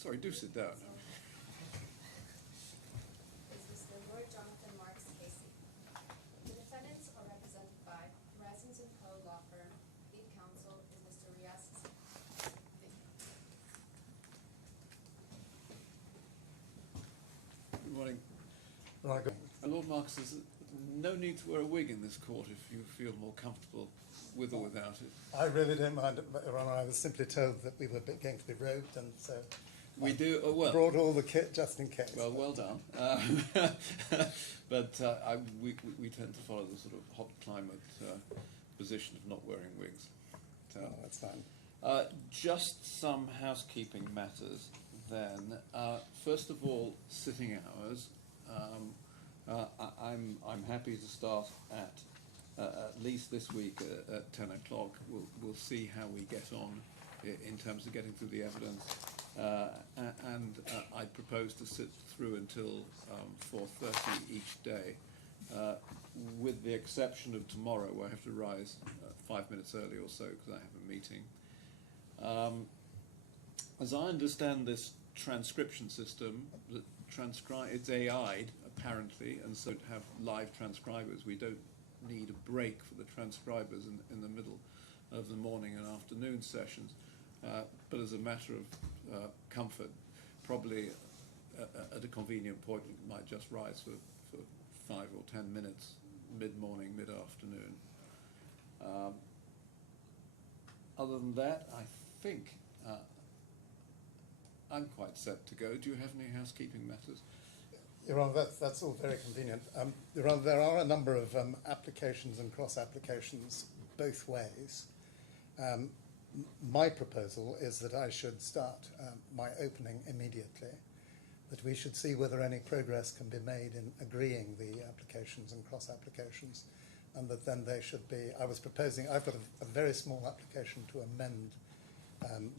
Sorry, do sit down. Is Mr. Lord Jonathan Marks Casey. The defendants are represented by Horizons & Co. Law Firm. Lead counsel is Mr. Riaz. Good morning. Right. Lord Marks, there's no need to wear a wig in this court if you feel more comfortable with or without it. I really don't mind it, Your Honour. I was simply told that we were going to be robed, and so We do, well. brought all the kit just in case. Well, well done. But we tend to follow the sort of hot climate position of not wearing wigs. So, that's fine. just some housekeeping matters then. First of all, sitting hours. I'm happy to start at least this week at 10 o'clock. We'll see how we get on in terms of getting through the evidence. And I propose to sit through until 4:30 each day, with the exception of tomorrow, where I have to rise 5 minutes early or so because I have a meeting. As I understand this transcription system, it's AI'd apparently, and so to have live transcribers, we don't need a break for the transcribers in the middle of the morning and afternoon sessions. But as a matter of comfort, probably at a convenient point, we might just rise for 5 or 10 minutes, mid-morning, mid-afternoon. Other than that, I think I'm quite set to go. Do you have any housekeeping matters? Your Honour, that's all very convenient. Your Honour, there are a number of applications and cross-applications both ways. My proposal is that I should start my opening immediately, that we should see whether any progress can be made in agreeing the applications and cross-applications, and that then they should be, I've got a very small application to amend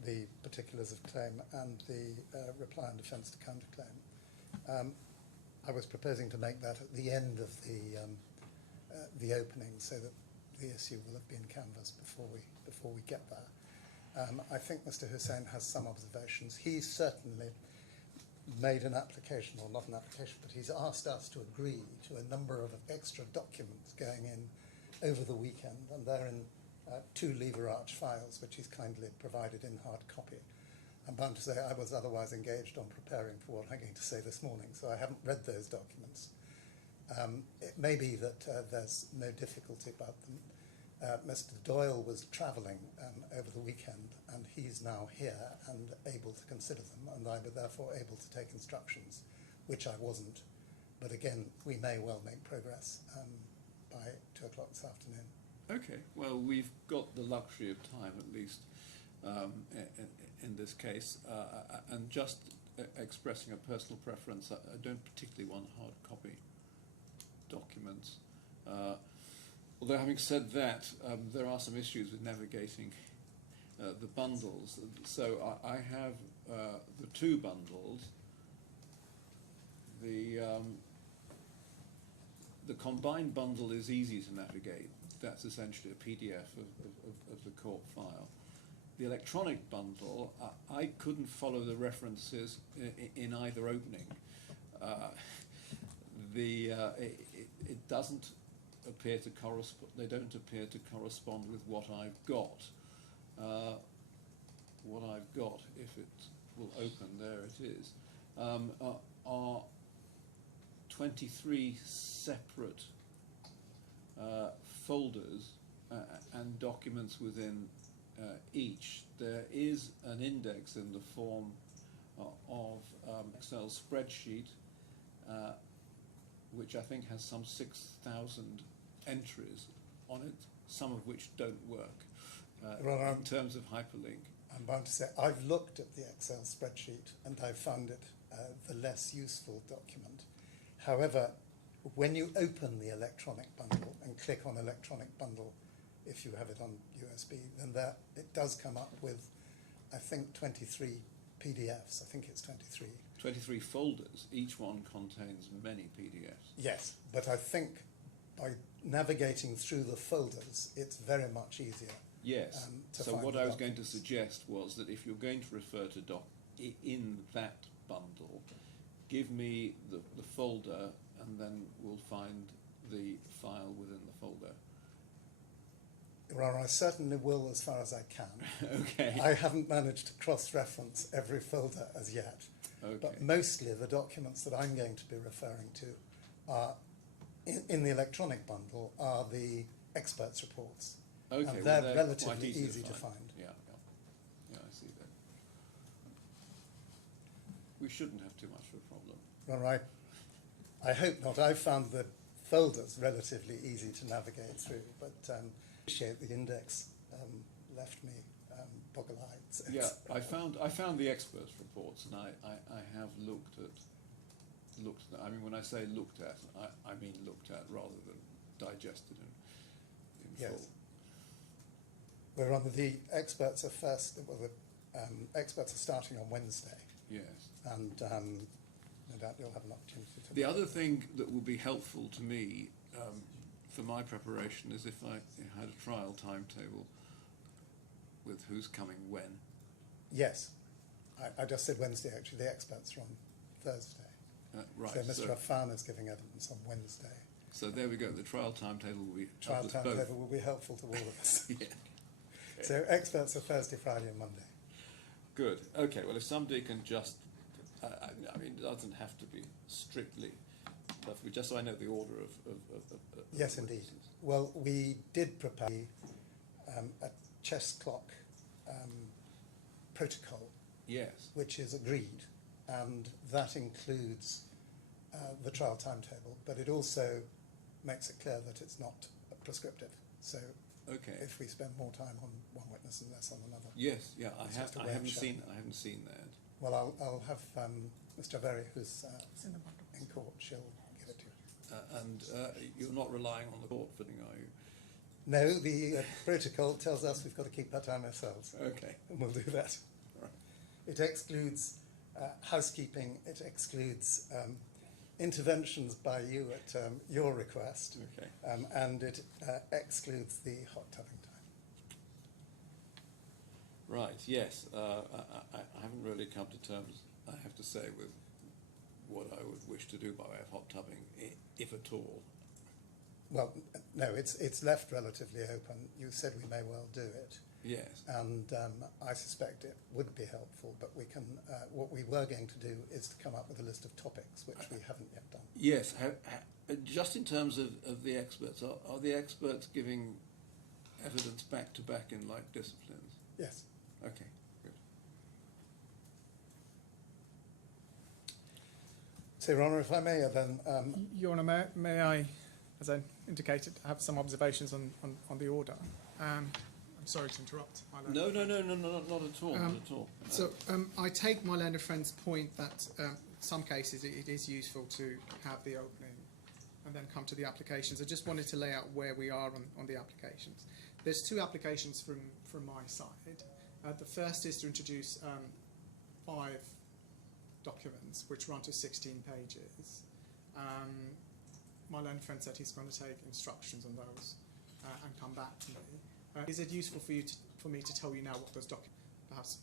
the particulars of claim and the reply and defence to counterclaim. I was proposing to make that at the end of the opening, so that the issue will have been canvassed before we get there. I think Mr. Hussain has some observations. He's certainly made an application, or not an application, but he's asked us to agree to a number of extra documents going in over the weekend, and they're in 2 lever arch files, which he's kindly provided in hard copy. I'm bound to say I was otherwise engaged on preparing for what I'm going to say this morning, so I haven't read those documents. It may be that there's no difficulty about them. Mr. Doyle was travelling over the weekend, and he's now here and able to consider them, and I was therefore able to take instructions, which I wasn't. But again, we may well make progress by 2 o'clock this afternoon. Okay, well, we've got the luxury of time, at least in this case, and just expressing a personal preference, I don't particularly want hard copy documents. Although having said that, there are some issues with navigating the bundles. So I have the 2 bundles. The combined bundle is easy to navigate. That's essentially a PDF of the court file. The electronic bundle, I couldn't follow the references in either opening. It doesn't appear to correspond. They don't appear to correspond with what I've got. What I've got, if it will open, there it is, are 23 separate folders and documents within each. There is an index in the form of Excel spreadsheet, which I think has some 6,000 entries on it, some of which don't work in terms of hyperlink. I'm bound to say I've looked at the Excel spreadsheet and I've found it the less useful document. However, when you open the electronic bundle and click on electronic bundle, if you have it on USB, then it does come up with, I think, 23 PDFs. I think it's 23. 23 folders. Each one contains many PDFs. Yes, but I think by navigating through the folders, it's very much easier. Yes. To So find what the I was going to documents. suggest was that if you're going to refer to in that bundle. Give me the folder, and then we'll find the file within the folder. Well, I certainly will as far as I can. Okay. I haven't managed to cross-reference every folder as yet. Okay. But mostly the documents that I'm going to be referring to are, in the electronic bundle, are the experts' reports. Okay, And well, they're quite relatively easy to find. Yeah, I see that. We shouldn't have too much of a problem. Well, I hope not. I've found the folders relatively easy to navigate through, but appreciate the index left me boggle-eyed. So Yeah, I found the experts' reports, and I have looked at. I mean, when I say looked at, I mean looked at rather than digested in yes. full. We're on the experts are first. Well, the experts are starting on Wednesday. Yes. And no doubt you'll have an opportunity to. The other thing that will be helpful to me for my preparation is if I had a trial timetable with who's coming when. Yes, I just said Wednesday. Actually, the experts are on Thursday. Right. So Mr. Affan is giving evidence on Wednesday. So there we go. The trial timetable will be Trial help us timetable both. will be helpful to all of us. Yeah. Okay. So experts are Thursday, Friday, and Monday. Good. Okay. Well, if somebody can just, I mean, it doesn't have to be strictly perfect, just so I know the order of Yes, indeed. witnesses. Well, we did prepare a chess clock protocol, Yes. which is agreed, and that includes the trial timetable, but it also makes it clear that it's not prescriptive. So Okay. if we spend more time on one witness and less on another. Yes. Yeah. It's just a I way of haven't showing. seen. I haven't seen that. Well, I'll have Mr. Avery, who's in court, she'll give it to you. And you're not relying on the court footing, are you? No, the protocol tells us we've got to keep that time ourselves, Okay. and we'll do that. Right. It excludes housekeeping, it excludes interventions by you at your request, Okay. and it excludes the hot tubbing time. Right. Yes. I haven't really come to terms, I have to say, with what I would wish to do by way of hot tubbing, if at all. Well, no, it's left relatively open. You said we may well do it. Yes. And I suspect it would be helpful, but we can. What we were going to do is to come up with a list of topics, which we haven't yet done. Yes. Just in terms of the experts, are the experts giving evidence back to back in like disciplines? Yes. Okay. Good. So, Your Honour, if I may, then. Your Honour, may I, as I indicated, have some observations on the order? I'm sorry to interrupt. No, not at all. Not at all. So I take my learned friend's point that in some cases it is useful to have the opening and then come to the applications. I just wanted to lay out where we are on the applications. There's two applications from my side. The first is to introduce 5 documents which run to 16 pages. My learned friend said he's going to take instructions on those and come back to me. Is it useful for me to tell you now what those documents, perhaps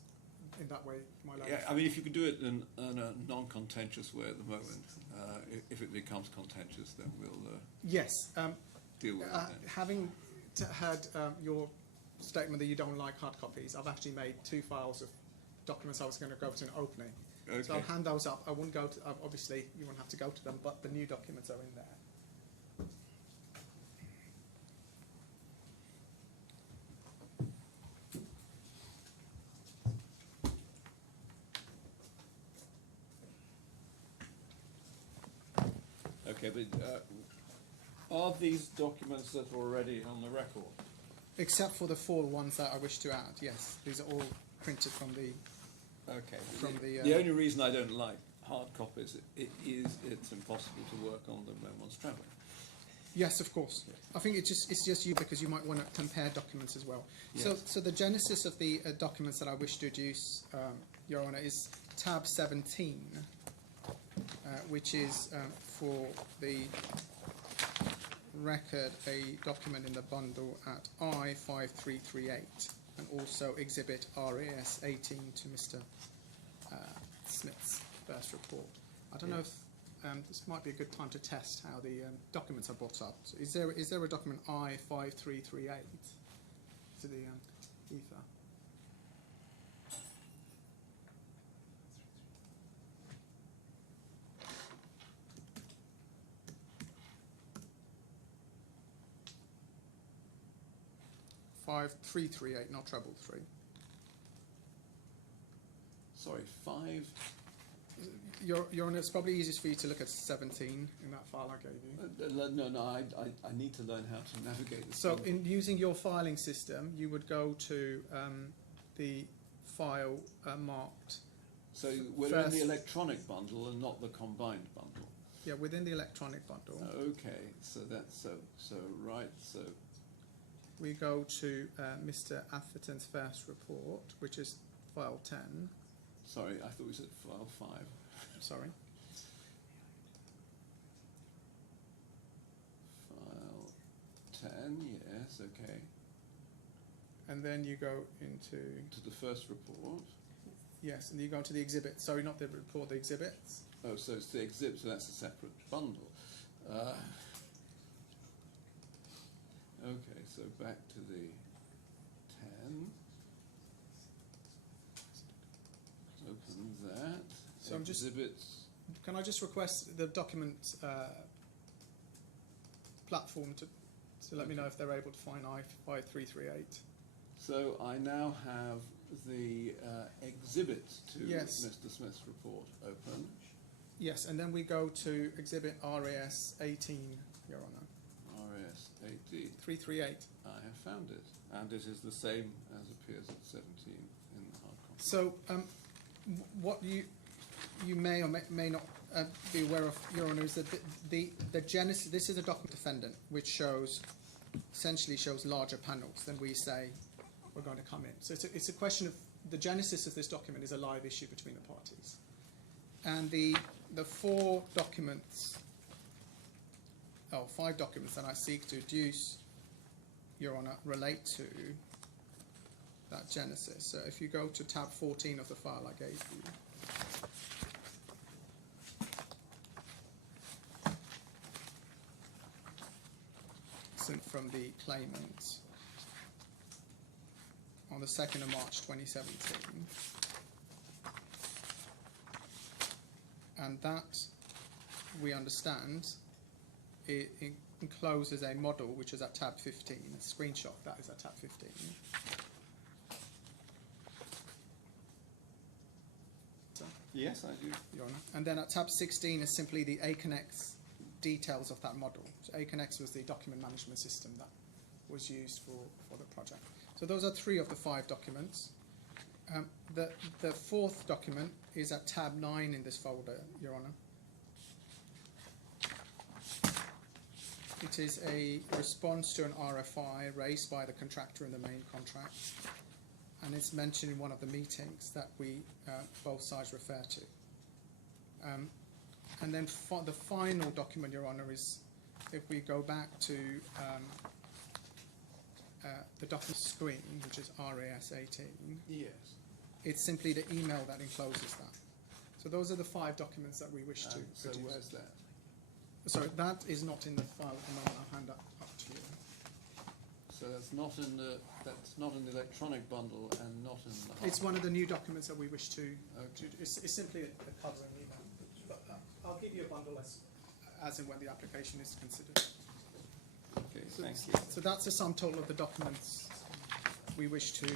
in that way, my learned Yeah, I mean, if you could do it in a non-contentious way at the moment, if it becomes contentious, then we'll yes. deal with it then. Having heard your statement that you don't like hard copies, I've actually made 2 files of documents I was going to go to an opening. Okay. So I'll hand those up. I won't go to, obviously you won't have to go to them, but the new documents are in there. Okay, but are these documents that are already on the record? Except for the 4 ones that I wish to add, yes. These are all printed from the... Okay. From the only reason I don't like hard copies is it's impossible to work on them when one's travelling. Yes, of course. I think it's just you because you might want to compare documents as well. Yes. So the genesis of the documents that I wish to deduce, Your Honour, is tab 17, which is for the record a document in the bundle at I5338 and also exhibit RAS 18 to Mr Smith's first report. I don't know if this might be a good time to test how the documents are brought up. So is there a document I5338 to the ether? Five three three eight, not treble three. Sorry, 5. Your Honour, it's probably easiest for you to look at 17 in that file I gave you. No, I need to learn how to navigate this. So, in using your filing system, you would go to the file marked. So we're in first. the electronic bundle and not the combined bundle. Yeah, within the electronic bundle. Okay, so that's so right. So We go to Mr. Atherton's first report, which is file 10. sorry, I thought we said file 5. Sorry. File 10, yes, okay. And then you go into, To the first report. yes, and you go to the exhibit. Sorry, not the report, the exhibits. Oh, so it's the exhibit, so that's a separate bundle. Okay, so back to the 10. Open that. So I'm just- Exhibits. Can I just request the document platform to let me know if they're able to find I5338? So I now have the exhibit to Yes. Mr. Smith's report open. Yes, and then we go to exhibit RAS 18, Your Honour. RS 18. 338. I have found it. And it is the same as appears at 17 in the hard copy. So, what you may or may not be aware of, Your Honour, is that the genesis. This is a document defendant, which essentially shows larger panels than we say we're going to come in. So it's a question of the genesis of this document is a live issue between the parties, and the 5 documents that I seek to deduce, Your Honour, relate to that genesis. So if you go to tab 14 of the file I gave you, sent from the claimant on the 2nd of March 2017, and that, we understand, it encloses a model which is at tab 15, a screenshot that is at tab 15. So, Yes, I do. Your Honour. And then at tab 16 is simply the ACONEX details of that model. So ACONEX was the document management system that was used for the project. So those are 3 of the 5 documents. The 4th document is at tab 9 in this folder, Your Honour. It is a response to an RFI raised by the contractor in the main contract, and it's mentioned in one of the meetings that we both sides refer to. And then the final document, Your Honour, is, if we go back to the document screen, which is RAS 18, Yes. it's simply the email that encloses that. So those are the 5 documents that we wish to So produce. where's that? Sorry, that is not in the file at the moment. I'll hand that up to you. So that's not in the electronic bundle and not in the hard. It's one of the new documents that we wish to. Okay. It's simply a covering email. But I'll give you a bundle as and when the application is considered. Okay, thank you. So that's the sum total of the documents we wish to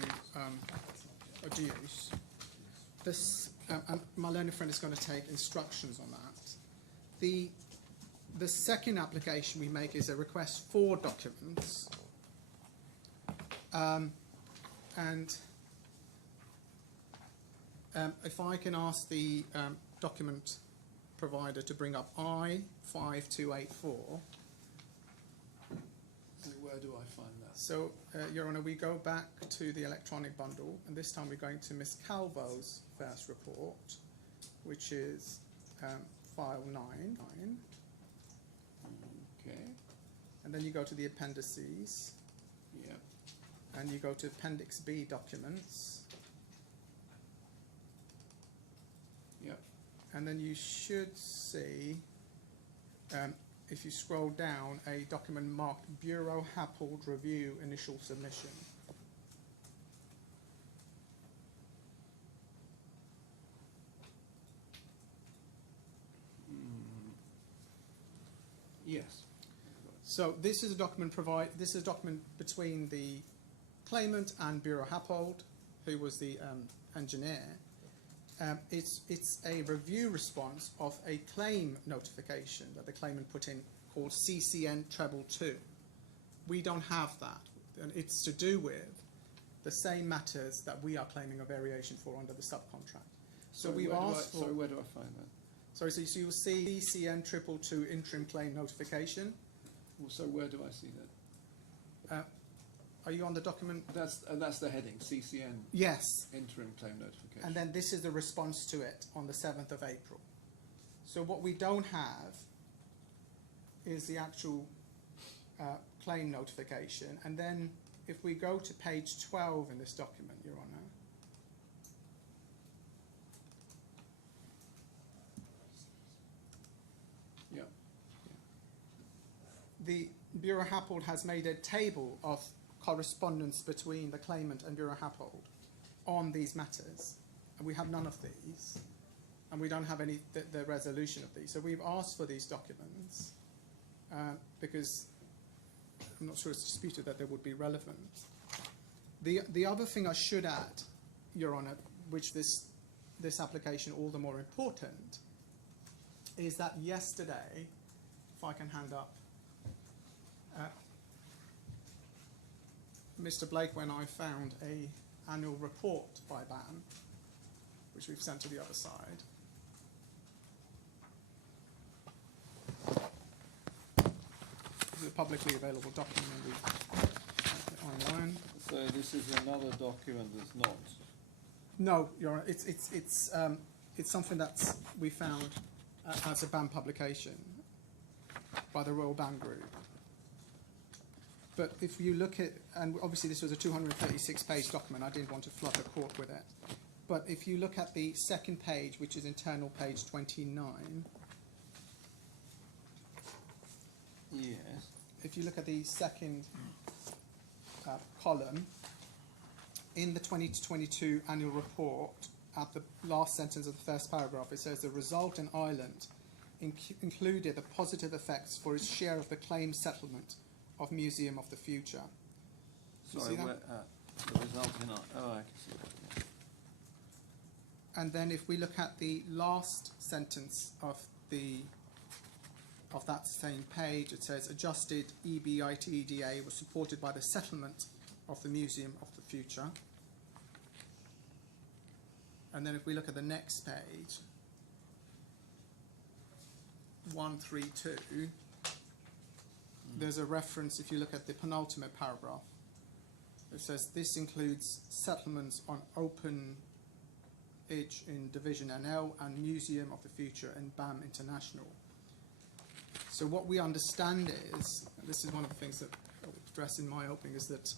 adduce. This, and my learned friend is going to take instructions on that. The second application we make is a request for documents. And if I can ask the document provider to bring up I5284. So where do I find that? So, Your Honour, we go back to the electronic bundle, and this time we're going to Ms. Calvo's first report, which is file 9. Okay. And then you go to the appendices, Yeah. and you go to Appendix B documents. And then you should see, if you scroll down, a document marked Bureau Happold Review Initial Submission. Yes. So this is a document between the claimant and Bureau Happold, who was the engineer. It's a review response of a claim notification that the claimant put in called CCN treble 2. We don't have that, and it's to do with the same matters that we are claiming a variation for under the subcontract. So we've asked for. Sorry, where do I find that? Sorry, so you'll see CCN triple 2 interim claim notification. Well, so where do I see that? Are you on the document? That's the heading, CCN. Yes. Interim claim notification. And then this is the response to it on the 7th of April. So what we don't have is the actual claim notification. And then if we go to page 12 in this document, Your Honour, Yeah. the Bureau Happold has made a table of correspondence between the claimant and Bureau Happold on these matters, and we have none of these, and we don't have any the resolution of these. So we've asked for these documents because I'm not sure it's disputed that they would be relevant. The other thing I should add, Your Honour, which this application all the more important, is that yesterday, if I can hand up, Mr. Blake and I found an annual report by BAM, which we've sent to the other side. It's a publicly available document, and we have it online. So this is another document that's not. No, Your Honour, it's something that we found as a BAM publication by the Royal BAM Group. But if you look at, and obviously this was a 236-page document, I didn't want to flood the court with it. But if you look at the second page, which is internal page 29, Yes. if you look at the second column, in the 2022 annual report, at the last sentence of the first paragraph, it says the result in Ireland included the positive effects for its share of the claim settlement of Museum of the Future. You Sorry, see that? where, the result in I can see that. Yeah. And then if we look at the last sentence of that same page, it says adjusted EBITDA was supported by the settlement of the Museum of the Future. And then if we look at the next page, 132, there's a reference, if you look at the penultimate paragraph, it says this includes settlements on Open Edge in Division NL and Museum of the Future in BAM International. So what we understand is, and this is one of the things that I'll address in my opening, is that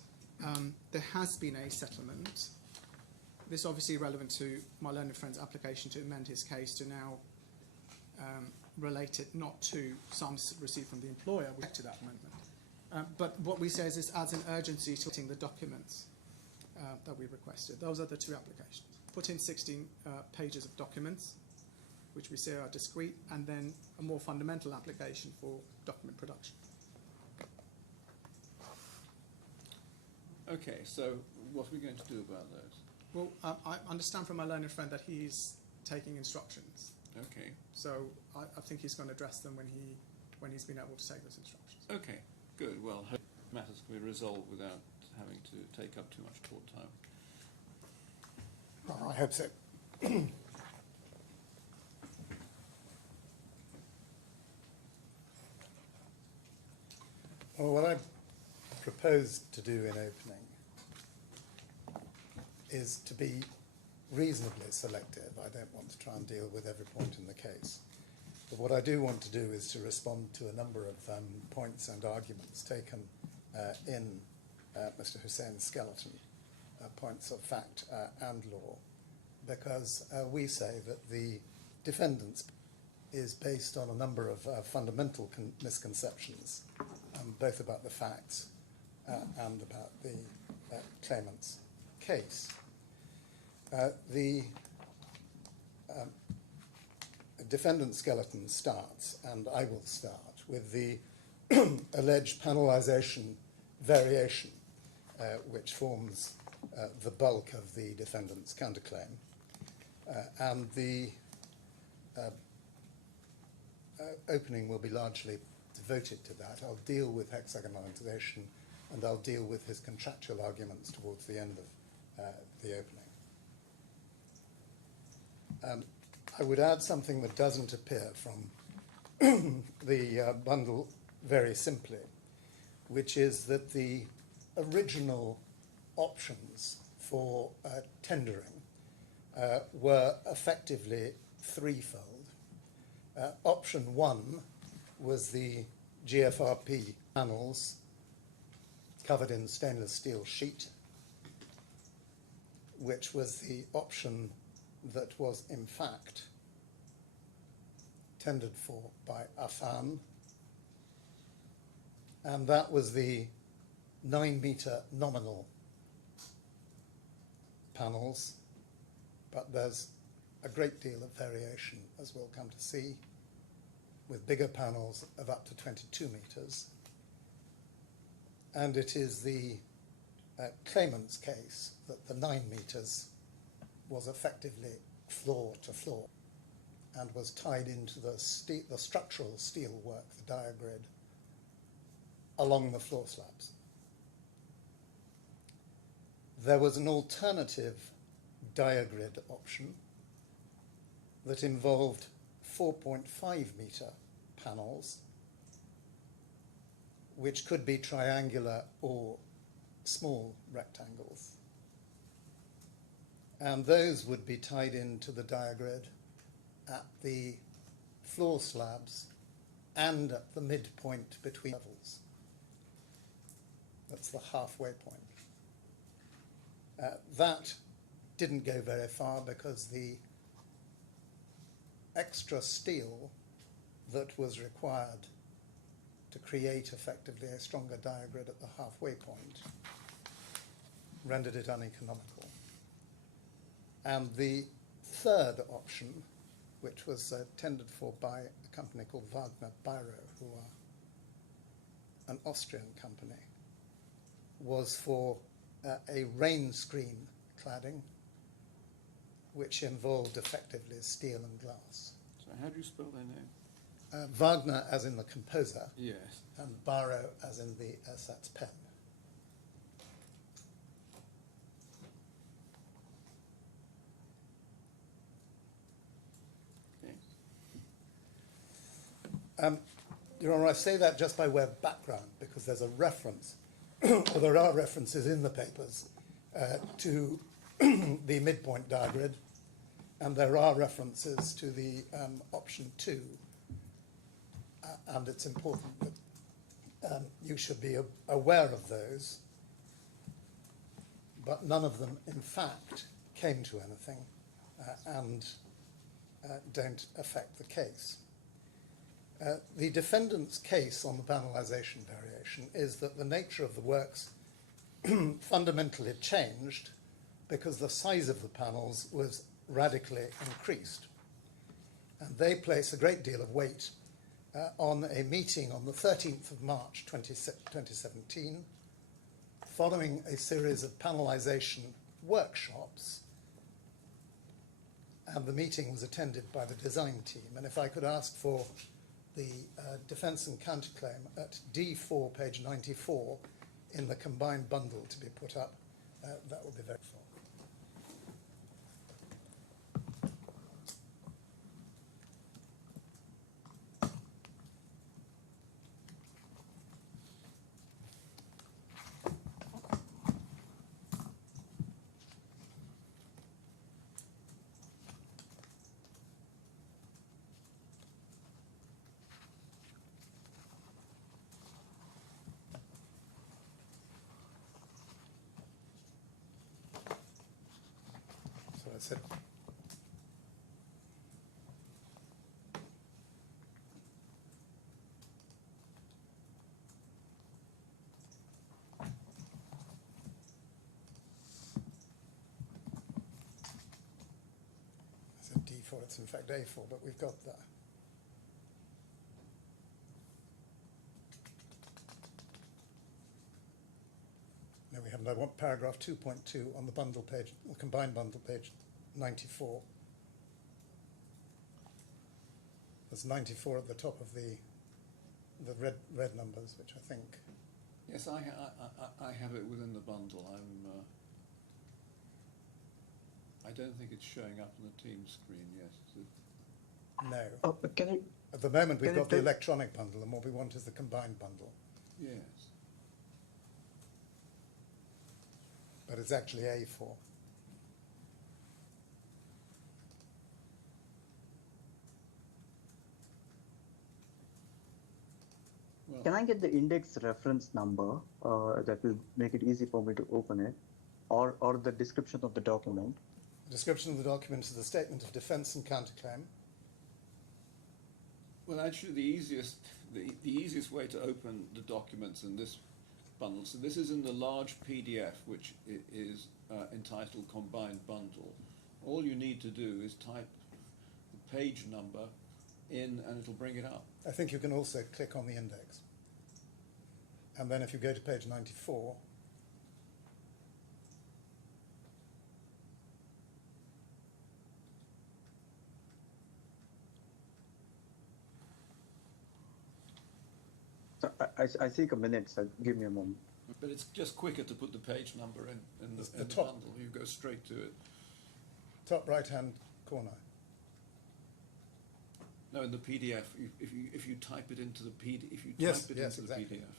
there has been a settlement. This is obviously relevant to my learned friend's application to amend his case to now relate it not to sums received from the employer, to that amendment. But what we say is this adds an urgency to getting the documents that we requested. Those are the two applications. Put in 16 pages of documents, which we say are discrete, and then a more fundamental application for document production. Okay, so what are we going to do about those? Well, I understand from my learned friend that he's taking instructions. Okay. So I think he's going to address them when he's been able to take those instructions. Okay, good. Well, hope matters can be resolved without having to take up too much court time. Well, I hope so. Well, what I proposed to do in opening is to be reasonably selective. I don't want to try and deal with every point in the case. But what I do want to do is to respond to a number of points and arguments taken in Mr. Hussein's skeleton, points of fact and law, because we say that the defendants is based on a number of fundamental misconceptions, both about the facts and about the claimant's case. The defendant skeleton starts, and I will start, with the alleged panelization variation, which forms the bulk of the defendant's counterclaim. And the opening will be largely devoted to that. I'll deal with hexagonalization, and I'll deal with his contractual arguments towards the end of the opening. I would add something that doesn't appear from the bundle very simply, which is that the original options for tendering were effectively threefold. Option one was the GFRP panels covered in stainless steel sheet, which was the option that was in fact tendered for by Affan, and that was the 9-meter nominal panels, but there's a great deal of variation, as we'll come to see, with bigger panels of up to 22 meters. And it is the claimant's case that the 9 meters was effectively floor to floor and was tied into the structural steel work, the diagrid, along the floor slabs. There was an alternative diagrid option that involved 4.5 meter panels, which could be triangular or small rectangles. And those would be tied into the diagrid at the floor slabs and at the midpoint between levels. That's the halfway point. That didn't go very far because the extra steel that was required to create effectively a stronger diagrid at the halfway point rendered it uneconomical. And the third option, which was tendered for by a company called Wagner Biro, who are an Austrian company, was for a rain screen cladding, which involved effectively steel and glass. So how do you spell their name? Wagner as in the composer, Yes. and Biro as in the ersatz pen. Okay. Your Honour, I say that just by way of background because there's a reference, or there are references in the papers to the midpoint diagrid, and there are references to the option 2, and it's important that you should be aware of those, but none of them in fact came to anything and don't affect the case. The defendant's case on the panelization variation is that the nature of the works fundamentally changed because the size of the panels was radically increased. And they place a great deal of weight on a meeting on the 13th of March 2017, following a series of panelization workshops. And the meeting was attended by the design team. And if I could ask for the defence and counterclaim at D4, page 94, in the combined bundle to be put up, that would be very helpful. So I said, A4, it's in fact A4, but we've got there. No, we haven't. I want paragraph 2.2 on the bundle page, the combined bundle page 94. There's 94 at the top of the red numbers, which I think. Yes, I have it within the bundle. I don't think it's showing up on the Teams screen yet. Is it? No. Oh, can I? At the moment, we've Can I got the take- electronic bundle, and what we want is the combined bundle. Yes. But it's actually A4. Well, Can I get the index reference number that will make it easy for me to open it, or the description of the document? The description of the document is the statement of defence and counterclaim. well, actually, the easiest way to open the documents in this bundle. So this is in the large PDF, which is entitled Combined Bundle. All you need to do is type the page number in, and it'll bring it up. I think you can also click on the index. And then if you go to page 94, So I take a minute, so give me a moment. But it's just quicker to put the page number in The the top. bundle. You go straight to it. top right-hand corner. No, in the PDF, if you type it into the PDF, if you Yes, type it yes, into exactly. the PDF.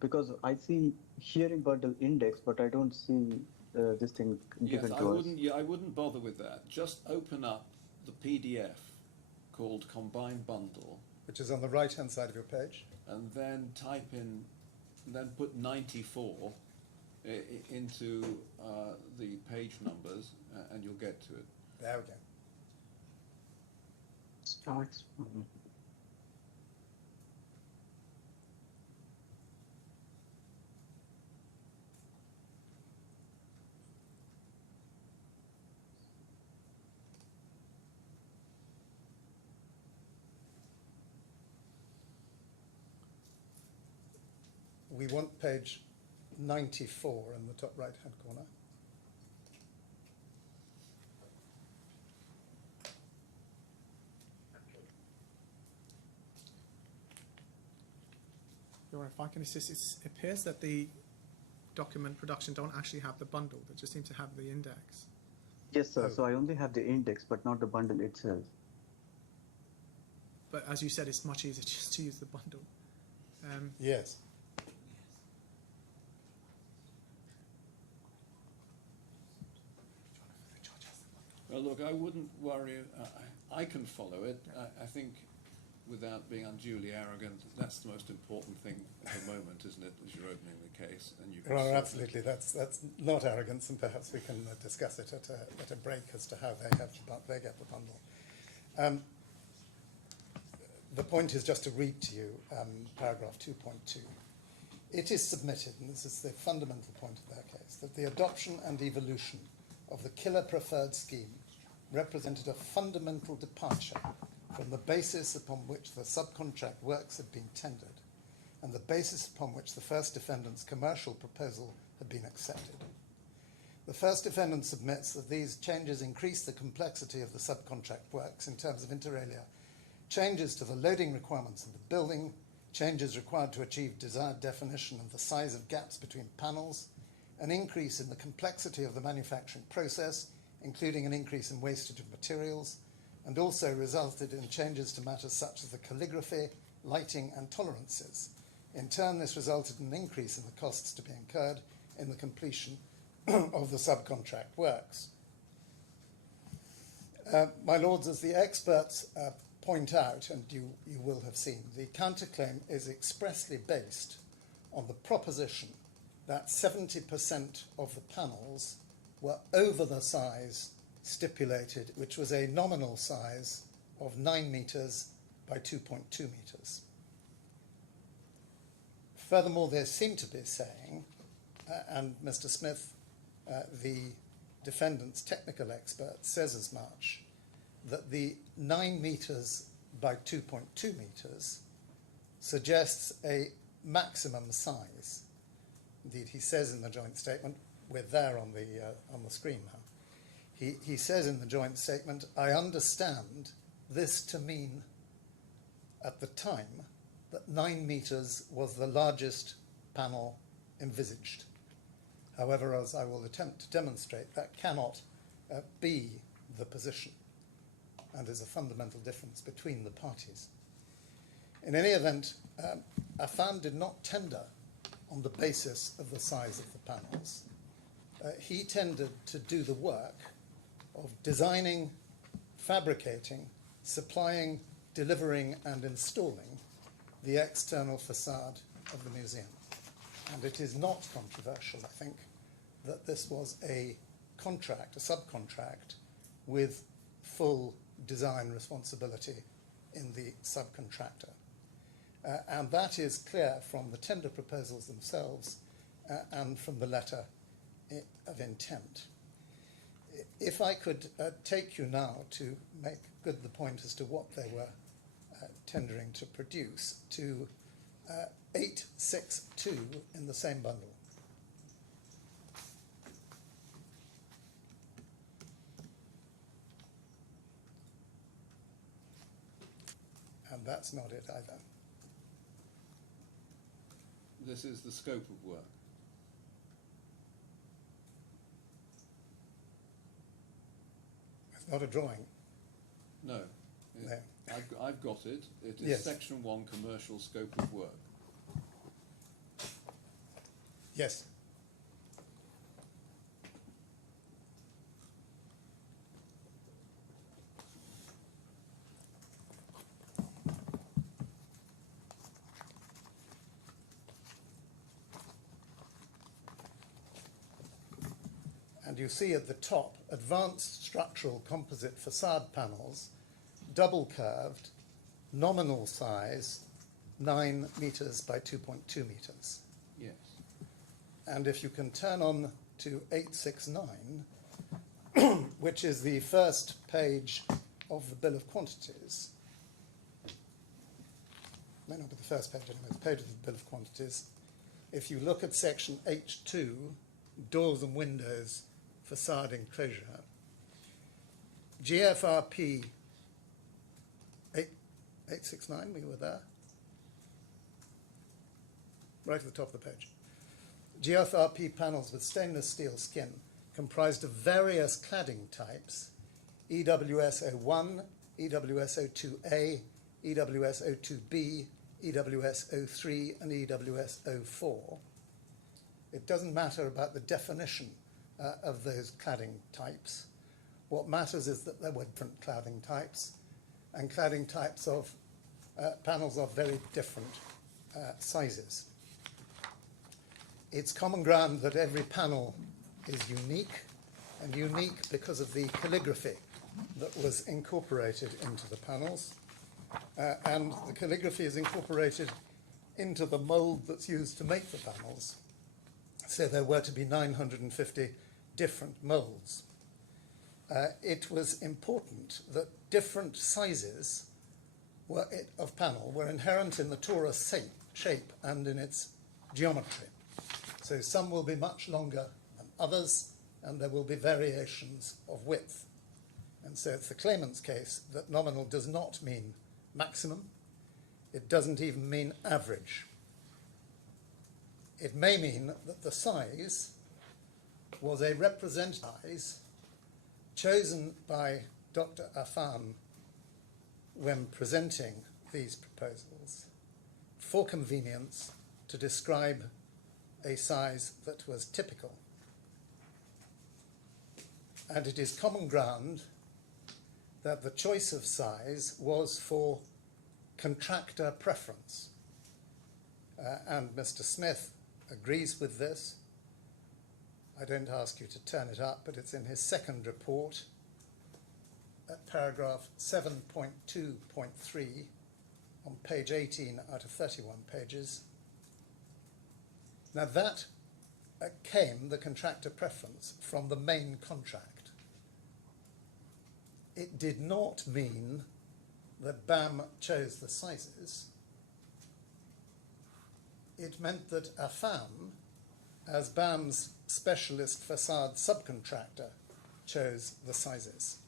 Because I see hearing bundle index, but I don't see this thing Yes, given I to us. wouldn't. Yeah, I wouldn't bother with that. Just open up the PDF called Combined Bundle, Which is on the right-hand side of your page. and then type in, then put 94 into the page numbers, and you'll get to it. There we go. Starts. We want page 94 in the top right-hand corner. Your Honor, if I can assist, it appears that the document production don't actually have the bundle. They just seem to have the index. Yes, sir. Oh. So I only have the index, but not the bundle itself. But as you said, it's much easier just to use the bundle. Yes. Well, look, I wouldn't worry. I can follow it. I think, without being unduly arrogant, that's the most important thing at the moment, isn't it? As you're opening the case, and you can. Well, sort absolutely. That's not arrogance, and perhaps we can discuss it at a break as to how they get the bundle. The point is just to read to you paragraph 2.2. It is submitted, and this is the fundamental point of their case, that the adoption and evolution of the killer preferred scheme represented a fundamental departure from the basis upon which the subcontract works had been tendered and the basis upon which the first defendant's commercial proposal had been accepted. The first defendant submits that these changes increase the complexity of the subcontract works in terms of inter alia, changes to the loading requirements of the building, changes required to achieve desired definition of the size of gaps between panels, an increase in the complexity of the manufacturing process, including an increase in wastage of materials, and also resulted in changes to matters such as the calligraphy, lighting, and tolerances. In turn, this resulted in an increase in the costs to be incurred in the completion of the subcontract works. My Lords, as the experts point out, and you will have seen, the counterclaim is expressly based on the proposition that 70% of the panels were over the size stipulated, which was a nominal size of 9 metres by 2.2 metres. Furthermore, they seem to be saying and Mr. Smith, the defendant's technical expert, says as much, that the 9 meters by 2.2 meters suggests a maximum size. Indeed, he says in the joint statement, we're there on the screen now. He says in the joint statement, I understand this to mean at the time that 9 meters was the largest panel envisaged. However, as I will attempt to demonstrate, that cannot be the position, and is a fundamental difference between the parties. In any event, Affan did not tender on the basis of the size of the panels. He tended to do the work of designing, fabricating, supplying, delivering, and installing the external facade of the museum. And it is not controversial, I think, that this was a contract, a subcontract, with full design responsibility in the subcontractor. And that is clear from the tender proposals themselves and from the letter of intent. If I could take you now to make good the point as to what they were tendering to produce, to 862 in the same bundle. And that's not it either. This is the scope of work. It's not a drawing. No. No. I've got it. It is Yes. Section 1, commercial scope of work. Yes. And you see at the top, advanced structural composite facade panels, double curved, nominal size, 9 meters by 2.2 meters. Yes. And if you can turn on to 869, which is the first page of the bill of quantities, may not be the first page anyway, the page of the bill of quantities. If you look at section H2, doors and windows, facade enclosure, GFRP 869, we were there, right at the top of the page. GFRP panels with stainless steel skin comprised of various cladding types, EWS01, EWS02A, EWS02B, EWS03, and EWS04. It doesn't matter about the definition of those cladding types. What matters is that there were different cladding types, and cladding types of panels of very different sizes. It's common ground that every panel is unique, and unique because of the calligraphy that was incorporated into the panels. And the calligraphy is incorporated into the mold that's used to make the panels. So there were to be 950 different molds. It was important that different sizes of panel were inherent in the torus shape and in its geometry. So some will be much longer than others, and there will be variations of width. And so it's the claimant's case that nominal does not mean maximum. It doesn't even mean average. It may mean that the size was a representative size chosen by Dr. Affan when presenting these proposals for convenience to describe a size that was typical. And it is common ground that the choice of size was for contractor preference. And Mr. Smith agrees with this. I don't ask you to turn it up, but it's in his second report at paragraph 7.2.3 on page 18 out of 31 pages. Now that came the contractor preference from the main contract. It did not mean that BAM chose the sizes. It meant that Affan, as BAM's specialist facade subcontractor, chose the sizes.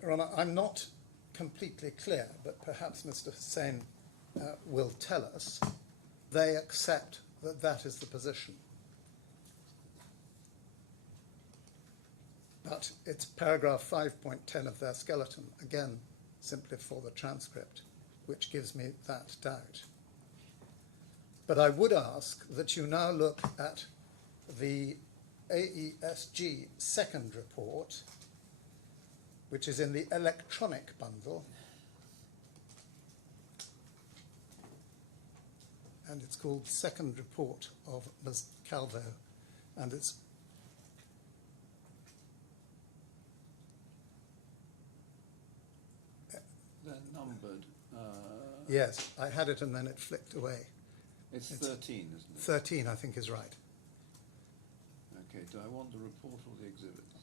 Your Honour, I'm not completely clear, but perhaps Mr. Hussain will tell us. They accept that that is the position. But it's paragraph 5.10 of their skeleton, again, simply for the transcript, which gives me that doubt. But I would ask that you now look at the AESG second report, which is in the electronic bundle, and it's called Second Report of Ms. Calvo, and it's They're numbered. yes, I had it and then it flicked away. It's 13, isn't it? 13, I think, is right. Okay, do I want the report or the exhibits?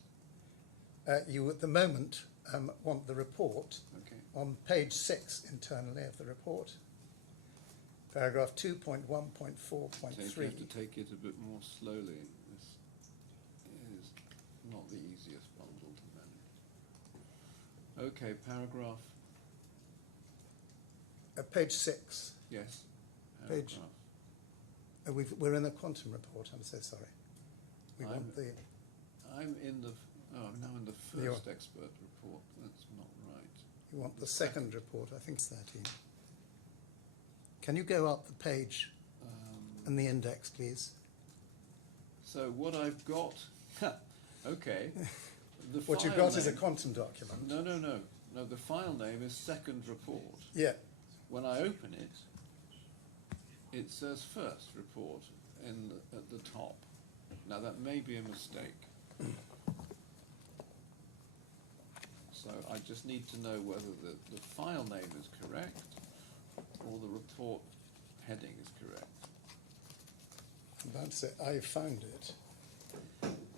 You, at the moment, want the report Okay. on page 6 internally of the report, paragraph 2.1.4.3. So you have to take it a bit more slowly. This is not the easiest bundle to manage. Okay, paragraph. Page 6. Yes. Page- Paragraph. We're in the quantum report, I'm so sorry. We want the... I'm in the. I'm now in the You're- first expert report. That's not right. You want the second report, I think it's 13. Can you go up the page and the index, please? So what I've got. Okay. The What you've file got is a name- quantum document. No, the file name is second report. Yeah, When I open it, it says first report at the top. Now that may be a mistake. So I just need to know whether the file name is correct or the report heading is correct. that's it. I found it.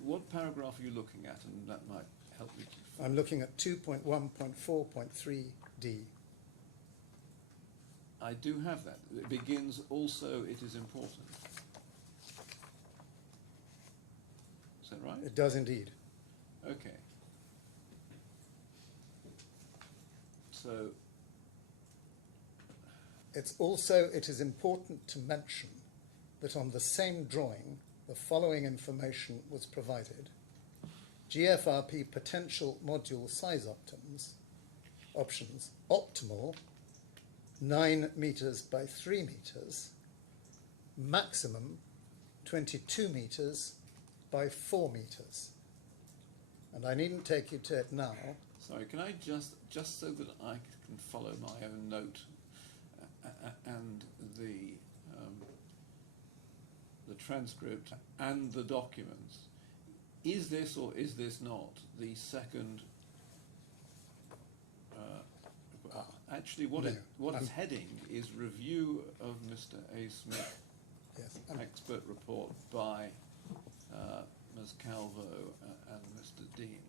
What paragraph are you looking at? And that might help me to... I'm looking at 2.1.4.3D. I do have that. It begins also, it is important. Is that right? It does indeed. Okay. So, It's also, it is important to mention that on the same drawing, the following information was provided. GFRP potential module size options, optimal, 9 meters by 3 meters, maximum 22 meters by 4 meters. And I needn't take you to it now. sorry, can I just so that I can follow my own note and the transcript and the documents, is this or is this not the second? Actually, what No, it's heading is review of Mr. A. Smith Yes, expert report by Ms. Calvo and Mr. Dean.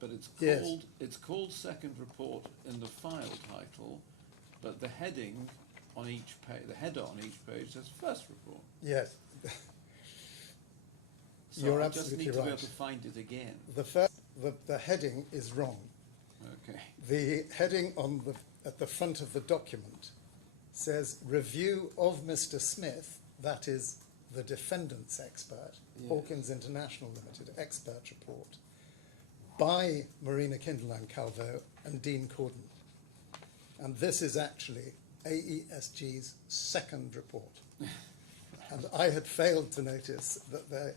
But Yes. it's called second report in the file title, but the heading on each page, the header on each page says first report. yes. So You're I just absolutely need to be right. able to find it again. The heading is wrong. Okay. The heading at the front of the document says review of Mr. Smith, that is the defendant's expert, Yes. Hawkins International Limited expert report, by Marina Kindle and Calvo and Dean Corden. And this is actually AESG's second report. And I had failed to notice that the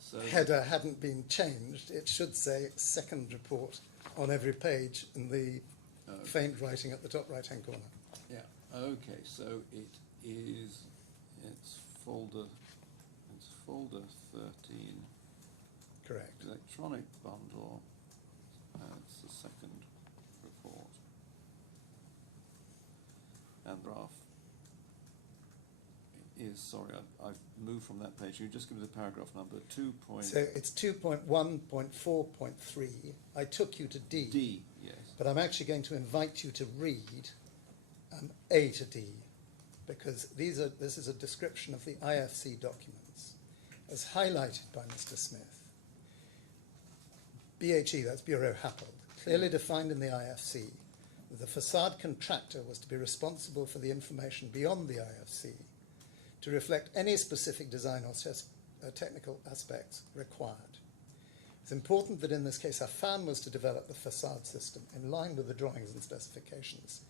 So header hadn't been changed. It should say second report on every page in the faint writing at the top right-hand corner. yeah. Okay. So it's folder 13. Correct. Electronic bundle, it's the second report. is, sorry, I've moved from that page. You just give me the paragraph number, 2 point... So it's 2.1.4.3. I took you to D. D, yes. But I'm actually going to invite you to read A to D, because this is a description of the IFC documents, as highlighted by Mr. Smith. BHE, that's Bureau Happold, clearly defined in the IFC that the facade contractor was to be responsible for the information beyond the IFC to reflect any specific design or technical aspects required. It's important that in this case Affan was to develop the facade system in line with the drawings and specifications.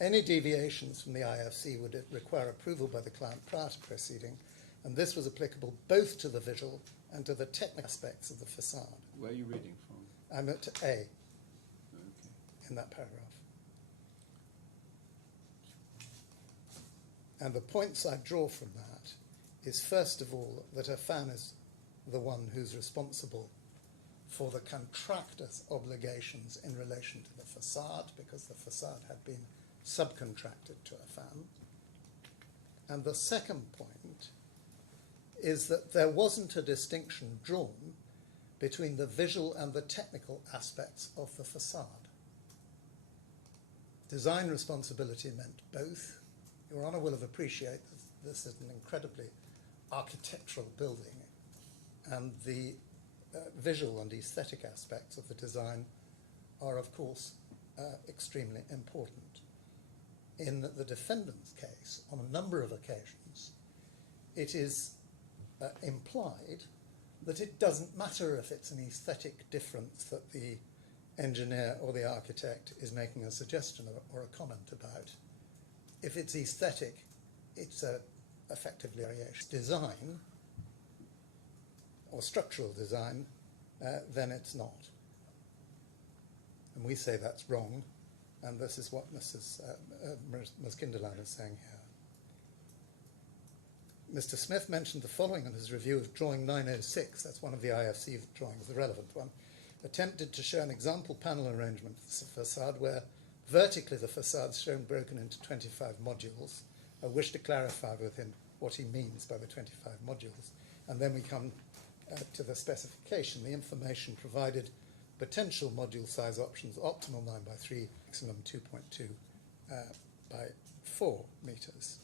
Any deviations from the IFC would require approval by the client prior to proceeding, and this was applicable both to the visual and to the technical aspects of the facade. Where are you reading from? I'm at A Okay. in that paragraph. And the points I draw from that is, first of all, that Affan is the one who's responsible for the contractor's obligations in relation to the facade, because the facade had been subcontracted to Affan. And the second point is that there wasn't a distinction drawn between the visual and the technical aspects of the facade. Design responsibility meant both. Your Honour will have appreciated this is an incredibly architectural building, and the visual and aesthetic aspects of the design are, of course, extremely important. In the defendant's case, on a number of occasions, it is implied that it doesn't matter if it's an aesthetic difference that the engineer or the architect is making a suggestion or a comment about. If it's aesthetic, it's effectively variation. Design, or structural design, then it's not. And we say that's wrong, and this is what Ms. Kinderland is saying here. Mr. Smith mentioned the following in his review of drawing 906, that's one of the IFC drawings, the relevant one, attempted to show an example panel arrangement for the facade where vertically the facade is shown broken into 25 modules. I wish to clarify with him what he means by the 25 modules. And then we come to the specification, the information provided, potential module size options, optimal 9 by 3, maximum 2.2 by 4 meters.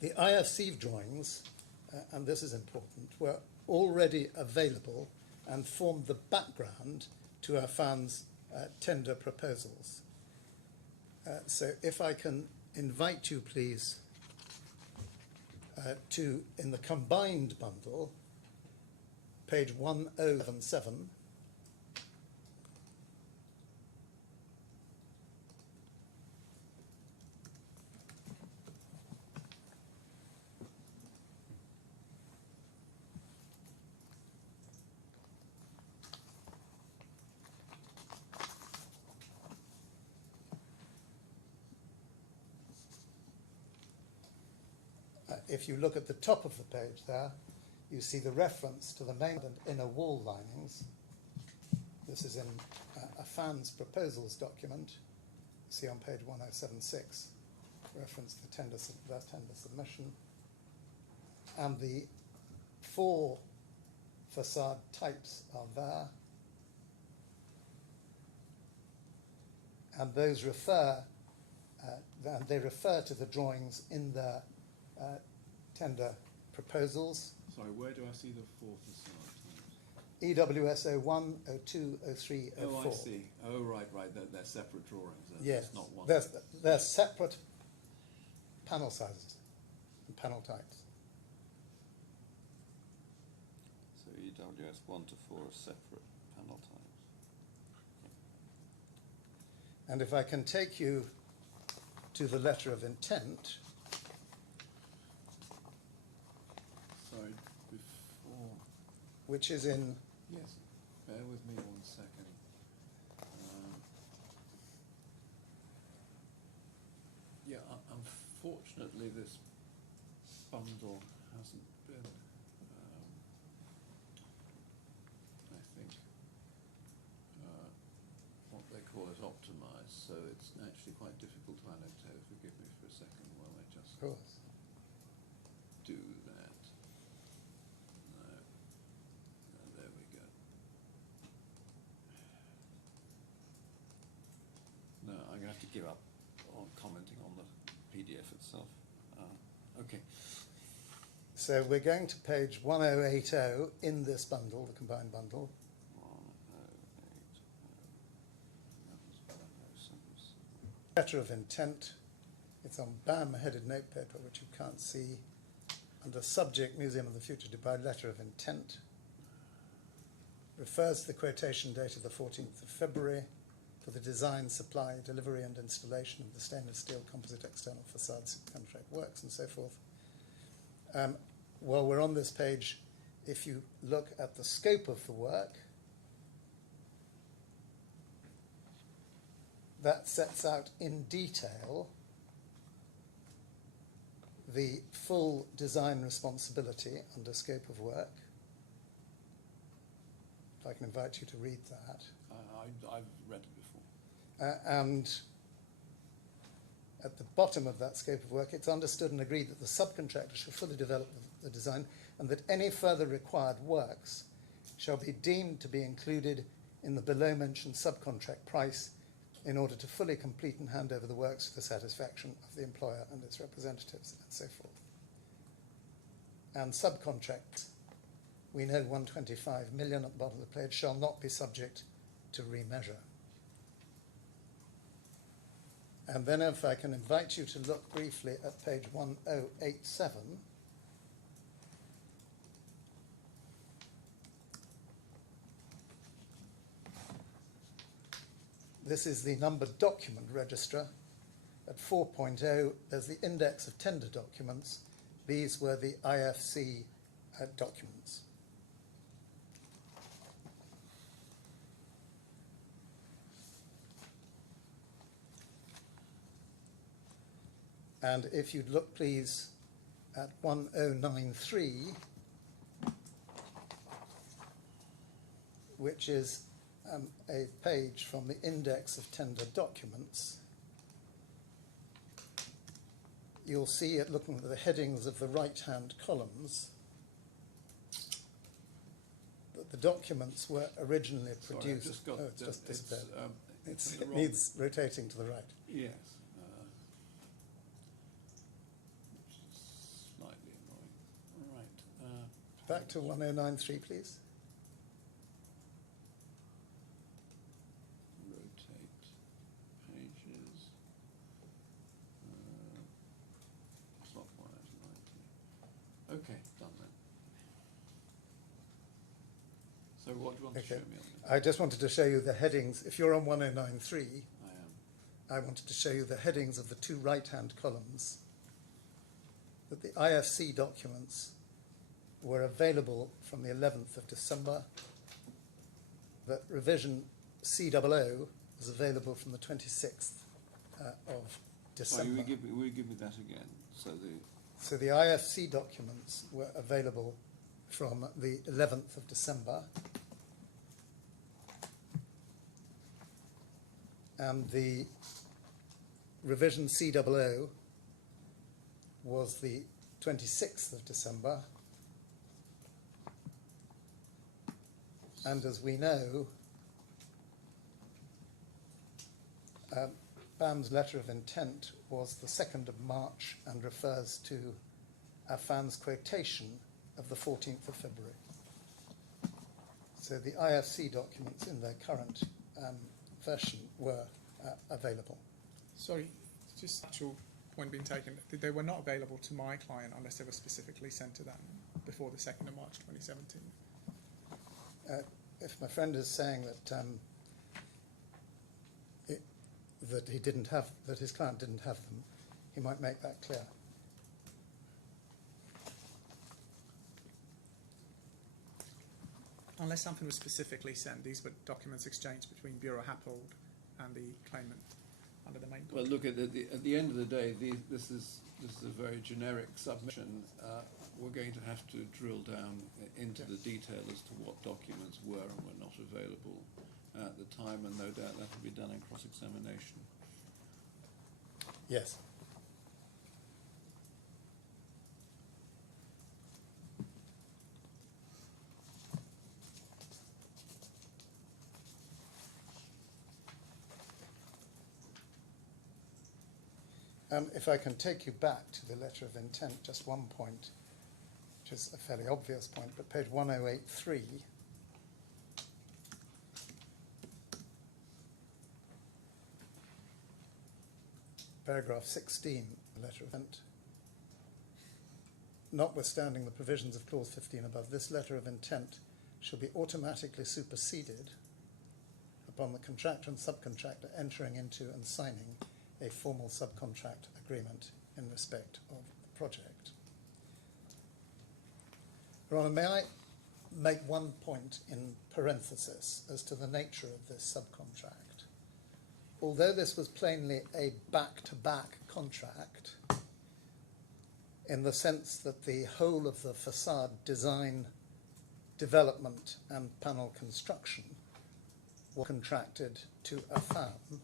The IFC drawings, and this is important, were already available and formed the background to Affan's tender proposals. So if I can invite you, please, to, in the combined bundle, page 1077, if you look at the top of the page there, you see the reference to the main and inner wall linings. This is in Affan's proposals document. You see on page 1076, reference to the tender submission. And the 4 facade types are there. And those refer, they refer to the drawings in the tender proposals. Sorry, where do I see the 4 facade types? EWS 01, 02, 03, 04. Oh, I see. Oh, right. They're separate drawings. Yes, That's not one. they're separate panel sizes and panel types. So EWS 1 to 4 are separate panel types. And if I can take you to the letter of intent, Sorry, before... which is in, Yes, bear with me 1 second. Yeah, unfortunately this bundle hasn't been, I think, what they call it optimized. so it's actually quite difficult to annotate. Forgive me for a second while I just Of course. do that. No. There we go. No, I'm going to have to give up on commenting on the PDF itself. Okay. So we're going to page 1080 in this bundle, the combined bundle. 1080. Letter of intent. It's on BAM headed notepaper, which you can't see. Under subject Museum of the Future Dubai, letter of intent. Refers to the quotation date of the 14th of February for the design, supply, delivery and installation of the stainless steel composite external facade subcontract works and so forth. While we're on this page, if you look at the scope of the work, that sets out in detail the full design responsibility under scope of work. If I can invite you to read that. I've read it before. And at the bottom of that scope of work, it's understood and agreed that the subcontractor shall fully develop the design and that any further required works shall be deemed to be included in the below-mentioned subcontract price in order to fully complete and hand over the works to the satisfaction of the employer and its representatives, and so forth. And subcontracts, we know 125 million at the bottom of the page, shall not be subject to remeasure. And then if I can invite you to look briefly at page 1087. This is the numbered document register. At 4.0, there's the index of tender documents. These were the IFC documents. And if you'd look, please, at 1093, which is a page from the index of tender documents, you'll see it looking at the headings of the right-hand columns that the documents were originally Sorry, I've produced. just got It's just disappeared. it's in the It wrong- needs rotating to the right. Yes. Which is slightly annoying. All right. Back to 1093, please. Rotate pages. Clockwise 90. Okay, done then. So what do you want to show me on this? I just wanted to show you the headings. If you're on 1093, I am. I wanted to show you the headings of the two right-hand columns, that the IFC documents were available from the 11th of December, that revision COO was available from the 26th of Sorry, December. will you give me that again? So the IFC documents were available from the 11th of December, and the revision COO was the 26th of December. And as we know, BAM's letter of intent was the 2nd of March and refers to Affan's quotation of the 14th of February. So the IFC documents in their current version were available. Sorry, just actual point being taken. They were not available to my client unless they were specifically sent to them before the 2nd of March 2017. If my friend is saying that that he didn't have, that his client didn't have them, he might make that clear. Unless something was specifically sent, these were documents exchanged between Bureau Happold and the claimant under the main Well, contract. look, at the end of the day, this is a very generic submission. We're going to have to drill down into the detail as to what documents were and were not available at the time, and no doubt that will be done in cross-examination. Yes. If I can take you back to the letter of intent, just one point, which is a fairly obvious point, but page 1083, paragraph 16, the letter of intent. Notwithstanding the provisions of clause 15 above, this letter of intent shall be automatically superseded upon the contractor and subcontractor entering into and signing a formal subcontract agreement in respect of the project. Your Honour, may I make one point in parenthesis as to the nature of this subcontract? Although this was plainly a back-to-back contract, in the sense that the whole of the facade design, development and panel construction were contracted to Affan,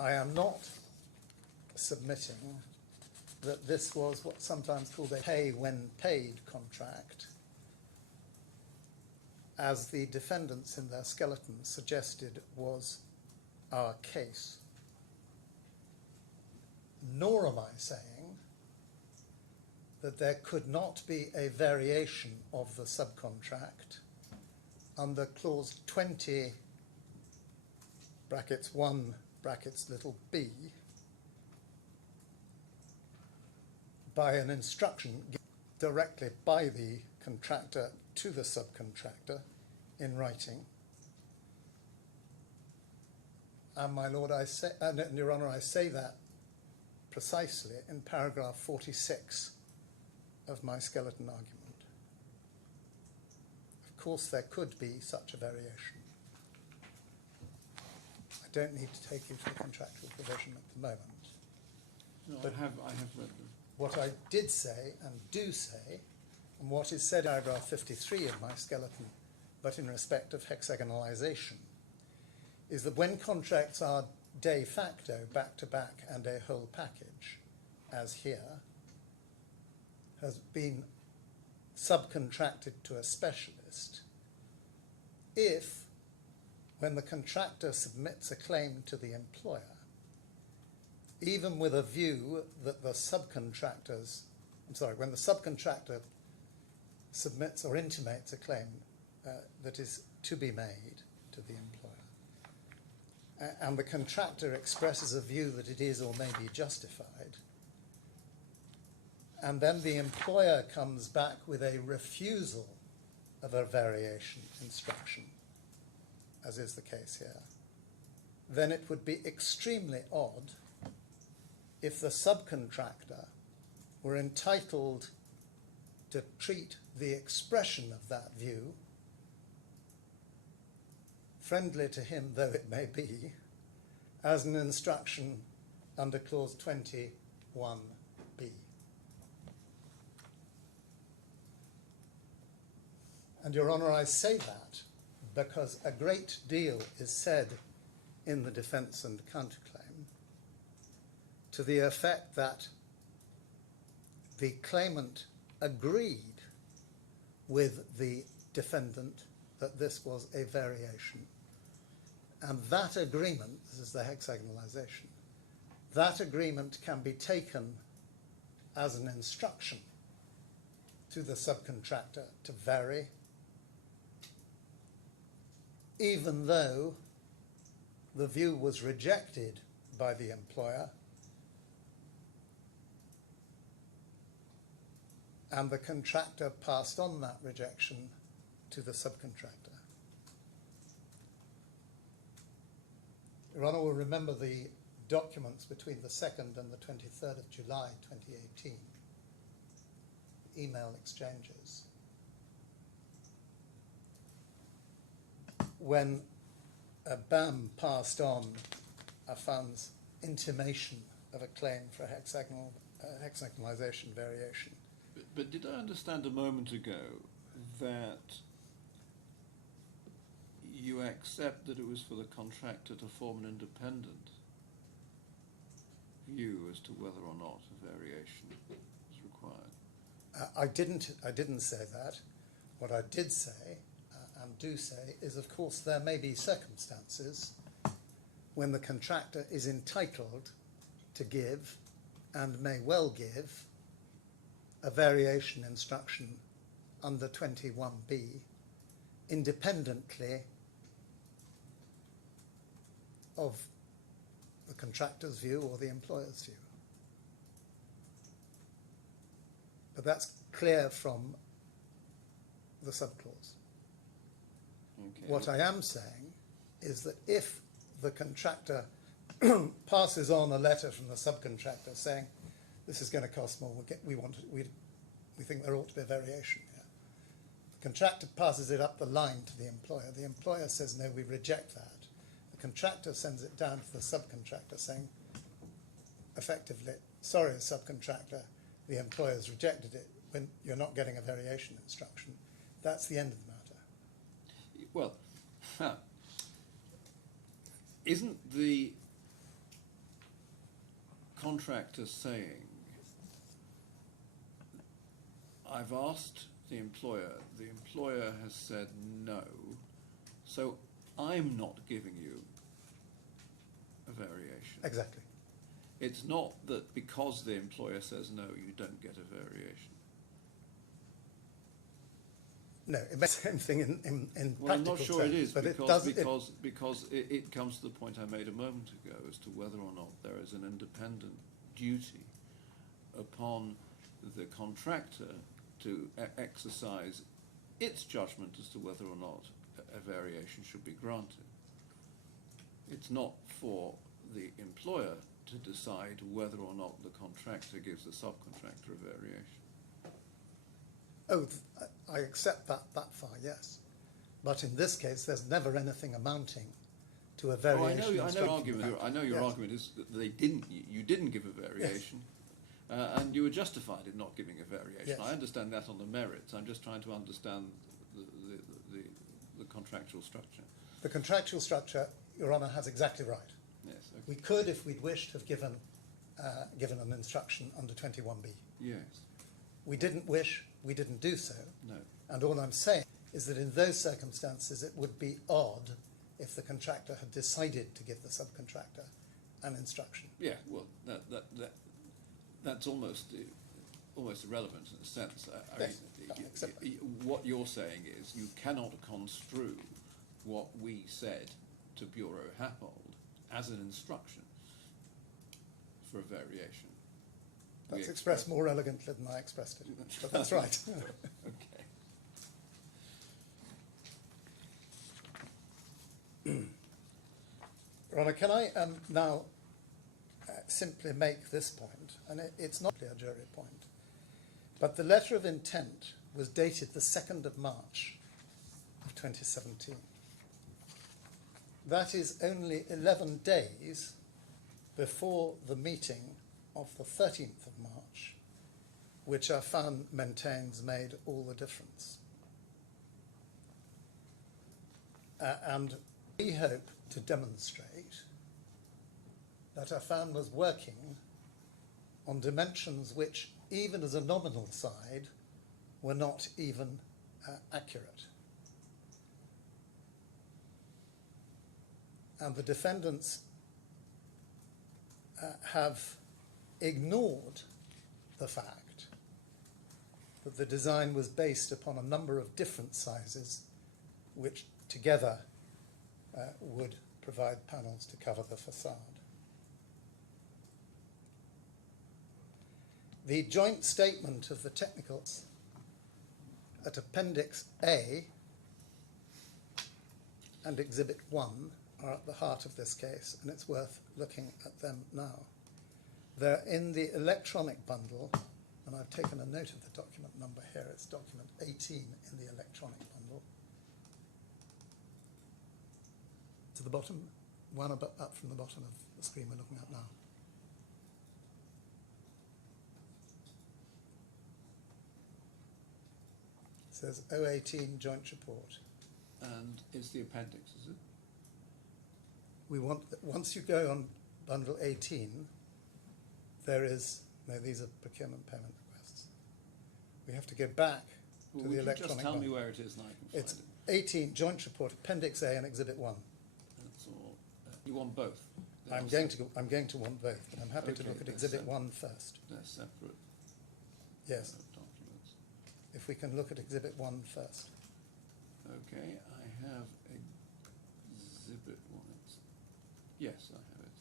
I am not submitting that this was what's sometimes called a pay-when-paid contract, as the defendants in their skeleton suggested was our case. Nor am I saying that there could not be a variation of the subcontract under clause 20 brackets 1 brackets little b by an instruction given directly by the contractor to the subcontractor in writing. And my Lord, I say, Your Honour, I say that precisely in paragraph 46 of my skeleton argument. Of course, there could be such a variation. I don't need to take you to the contractual provision at the moment. No, But I have read them. what I did say and do say, and what is said in paragraph 53 of my skeleton, but in respect of hexagonalization, is that when contracts are de facto back-to-back and a whole package, as here, has been subcontracted to a specialist, if, when the contractor submits a claim to the employer, even with a view that the subcontractors, when the subcontractor submits or intimates a claim that is to be made to the employer, and the contractor expresses a view that it is or may be justified, and then the employer comes back with a refusal of a variation instruction, as is the case here, then it would be extremely odd if the subcontractor were entitled to treat the expression of that view, friendly to him though it may be, as an instruction under clause 21b. And Your Honour, I say that because a great deal is said in the defence and counterclaim to the effect that the claimant agreed with the defendant that this was a variation. And that agreement, this is the hexagonalization, that agreement can be taken as an instruction to the subcontractor to vary, even though the view was rejected by the employer and the contractor passed on that rejection to the subcontractor. Your Honour will remember the documents between the 2nd and the 23rd of July 2018, email exchanges, when BAM passed on Affan's intimation of a claim for a hexagonalization variation. But did I understand a moment ago that accept that it was for the contractor to form an independent view as to whether or not a variation is required? I didn't say that. What I did say and do say is, of course, there may be circumstances when the contractor is entitled to give and may well give a variation instruction under 21B independently of the contractor's view or the employer's view. But that's clear from the subclause. Okay. What I am saying is that if the contractor passes on a letter from the subcontractor saying this is going to cost more, we think there ought to be a variation here. The contractor passes it up the line to the employer says no, we reject that. The contractor sends it down to the subcontractor saying effectively, sorry subcontractor, the employer's rejected it when you're not getting a variation instruction. That's the end of the matter. Well, isn't the contractor saying, I've asked the employer has said no, so I'm not giving you a variation? Exactly. It's not that because the employer says no, you don't get a variation. No, it makes the same thing in Well, I'm practical not sure terms, it is, but because it comes to the point I made a moment ago as to whether or not there is an independent duty upon the contractor to exercise its judgment as to whether or not a variation should be granted. It's not for the employer to decide whether or not the contractor gives the subcontractor a variation. Oh, I accept that far, yes. But in this case, there's never anything amounting to a variation. I know your argument. I know your Yes. argument is that you didn't give a variation, and you were justified in not giving a variation. Yes. I understand that on the merits. I'm just trying to understand the contractual structure. The contractual structure, Your Honour, has exactly right. Yes. Okay. We could, if we'd wished, have given an instruction under 21B. Yes. We didn't wish, we didn't do so. No. And all I'm saying is that in those circumstances, it would be odd if the contractor had decided to give the subcontractor an instruction. Yeah. Well, that's almost irrelevant in a sense. Yes, I accept that. What you're saying is you cannot construe what we said to Bureau Happold as an instruction for a variation. That's expressed more elegantly than I expressed it, but that's right. Okay. Your Honour, can I now simply make this point, and it's not a jury point, but the letter of intent was dated the 2nd of March of 2017. That is only 11 days before the meeting of the 13th of March, which Affan maintains made all the difference. And we hope to demonstrate that Affan was working on dimensions which, even as a nominal side, were not even accurate. And the defendants have ignored the fact that the design was based upon a number of different sizes which together would provide panels to cover the facade. The joint statement of the technicals at Appendix A and Exhibit 1 are at the heart of this case, and it's worth looking at them now. They're in the electronic bundle, and I've taken a note of the document number here. It's document 18 in the electronic bundle. To the bottom, one up from the bottom of the screen we're looking at now. It says 018 Joint Report. and it's the appendix, is it? We want, once you go on bundle 18, there is, no, these are procurement payment requests. We have to go back Well, to would the you just electronic tell me bundle. where it is and I can It's find it? 18, joint report, appendix A and exhibit 1. That's all. You want both? They're I'm not going separate. to want both, but I'm happy to Okay, look at they're exhibit separate. 1 first. They're separate Yes, documents. if we can look at exhibit 1 first. Okay, I have exhibit 1. Yes, I have it.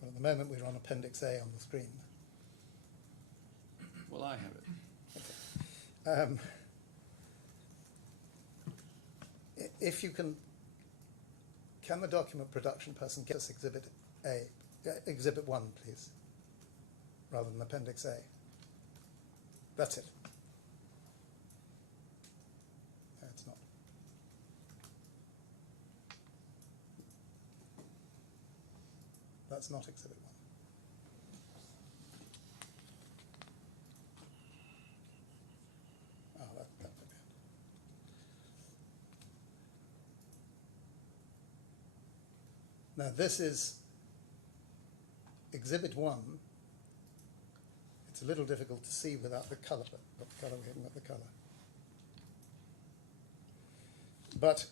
Well, at the moment we're on appendix A on the screen. Well, I have it. If you can the document production person get us exhibit A, exhibit 1, please, rather than appendix A? That's it. No, it's not. That's not exhibit 1. Oh, that would be it. Now this is exhibit 1. It's a little difficult to see without the colour, but got the colour, we haven't got the colour. But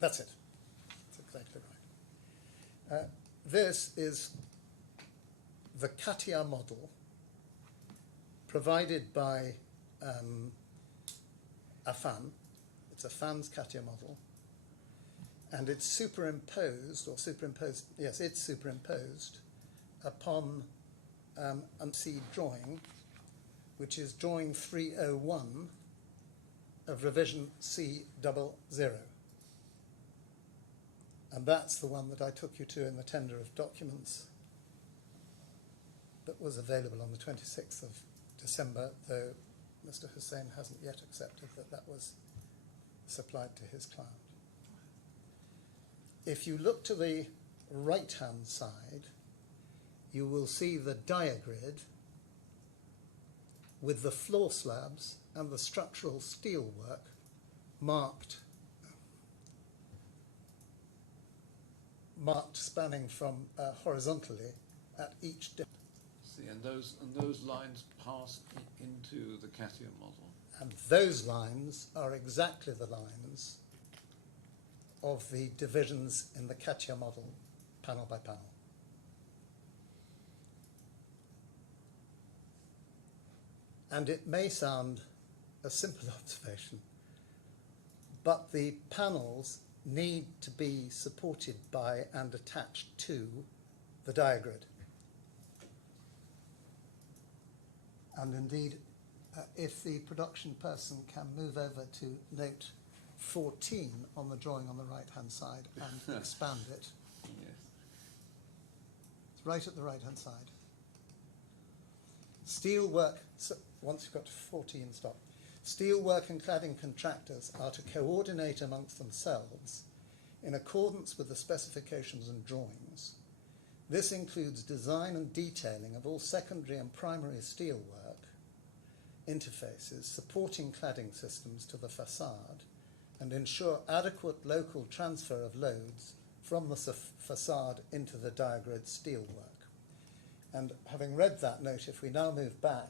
that's it. That's exactly right. This is the CATIA model provided by Affan. It's Affan's CATIA model. And it's superimposed upon an LLC drawing, which is drawing 301 of revision C00. And that's the one that I took you to in the tender of documents that was available on the 26th of December, though Mr. Hussain hasn't yet accepted that that was supplied to his client. If you look to the right-hand side, you will see the diagrid with the floor slabs and the structural steelwork marked spanning from horizontally at each dip. See, and those lines pass into the CATIA model. And those lines are exactly the lines of the divisions in the CATIA model, panel by panel. And it may sound a simple observation, but the panels need to be supported by and attached to the diagrid. And indeed, if the production person can move over to note 14 on the drawing on the right-hand side and expand it. Yes. It's right at the right-hand side. Steelwork, so once you've got to 14, stop. Steelwork and cladding contractors are to coordinate amongst themselves in accordance with the specifications and drawings. This includes design and detailing of all secondary and primary steelwork, interfaces, supporting cladding systems to the facade, and ensure adequate local transfer of loads from the facade into the diagrid steelwork. And having read that note, if we now move back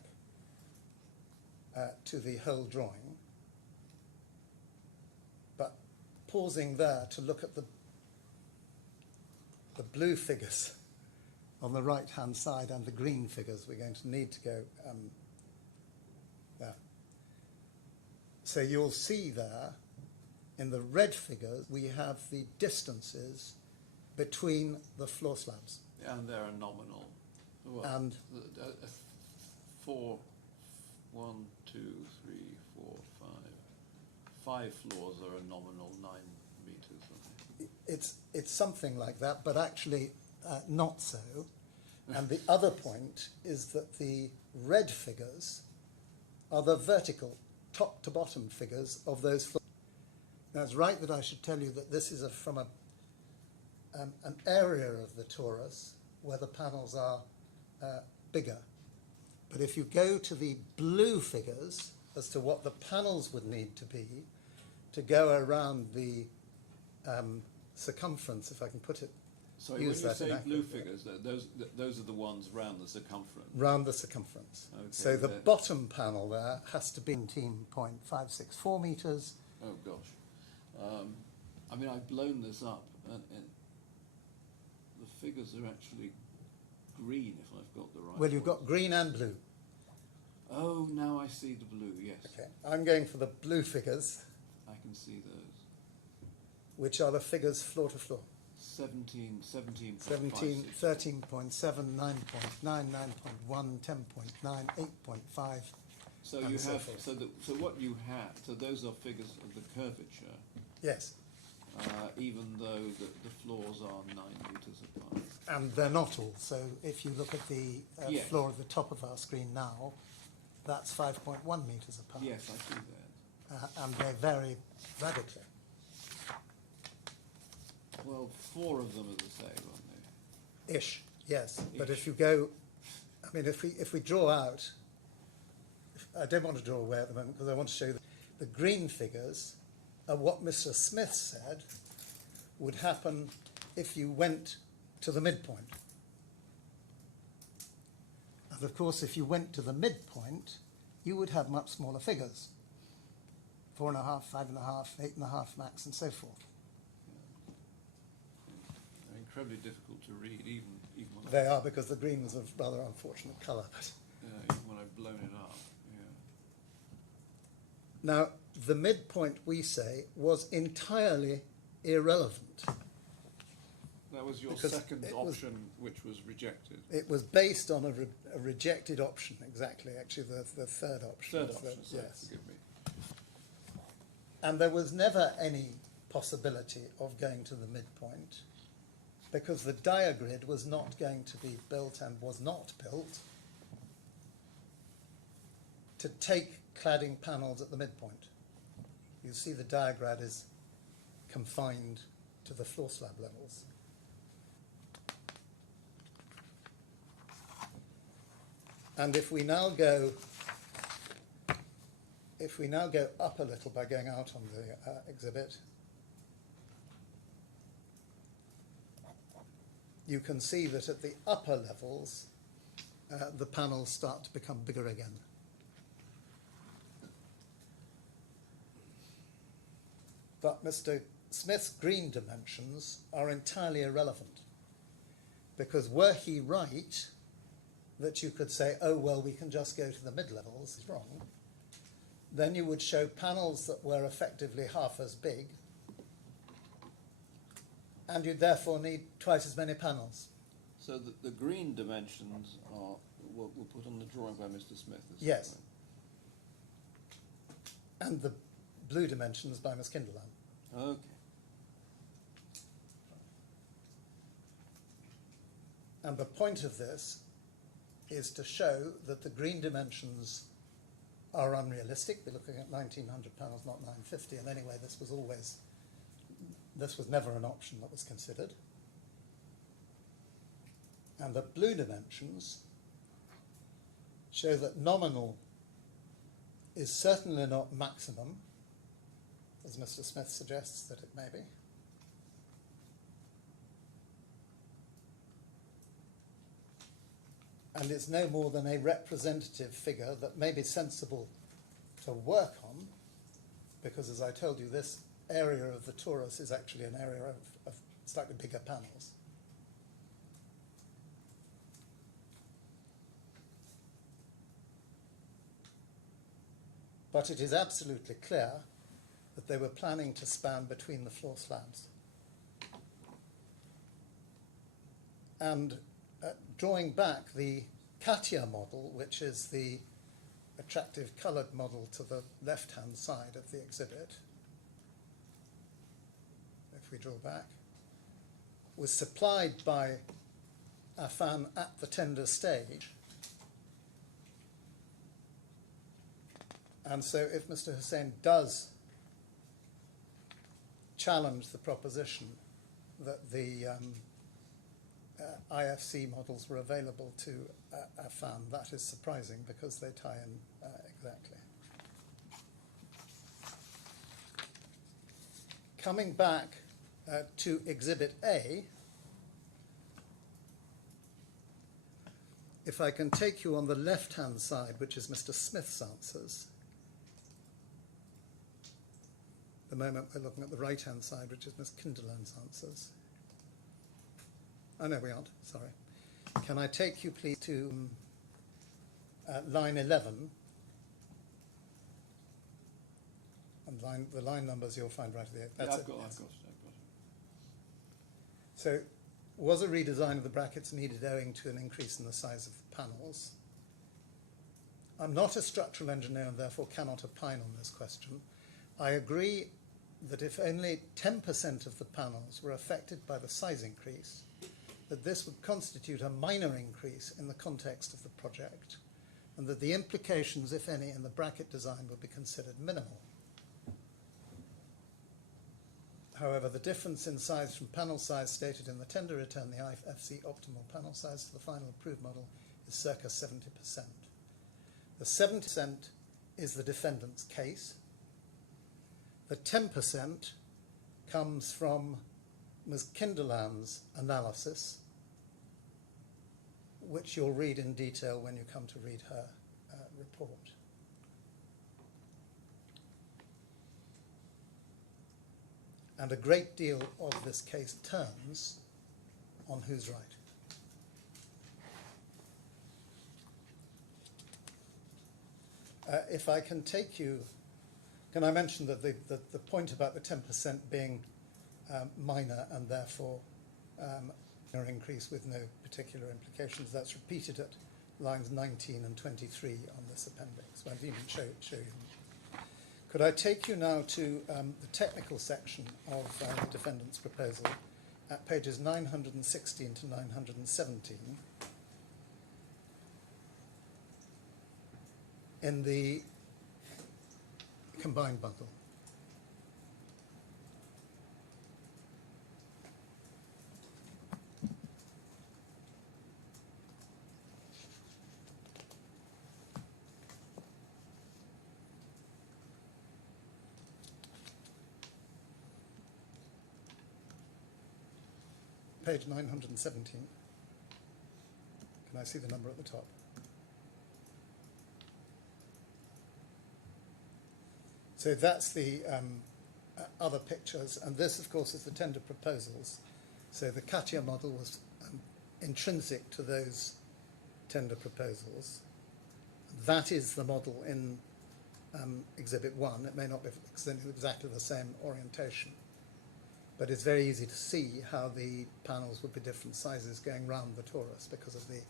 to the whole drawing, but pausing there to look at the blue figures on the right-hand side and the green figures, we're going to need to go there. So you'll see there, in the red figures, we have the distances between the floor slabs. And they're a nominal. Well, And 4, 1, 2, 3, 4, 5. 5 floors are a nominal 9 meters. I think. It's something like that, but actually not so. And the other point is that the red figures are the vertical, top to bottom figures of those floors. Now, it's right that I should tell you that this is from an area of the torus where the panels are bigger. But if you go to the blue figures as to what the panels would need to be to go around the circumference, if I can put it, Sorry, when you use that say in blue accurate- figures, those are the ones round the circumference. round the circumference. Okay, So the there. bottom panel there has to be 19.564 metres. Oh gosh. I mean, I've blown this up, and the figures are actually green, if I've got the right. Well, you've ones. got green and blue. Oh, now I see the blue. Yes, Okay, I'm going for the blue figures, I can see those. which are the figures floor to floor. 17, 17, 17.56. 13.7, 9.9, 9.1, 10.9, 8.5. So and you so have, forth. so what you have, so those are figures of the curvature, Yes, even though the floors are 9 metres apart. and they're not all. So if you look at the Yes. floor at the top of our screen now, that's 5.1 metres apart. Yes, I see that. And they vary radically. Well, 4 of them are the same, aren't they? Ish, yes. But Ish. if you go, I mean, if we draw out, I don't want to draw away at the moment because I want to show you the green figures are what Mr. Smith said would happen if you went to the midpoint. And of course, if you went to the midpoint, you would have much smaller figures. 4.5, 5.5, 8.5 max, and so forth. They're incredibly difficult to read, even when They are, because the green was a rather unfortunate colour. But even when I've blown it up. Yeah. now, the midpoint, we say, was entirely irrelevant. That was your Because second it was- option, which was rejected. It was based on a rejected option, exactly, actually, the third option. Third was option, the- sorry, yes. forgive me. And there was never any possibility of going to the midpoint because the diagrid was not going to be built and was not built to take cladding panels at the midpoint. You see the diagram is confined to the floor slab levels. And if we now go up a little by going out on the exhibit, you can see that at the upper levels, the panels start to become bigger again. But Mr. Smith's green dimensions are entirely irrelevant, because were he right that you could say, oh, well, we can just go to the mid-levels, is wrong, then you would show panels that were effectively half as big, and you'd therefore need twice as many panels. So the green dimensions were put on the drawing by Mr. Smith. Is that Yes. right? And the blue dimensions by Miss Kinderland. Okay. And the point of this is to show that the green dimensions are unrealistic. We're looking at 1900 panels, not 950, and anyway, this was never an option that was considered. And the blue dimensions show that nominal is certainly not maximum, as Mr. Smith suggests that it may be. And it's no more than a representative figure that may be sensible to work on, because as I told you, this area of the torus is actually an area of slightly bigger panels. But it is absolutely clear that they were planning to span between the floor slabs. And drawing back the Katia model, which is the attractive coloured model to the left-hand side of the exhibit, if we draw back, was supplied by Affan at the tender stage. And so if Mr. Hussain does challenge the proposition that the IFC models were available to Affan. That is surprising because they tie in exactly. Coming back to Exhibit A, if I can take you on the left-hand side, which is Mr. Smith's answers. At the moment, we're looking at the right-hand side, which is Ms. Kinderland's answers. Oh, no, we aren't. Sorry. Can I take you, please, to line 11? And the line numbers you'll find right at the end. Yeah, That's I've got it. So, was a redesign of the brackets needed owing to an increase in the size of the panels? I'm not a structural engineer and therefore cannot opine on this question. I agree that if only 10% of the panels were affected by the size increase, that this would constitute a minor increase in the context of the project, and that the implications, if any, in the bracket design would be considered minimal. However, the difference in size from panel size stated in the tender return, the IFC optimal panel size to the final approved model, is circa 70%. The 70% is the defendant's case. The 10% comes from Ms. Kinderland's analysis, which you'll read in detail when you come to read her report. And a great deal of this case turns on who's right. If I can take you, can I mention that the point about the 10% being minor and therefore an increase with no particular implications, that's repeated at lines 19 and 23 on this appendix. I didn't even show you them. Could I take you now to the technical section of the defendant's proposal at pages 916 to 917 in the combined bundle. Page 917. Can I see the number at the top? So that's the other pictures, and this, of course, is the tender proposals. So the Katia model was intrinsic to those tender proposals. That is the model in Exhibit 1. It may not be exactly the same orientation, but it's very easy to see how the panels would be different sizes going round the torus because of the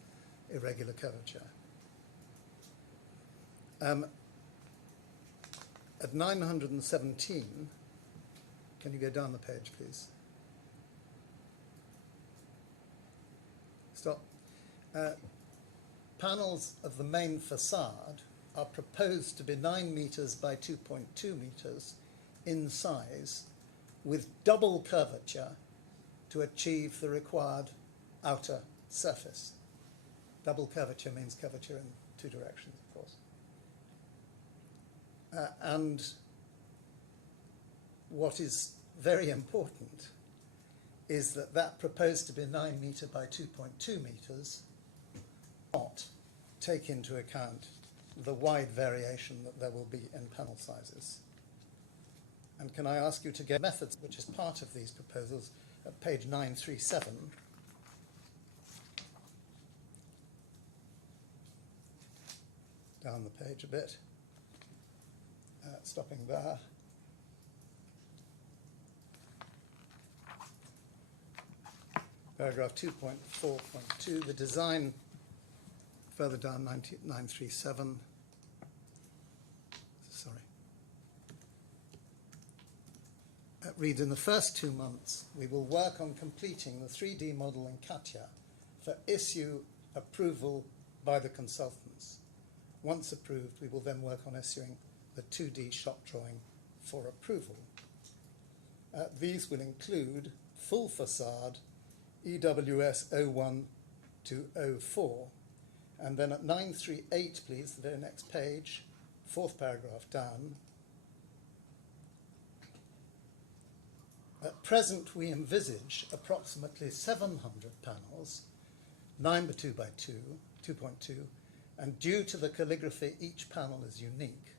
irregular curvature. At 917, can you go down the page, please? Stop. Panels of the main facade are proposed to be 9 meters by 2.2 meters in size, with double curvature to achieve the required outer surface. Double curvature means curvature in two directions, of course. And what is very important is that that proposed to be 9 meter by 2.2 meters not take into account the wide variation that there will be in panel sizes. And can I ask you to get methods, which is part of these proposals, at page 937. Down the page a bit. Stopping there. Paragraph 2.4.2, the design, further down 937. Sorry. It reads, in the first 2 months, we will work on completing the 3D model in Katia for issue approval by the consultants. Once approved, we will then work on issuing the 2D shop drawing for approval. These will include full facade EWS 01 to 04. And then at 938, please, the very next page, fourth paragraph down. At present, we envisage approximately 700 panels, 9 by 2 by 2, 2.2, and due to the calligraphy, each panel is unique.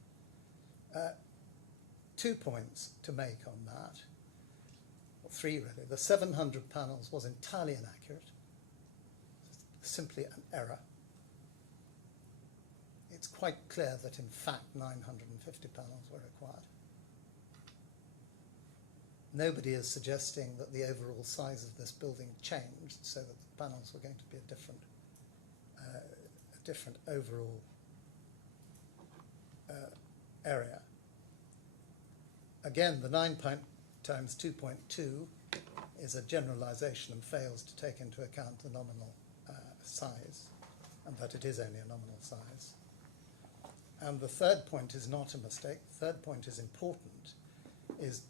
2 points to make on that, or 3 really. The 700 panels was entirely inaccurate, simply an error. It's quite clear that in fact 950 panels were required. Nobody is suggesting that the overall size of this building changed so that the panels were going to be a different overall area. Again, the 9 times 2.2 is a generalization and fails to take into account the nominal size, and that it is only a nominal size. And the third point is not a mistake. The third point is important, is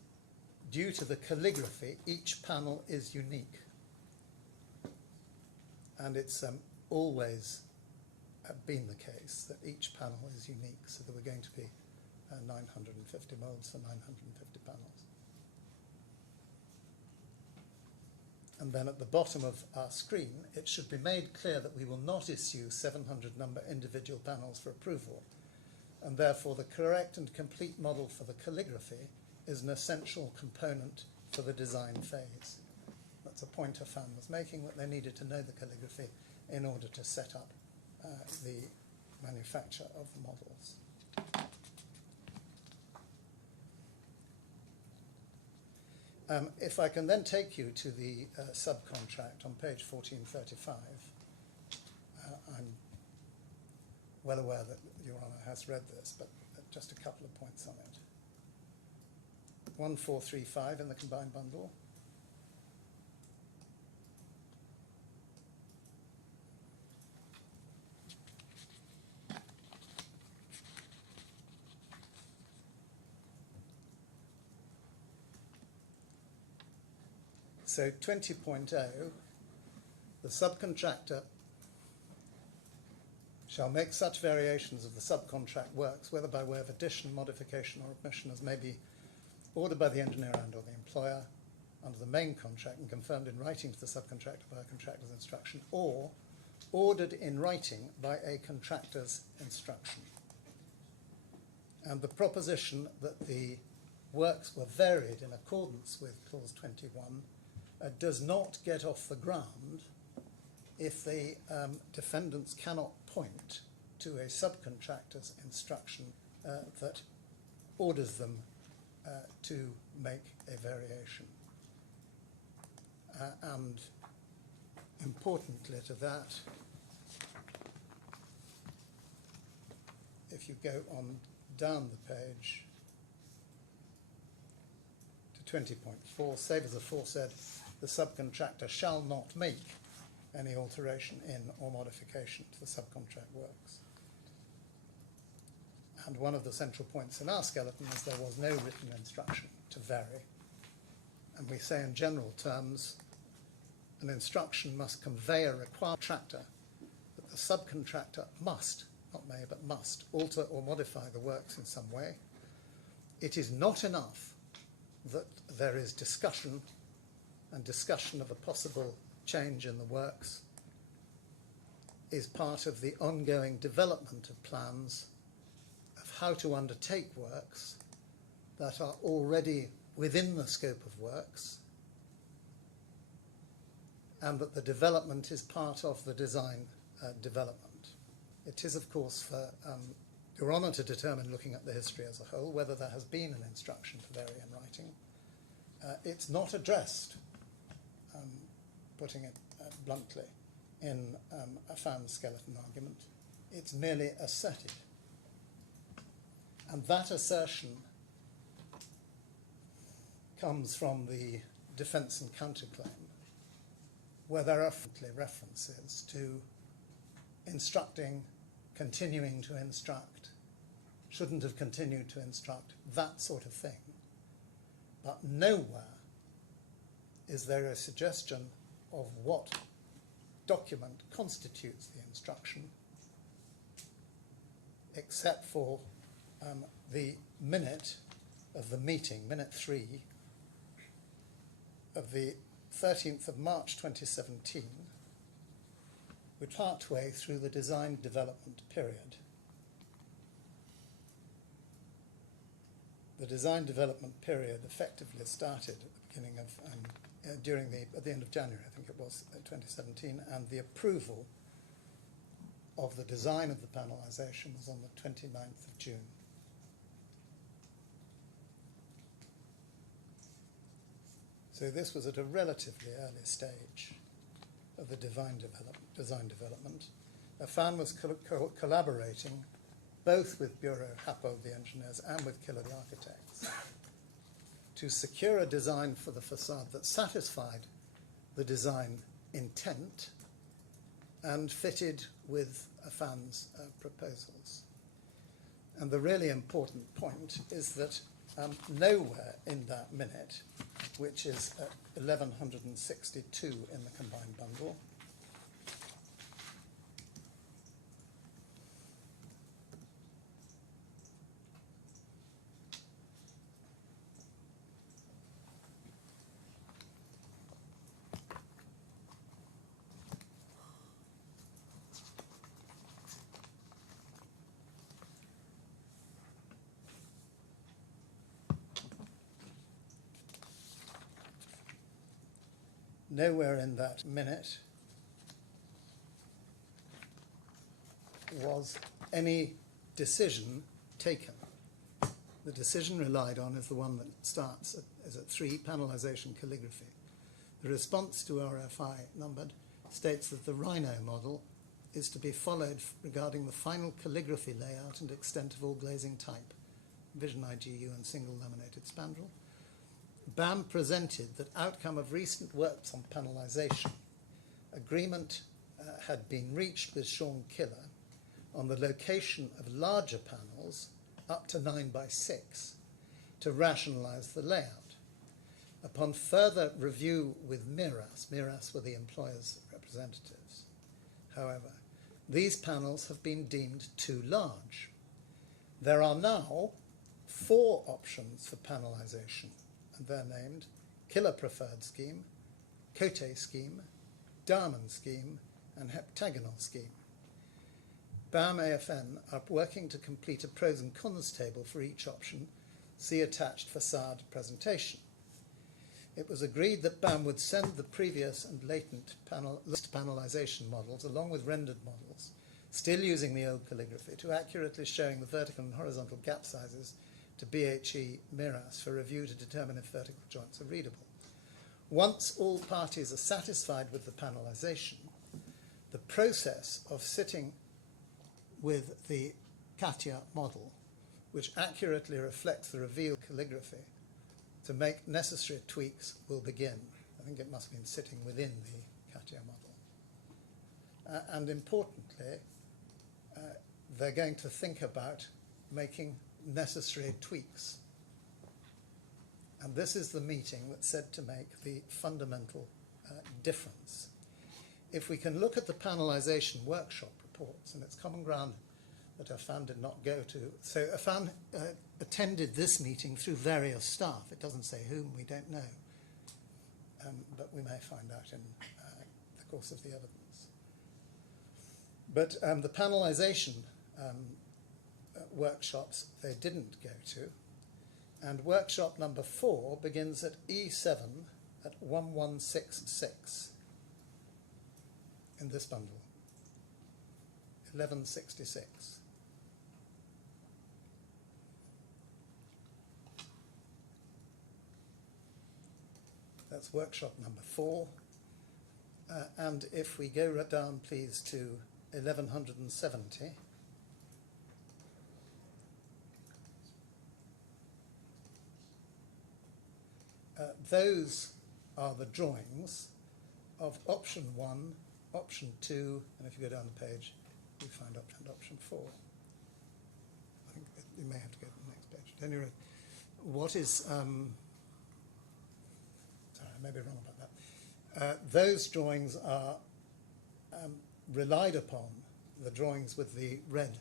due to the calligraphy, each panel is unique. And it's always been the case that each panel is unique, so there were going to be 950 molds for 950 panels. And then at the bottom of our screen, it should be made clear that we will not issue 700 number individual panels for approval, and therefore the correct and complete model for the calligraphy is an essential component for the design phase. That's a point Affan was making, that they needed to know the calligraphy in order to set up the manufacture of the models. If I can then take you to the subcontract on page 1435, I'm well aware that Your Honour has read this, but just a couple of points on it. 1435 in the combined bundle. So 20.0, the subcontractor shall make such variations of the subcontract works, whether by way of addition, modification, or omission, as may be ordered by the engineer and or the employer under the main contract and confirmed in writing to the subcontractor by a contractor's instruction, or ordered in writing by a contractor's instruction. And the proposition that the works were varied in accordance with clause 21 does not get off the ground if the defendants cannot point to a subcontractor's instruction that orders them to make a variation. And importantly to that, if you go on down the page to 20.4, save as aforesaid, the subcontractor shall not make any alteration in or modification to the subcontract works. And one of the central points in our skeleton is there was no written instruction to vary. And we say in general terms, an instruction must convey a required contractor that the subcontractor must, not may, but must, alter or modify the works in some way. It is not enough that there is discussion and discussion of a possible change in the works is part of the ongoing development of plans of how to undertake works that are already within the scope of works, and that the development is part of the design development. It is, of course, for Your Honour to determine, looking at the history as a whole, whether there has been an instruction to vary in writing. It's not addressed, putting it bluntly, in Affan's skeleton argument. It's merely asserted. And that assertion comes from the defence and counterclaim, where there are frequently references to instructing, continuing to instruct, shouldn't have continued to instruct, that sort of thing. But nowhere is there a suggestion of what document constitutes the instruction, except for the minute of the meeting, minute 3, of the 13th of March 2017, we're partway through the design development period. The design development period effectively started at the beginning of, at the end of January, I think it was, 2017, and the approval of the design of the panelization was on the 29th of June. So this was at a relatively early stage of the design development. Affan was collaborating both with Bureau Happold, the engineers, and with Killer, the architects, to secure a design for the facade that satisfied the design intent and fitted with Affan's proposals. And the really important point is that nowhere in that minute, which is at 1162 in the combined bundle, nowhere in that minute was any decision taken. The decision relied on is the one that starts at 3, panelization calligraphy. The response to RFI numbered states that the Rhino model is to be followed regarding the final calligraphy layout and extent of all glazing type, Vision IGU and single laminated spandrel. BAM presented that outcome of recent works on panelization. Agreement had been reached with Sean Killer on the location of larger panels up to 9 by 6 to rationalize the layout. Upon further review with Miras were the employer's representatives, however, these panels have been deemed too large. There are now 4 options for panelization, and they're named Killer Preferred Scheme, Cote Scheme, Diamond Scheme, and Heptagonal Scheme. BAM AFN are working to complete a pros and cons table for each option. See attached facade presentation. It was agreed that BAM would send the previous and latent panelization models along with rendered models, still using the old calligraphy, to accurately showing the vertical and horizontal gap sizes to BHE Miras for review to determine if vertical joints are readable. Once all parties are satisfied with the panelization, the process of sitting with the Katia model, which accurately reflects the revealed calligraphy, to make necessary tweaks will begin. I think it must have been sitting within the Katia model. And importantly, they're going to think about making necessary tweaks. And this is the meeting that's said to make the fundamental difference. If we can look at the panelization workshop reports, and it's common ground that Affan did not go to. So Affan attended this meeting through various staff. It doesn't say whom, we don't know. But we may find out in the course of the evidence. But the panelization workshops they didn't go to. And workshop number 4 begins at E7 at 1166 in this bundle. 1166. That's workshop number 4. And if we go right down, please, to 1170. Those are the drawings of option 1, option 2, and if you go down the page, you find option 4. I think you may have to go to the next page. At any rate, what is... sorry, I may be wrong about Those drawings are relied upon, the drawings with the red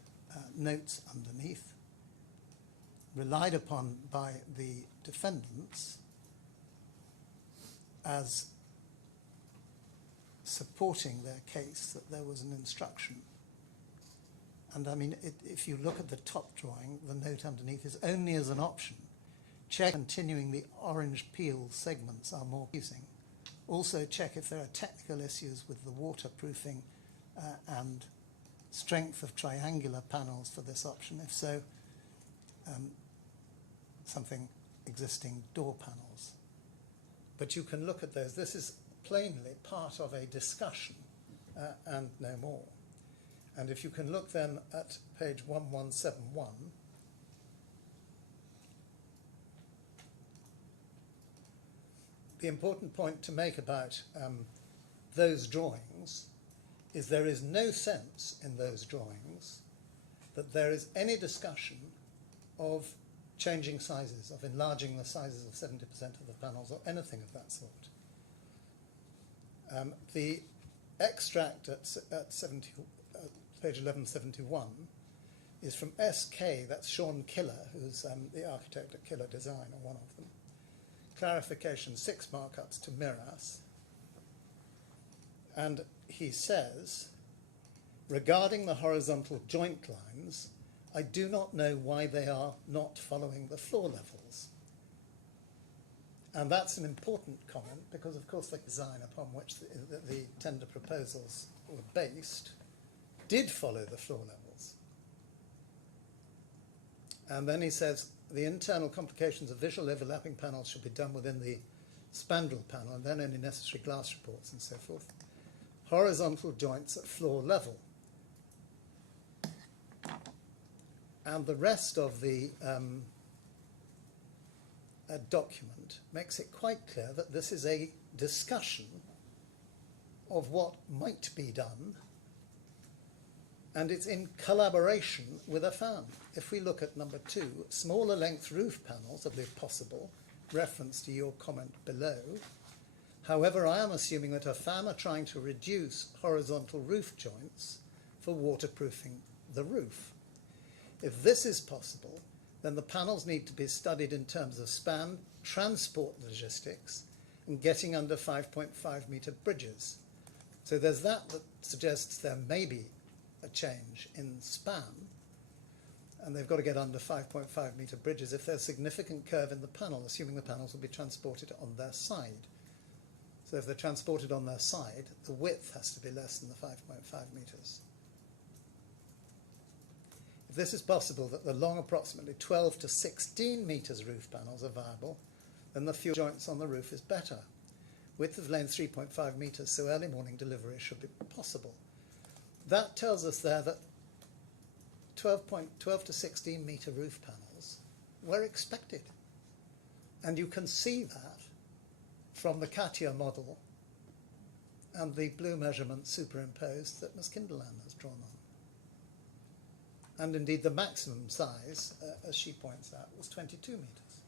notes underneath, relied upon by the defendants as supporting their case that there was an instruction. And I mean, if you look at the top drawing, the note underneath is only as an option. Check continuing the orange peel segments are more pleasing. Also check if there are technical issues with the waterproofing and strength of triangular panels for this option. If so, something existing door panels. But you can look at those. This is plainly part of a discussion and no more. And if you can look then at page 1171, the important point to make about those drawings is there is no sense in those drawings that there is any discussion of changing sizes, of enlarging the sizes of 70% of the panels or anything of that sort. The extract at page 1171 is from SK, that's Sean Killer, who's the architect at Killer Design, or one of them. Clarification, 6 markups to Miras. And he says, regarding the horizontal joint lines, I do not know why they are not following the floor levels. And that's an important comment because, of course, the design upon which the tender proposals were based did follow the floor levels. And then he says, the internal complications of visual overlapping panels should be done within the spandrel panel and then any necessary glass reports and so forth. Horizontal joints at floor level. And the rest of the document makes it quite clear that this is a discussion of what might be done, and it's in collaboration with Affan. If we look at number 2, smaller length roof panels, I believe possible, reference to your comment below. However, I am assuming that Affan are trying to reduce horizontal roof joints for waterproofing the roof. If this is possible, then the panels need to be studied in terms of span, transport logistics, and getting under 5.5 metre bridges. So there's that suggests there may be a change in span, and they've got to get under 5.5 metre bridges if there's significant curve in the panel, assuming the panels will be transported on their side. So if they're transported on their side, the width has to be less than the 5.5 metres. If this is possible, that the long approximately 12 to 16 metres roof panels are viable, then the fewer joints on the roof is better. Width of lane 3.5 metres, so early morning delivery should be possible. That tells us there that 12 to 16 metre roof panels were expected. And you can see that from the Katia model and the blue measurement superimposed that Ms. Kinderland has drawn on. And indeed the maximum size, as she points out, was 22 metres.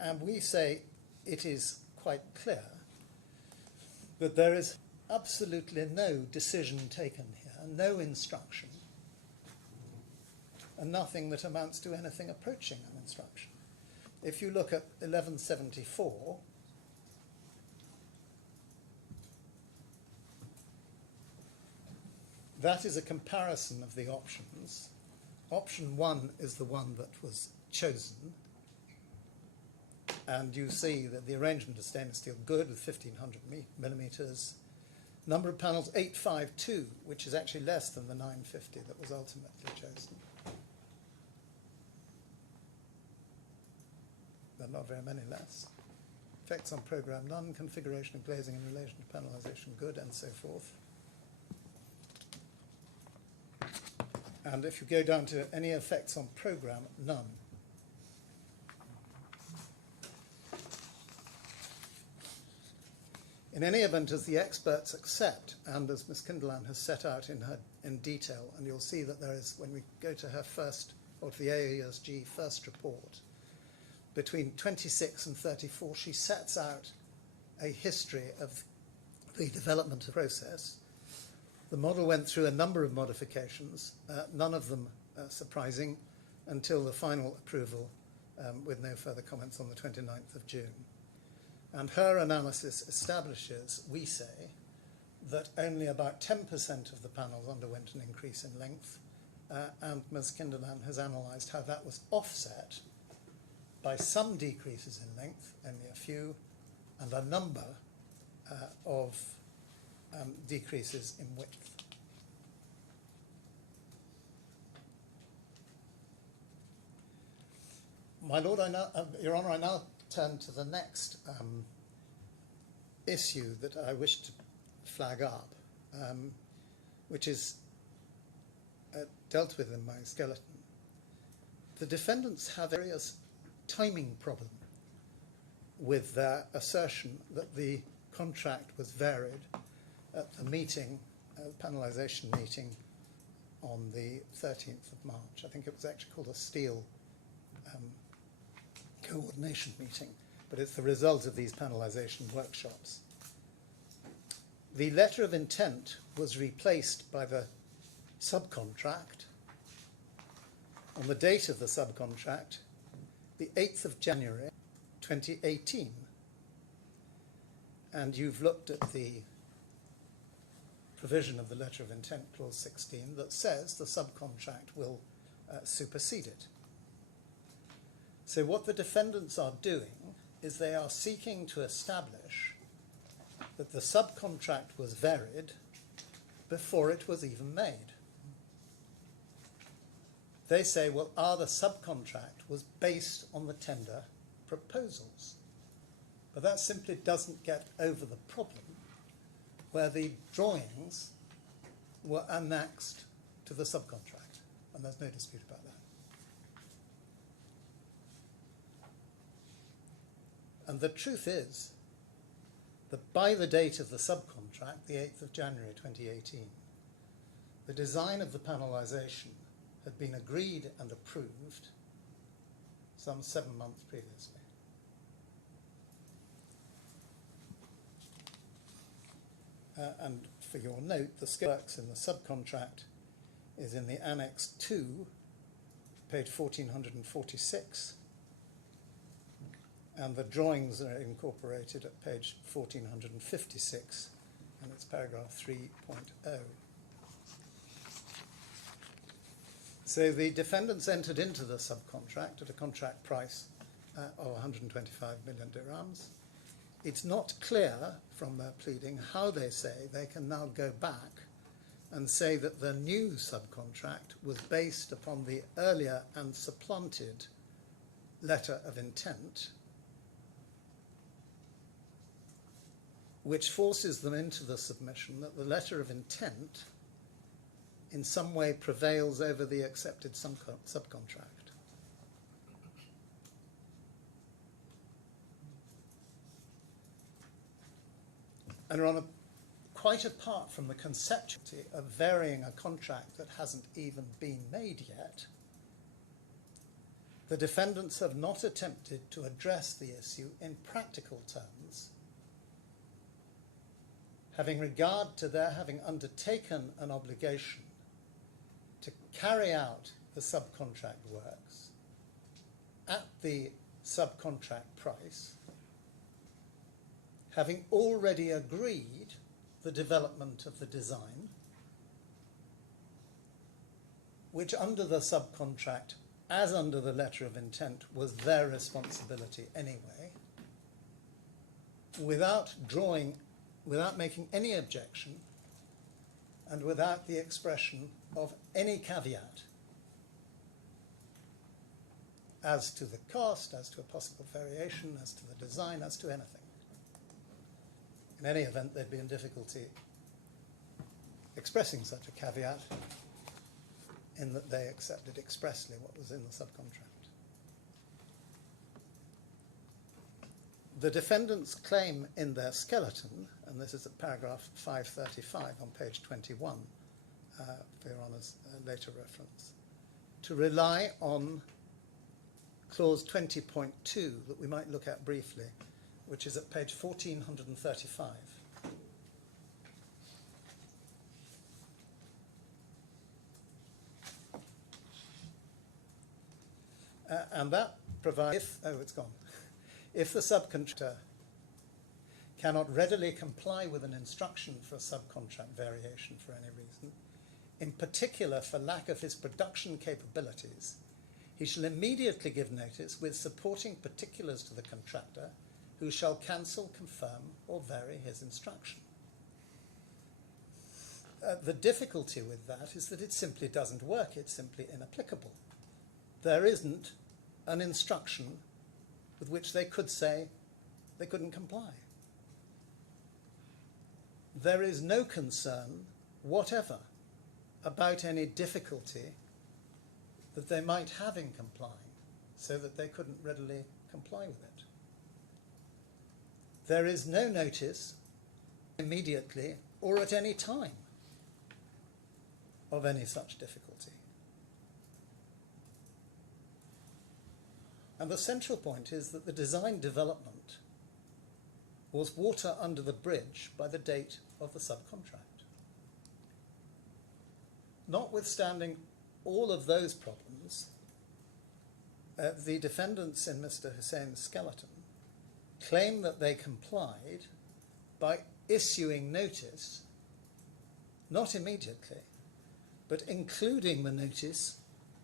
And we say it is quite clear that there is absolutely no decision taken here, no instruction, and nothing that amounts to anything approaching an instruction. If you look at 1174, that is a comparison of the options. Option 1 is the one that was chosen, and you see that the arrangement of stainless steel good with 1500 millimetres. Number of panels 852, which is actually less than the 950 that was ultimately chosen. There are not very many less. Effects on program none, configuration of glazing in relation to panelization good, and so forth. And if you go down to any effects on program, none. In any event, as the experts accept, and as Ms. Kinderland has set out in detail, and you'll see that there is, when we go to her first, or to the AESG first report, between 26 and 34, she sets out a history of the development of the process. The model went through a number of modifications, none of them surprising, until the final approval with no further comments on the 29th of June. And her analysis establishes, we say, that only about 10% of the panels underwent an increase in length, and Ms. Kinderman has analysed how that was offset by some decreases in length, only a few, and a number of decreases in width. My Lord, Your Honour, I now turn to the next issue that I wish to flag up, which is dealt with in my skeleton. The defendants have various timing problem with their assertion that the contract was varied at the meeting, panelization meeting on the 13th of March. I think it was actually called a steel coordination meeting, but it's the result of these panelization workshops. The letter of intent was replaced by the subcontract on the date of the subcontract, the 8th of January 2018. And you've looked at the provision of the letter of intent, clause 16, that says the subcontract will supersede it. So what the defendants are doing is they are seeking to establish that the subcontract was varied before it was even made. They say, well, the subcontract was based on the tender proposals. But that simply doesn't get over the problem where the drawings were annexed to the subcontract, and there's no dispute about that. And the truth is that by the date of the subcontract, the 8th of January 2018, the design of the panelization had been agreed and approved some 7 months previously. And for your note, the works in the subcontract is in the Annex 2, page 1446, and the drawings are incorporated at page 1456, and it's paragraph 3.0. So the defendants entered into the subcontract at a contract price of 125 million dirhams. It's not clear from their pleading how they say they can now go back and say that the new subcontract was based upon the earlier and supplanted letter of intent, which forces them into the submission that the letter of intent in some way prevails over the accepted subcontract. And Your Honour, quite apart from the conceptuality of varying a contract that hasn't even been made yet, the defendants have not attempted to address the issue in practical terms, having regard to their having undertaken an obligation to carry out the subcontract works at the subcontract price, having already agreed the development of the design, which under the subcontract, as under the letter of intent, was their responsibility anyway, without making any objection and without the expression of any caveat as to the cost, as to a possible variation, as to the design, as to anything. In any event, they'd be in difficulty expressing such a caveat in that they accepted expressly what was in the subcontract. The defendants claim in their skeleton, and this is at paragraph 535 on page 21, for Your Honour's later reference, to rely on clause 20.2 that we might look at briefly, which is at page 1435. And that provides, it's gone. If the subcontractor cannot readily comply with an instruction for a subcontract variation for any reason, in particular for lack of his production capabilities, he shall immediately give notice with supporting particulars to the contractor, who shall cancel, confirm, or vary his instruction. The difficulty with that is that it simply doesn't work. It's simply inapplicable. There isn't an instruction with which they could say they couldn't comply. There is no concern whatever about any difficulty that they might have in complying, so that they couldn't readily comply with it. There is no notice immediately or at any time of any such difficulty. And the central point is that the design development was water under the bridge by the date of the subcontract. Notwithstanding all of those problems, the defendants in Mr. Hussein's skeleton claim that they complied by issuing notice, not immediately, but including the notice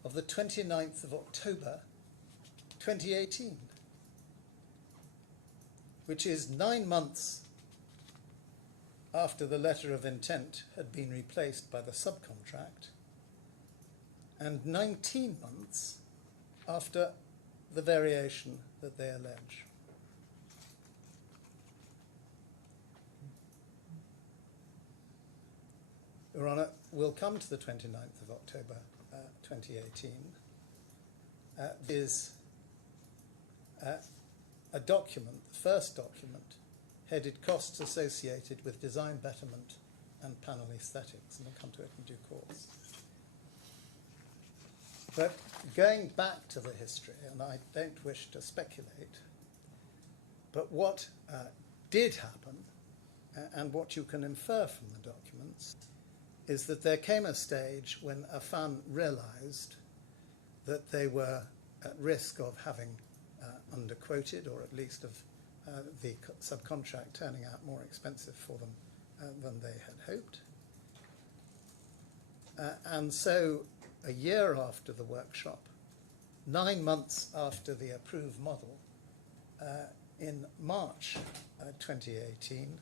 of the 29th of October 2018, which is 9 months after the letter of intent had been replaced by the subcontract, and 19 months after the variation that they allege. Your Honour, we'll come to the 29th of October 2018. Is a document, the first document, headed Costs Associated with Design Betterment and Panel Aesthetics, and I'll come to it in due course. But going back to the history, and I don't wish to speculate, but what did happen, and what you can infer from the documents, is that there came a stage when Affan realised that they were at risk of having underquoted, or at least of the subcontract turning out more expensive for them than they had hoped. And so a year after the workshop, 9 months after the approved model, in March 2018,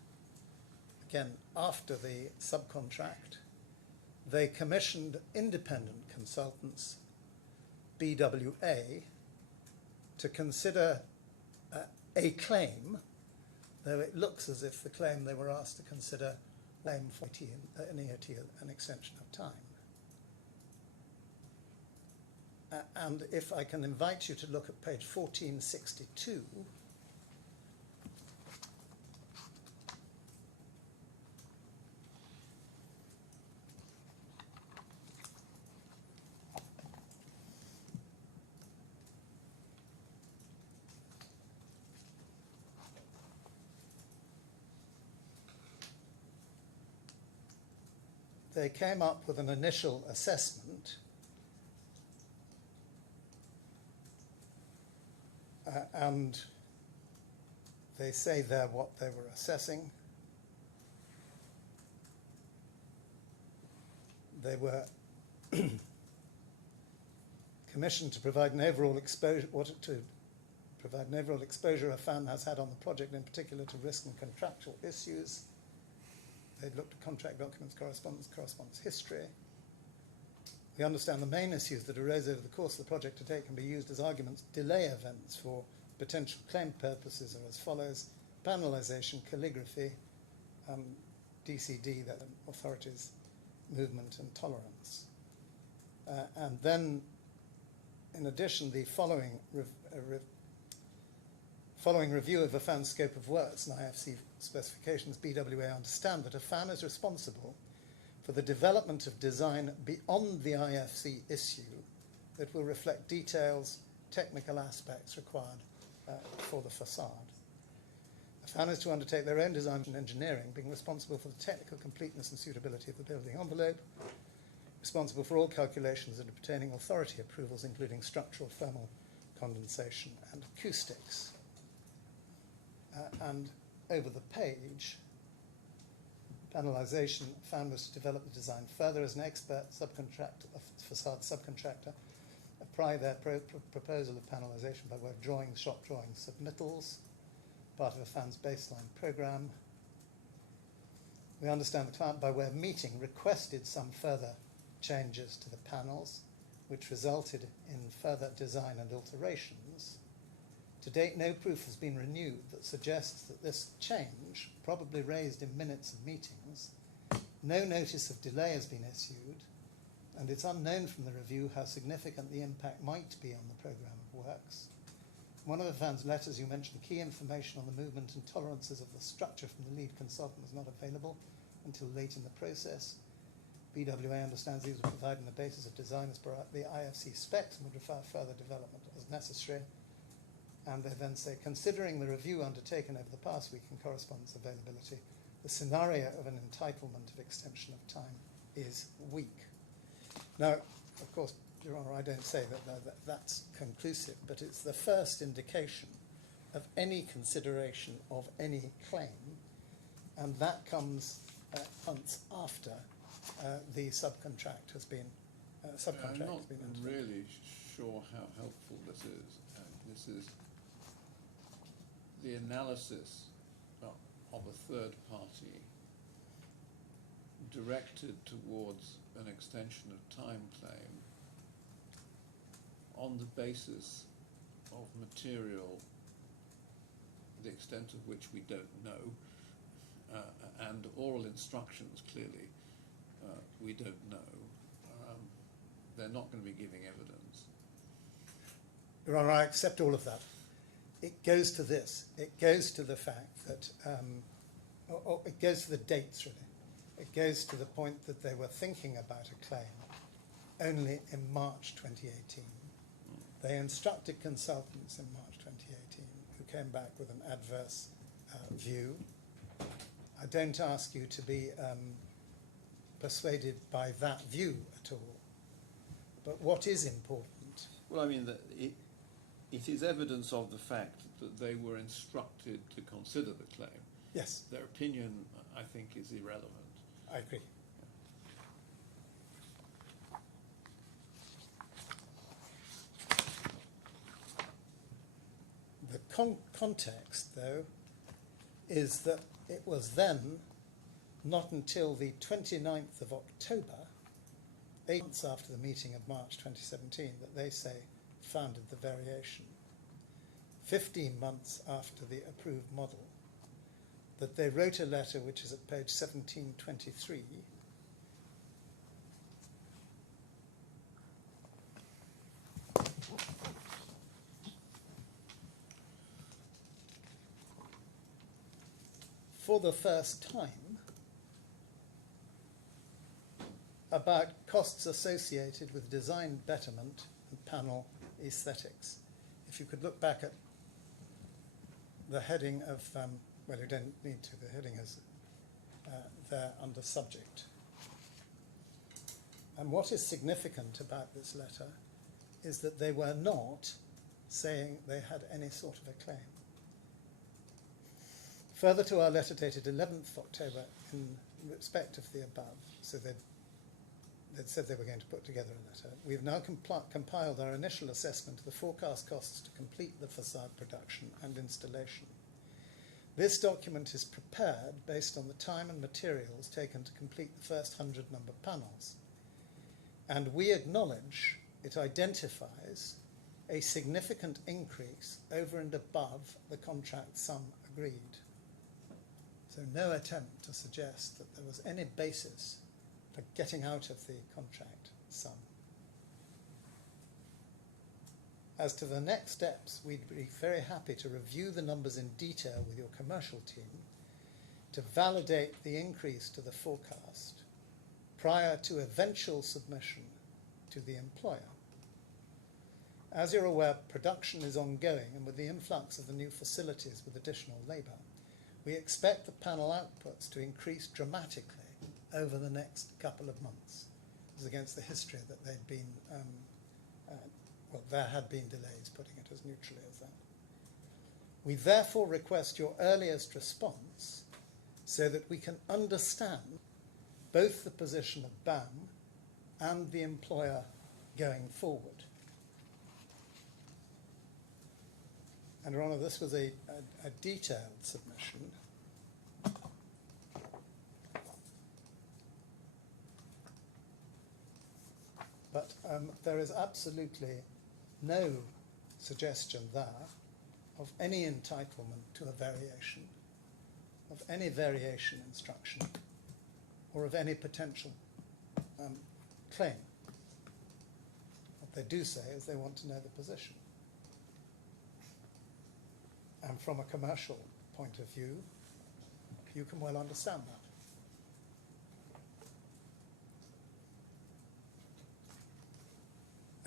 again after the subcontract, they commissioned independent consultants, BWA, to consider a claim, though it looks as if the claim they were asked to consider claim for an extension of time. And if I can invite you to look at page 1462, they came up with an initial assessment and they say there what they were assessing. They were commissioned to provide an overall exposure, Affan has had on the project, in particular to risk and contractual issues. They'd looked at contract documents, correspondence history. We understand the main issues that arose over the course of the project to date can be used as arguments. Delay events for potential claim purposes are as follows: panelization, calligraphy, DCD, that authorities, movement and tolerance. And then, in addition, the following review of Affan's scope of works and IFC specifications, BWA understand that Affan is responsible for the development of design beyond the IFC issue that will reflect details technical aspects required for the facade. Affan is to undertake their own design and engineering, being responsible for the technical completeness and suitability of the building envelope, responsible for all calculations and obtaining authority approvals, including structural, thermal, condensation, and acoustics. And over the page, panelization, Affan was to develop the design further as an expert facade subcontractor, apply their proposal of panelization by way of drawings, shop drawings, submittals, part of Affan's baseline program. We understand the client, by way of meeting, requested some further changes to the panels, which resulted in further design and alterations. To date, no proof has been renewed that suggests that this change, probably raised in minutes of meetings, no notice of delay has been issued, and it's unknown from the review how significant the impact might be on the programme of works. In one of Affan's letters, you mentioned key information on the movement and tolerances of the structure from the lead consultant was not available until late in the process. BWA understands these were providing the basis of design as per the IFC specs and would require further development as necessary. And they then say, considering the review undertaken over the past week and correspondence availability, the scenario of an entitlement of extension of time is weak. Now, of course, Your Honour, I don't say that's conclusive, but it's the first indication of any consideration of any claim, and that comes months after the subcontract has been I'm not really sure how helpful this is. This is the analysis of a third party directed towards an extension of time claim on the basis of material, the extent of which we don't know, and oral instructions, clearly, we don't know. They're not going to be giving evidence. Your Honour, I accept all of that. It goes to this. It goes to the fact that, or it goes to the dates, really. It goes to the point that they were thinking about a claim only in March 2018. They instructed consultants in March 2018 who came back with an adverse view. I don't ask you to be persuaded by that view at all. But what is important? Well, I mean, it is evidence of the fact that they were instructed to consider the claim. Yes. Their opinion, I think, is irrelevant. I agree. The context, though, is that it was then, not until the 29th of October, 8 months after the meeting of March 2017, that they say founded the variation. 15 months after the approved model, that they wrote a letter which is at page 1723, for the first time about costs associated with design betterment and panel aesthetics. If you could look back at the heading of, well, you don't need to, the heading is there under subject. And what is significant about this letter is that they were not saying they had any sort of a claim. Further to our letter dated 11th October in respect of the above, so they'd said they were going to put together a letter. We've now compiled our initial assessment of the forecast costs to complete the facade production and installation. This document is prepared based on the time and materials taken to complete the first 100 number panels. And we acknowledge it identifies a significant increase over and above the contract sum agreed. So no attempt to suggest that there was any basis for getting out of the contract sum. As to the next steps, we'd be very happy to review the numbers in detail with your commercial team to validate the increase to the forecast prior to eventual submission to the employer. As you're aware, production is ongoing, and with the influx of the new facilities with additional labour, we expect the panel outputs to increase dramatically over the next couple of months, as against the history that they'd been, well, there had been delays, putting it as neutrally as that. We therefore request your earliest response so that we can understand both the position of BAM and the employer going forward. And Your Honour, this was a detailed submission. But there is absolutely no suggestion there of any entitlement to a variation, of any variation instruction, or of any potential claim. What they do say is they want to know the position. And from a commercial point of view, you can well understand that.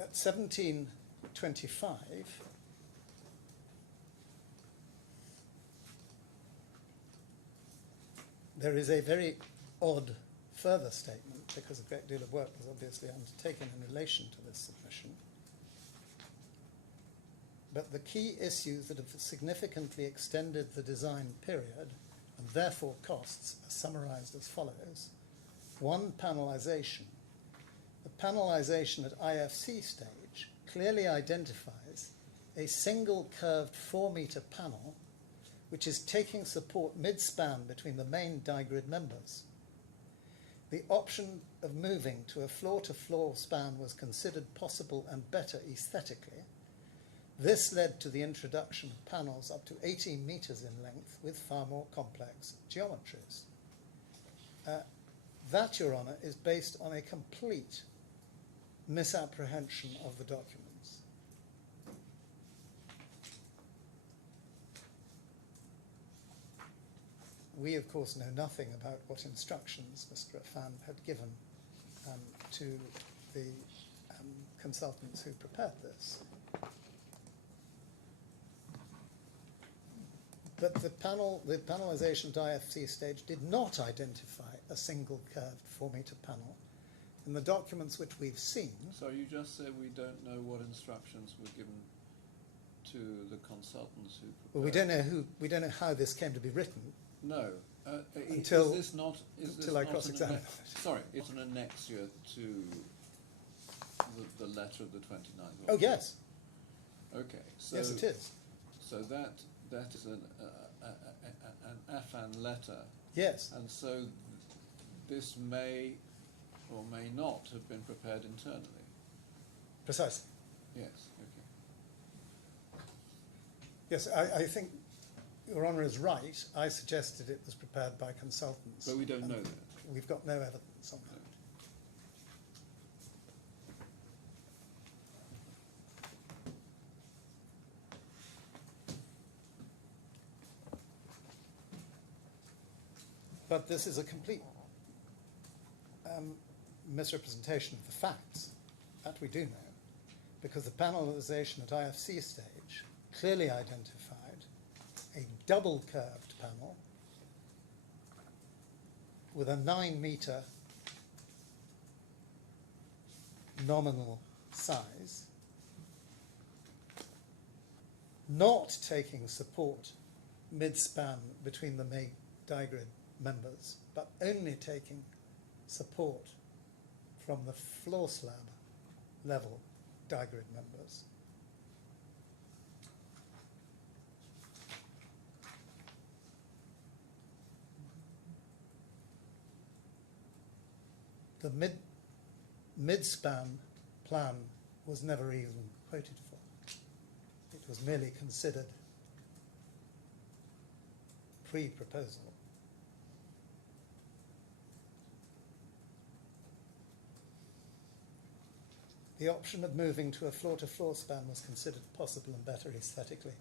At 1725, there is a very odd further statement, because a great deal of work was obviously undertaken in relation to this submission. But the key issues that have significantly extended the design period, and therefore costs, are summarised as follows. 1, panelisation. The panelisation at IFC stage clearly identifies a single curved 4-metre panel which is taking support mid-span between the main digrid members. The option of moving to a floor-to-floor span was considered possible and better aesthetically. This led to the introduction of panels up to 18 metres in length with far more complex geometries. That, Your Honour, is based on a complete misapprehension of the documents. We, of course, know nothing about what instructions Mr. Affan had given to the consultants who prepared this. But the panelisation at IFC stage did not identify a single curved 4-metre panel. In the documents which we've seen... So you just said we don't know what instructions were given to the consultants who prepared. Well, we don't know how this came to be written. No. Until I cross-examine it. Sorry, it's an annexure to the letter of the 29th. Oh, yes. Okay. So, yes, it is. So that is an Affan letter. Yes. And so this may or may not have been prepared internally. Precisely. Yes. Okay. Yes, I think Your Honour is right. I suggested it was prepared by consultants. But we don't know that. We've got no evidence on that. But this is a complete misrepresentation of the facts. That we do know, because the panelisation at IFC stage clearly identified a double curved panel with a 9-metre nominal size, not taking support mid-span between the main digrid members, but only taking support from the floor slab level digrid members. The mid-span plan was never even quoted for. It was merely considered pre-proposal. The option of moving to a floor-to-floor span was considered possible and better aesthetically.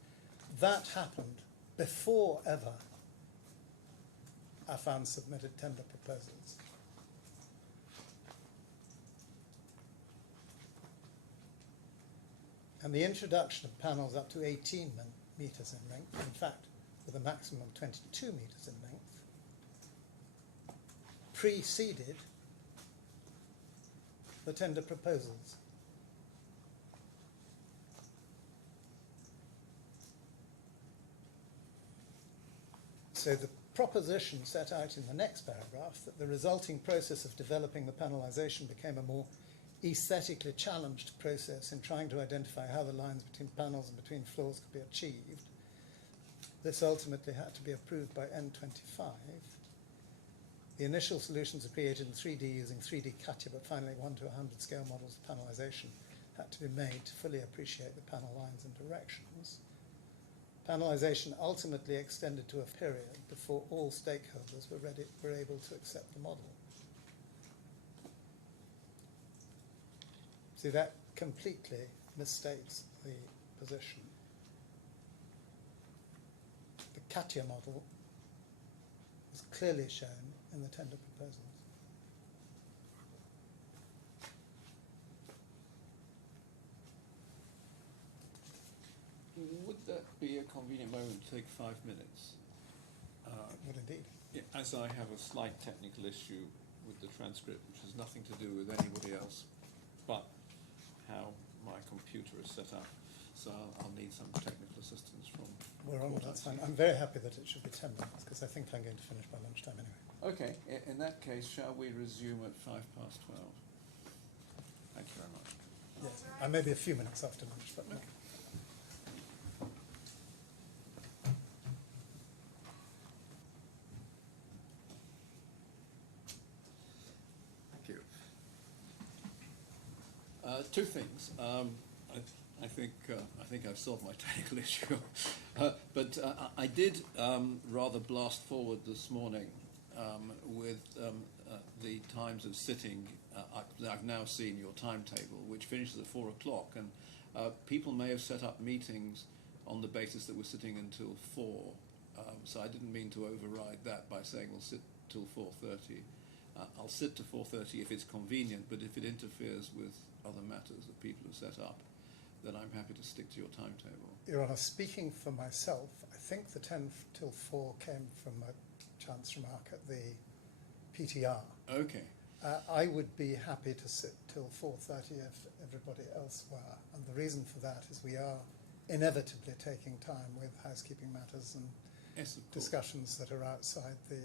That happened before ever Affan submitted tender proposals. And the introduction of panels up to 18 metres in length, in fact, with a maximum of 22 metres in length, preceded the tender proposals. So the proposition set out in the next paragraph that the resulting process of developing the panelization became a more aesthetically challenged process in trying to identify how the lines between panels and between floors could be achieved. This ultimately had to be approved by N25. The initial solutions are created in 3D using 3D CATIA, but finally 1 to 100 scale models of panelization had to be made to fully appreciate the panel lines and directions. Panelization ultimately extended to a period before all stakeholders were able to accept the model. See, that completely misstates the position. The CATIA model was clearly shown in the tender proposals. Would that be a convenient moment to take 5 minutes? Would indeed. Yeah, as I have a slight technical issue with the transcript, which has nothing to do with anybody else but how my computer is set up, so I'll need some technical assistance from. We're on, that's fine. I'm very happy that it should be 10 minutes because I think I'm going to finish by lunchtime anyway. Okay, in that case, shall we resume at 12:05? Thank you very much. Yes, I may be a few minutes after lunch, but no. Thank you. Two things. I think I've solved my technical issue, but I did rather blast forward this morning with the times of sitting. I've now seen your timetable, which finishes at 4 o'clock, and people may have set up meetings on the basis that we're sitting until 4. So I didn't mean to override that by saying we'll sit till 4:30. I'll sit to 4:30 if it's convenient, but if it interferes with other matters that people have set up, then I'm happy to stick to your timetable. Your Honour, speaking for myself, I think the 10 till 4 came from a chance remark at the PTR. Okay. I would be happy to sit till 4:30 if everybody else were, and the reason for that is we are inevitably taking time with housekeeping matters and Yes, of course. discussions that are outside the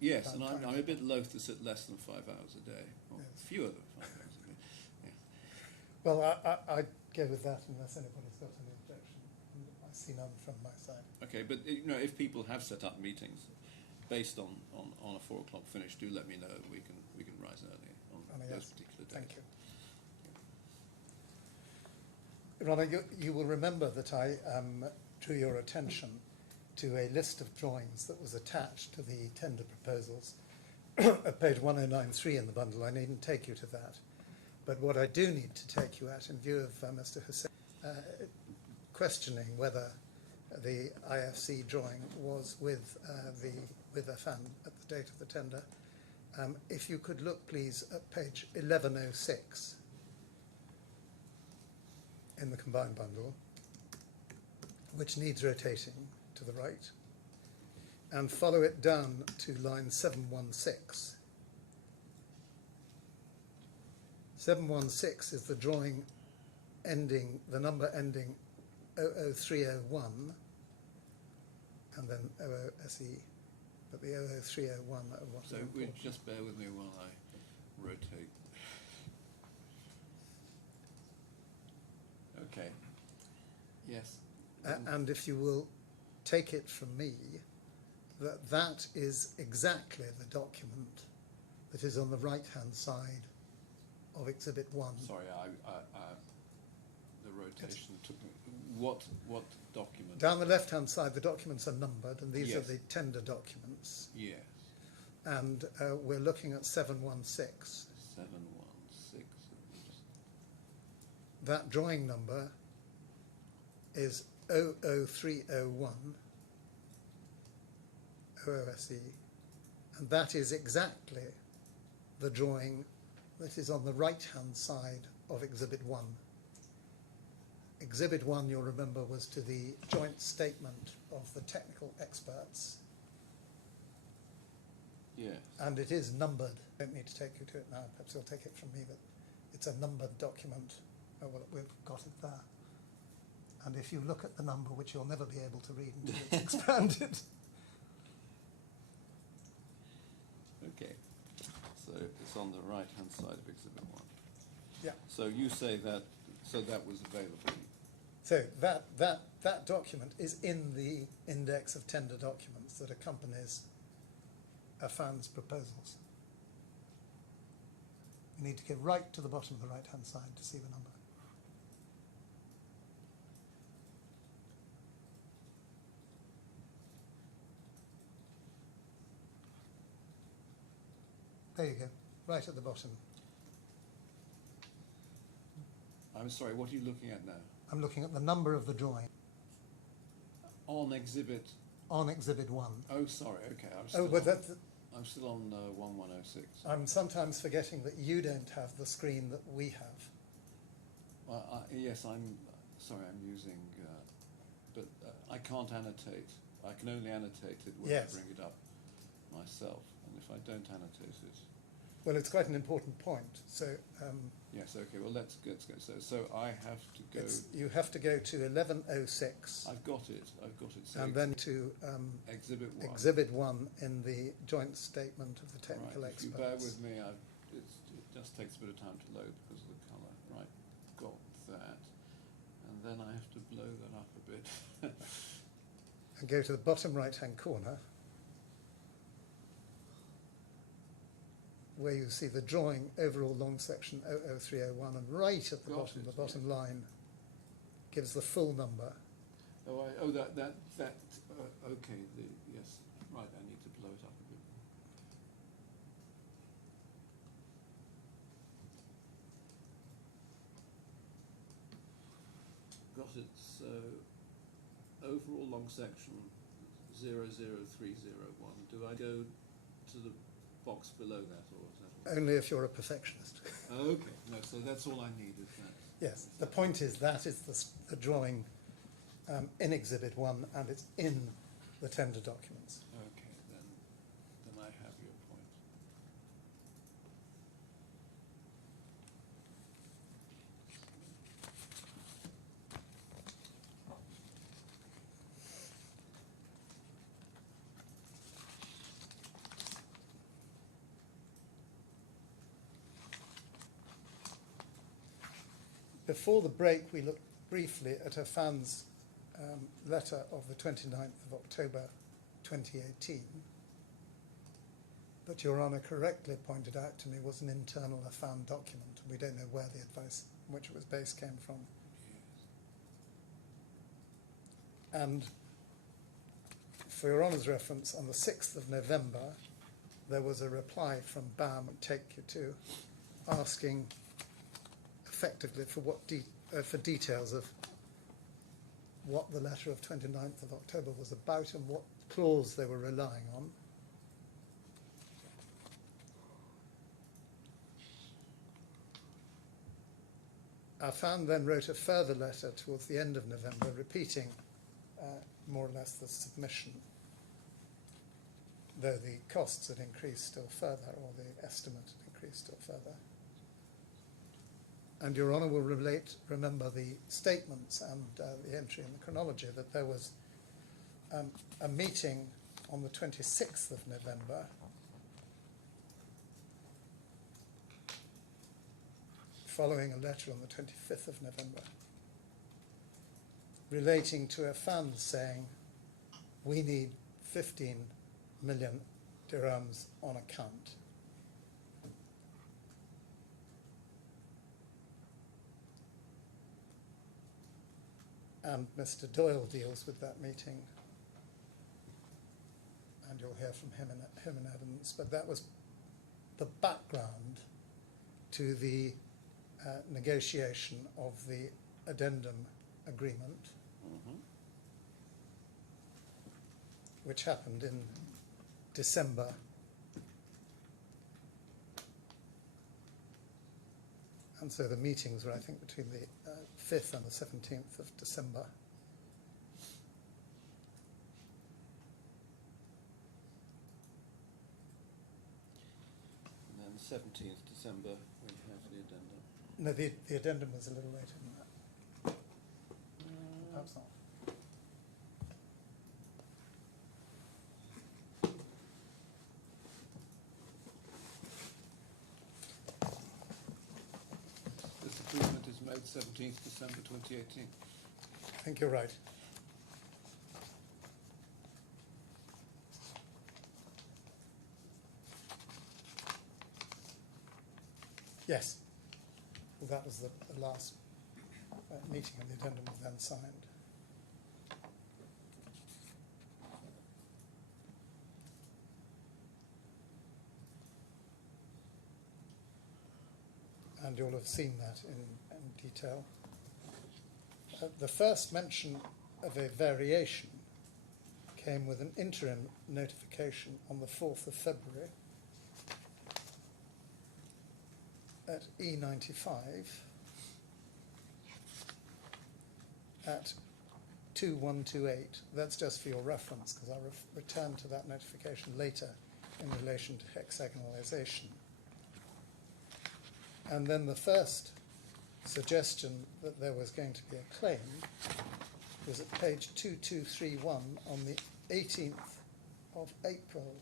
Yes, and time. I'm a bit loath to sit less than 5 hours a day, or Yes. fewer than 5 hours a day. Yeah. Well, I'd go with that unless anybody's got any objection. And I see none from my side. Okay, but you know, if people have set up meetings based on a 4 o'clock finish, do let me know. We can rise early on those Yes, particular days. thank you. Your Honour, you will remember that I drew your attention to a list of drawings that was attached to the tender proposals at page 1093 in the bundle. I needn't take you to that. But what I do need to take you at, in view of Mr. Hussain questioning whether the IFC drawing was with Affan at the date of the tender, if you could look, please, at page 1106 in the combined bundle, which needs rotating to the right, and follow it down to line 716. 716 is the drawing ending, the number ending 00301, and then OOSE, but the 00301 are what So are important. just bear with me while I rotate. Okay. Yes. And if you will take it from me, that is exactly the document that is on the right-hand side of Exhibit 1. Sorry, the rotation took me. What document? Down the left-hand side, the documents are numbered, and these are Yes. the tender documents. Yes. And we're looking at 716. 716. That drawing number is 00301, OOSE, and that is exactly the drawing that is on the right-hand side of Exhibit 1. Exhibit 1, you'll remember, was to the joint statement of the technical experts, Yes. and it is numbered. I don't need to take you to it now, perhaps you'll take it from me, that it's a numbered document. Oh, well, we've got it there. And if you look at the number, which you'll never be able to read until it's expanded. Okay. So it's on the right-hand side of Exhibit 1. Yeah. So you say that, so that was available. So that document is in the index of tender documents that accompanies Affan's proposals. You need to go right to the bottom of the right-hand side to see the number. There you go, right at the bottom. I'm sorry, what are you looking at now? I'm looking at the number of the drawing On Exhibit... on Exhibit 1. Oh, sorry, okay. I'm still on 1106. I'm sometimes forgetting that you don't have the screen that we have. Well, yes, I'm sorry, I'm using... but I can't annotate. I can only annotate it when Yes. I bring it up myself. And if I don't annotate it... Well, it's quite an important point. So Yes, okay, well, let's go. So I have to go... you have to go to 1106 I've got it. So and then to Exhibit 1. Exhibit 1 in the joint statement of the technical Right, if you experts. bear with me, it just takes a bit of time to load because of the colour. Right, got that. And then I have to blow that up a bit. And go to the bottom right-hand corner, where you see the drawing overall long section 00301, and right at the Got bottom, it, the bottom yes. line gives the full number. Okay, yes, right, I need to blow it up a bit. Got it, so overall long section 00301. Do I go to the box below that, or is that all? Only if you're a perfectionist. Okay, no, so that's all I need, is that? Yes, the point is that is the drawing in Exhibit 1, and it's in the tender documents. Okay, then I have your point. Before the break, we looked briefly at Affan's letter of the 29th of October 2018, that Your Honour correctly pointed out to me was an internal Affan document. We don't know where the advice on which it was based came from. Yes. And for Your Honour's reference, on the 6th of November, there was a reply from BAM, take you to, asking effectively for for details of what the letter of 29th of October was about and what clause they were relying on. Affan then wrote a further letter towards the end of November, repeating more or less the submission, though the costs had increased still further, or the estimate had increased still further. And Your Honour will remember the statements and the entry in the chronology that there was a meeting on the 26th of November following a letter on the 25th of November relating to Affan saying, we need 15 million dirhams on account. And Mr. Doyle deals with that meeting, and you'll hear from him in evidence, but that was the background to the negotiation of the addendum agreement, which happened in December And so the meetings were, I think, between the 5th and the 17th of December. And then 17th December, we have the addendum. No, the addendum was a little later than that. Perhaps not. This agreement is made 17th December 2018. I think you're right. Yes. Well, that was the last meeting, and the addendum was then signed. And you'll have seen that in detail. The first mention of a variation came with an interim notification on the 4th of February at E95 at 2128. That's just for your reference, because I'll return to that notification later in relation to hexagonalization. And then the first suggestion that there was going to be a claim was at page 2231 on the 18th of April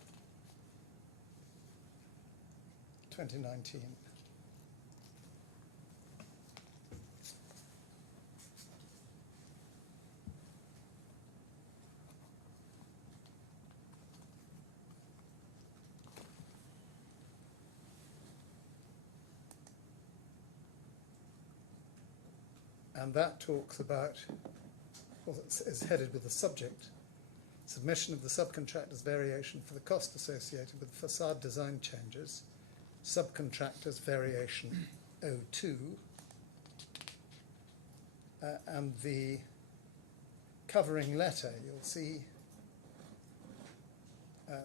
2019. And that talks about, well, it's headed with the subject, submission of the subcontractor's variation for the cost associated with facade design changes, subcontractor's variation 02, and the covering letter, you'll see,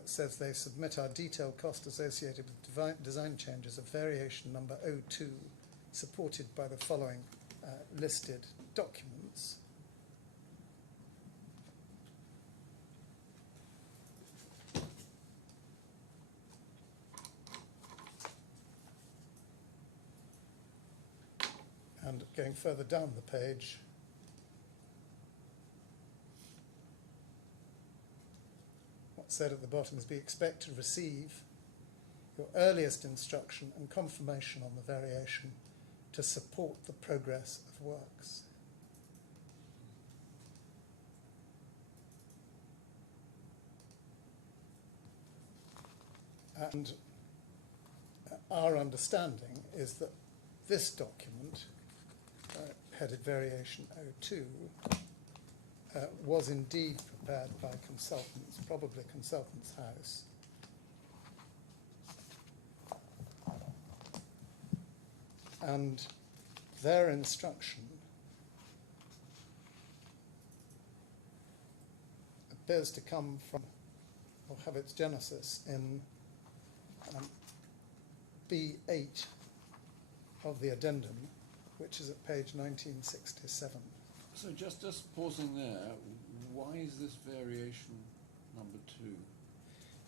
says they submit our detailed cost associated with design changes of variation number 02, supported by the following listed documents. And going further down the page, what's said at the bottom is we expect to receive your earliest instruction and confirmation on the variation to support the progress of works. And our understanding is that this document, headed Variation 02, was indeed prepared by consultants, probably Consultants House. And their instruction appears to come from, or have its genesis in B8 of the addendum, which is at page 1967. So just pausing there, why is this variation number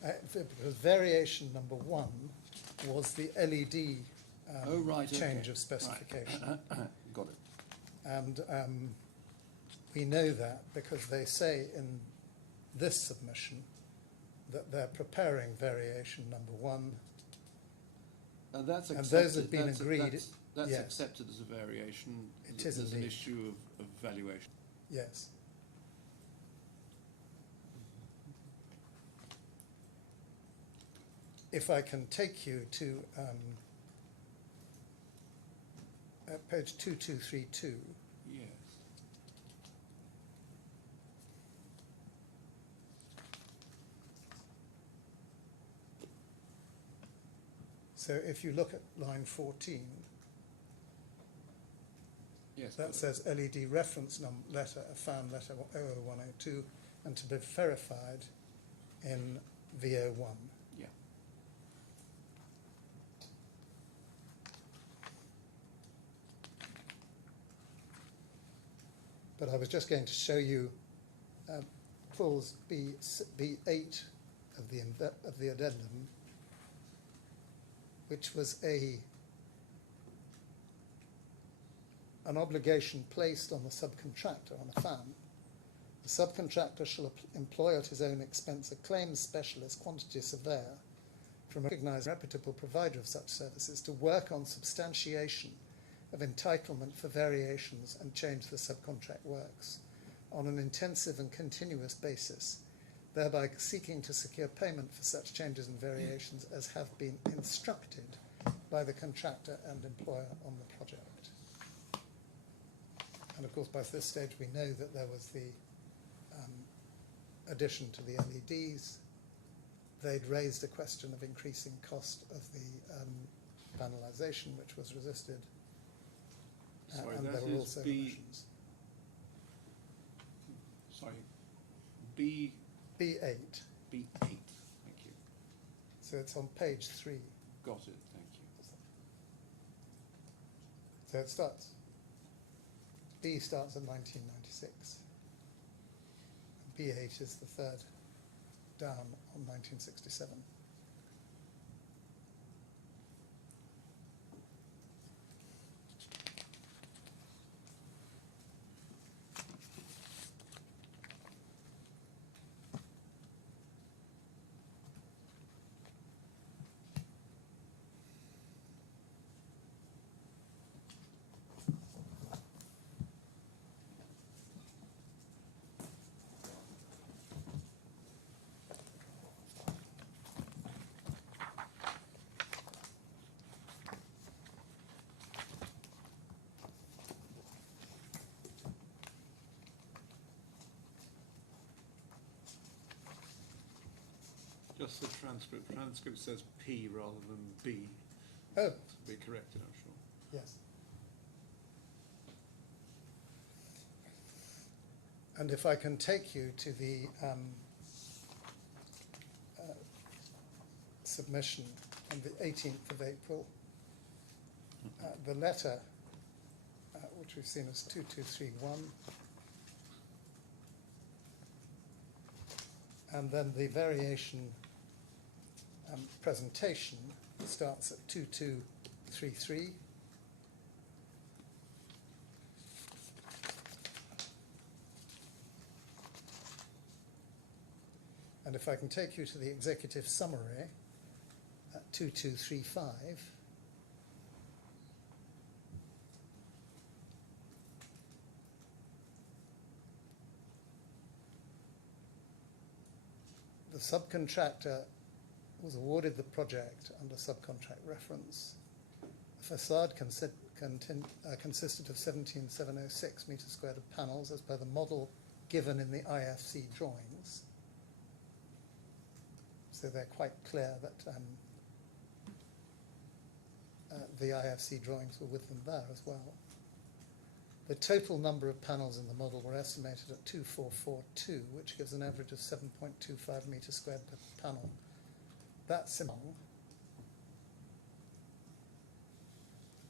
2? Because variation number 1 was the LED change of specification. Right. Got it. And we know that because they say in this submission that they're preparing variation number 1. And that's And accepted. those have been agreed. That's Yes. accepted as a variation. It is There's an indeed. issue of valuation. Yes. If I can take you to page 2232. Yes. So if you look at line 14, Yes. that says LED reference letter, Affan letter 00102, and to be verified in VO1. Yeah. but I was just going to show you clause B8 of the addendum, which was an obligation placed on the subcontractor, on Affan. The subcontractor shall employ at his own expense a claims specialist, quantity surveyor, from a recognised reputable provider of such services to work on substantiation of entitlement for variations and change the subcontract works on an intensive and continuous basis, thereby seeking to secure payment for such changes and variations as have been instructed by the contractor and employer on the project. And of course, by this stage, we know that there was the addition to the LEDs. They'd raised a question of increasing cost of the panelization, which was resisted. Sorry, and that there were is also B. emissions. Sorry, B8. B8. Thank you. So it's on page 3. Got it. Thank you. So it starts. B starts in 1996. B8 is the third down on 1967. Just the transcript. Transcript says P rather than B. Oh, To be corrected, I'm sure. yes. And if I can take you to the submission on the 18th of April, the letter, which we've seen as 2231, and then the variation presentation starts at 2233. And if I can take you to the executive summary at 2235, the subcontractor was awarded the project under subcontract reference. The facade consisted of 17,706 metres squared of panels as per the model given in the IFC drawings. So they're quite clear that the IFC drawings were with them there as well. The total number of panels in the model were estimated at 2442, which gives an average of 7.25 metres squared per panel. That's long.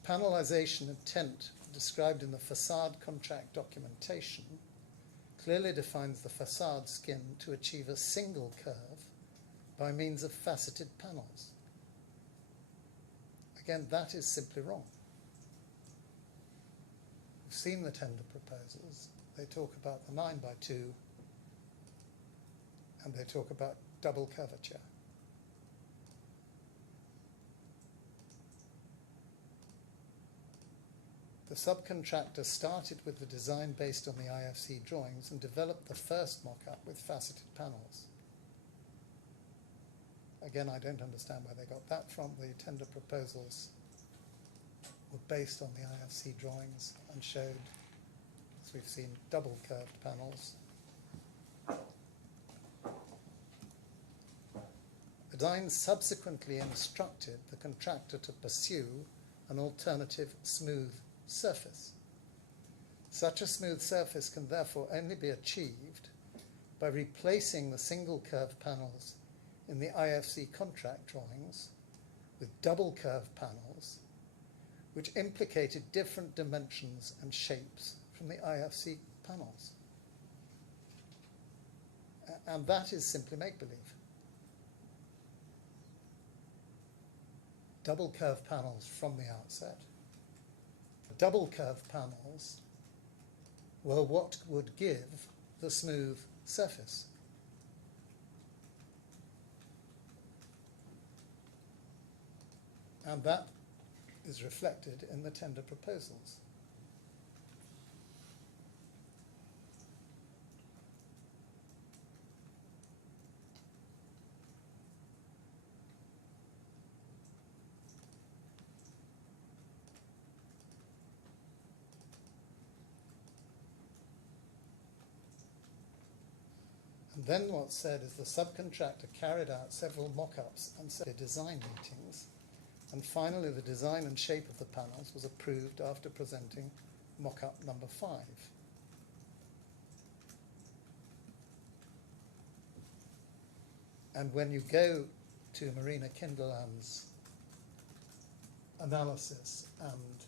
Panelization intent described in the facade contract documentation clearly defines the facade skin to achieve a single curve by means of faceted panels. Again, that is simply wrong. We've seen the tender proposals. They talk about the 9x2 and they talk about double curvature. The subcontractor started with the design based on the IFC drawings and developed the first mock-up with faceted panels. Again, I don't understand where they got that from. The tender proposals were based on the IFC drawings and showed, as we've seen, double curved panels. The design subsequently instructed the contractor to pursue an alternative smooth surface. Such a smooth surface can therefore only be achieved by replacing the single curved panels in the IFC contract drawings with double curved panels which implicated different dimensions and shapes from the IFC panels. And that is simply make-believe. Double curved panels from the outset. Double curved panels were what would give the smooth surface. And that is reflected in the tender proposals. And then what's said is the subcontractor carried out several mock-ups and design meetings, and finally the design and shape of the panels was approved after presenting mock-up number 5. And when you go to Marina Kinderland's analysis and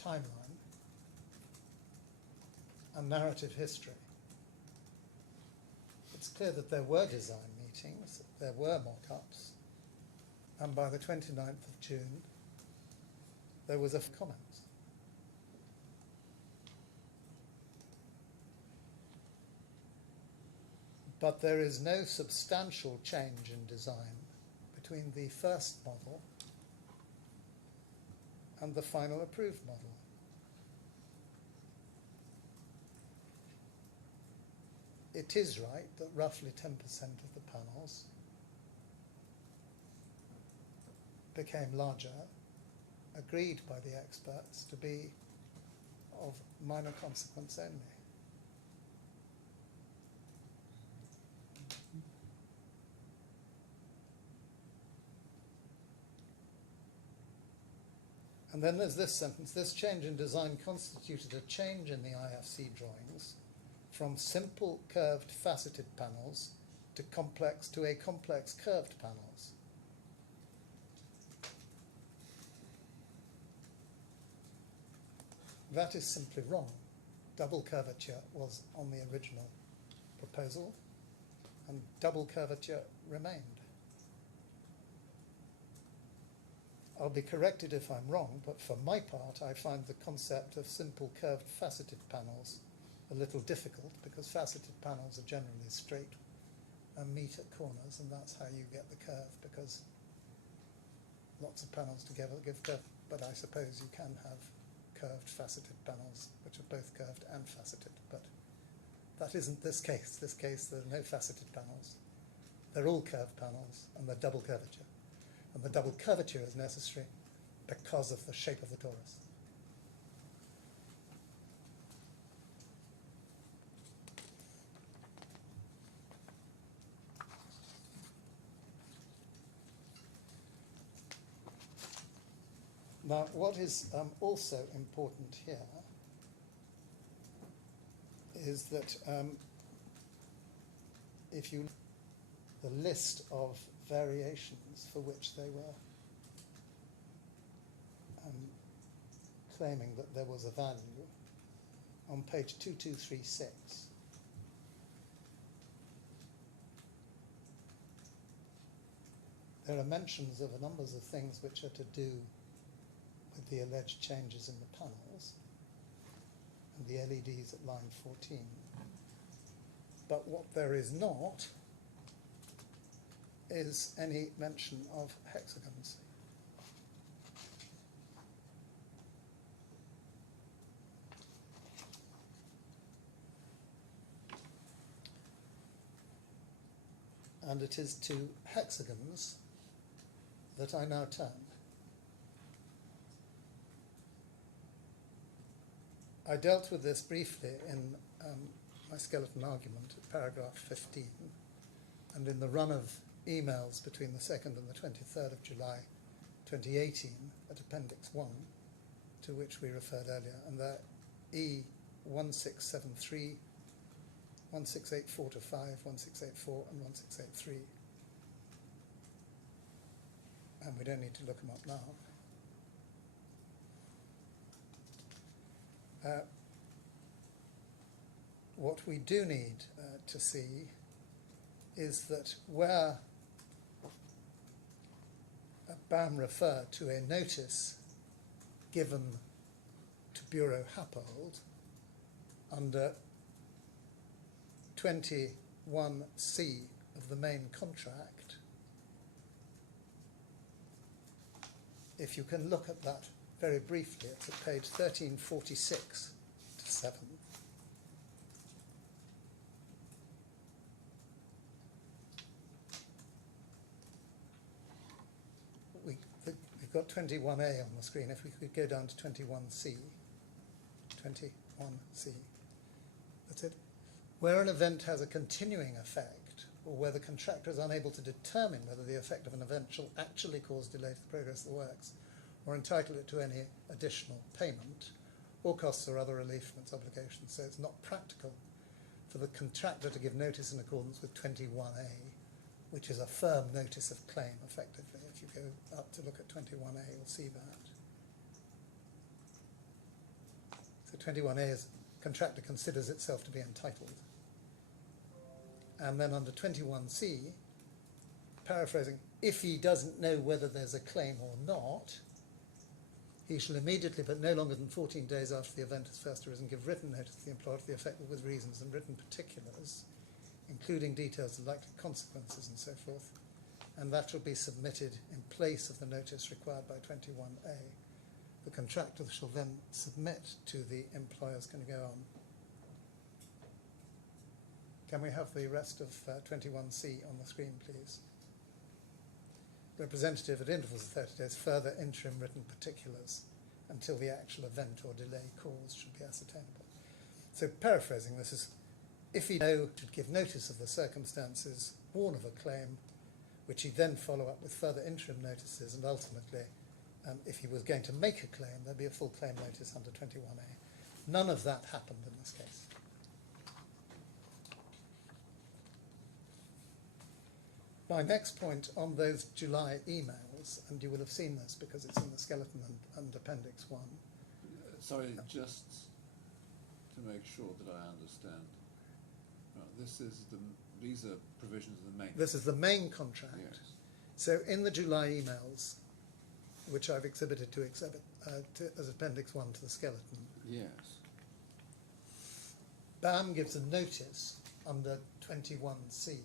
timeline and narrative history, it's clear that there were design meetings, there were mock-ups, and by the 29th of June, there was a comments. But there is no substantial change in design between the first model and the final approved model. It is right that roughly 10% of the panels became larger, agreed by the experts to be of minor consequence only. And then there's this sentence: this change in design constituted a change in the IFC drawings from simple curved faceted panels to a complex curved panels. That is simply wrong. Double curvature was on the original proposal, and double curvature remained. I'll be corrected if I'm wrong, but for my part, I find the concept of simple curved faceted panels a little difficult, because faceted panels are generally straight and meet at corners, and that's how you get the curve, because lots of panels together give curve. But I suppose you can have curved faceted panels which are both curved and faceted, but that isn't this case. This case, there are no faceted panels. They're all curved panels, and they're double curvature. And the double curvature is necessary because of the shape of the torus. Now, what is also important here is that if you the list of variations for which they were claiming that there was a value on page 2236, there are mentions of a number of things which are to do with the alleged changes in the panels and the LEDs at line 14. But what there is not is any mention of hexagons. And it is to hexagons that I now turn. I dealt with this briefly in my skeleton argument at paragraph 15, and in the run of emails between the 2nd and the 23rd of July 2018 at Appendix 1, to which we referred earlier, and they're E1673, 1684 to 5, 1684, and 1683. And we don't need to look them up now. what we do need to see is that where BAM refer to a notice given to Bureau Happold under 21C of the main contract, if you can look at that very briefly, it's at page 1346 to 7. We've got 21A on the screen. If we could go down to 21C. 21C. That's it. Where an event has a continuing effect, or where the contractor is unable to determine whether the effect of an event shall actually cause delay to the progress of the works, or entitle it to any additional payment, or costs or other relief from its obligations. So it's not practical for the contractor to give notice in accordance with 21A, which is a firm notice of claim, effectively. If you go up to look at 21A, you'll see that. So 21A is contractor considers itself to be entitled. And then under 21C, paraphrasing, if he doesn't know whether there's a claim or not, he shall immediately, but no longer than 14 days after the event has first arisen, give written notice to the employer to the effect that with reasons and written particulars, including details of likely consequences and so forth, and that shall be submitted in place of the notice required by 21A. The contractor shall then submit to the employer's going to go on. Can we have the rest of 21C on the screen, please? Representative at intervals of 30 days, further interim written particulars until the actual event or delay caused should be ascertainable. So paraphrasing, this is, if he should give notice of the circumstances, warn of a claim, which he'd then follow up with further interim notices, and ultimately, if he was going to make a claim, there'd be a full claim notice under 21A. None of that happened in this case. My next point on those July emails, and you will have seen this because it's in the skeleton and Appendix 1. Sorry, just to make sure that I understand. These are provisions of the main. This is the main contract. Yes. So in the July emails, which I've exhibited to as Appendix 1 to the skeleton, Yes. BAM gives a notice under 21C.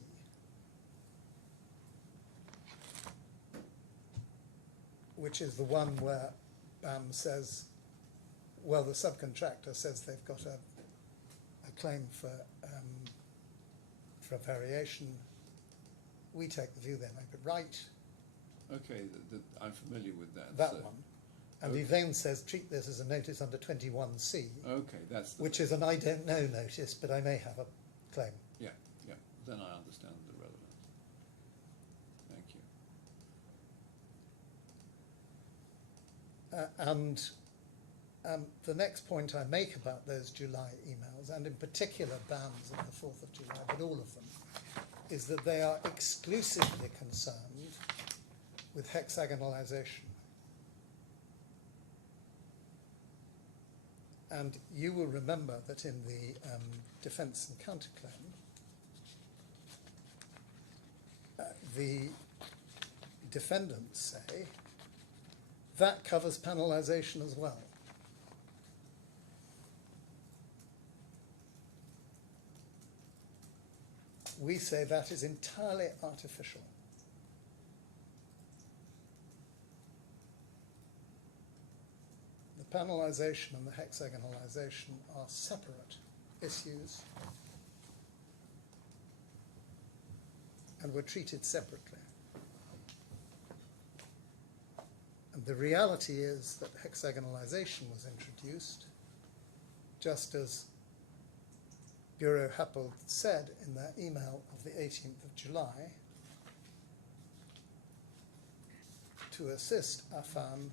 Which is the one where BAM says, well, the subcontractor says they've got a claim for a variation. We take the view they may be right. Okay, I'm familiar with that. That so, one. And okay. he then says, treat this as a notice under 21C, Okay, that's the which is an I don't know notice, but I may have a claim. Yeah, yeah. Then I understand the relevance. Thank you. The next point I make about those July emails, and in particular BAM's on the 4th of July, but all of them, is that they are exclusively concerned with hexagonalization. And you will remember that in the defence and counterclaim, the defendants say that covers panelization as well. We say that is entirely artificial. The panelization and the hexagonalization are separate issues and were treated separately. And the reality is that hexagonalization was introduced just as Bureau Happold said in their email of the 18th of July to assist Affan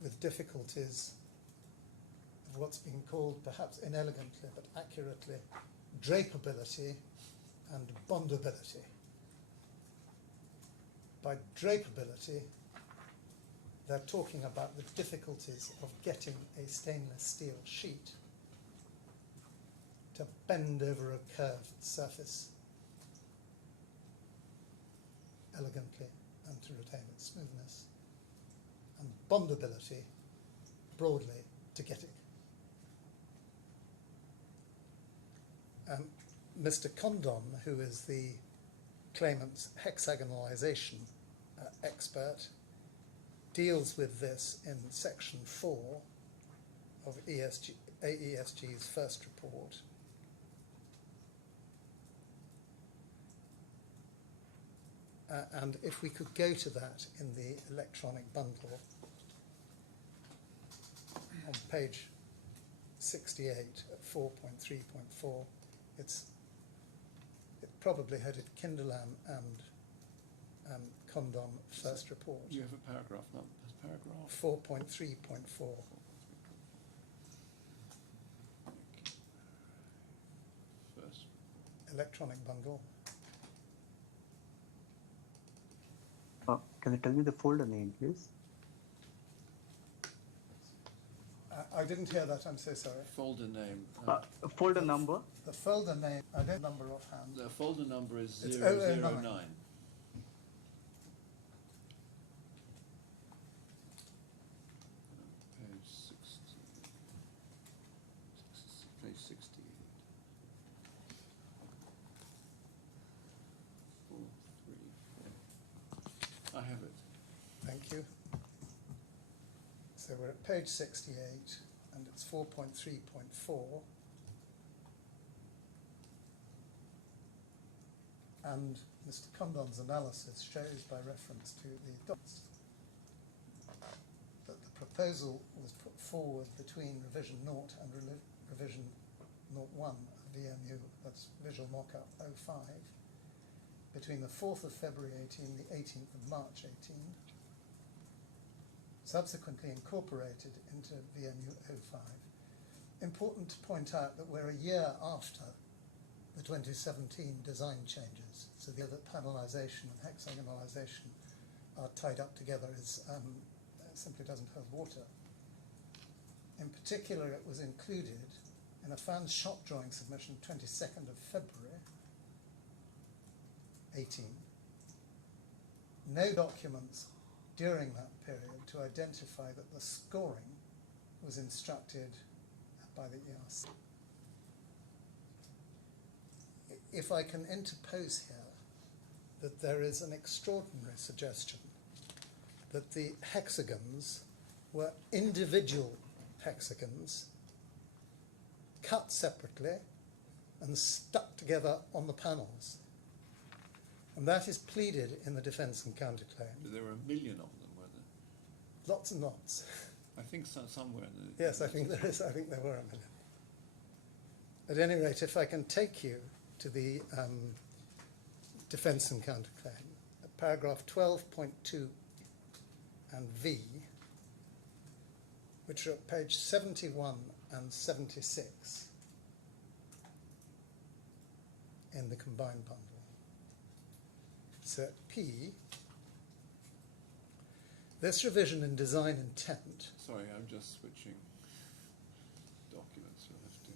with difficulties of what's been called, perhaps inelegantly but accurately, drapability and bondability. By drapability, they're talking about the difficulties of getting a stainless steel sheet to bend over a curved surface elegantly and to retain its smoothness, and bondability broadly to get it. Mr. Condon, who is the claimant's hexagonalization expert, deals with this in section 4 of AESG's first report. And if we could go to that in the electronic bundle on page 68 at 4.3.4, it probably headed Kinderlam and Condon first report. You have a paragraph, not a paragraph. 4.3.4. First. Electronic bundle. Can you tell me the folder name, please? I didn't hear that, I'm so sorry. Folder name. Folder number? The folder name, I don't number offhand. The folder number is It's 009. 009. Page 60. Page 68. 434. I have it. Thank you. So we're at page 68, and it's 4.3.4. And Mr. Condon's analysis shows, by reference to the dots, that the proposal was put forward between revision 0 and revision 01 of VMU, that's Visual Mockup 05, between the 4th of February 18 and the 18th of March 18, subsequently incorporated into VMU 05. Important to point out that we're a year after the 2017 design changes, so the other panelization and hexagonalization are tied up together simply doesn't hold water. In particular, it was included in Affan's shop drawing submission 22nd of February 18. No documents during that period to identify that the scoring was instructed by the ERC. If I can interpose here that there is an extraordinary suggestion that the hexagons were individual hexagons cut separately and stuck together on the panels. And that is pleaded in the defence and counterclaim. There were a million of them, were there? Lots and lots. I think somewhere in the... Yes, I think there is. I think there were a million. At any rate, if I can take you to the defence and counterclaim, paragraph 12.2 and V, which are at page 71 and 76 in the combined bundle. So P, this revision in design intent. Sorry, I'm just switching documents. We'll have to...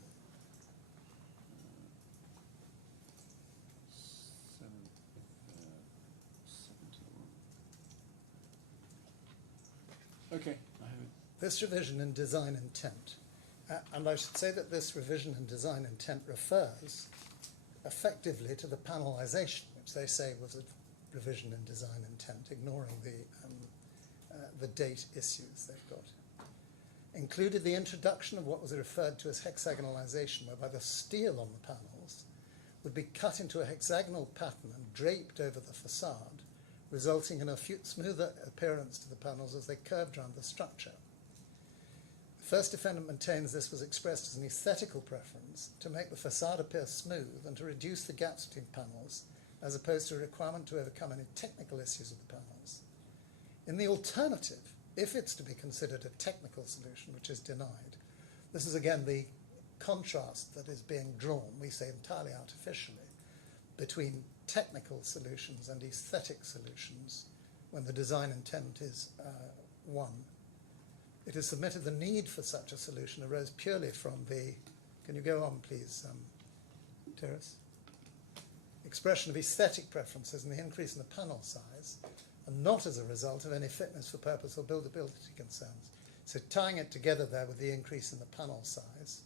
71. Okay, I have it. This revision in design intent, and I should say that this revision in design intent refers effectively to the panelization, which they say was a revision in design intent, ignoring the date issues they've got. Included the introduction of what was referred to as hexagonalization, whereby the steel on the panels would be cut into a hexagonal pattern and draped over the facade, resulting in a smoother appearance to the panels as they curved around the structure. The first defendant maintains this was expressed as an aesthetical preference to make the facade appear smooth and to reduce the gaps between panels, as opposed to a requirement to overcome any technical issues of the panels. In the alternative, if it's to be considered a technical solution, which is denied, this is again the contrast that is being drawn, we say entirely artificially, between technical solutions and aesthetic solutions when the design intent is one. It is submitted the need for such a solution arose purely from the Can you go on, please, Terrace? Expression of aesthetic preferences and the increase in the panel size, and not as a result of any fitness for purpose or buildability concerns. So tying it together there with the increase in the panel size,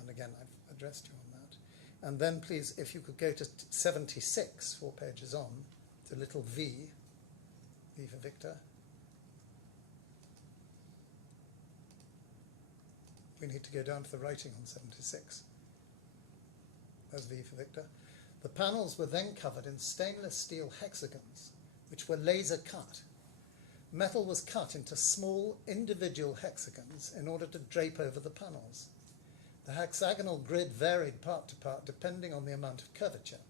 and again, I've addressed you on that. And then please, if you could go to 76, 4 pages on, to little v, V for Victor. We need to go down to the writing on 76. There's V for Victor. The panels were then covered in stainless steel hexagons, which were laser cut. Metal was cut into small individual hexagons in order to drape over the panels. The hexagonal grid varied part to part depending on the amount of curvature.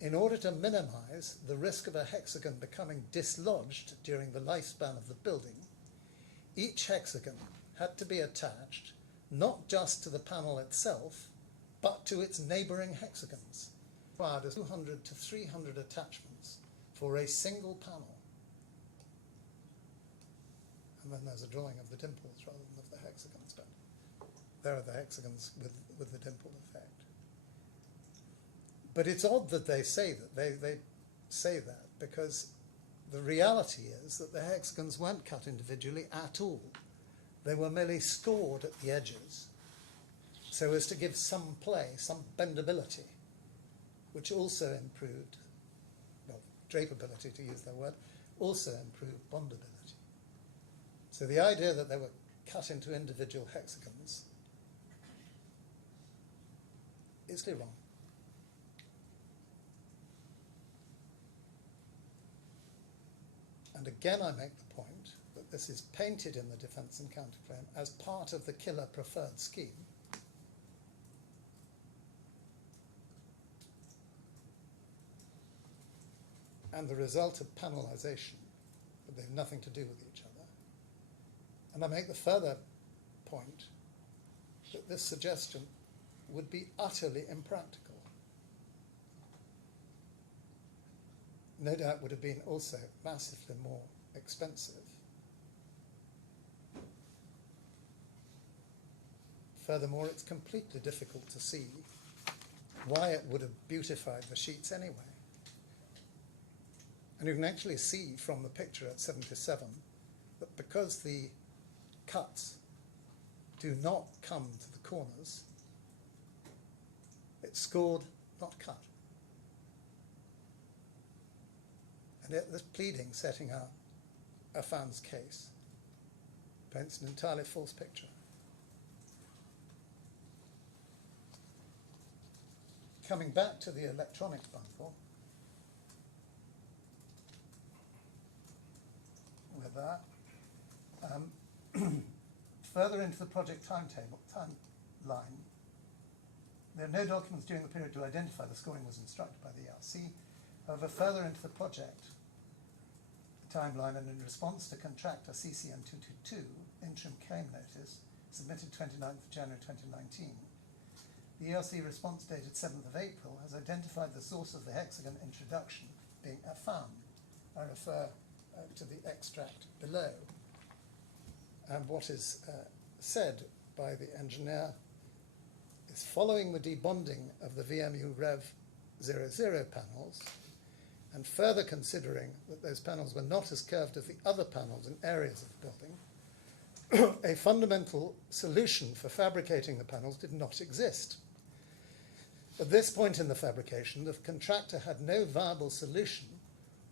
In order to minimize the risk of a hexagon becoming dislodged during the lifespan of the building, each hexagon had to be attached not just to the panel itself, but to its neighbouring hexagons. Required as 200 to 300 attachments for a single panel. And then there's a drawing of the dimples rather than of the hexagons, but there are the hexagons with the dimple effect. But it's odd that they say that. They say that because the reality is that the hexagons weren't cut individually at all. They were merely scored at the edges so as to give some play, some bendability, which also improved, well, drapeability to use their word, also improved bondability. So the idea that they were cut into individual hexagons is clearly wrong. And again I make the point that this is painted in the defence and counterclaim as part of the killer preferred scheme. And the result of panelisation, but they have nothing to do with each other. And I make the further point that this suggestion would be utterly impractical. No doubt would have been also massively more expensive. Furthermore, it's completely difficult to see why it would have beautified the sheets anyway. And you can actually see from the picture at 77 that because the cuts do not come to the corners, it's scored, not cut. And yet this pleading setting out Affan's case paints an entirely false picture. Coming back to the electronics bundle, with that, further into the project timeline, there are no documents during the period to identify the scoring was instructed by the ERC. However, further into the project timeline and in response to contractor CCN 222 interim claim notice submitted 29th of January 2019, the ERC response dated 7th of April has identified the source of the hexagon introduction being Affan. I refer to the extract below. And what is said by the engineer is following the debonding of the VMU Rev 00 panels and further considering that those panels were not as curved as the other panels in areas of the building, a fundamental solution for fabricating the panels did not exist. At this point in the fabrication, the contractor had no viable solution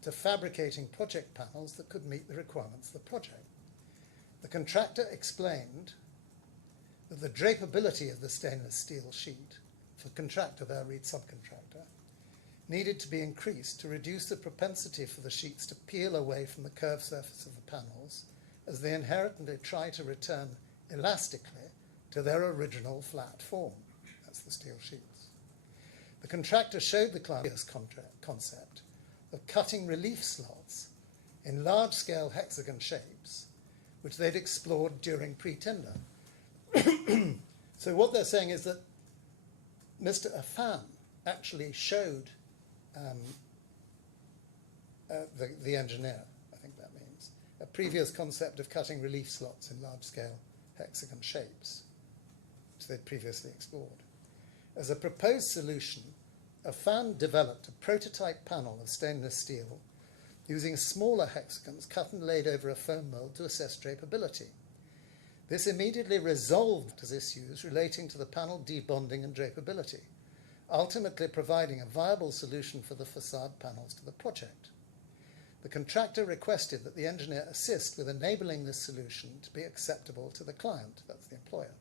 to fabricating project panels that could meet the requirements of the project. The contractor explained that the drapeability of the stainless steel sheet, for contractor there read subcontractor, needed to be increased to reduce the propensity for the sheets to peel away from the curved surface of the panels as they inherently try to return elastically to their original flat form. That's the steel sheets. The contractor showed the client this concept of cutting relief slots in large-scale hexagon shapes, which they'd explored during pre-tender. So what they're saying is that Mr. Affan actually showed the engineer, I think that means, a previous concept of cutting relief slots in large-scale hexagon shapes. which they'd previously explored. As a proposed solution, Affan developed a prototype panel of stainless steel using smaller hexagons cut and laid over a foam mold to assess drapability. This immediately resolved issues relating to the panel debonding and drapability, ultimately providing a viable solution for the facade panels to the project. The contractor requested that the engineer assist with enabling this solution to be acceptable to the client, that's the employer.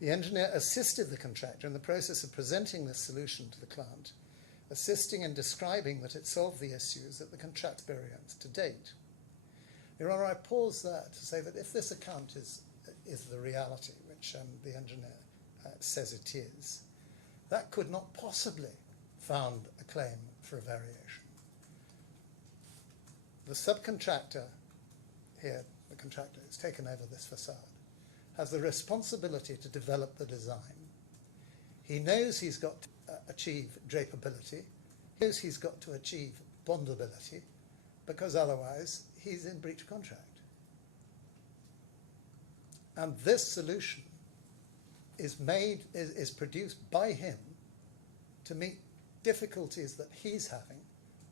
The engineer assisted the contractor in the process of presenting this solution to the client, assisting in describing that it solved the issues that the contractor experienced to date. Your Honour, I pause there to say that if this account is the reality, which the engineer says it is, that could not possibly found a claim for a variation. The subcontractor here, the contractor who's taken over this facade, has the responsibility to develop the design. He knows he's got to achieve drapability, he knows he's got to achieve bondability, because otherwise he's in breach of contract. And this solution is produced by him to meet difficulties that he's having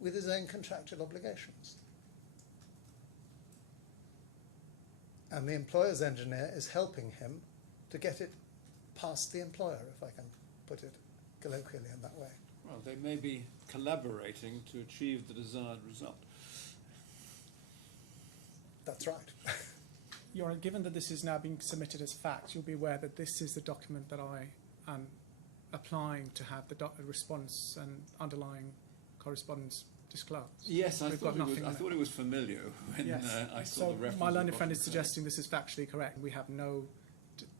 with his own contractual obligations. And the employer's engineer is helping him to get it past the employer, if I can put it colloquially in that way. Well, they may be collaborating to achieve the desired result. That's right. Your Honour, given that this is now being submitted as fact, you'll be aware that this is the document that I am applying to have the response and underlying correspondence disclosed. Yes, I We've thought, got I thought it was familiar when Yes. I saw So the reference. my learned to friend is Washington. suggesting this is factually correct. We have no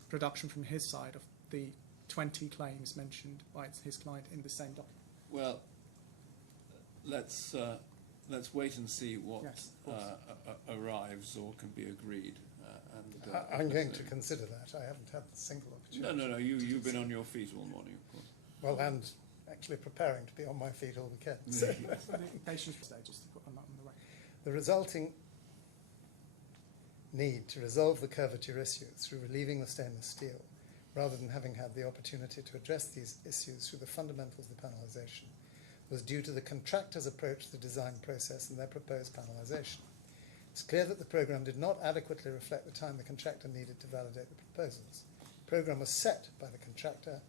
production from his side of the 20 claims mentioned by his client in the same document. Well, let's wait and see what Yes, of course. arrives or can be agreed. I'm going to consider that. I haven't had the single opportunity. No. You've been on your feet all morning, of course. Well, and actually preparing to be on my feet all weekend. So The patience today, just to put on the way. the resulting need to resolve the curvature issue through relieving the stainless steel, rather than having had the opportunity to address these issues through the fundamentals of the panelization, was due to the contractor's approach to the design process and their proposed panelization. It's clear that the programme did not adequately reflect the time the contractor needed to validate the proposals. The programme was set by the contractor.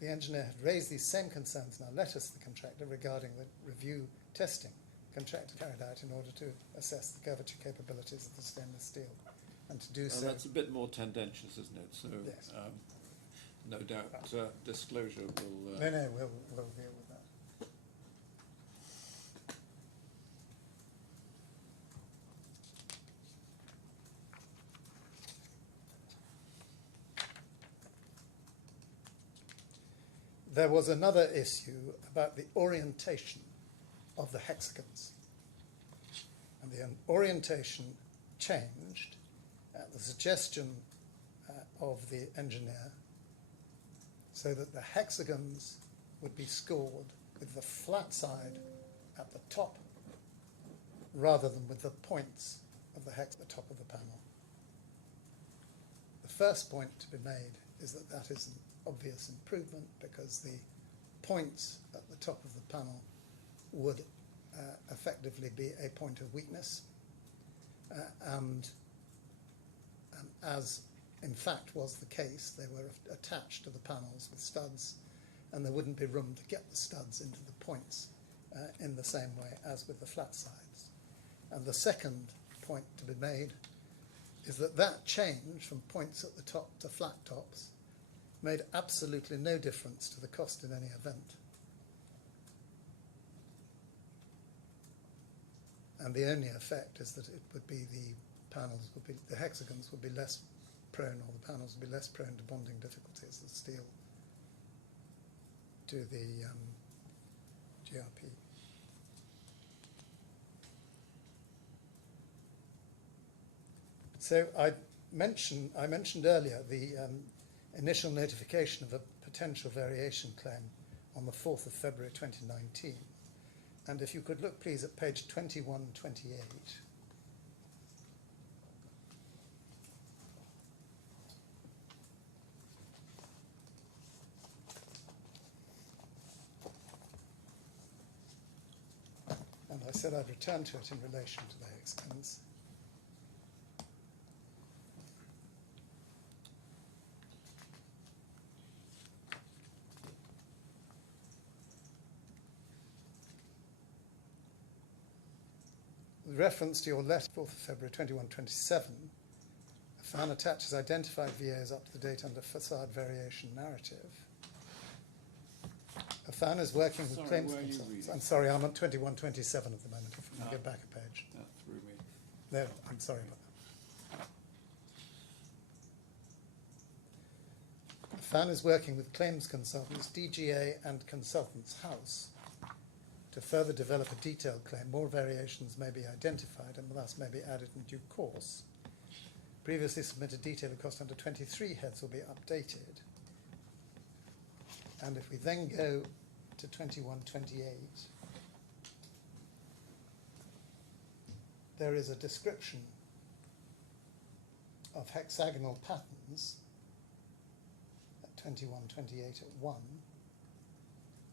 The engineer had raised these same concerns in our letters to the contractor regarding the review testing the contractor carried out in order to assess the curvature capabilities of the stainless steel. And to do so... That's a bit more tendentious, isn't it? So, Yes. no doubt disclosure will... No, we'll deal with that. There was another issue about the orientation of the hexagons. And the orientation changed at the suggestion of the engineer, so that the hexagons would be scored with the flat side at the top rather than with the points of the hex at the top of the panel. The first point to be made is that that is an obvious improvement, because the points at the top of the panel would effectively be a point of weakness, and as in fact was the case, they were attached to the panels with studs, and there wouldn't be room to get the studs into the points in the same way as with the flat sides. And the second point to be made is that that change from points at the top to flat tops made absolutely no difference to the cost in any event. And the only effect is that it would be the hexagons would be less prone, or the panels would be less prone to bonding difficulties of steel to the GRP. So I mentioned earlier the initial notification of a potential variation claim on the 4th of February 2019. And if you could look, please, at page 2128. I said I'd return to it in relation to the Higgs claims. With reference to your letter, 4th of February 2127, Affan attaches identified VAs up to the date under facade variation narrative. Affan is working with Sorry, claims where are you consultants. reading? I'm sorry, I'm at 2127 at the moment. If I can get back a page. That threw me. No, I'm sorry about that. Affan is working with claims consultants, DGA and Consultants House to further develop a detailed claim. More variations may be identified and thus may be added in due course. Previously submitted detailed cost under 23 heads will be updated. And if we then go to 2128, there is a description of hexagonal patterns at 2128 at 1,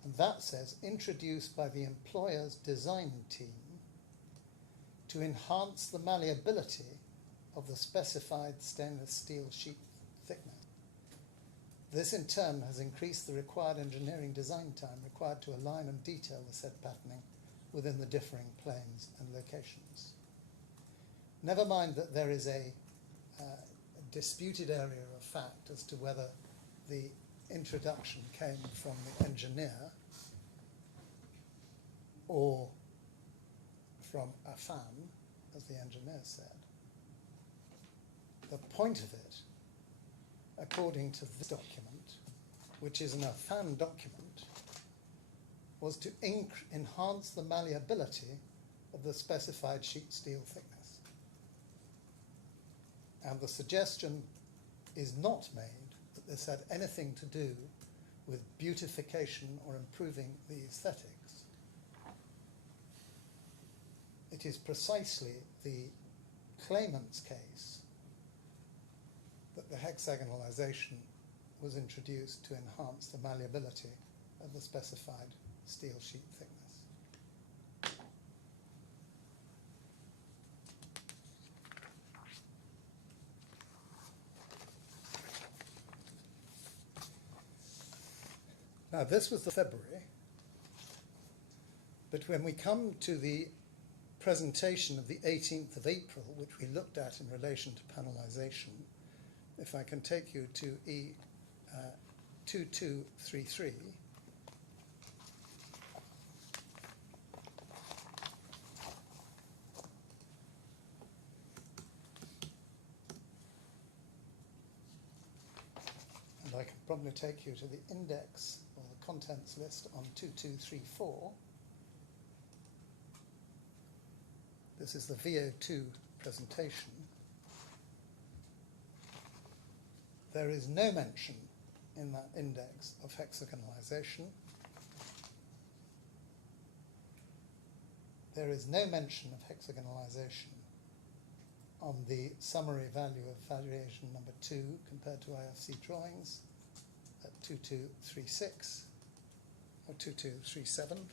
and that says introduced by the employer's design team to enhance the malleability of the specified stainless steel sheet thickness. This in turn has increased the required engineering design time required to align and detail the said patterning within the differing planes and locations. Never mind that there is a disputed area of fact as to whether the introduction came from the engineer or from Affan, as the engineer said. The point of it, according to this document, which is an Affan document, was to enhance the malleability of the specified sheet steel thickness. And the suggestion is not made that this had anything to do with beautification or improving the aesthetics. It is precisely the claimant's case that the hexagonalization was introduced to enhance the malleability of the specified steel sheet thickness. Now, this was the February, but when we come to the presentation of the 18th of April, which we looked at in relation to panelization, if I can take you to E2233, and I can probably take you to the index or the contents list on 2234. This is the VO2 presentation. There is no mention in that index of hexagonalization. There is no mention of hexagonalization on the summary value of variation number 2 compared to IFC drawings at 2236 or 2237.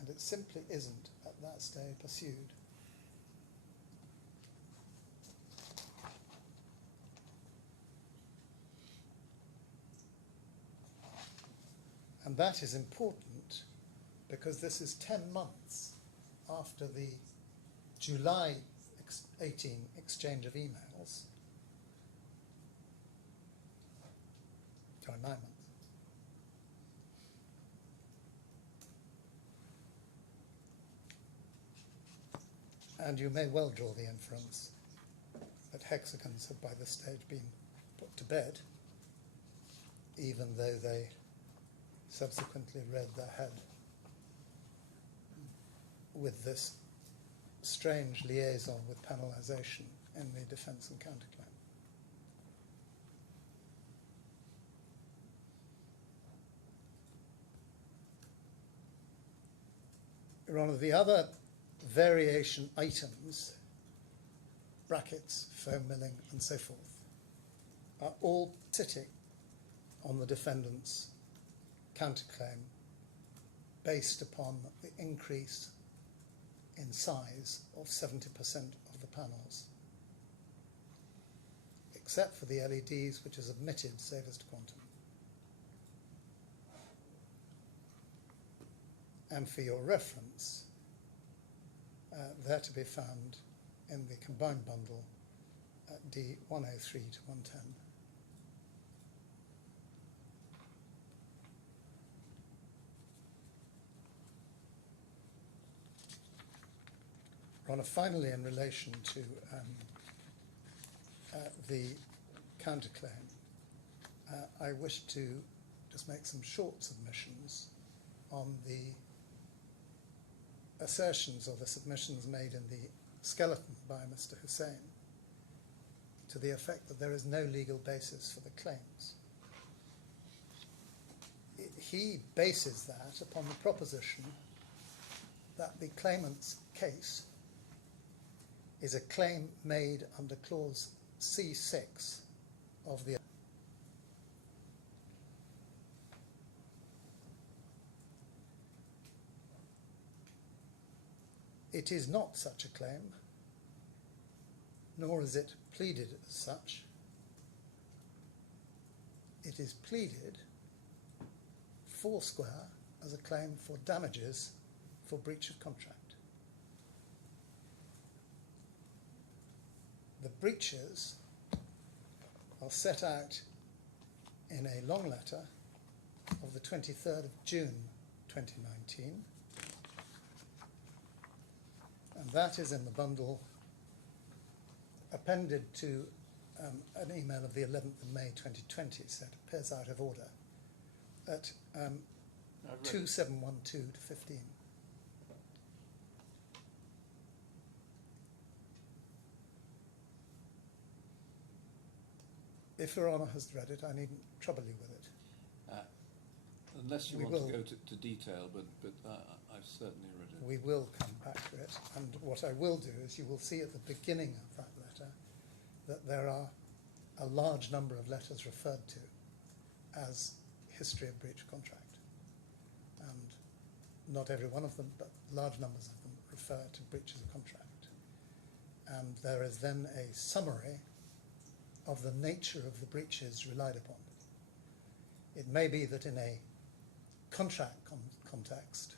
And it simply isn't at that stage pursued. And that is important because this is 10 months after the July 18 exchange of emails. Sorry, 9 months. And you may well draw the inference that hexagons have by this stage been put to bed, even though they subsequently read ahead with this strange liaison with panelization in the defence and counterclaim. Your Honour, the other variation items, brackets, foam milling and so forth, are all sitting on the defendant's counterclaim based upon the increase in size of 70% of the panels, except for the LEDs, which is omitted, save as to quantum. And for your reference, they're to be found in the combined bundle at D103 to 110. Ronna, finally, in relation to the counterclaim, I wish to just make some short submissions on the assertions or the submissions made in the skeleton by Mr. Hussain to the effect that there is no legal basis for the claims. He bases that upon the proposition that the claimant's case is a claim made under clause C6 of the It is not such a claim, nor is it pleaded as such. It is pleaded foursquare as a claim for damages for breach of contract. The breaches are set out in a long letter of the 23rd of June 2019, and that is in the bundle appended to an email of the 11th of May 2020, so it appears out of order, at 2712 to 15. If Your Honour has read it, I needn't trouble you with it. Unless you We want will. to go to detail, but I've certainly read it. We will come back to it, and what I will do is you will see at the beginning of that letter that there are a large number of letters referred to as history of breach of contract. And not every one of them, but large numbers of them refer to breaches of contract. And there is then a summary of the nature of the breaches relied upon. It may be that in a contract context,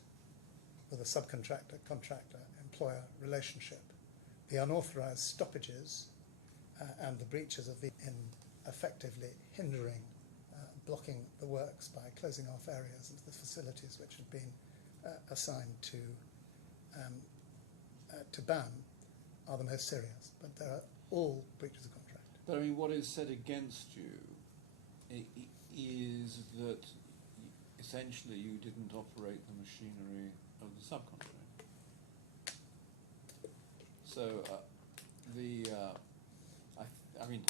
with a subcontractor-contractor employer relationship, the unauthorized stoppages and the breaches of in effectively hindering, blocking the works by closing off areas of the facilities which had been assigned to BAM are the most serious, but there are all breaches of contract. But I mean, what is said against you is that essentially you didn't operate the machinery of the subcontract. So I mean,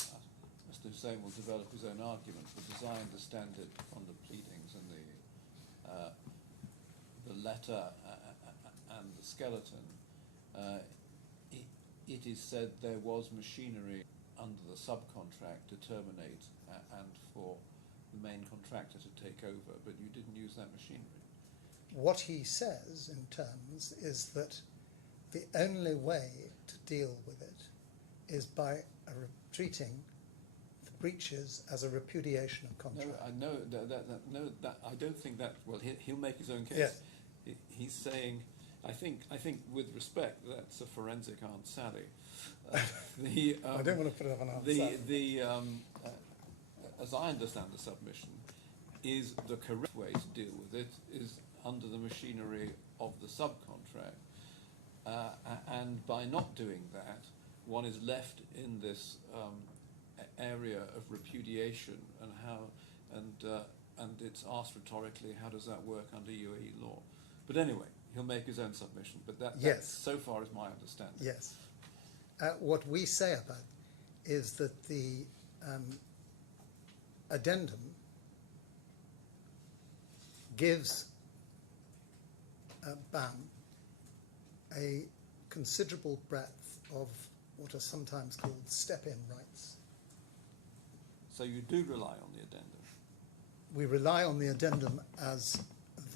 Mr. Hussain will develop his own argument, but as I understand it from the pleadings and the letter and the skeleton, it is said there was machinery under the subcontract to terminate and for the main contractor to take over, but you didn't use that machinery. What he says in terms is that the only way to deal with it is by treating the breaches as a repudiation of contract. No, I know that I don't think that. Well, he'll make his own case. Yes. He's saying, I think with respect, that's a forensic Aunt Sally. I don't want to put it up on Aunt Sally. As I understand the submission, is the correct way to deal with it is under the machinery of the subcontract, and by not doing that, one is left in this area of repudiation, and it's asked rhetorically, how does that work under UAE law? But anyway, he'll make his own submission. But that so far is my understanding. Yes. What we say about is that the addendum gives BAM a considerable breadth of what are sometimes called step-in rights. So you do rely on the addendum? we rely on the addendum as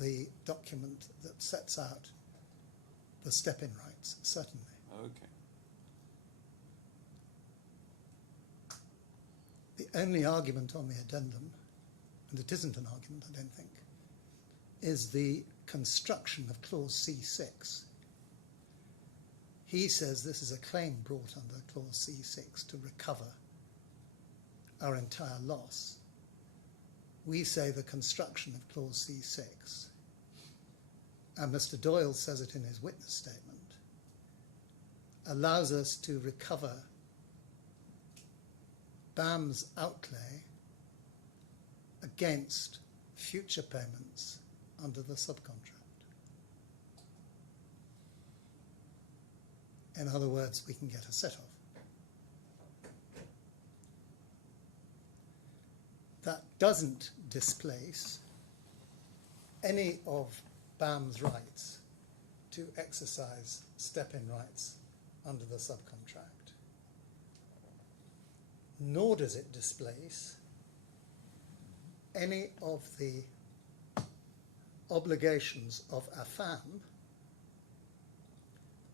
the document that sets out the step-in rights, certainly. Okay. The only argument on the addendum, and it isn't an argument, I don't think, is the construction of clause C6. He says this is a claim brought under clause C6 to recover our entire loss. We say the construction of clause C6, and Mr. Doyle says it in his witness statement, allows us to recover BAM's outlay against future payments under the subcontract. In other words, we can get a set-off. That doesn't displace any of BAM's rights to exercise step-in rights under the subcontract. Nor does it displace any of the obligations of Affan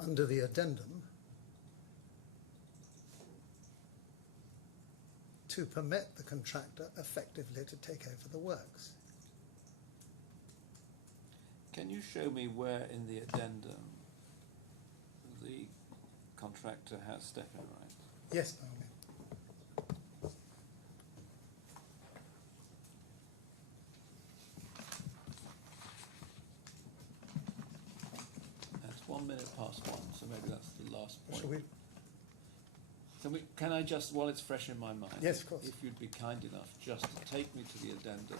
under the addendum to permit the contractor effectively to take over the works. Can you show me where in the addendum the contractor has step-in rights? Yes, Naomi. That's 1 minute past 1, so maybe that's the last point. Shall we? Can I just, while it's fresh in my mind, Yes, of course. if you'd be kind enough just to take me to the addendum,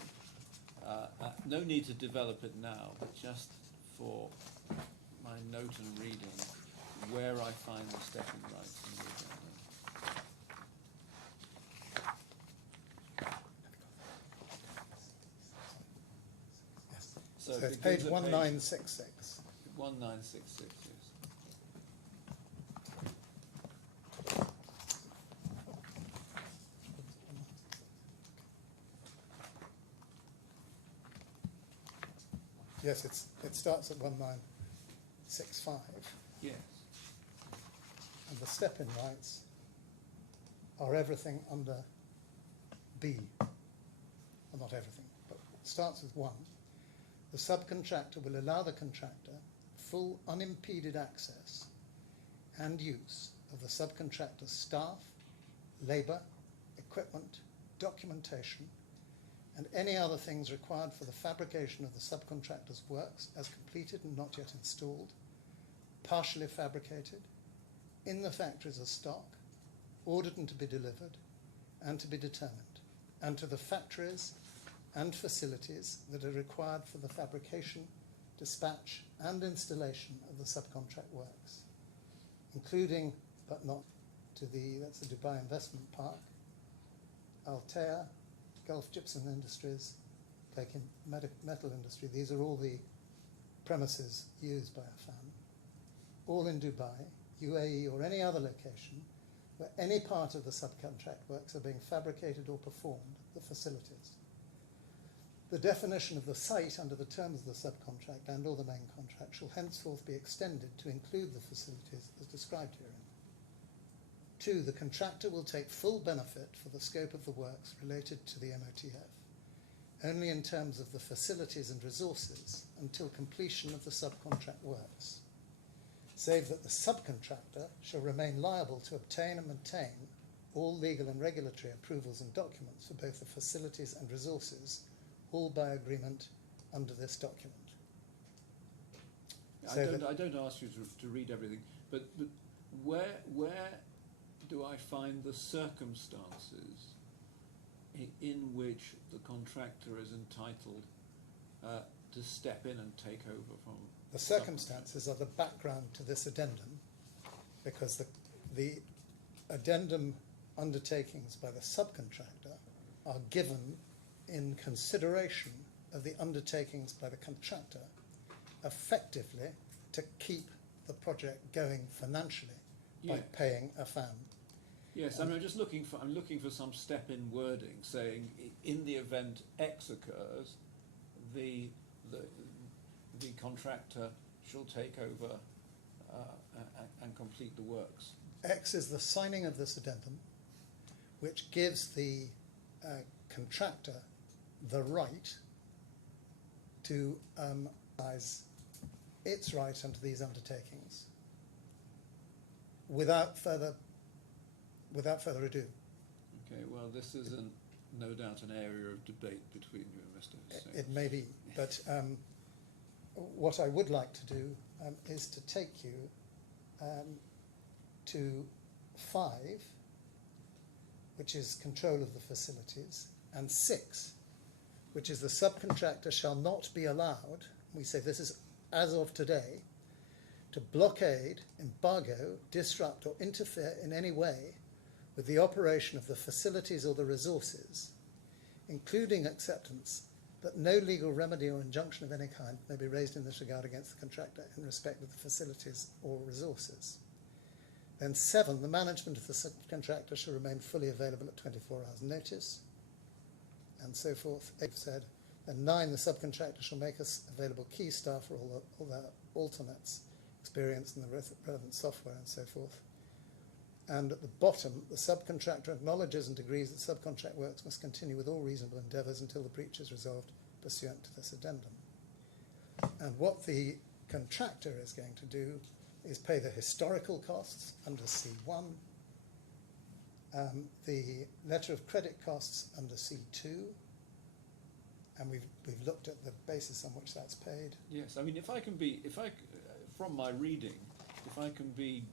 no need to develop it now, but just for my note and reading, where I find the step-in rights in the addendum. Yes. So So if it's it page gives a 1966. 1966, yes. Yes, it starts at 1965, Yes. and the step-in rights are everything under B. Well, not everything, but it starts with 1. The subcontractor will allow the contractor full unimpeded access and use of the subcontractor's staff, labour, equipment, documentation, and any other things required for the fabrication of the subcontractor's works as completed and not yet installed, partially fabricated, in the factories as stock, ordered and to be delivered, and to be determined, and to the factories and facilities that are required for the fabrication, dispatch, and installation of the subcontract works, including, but not to that's the Dubai Investment Park, Altea, Gulf Gypsum Industries, Taking Metal Industry. These are all the premises used by Affan, all in Dubai, UAE, or any other location where any part of the subcontract works are being fabricated or performed at the facilities. The definition of the site under the terms of the subcontract and or the main contract shall henceforth be extended to include the facilities as described herein. 2. The contractor will take full benefit for the scope of the works related to the MOTF, only in terms of the facilities and resources until completion of the subcontract works, save that the subcontractor shall remain liable to obtain and maintain all legal and regulatory approvals and documents for both the facilities and resources, all by agreement under this document. I don't ask you to read everything, but where do I find the circumstances in which the contractor is entitled to step in and take over from? The circumstances are the background to this addendum, because the addendum undertakings by the subcontractor are given in consideration of the undertakings by the contractor effectively to keep the project going financially by Yeah. paying Affan. Yes, I mean, I'm looking for some step-in wording saying in the event X occurs, the contractor shall take over and complete the works. X is the signing of this addendum, which gives the contractor the right to exercise its right under these undertakings without further ado. Okay, well, this is no doubt an area of debate between you and Mr. Hussain. It may be, but what I would like to do is to take you to 5, which is control of the facilities, and 6, which is the subcontractor shall not be allowed, we say this is as of today, to blockade, embargo, disrupt or interfere in any way with the operation of the facilities or the resources, including acceptance that no legal remedy or injunction of any kind may be raised in this regard against the contractor in respect of the facilities or resources. Then 7, the management of the subcontractor shall remain fully available at 24 hours notice, and so forth. 8 said. Then 9, the subcontractor shall make us available key staff for all their alternates, experience in the relevant software, and so forth. And at the bottom, the subcontractor acknowledges and agrees that subcontract works must continue with all reasonable endeavours until the breach is resolved pursuant to this addendum. And what the contractor is going to do is pay the historical costs under C1, the letter of credit costs under C2, and we've looked at the basis on which that's paid. Yes, I mean, from my reading, if I can be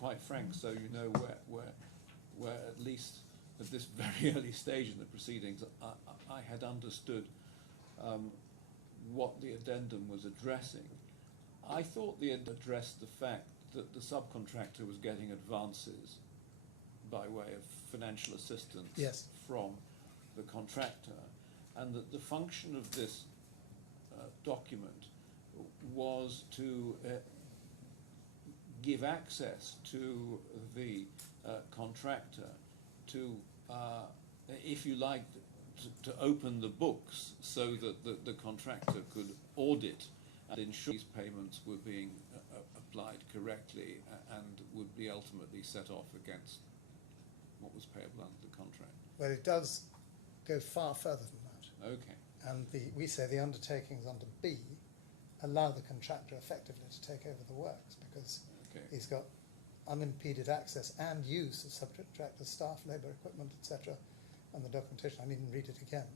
quite frank, so you know where at least at this very early stage in the proceedings, I had understood what the addendum was addressing. I thought the addendum addressed the fact that the subcontractor was getting advances by way of financial assistance Yes. from the contractor, and that the function of this document was to give access to the contractor to, if you like, to open the books so that the contractor could audit and ensure these payments were being applied correctly and would be ultimately set off against what was payable under the contract. Well, it does go far further than that. Okay. And we say the undertakings under B allow the contractor effectively to take over the works because he's got unimpeded access and use of subcontractor staff, labour, equipment, etc. And the documentation, I needn't read it again.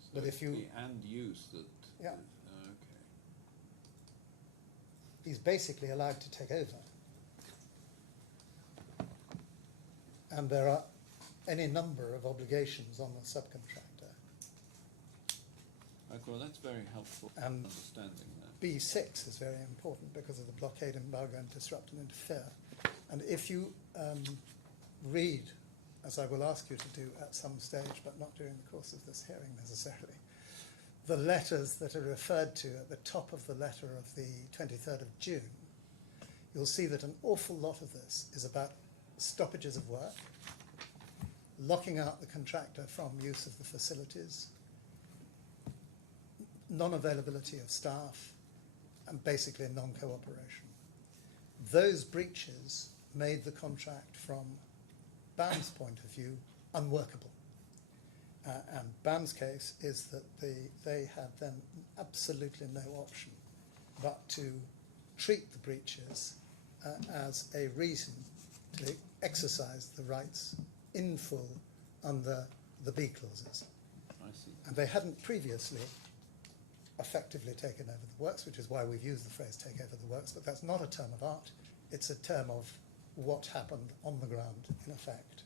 So but if you... the and use that... Yeah. Okay. He's basically allowed to take over. And there are any number of obligations on the subcontractor. Okay, well, that's very helpful And understanding that. B6 is very important because of the blockade, embargo, and disrupt and interfere. And if you read, as I will ask you to do at some stage, but not during the course of this hearing necessarily, the letters that are referred to at the top of the letter of the 23rd of June, you'll see that an awful lot of this is about stoppages of work, locking out the contractor from use of the facilities, non-availability of staff, and basically a non-cooperation. Those breaches made the contract, from BAM's point of view, unworkable. And BAM's case is that they had then absolutely no option but to treat the breaches as a reason to exercise the rights in full under the B clauses. I see. And they hadn't previously effectively taken over the works, which is why we've used the phrase take over the works, but that's not a term of art, it's a term of what happened on the ground, in effect.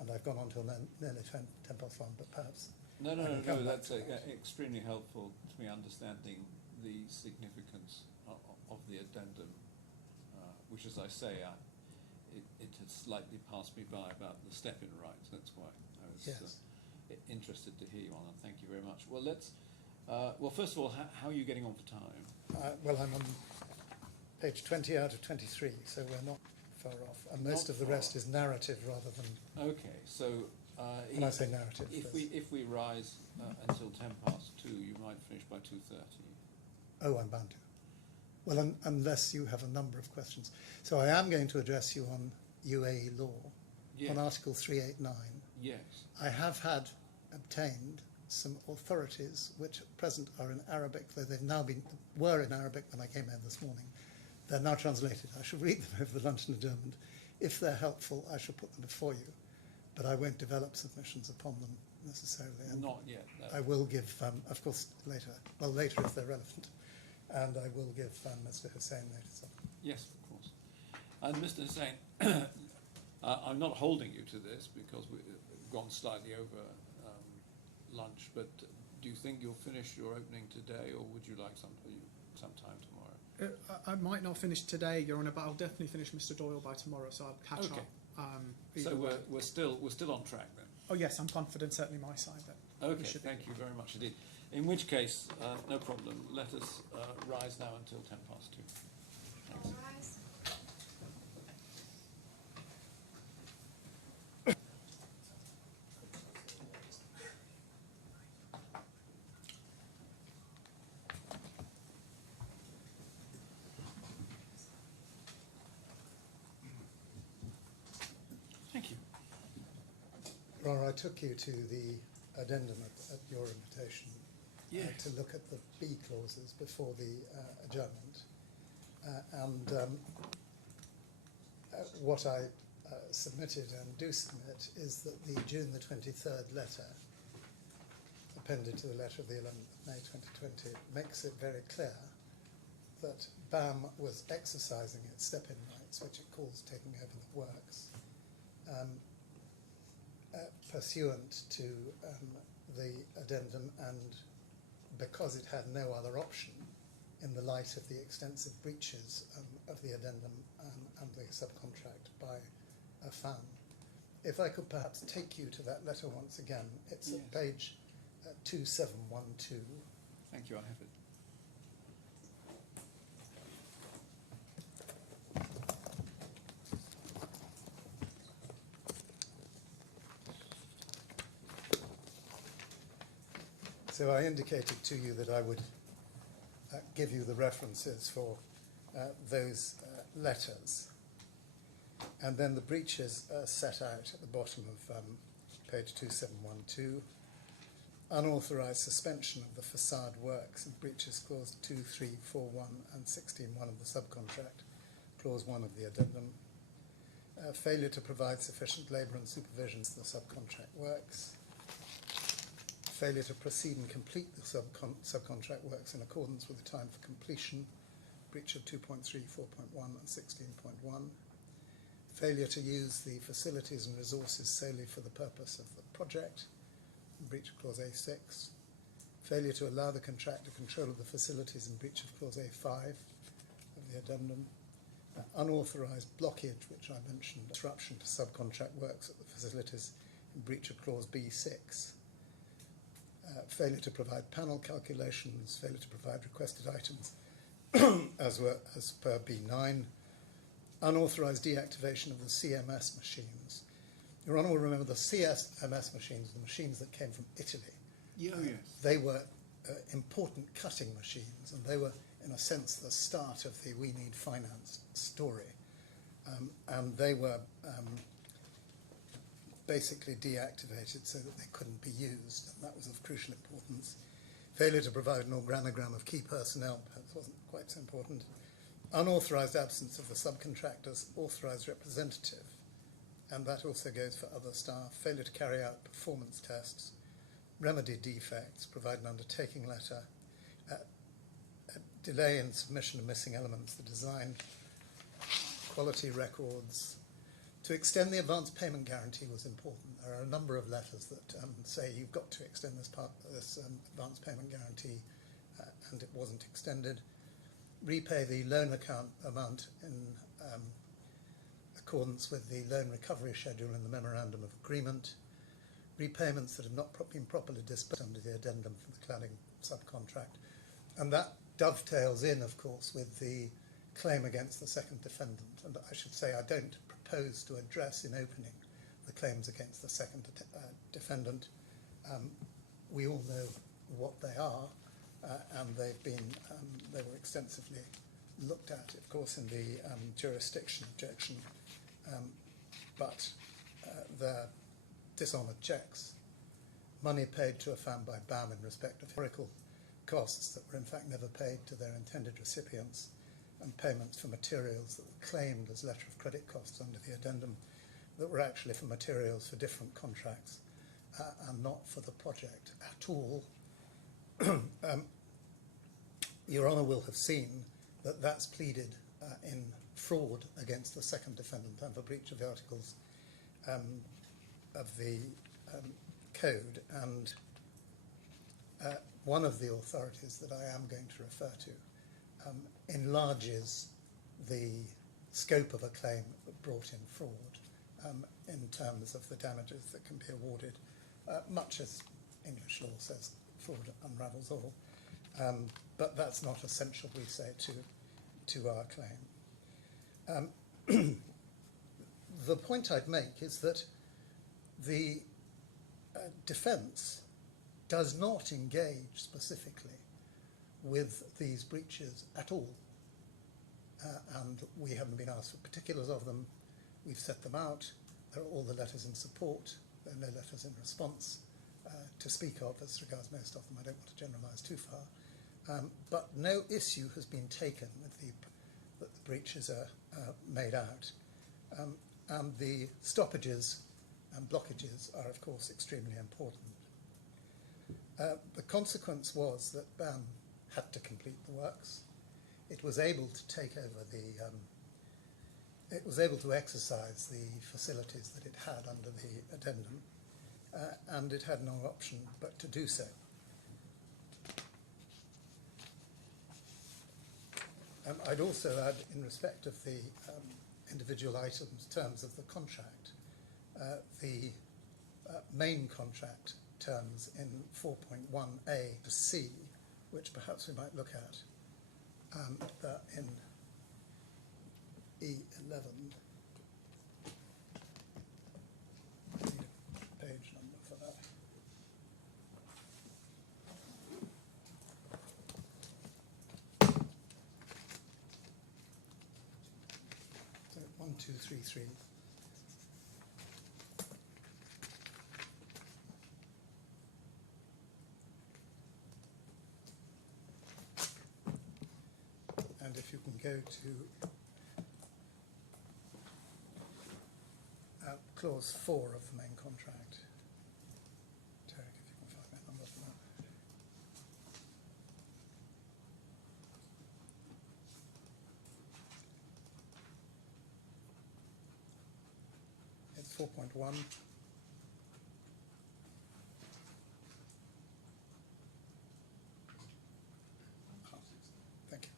And I've gone on till nearly 10 past 1, but perhaps... No, that's extremely helpful to me understanding the significance of the addendum, which, as I say, it had slightly passed me by about the step-in rights. That's why I was interested to hear you on, and thank you very much. Well, let's... well, first of all, how are you getting on for time? well, I'm on page 20 out of 23, so we're not far off, and most Not of the far rest off. is narrative rather than, Okay, so when I say narrative. if we rise until 2:10, you might finish by 2:30. Oh, I'm bound to. Well, unless you have a number of questions. So I am going to address you on UAE law, Yes. on Article 389. Yes. I have obtained some authorities which at present are in Arabic, though they've now were in Arabic when I came in this morning. They're now translated. I shall read them over the lunch and adjournment. If they're helpful, I shall put them before you, but I won't develop submissions upon them necessarily. And Not yet. No. I will give, of course, later if they're relevant, and I will give Mr. Hussain notice of them. Yes, of course. And Mr. Hussain, I'm not holding you to this because we've gone slightly over lunch, but do you think you'll finish your opening today, or would you like some time tomorrow? I might not finish today, Your Honour, but I'll definitely finish Mr. Doyle by tomorrow, so I'll catch Okay. up. So either way. we're still on track then. Oh yes, I'm confident, certainly my side. That we Okay, should be. thank you very much indeed. In which case, no problem. Let us rise now until 2:10. Thanks. All rise. Thank you. Ron, I took you to the addendum at your invitation Yes. to look at the B clauses before the adjournment. What I submitted and do submit is that the June the 23rd letter, appended to the letter of the 11th of May 2020, makes it very clear that BAM was exercising its step-in rights, which it calls taking over the works, pursuant to the addendum, and because it had no other option in the light of the extensive breaches of the addendum and the subcontract by Affan. If I could perhaps take you to that letter once again, it's Yes. at page 2712. Thank you, I have it. So I indicated to you that I would give you the references for those letters. And then the breaches are set out at the bottom of page 2712. Unauthorised suspension of the facade works and breaches clause 2341 and 16.1 of the subcontract, clause 1 of the addendum. Failure to provide sufficient labour and supervision to the subcontract works. Failure to proceed and complete the subcontract works in accordance with the time for completion, breach of 2.3, 4.1 and 16.1. Failure to use the facilities and resources solely for the purpose of the project, breach of clause A6. Failure to allow the contractor control of the facilities in breach of clause A5 of the addendum. Unauthorised blockage, which I mentioned, disruption to subcontract works at the facilities in breach of clause B6. Failure to provide panel calculations, failure to provide requested items as per B9, unauthorised deactivation of the CMS machines. Your Honour will remember the CMS machines, the machines that came from Italy. Yes. They were important cutting machines, and they were, in a sense, the start of the We Need Finance story. And they were basically deactivated so that they couldn't be used, and that was of crucial importance. Failure to provide an organogram of key personnel, perhaps wasn't quite so important. Unauthorised absence of the subcontractor's authorised representative, and that also goes for other staff. Failure to carry out performance tests, remedy defects, provide an undertaking letter, delay in submission of missing elements, the design, quality records. To extend the advance payment guarantee was important. There are a number of letters that say you've got to extend this advance payment guarantee, and it wasn't extended. Repay the loan account amount in accordance with the loan recovery schedule in the memorandum of agreement. Repayments that have not been properly disbursed under the addendum for the cladding subcontract. And that dovetails in, of course, with the claim against the second defendant. And I should say I don't propose to address in opening the claims against the second defendant. We all know what they are, and they were extensively looked at, of course, in the jurisdiction objection, but they're dishonoured checks, money paid to Affan by BAM in respect of historical costs that were in fact never paid to their intended recipients, and payments for materials that were claimed as letter of credit costs under the addendum that were actually for materials for different contracts and not for the project at all. Your Honour will have seen that that's pleaded in fraud against the second defendant and for breach of the articles of the code, and one of the authorities that I am going to refer to enlarges the scope of a claim brought in fraud in terms of the damages that can be awarded, much as English law says fraud unravels all. But that's not essential, we say, to our claim. The point I'd make is that the defence does not engage specifically with these breaches at all. And we haven't been asked for particulars of them. We've set them out. There are all the letters in support. There are no letters in response to speak of as regards most of them. I don't want to generalise too far. But no issue has been taken with that the breaches are made out. And the stoppages and blockages are, of course, extremely important. The consequence was that BAM had to complete the works. It was able to take over it was able to exercise the facilities that it had under the addendum, and it had no option but to do so. I'd also add, in respect of the individual items, terms of the contract, the main contract terms in 4.1a to C, which perhaps we might look at, in E11. I need a page number for that. So 1, 2, 3, 3. And if you can go to clause 4 of the main contract. Tarek, if you can find that number for that. It's 4.1. Thank you.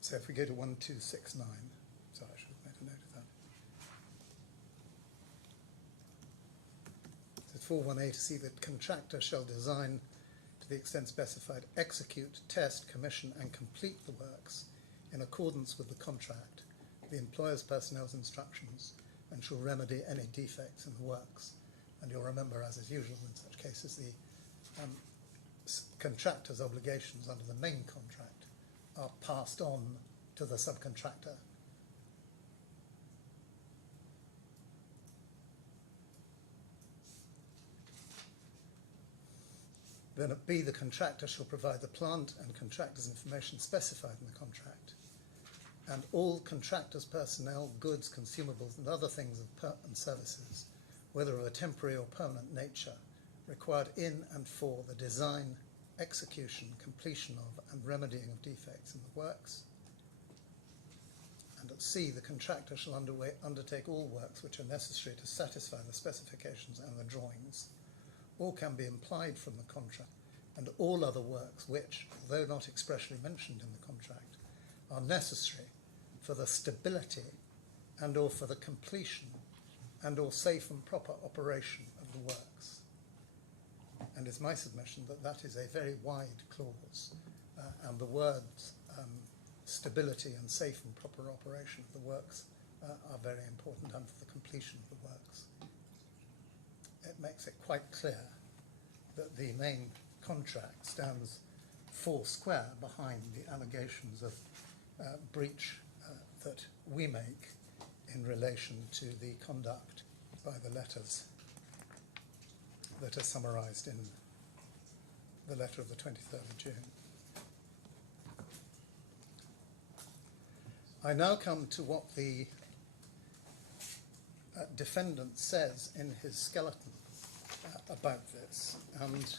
So if we go to 1269, so I should have made a note of that. So 4.1a to see that contractor shall design to the extent specified, execute, test, commission and complete the works in accordance with the contract, the employer's personnel's instructions, and shall remedy any defects in the works. And you'll remember, as is usual in such cases, the contractor's obligations under the main contract are passed on to the subcontractor. Then at B, the contractor shall provide the plant and contractor's information specified in the contract, and all contractor's personnel, goods, consumables, and other things and services, whether of a temporary or permanent nature, required in and for the design, execution, completion of, and remedying of defects in the works. And at C, the contractor shall undertake all works which are necessary to satisfy the specifications and the drawings. All can be implied from the contract, and all other works which, although not expressly mentioned in the contract, are necessary for the stability and or for the completion and or safe and proper operation of the works. And it's my submission that that is a very wide clause, and the words stability and safe and proper operation of the works are very important, and for the completion of the works. It makes it quite clear that the main contract stands four square behind the allegations of breach that we make in relation to the conduct by the letters that are summarised in the letter of the 23rd of June. I now come to what the defendant says in his skeleton about this, and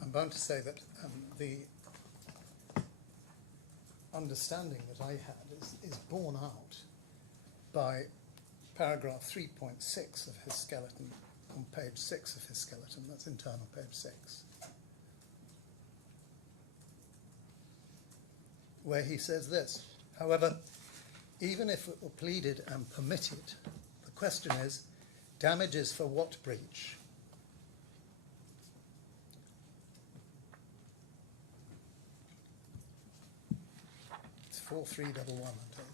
I'm bound to say that the understanding that I had is borne out by paragraph 3.6 of his skeleton on page 6 of his skeleton. That's internal, page 6, where he says this: however, even if it were pleaded and permitted, the question is, damages for what breach? It's 4311, I'm told.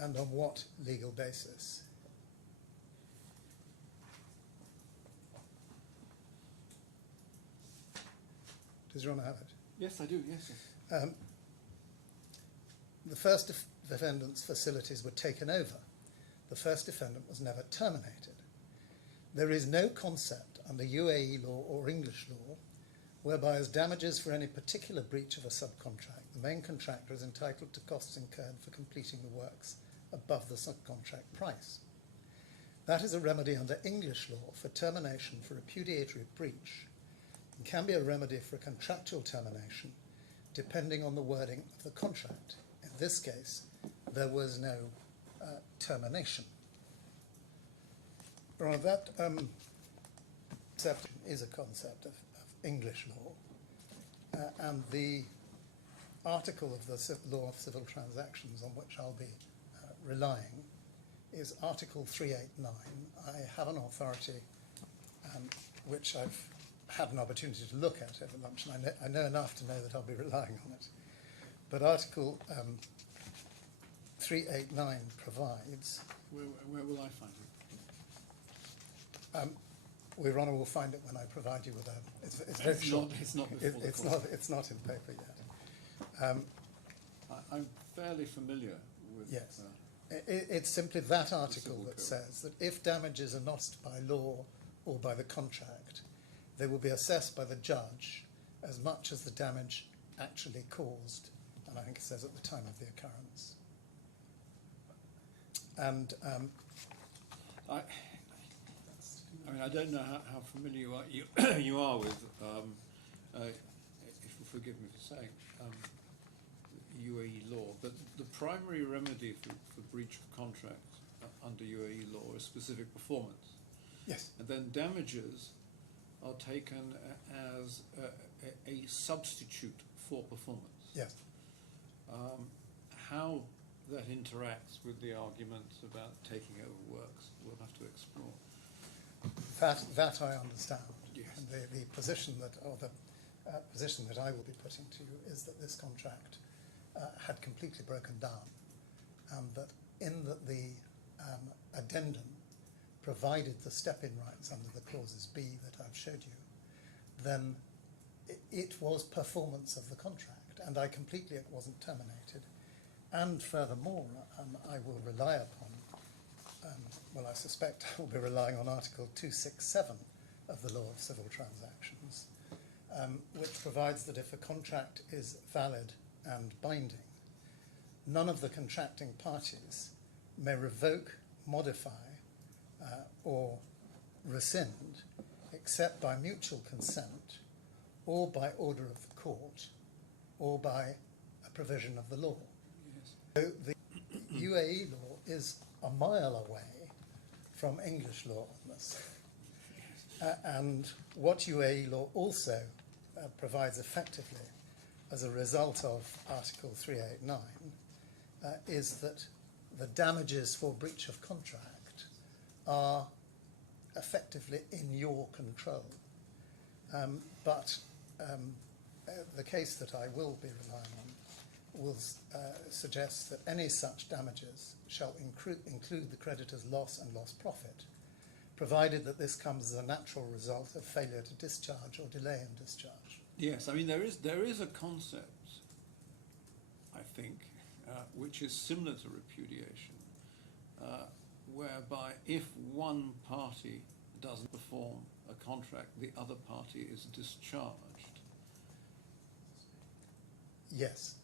And on what legal basis? Does Your Honour have it? Yes, I do, yes. Yes. The first defendant's facilities were taken over. The first defendant was never terminated. There is no concept under UAE law or English law whereby as damages for any particular breach of a subcontract, the main contractor is entitled to costs incurred for completing the works above the subcontract price. That is a remedy under English law for termination for repudiatory breach, and can be a remedy for a contractual termination depending on the wording of the contract. In this case, there was no termination. Right, that concept is a concept of English law, and the article of the law of civil transactions on which I'll be relying is Article 389. I have an authority which I've had an opportunity to look at over lunch, and I know enough to know that I'll be relying on it. But Article 389 provides... Where will I find it? Your Honour will find it when I provide you with a... It's very short. It's not before the court. It's not in paper yet. I'm fairly familiar with... Yes. It's simply that article that says that if damages are not by law or by the contract, they will be assessed by the judge as much as the damage actually caused, and I think it says at the time of the occurrence. And I mean, I don't know how familiar you are with, if you forgive me for saying, UAE law, but the primary remedy for breach of contract under UAE law is specific performance. yes, And then damages are taken as a substitute for performance. yes. How that interacts with the arguments about taking over works, we'll have to explore. That I understand. Yes. And the position that, or the position that I will be putting to you is that this contract had completely broken down, and that in that the addendum provided the step-in rights under the clauses B that I've showed you, then it was performance of the contract, and I completely, it wasn't terminated. And furthermore, I will rely upon, well, I suspect I will be relying on Article 267 of the Law of Civil Transactions, which provides that if a contract is valid and binding, none of the contracting parties may revoke, modify, or rescind, except by mutual consent, or by order of the court, or by a provision of the law. Yes. So the UAE law is a mile away from English law on this. And what UAE law also provides effectively as a result of Article 389 is that the damages for breach of contract are effectively in your control. But the case that I will be relying on will suggest that any such damages shall include the creditor's loss and lost profit, provided that this comes as a natural result of failure to discharge or delay in discharge. Yes, I mean there is a concept, I think, which is similar to repudiation, whereby if one party doesn't perform a contract, the other party is discharged. Yes.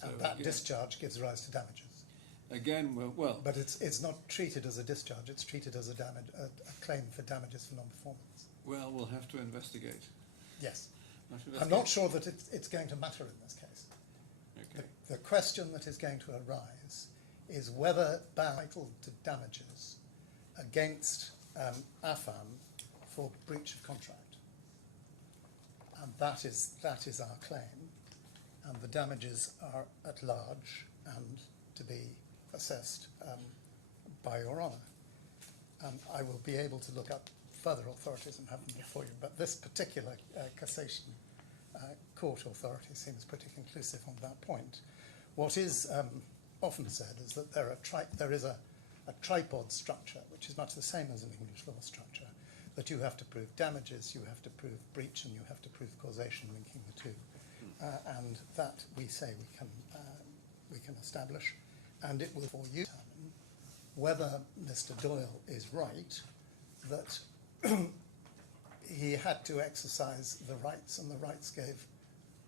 So And that again, discharge gives rise to damages. again, well, But it's not treated as a discharge, it's treated as a claim for damages for non-performance. well, we'll have to investigate. Yes. Have to I'm not sure that it's going to matter in this case. Okay. The question that is going to arise is whether BAM is entitled to damages against Affan for breach of contract. And that is our claim. And the damages are at large and to be assessed by Your Honour. I will be able to look up further authorities and have them before you, but this particular cassation court authority seems pretty conclusive on that point. What is often said is that there is a tripod structure, which is much the same as an English law structure, that you have to prove damages, you have to prove breach, and you have to prove causation linking the two. And that we say we can establish, and it will for you determine whether Mr. Doyle is right that he had to exercise the rights, and the rights gave,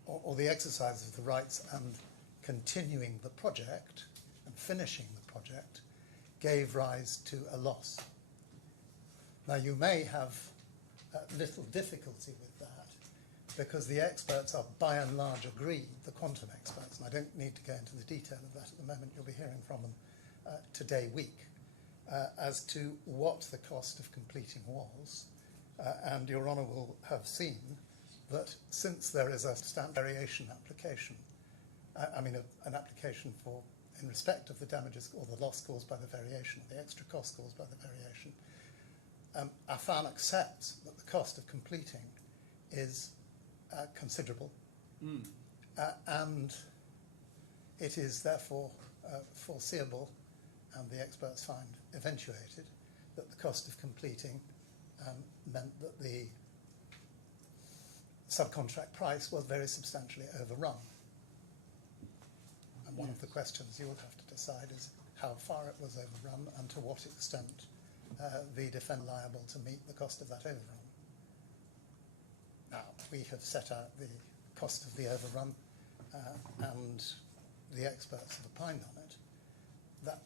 or the exercise of the rights and continuing the project and finishing the project gave rise to a loss. Now you may have little difficulty with that because the experts are by and large agreed, the quantum experts, and I don't need to go into the detail of that at the moment, you'll be hearing from them today week, as to what the cost of completing was. And Your Honour will have seen that since there is a standard variation application, an application for, in respect of the damages or the loss caused by the variation, or the extra cost caused by the variation, Affan accepts that the cost of completing is considerable, and it is therefore foreseeable, and the experts find eventuated, that the cost of completing meant that the subcontract price was very substantially overrun. And one of the questions you will have to decide is how far it was overrun and to what extent the defendant liable to meet the cost of that overrun. Now, we have set out the cost of the overrun and the experts have opined on it. That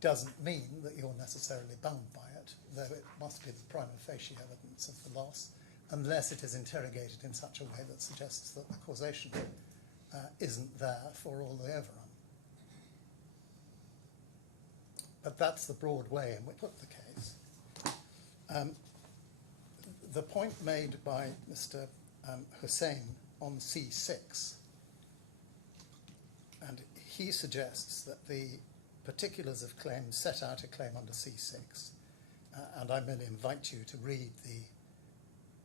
doesn't mean that you're necessarily bound by it, though it must be the prima facie evidence of the loss, unless it is interrogated in such a way that suggests that the causation isn't there for all the overrun. But that's the broad way in which we put the case. The point made by Mr. Hussain on C6, and he suggests that the particulars of claim set out a claim under C6, and I merely invite you to read the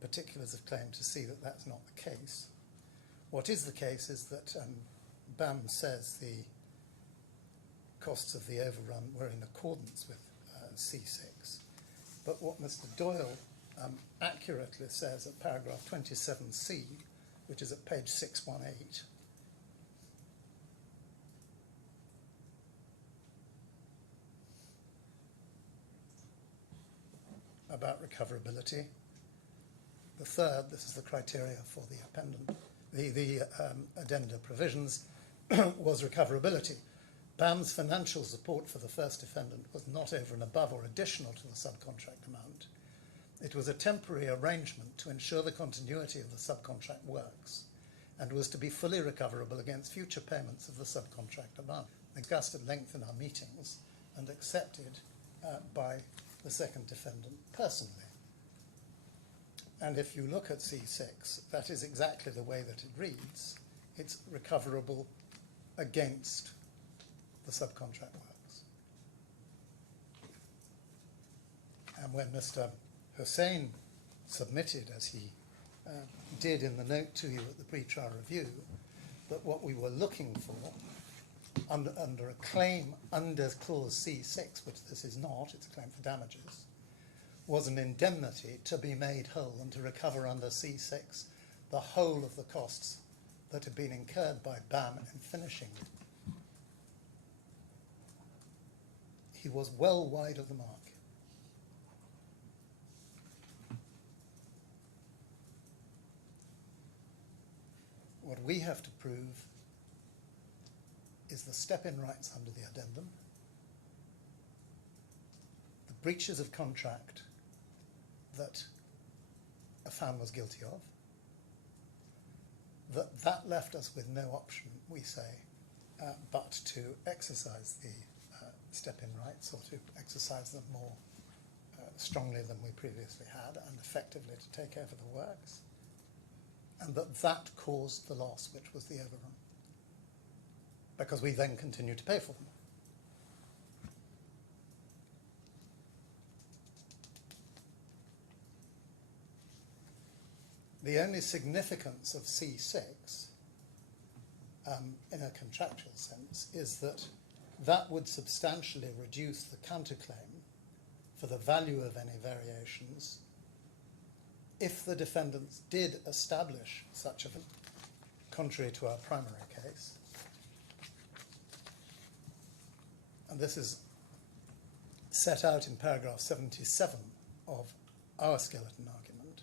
particulars of claim to see that that's not the case. What is the case is that BAM says the costs of the overrun were in accordance with C6, but what Mr. Doyle accurately says at paragraph 27C, which is at page 618, about recoverability. The third, this is the criteria for the appendant, the addenda provisions, was recoverability. BAM's financial support for the first defendant was not over and above or additional to the subcontract amount. It was a temporary arrangement to ensure the continuity of the subcontract works and was to be fully recoverable against future payments of the subcontract amount. Discussed at length in our meetings and accepted by the second defendant personally. And if you look at C6, that is exactly the way that it reads. It's recoverable against the subcontract works. And when Mr. Hussain submitted, as he did in the note to you at the pre-trial review, that what we were looking for under a claim under clause C6, which this is not, it's a claim for damages, was an indemnity to be made whole and to recover under C6 the whole of the costs that had been incurred by BAM in finishing. He was well wide of the mark. What we have to prove is the step-in rights under the addendum, the breaches of contract that Affan was guilty of, that left us with no option, we say, but to exercise the step-in rights, or to exercise them more strongly than we previously had, and effectively to take over the works, and that caused the loss, which was the overrun, because we then continued to pay for them. The only significance of C6 in a contractual sense is that that would substantially reduce the counterclaim for the value of any variations if the defendants did establish such a, contrary to our primary case. And this is set out in paragraph 77 of our skeleton argument.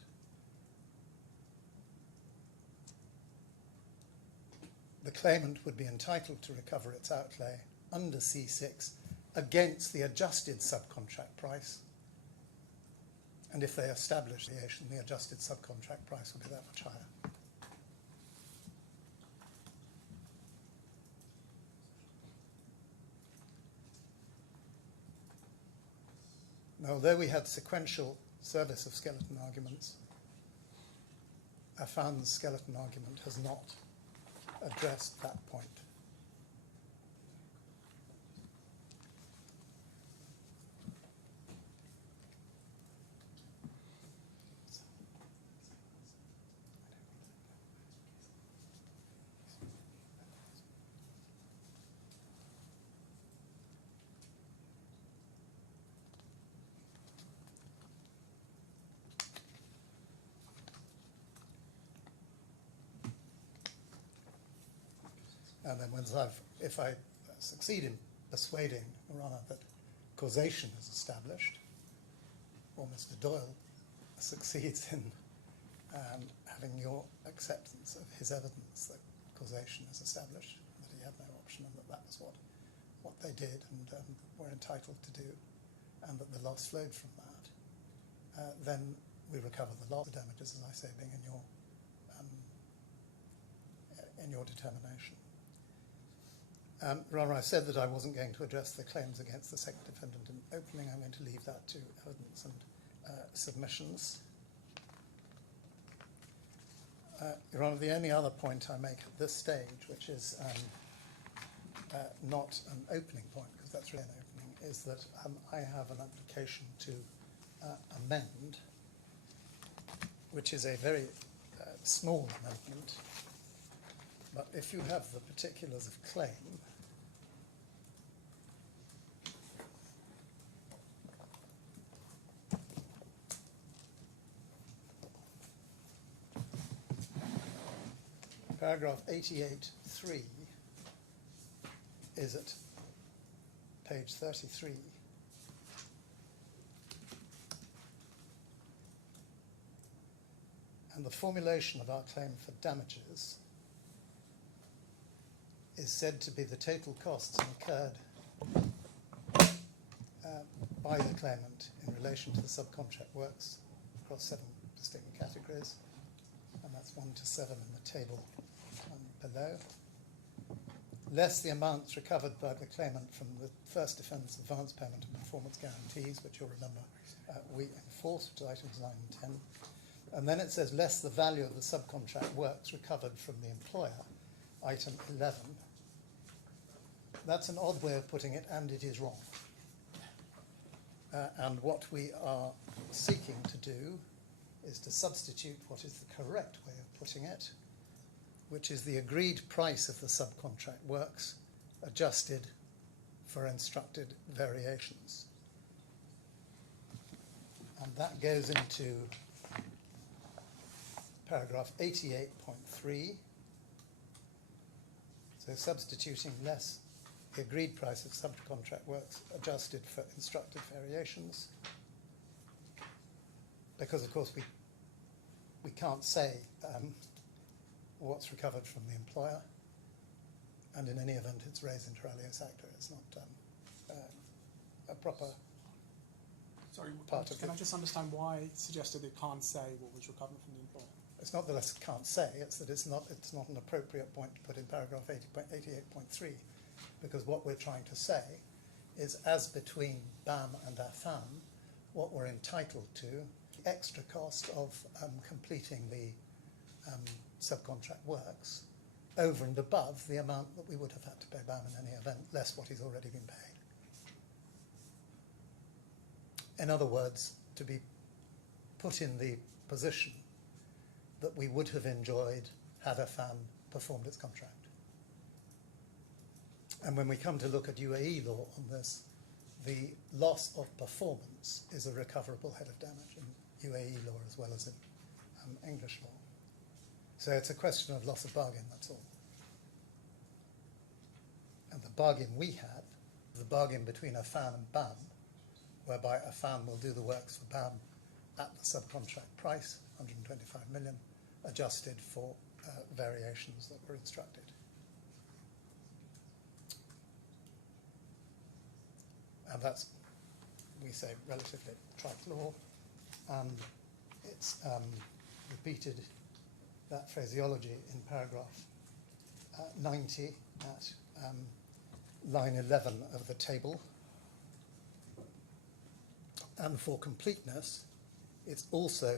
The claimant would be entitled to recover its outlay under C6 against the adjusted subcontract price. And if they establish variation, the adjusted subcontract price will be that much higher. Now, although we had sequential service of skeleton arguments, Affan's skeleton argument has not addressed that point. And then if I succeed in persuading Your Honour that causation is established, or Mr. Doyle succeeds in having your acceptance of his evidence that causation is established, that he had no option and that was what they did and were entitled to do, and that the loss flowed from that, then we recover the loss of damages, as I say, being in your determination. Rather, I said that I wasn't going to address the claims against the second defendant in opening. I'm going to leave that to evidence and submissions. Your Honour, the only other point I make at this stage, which is not an opening point, because that's really an opening, is that I have an application to amend, which is a very small amendment. But if you have the particulars of claim, paragraph 88.3 is at page 33. And the formulation of our claim for damages is said to be the total costs incurred by the claimant in relation to the subcontract works across 7 distinct categories, and that's 1 to 7 in the table below, less the amounts recovered by the claimant from the first defendant's advance payment and performance guarantees, which you'll remember we enforced, which is items 9 and 10. And then it says less the value of the subcontract works recovered from the employer, item 11. That's an odd way of putting it, and it is wrong. And what we are seeking to do is to substitute what is the correct way of putting it, which is the agreed price of the subcontract works adjusted for instructed variations. And that goes into paragraph 88.3. So substituting less the agreed price of subcontract works adjusted for instructed variations. Because, of course, we can't say what's recovered from the employer. And in any event, it's res inter alios acta. It's not a proper Sorry, part of can it. I just understand why it suggested it can't say what was recovered from the employer? It's not that I can't say, it's that it's not an appropriate point to put in paragraph 88.3, because what we're trying to say is, as between BAM and Affan, what we're entitled to, the extra cost of completing the subcontract works over and above the amount that we would have had to pay BAM in any event, less what he's already been paid. In other words, to be put in the position that we would have enjoyed had Affan performed its contract. And when we come to look at UAE law on this, the loss of performance is a recoverable head of damage in UAE law as well as in English law. So it's a question of loss of bargain, that's all. And the bargain we had, the bargain between Affan and BAM, whereby Affan will do the works for BAM at the subcontract price, 125 million, adjusted for variations that were instructed. And that's, we say, relatively trite law, and it's repeated, that phraseology, in paragraph 90 at line 11 of the table. And for completeness, it's also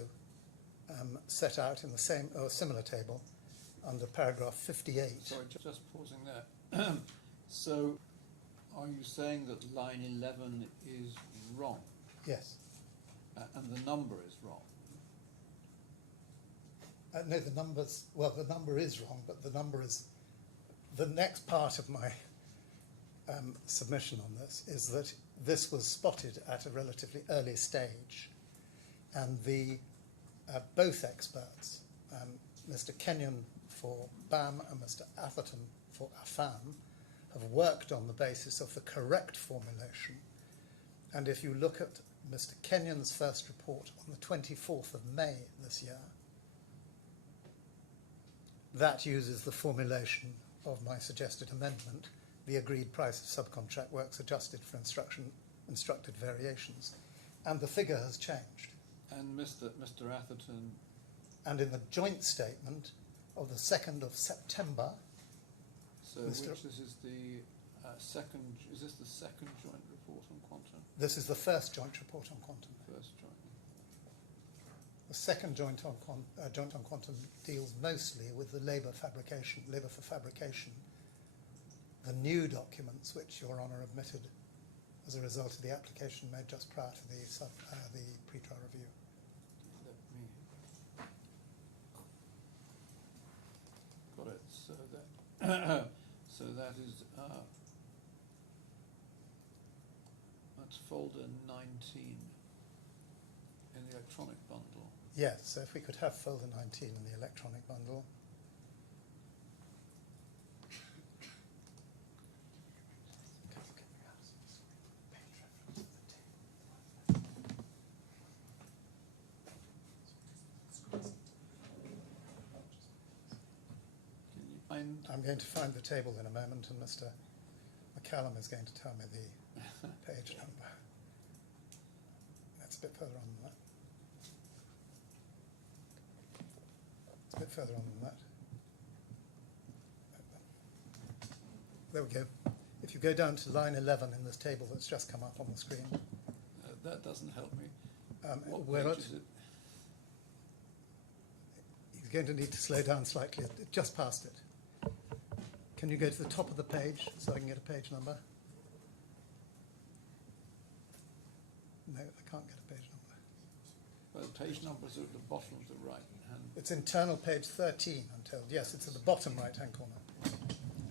set out in the same or similar table under paragraph 58. Sorry, just pausing there. So, are you saying that line 11 is wrong? Yes. And the number is wrong? No, the numbers, well, the number is wrong, but the number is, the next part of my submission on this is that this was spotted at a relatively early stage, and the both experts, Mr. Kenyon for BAM and Mr. Atherton for Affan, have worked on the basis of the correct formulation. And if you look at Mr. Kenyon's first report on the 24th of May this year, that uses the formulation of my suggested amendment, the agreed price of subcontract works adjusted for instructed variations. And the figure has changed. And Mr. Atherton... And in the joint statement of the 2nd of September... So which this is the second... Is this the second joint report on quantum? This is the first joint report on quantum. First joint. The second joint on quantum deals mostly with the labour for fabrication, the new documents which Your Honour admitted as a result of the application made just prior to the pre-trial review. Let me... Got it. So that so that is that's folder 19 in the electronic bundle. Yes, so if we could have folder 19 in the electronic bundle. I'm going to find the table in a moment, and Mr. McCallum is going to tell me the page number. That's a bit further on than that. It's a bit further on than that. There we go. If you go down to line 11 in this table that's just come up on the screen. That doesn't help me. Where What page is it? He's going to need to slow down slightly, just past it. Can you go to the top of the page so I can get a page number? No, I can't get a page number. Well, the page numbers are at the bottom of the right hand. It's internal page 13, I'm told. Yes, it's at the bottom right-hand corner.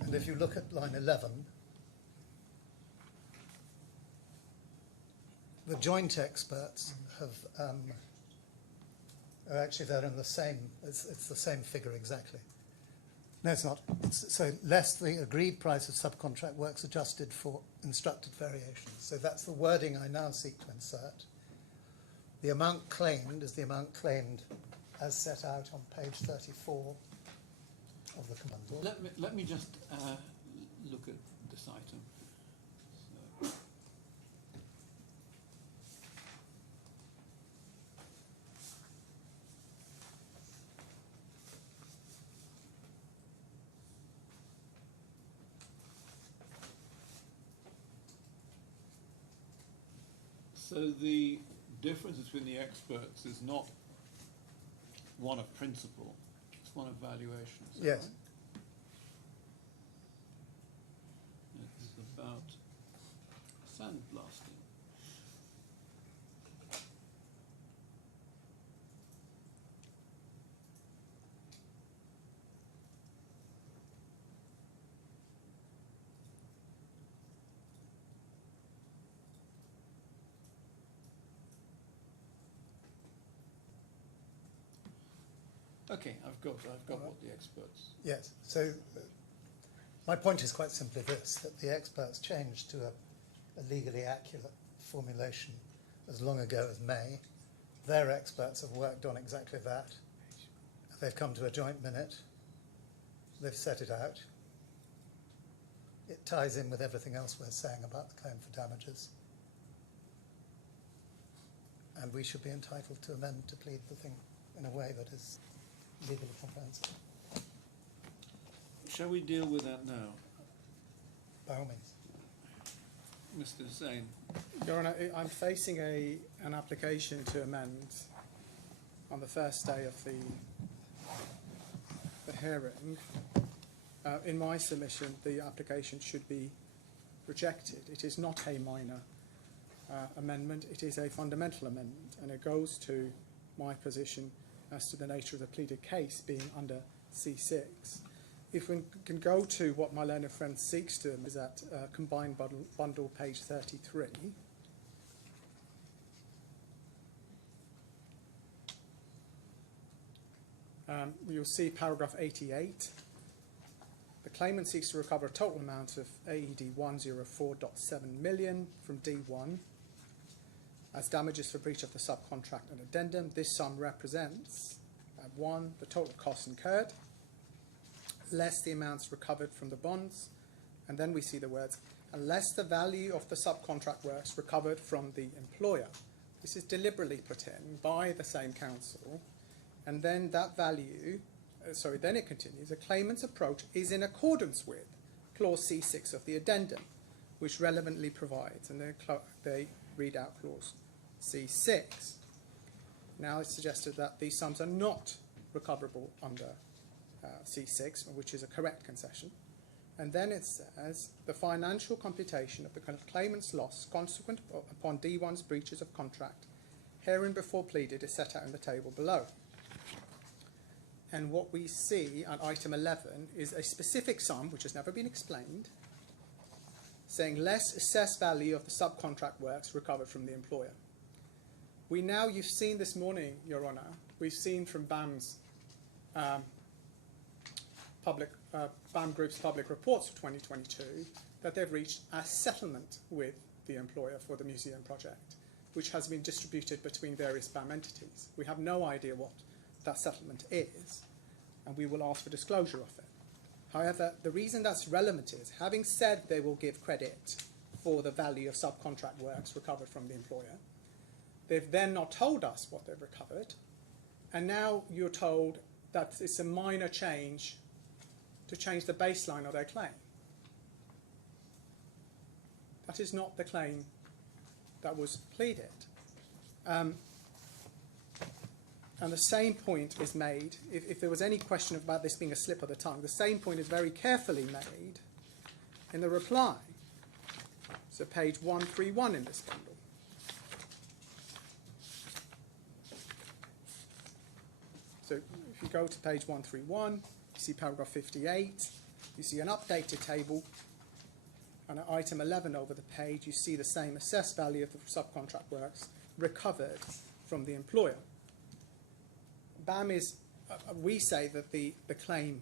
And if you look at line 11, the joint experts have, actually they're in the same, it's the same figure exactly. No, it's not. So less the agreed price of subcontract works adjusted for instructed variations. So that's the wording I now seek to insert. The amount claimed is the amount claimed as set out on page 34 of the command. Let me just look at this item. So. So the difference between the experts is not one of principle, it's one of valuation. Is that Yes. right? It's about sandblasting. Okay, I've got what the experts. Yes. So my point is quite simply this, that the experts changed to a legally accurate formulation as long ago as May. Their experts have worked on exactly that. They've come to a joint minute. They've set it out. It ties in with everything else we're saying about the claim for damages. And we should be entitled to amend to plead the thing in a way that is legally comprehensive. Shall we deal with that now? By all means. Mr. Hussain? Your Honour, I'm facing an application to amend on the first day of the hearing. In my submission, the application should be rejected. It is not a minor amendment, it is a fundamental amendment, and it goes to my position as to the nature of the pleaded case being under C6. If we can go to what my learned friend seeks to, is at combined bundle page 33. You'll see paragraph 88. The claimant seeks to recover a total amount of AED 104.7 million from D1 as damages for breach of the subcontract and addendum. This sum represents 1, the total costs incurred, less the amounts recovered from the bonds, and then we see the words, unless the value of the subcontract works recovered from the employer. This is deliberately put in by the same counsel, and then that value, then it continues, the claimant's approach is in accordance with clause C6 of the addendum, which relevantly provides, and they read out clause C6. Now it's suggested that these sums are not recoverable under C6, which is a correct concession. And then it says the financial computation of the claimant's loss consequent upon D1's breaches of contract herein before pleaded is set out in the table below. And what we see at item 11 is a specific sum, which has never been explained, saying less assessed value of the subcontract works recovered from the employer. You've seen this morning, Your Honour, we've seen from BAM's BAM Group's public reports for 2022 that they've reached a settlement with the employer for the museum project, which has been distributed between various BAM entities. We have no idea what that settlement is, and we will ask for disclosure of it. However, the reason that's relevant is, having said they will give credit for the value of subcontract works recovered from the employer, they've then not told us what they've recovered, and now you're told that it's a minor change to change the baseline of their claim. That is not the claim that was pleaded. And the same point is made, if there was any question about this being a slip of the tongue, the same point is very carefully made in the reply. So page 131 in this bundle. So if you go to page 131, you see paragraph 58, you see an updated table, and at item 11 over the page, you see the same assessed value of the subcontract works recovered from the employer. BAM is, we say that the claim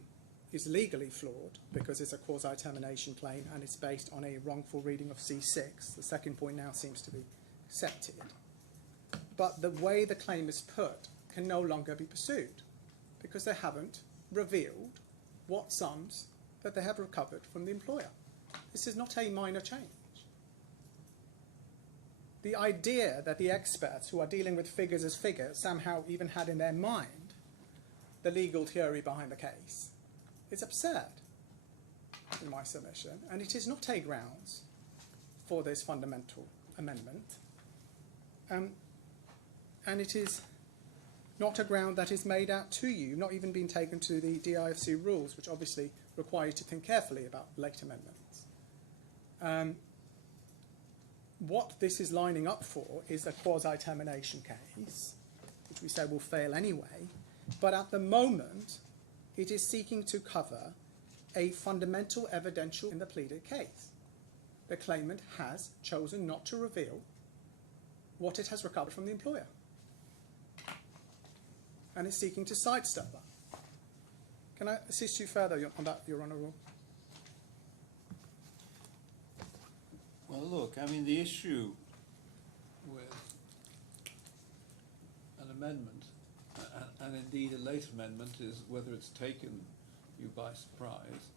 is legally flawed because it's a quasi-termination claim and it's based on a wrongful reading of C6. The second point now seems to be accepted. But the way the claim is put can no longer be pursued because they haven't revealed what sums that they have recovered from the employer. This is not a minor change. The idea that the experts who are dealing with figures as figures somehow even had in their mind the legal theory behind the case is absurd, in my submission, and it is not a grounds for this fundamental amendment. And it is not a ground that is made out to you, not even been taken to the DIFC rules, which obviously require you to think carefully about late amendments. What this is lining up for is a quasi-termination case, which we say will fail anyway, but at the moment it is seeking to cover a fundamental evidential in the pleaded case. The claimant has chosen not to reveal what it has recovered from the employer, and is seeking to sidestep that. Can I assist you further on that, Your Honourable? Well, look, I mean, the issue with an amendment, and indeed a late amendment, is whether it's taken you by surprise,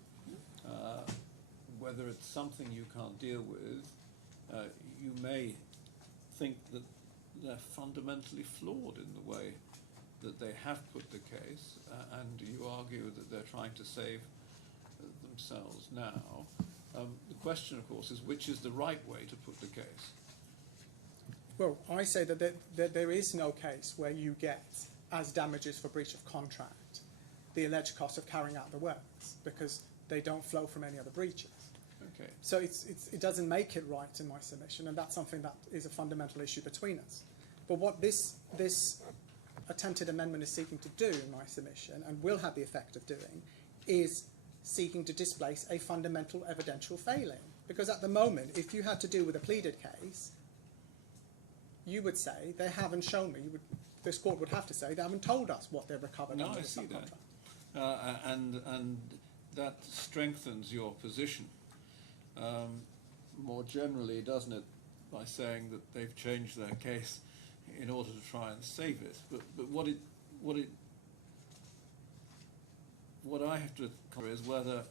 whether it's something you can't deal with. You may think that they're fundamentally flawed in the way that they have put the case, and you argue that they're trying to save themselves now. The question, of course, is which is the right way to put the case? Well, I say that there is no case where you get, as damages for breach of contract, the alleged cost of carrying out the works, because they don't flow from any other breaches. Okay. So it doesn't make it right in my submission, and that's something that is a fundamental issue between us. But what this attempted amendment is seeking to do in my submission, and will have the effect of doing, is seeking to displace a fundamental evidential failing. Because at the moment, if you had to do with a pleaded case, you would say they haven't shown me. This court would have to say they haven't told us what they've recovered. No, under I the see subcontract. that. And that strengthens your position more generally, doesn't it, by saying that they've changed their case in order to try and save it. But what I have to cover is whether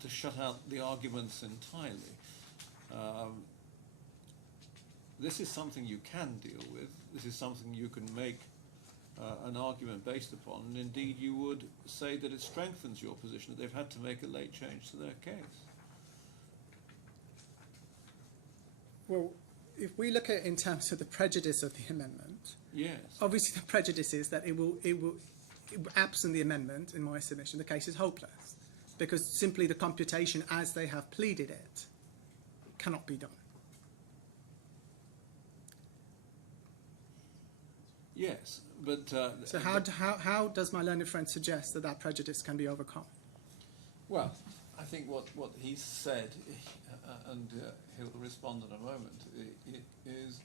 to shut out the arguments entirely. This is something you can deal with. This is something you can make an argument based upon, and indeed you would say that it strengthens your position, that they've had to make a late change to their case. Well, if we look at it in terms of the prejudice of the amendment, Yes. obviously the prejudice is that it will absent the amendment, in my submission, the case is hopeless, because simply the computation as they have pleaded it cannot be done. Yes, but So how does my learned friend suggest that prejudice can be overcome? well, I think what he said, and he'll respond in a moment, is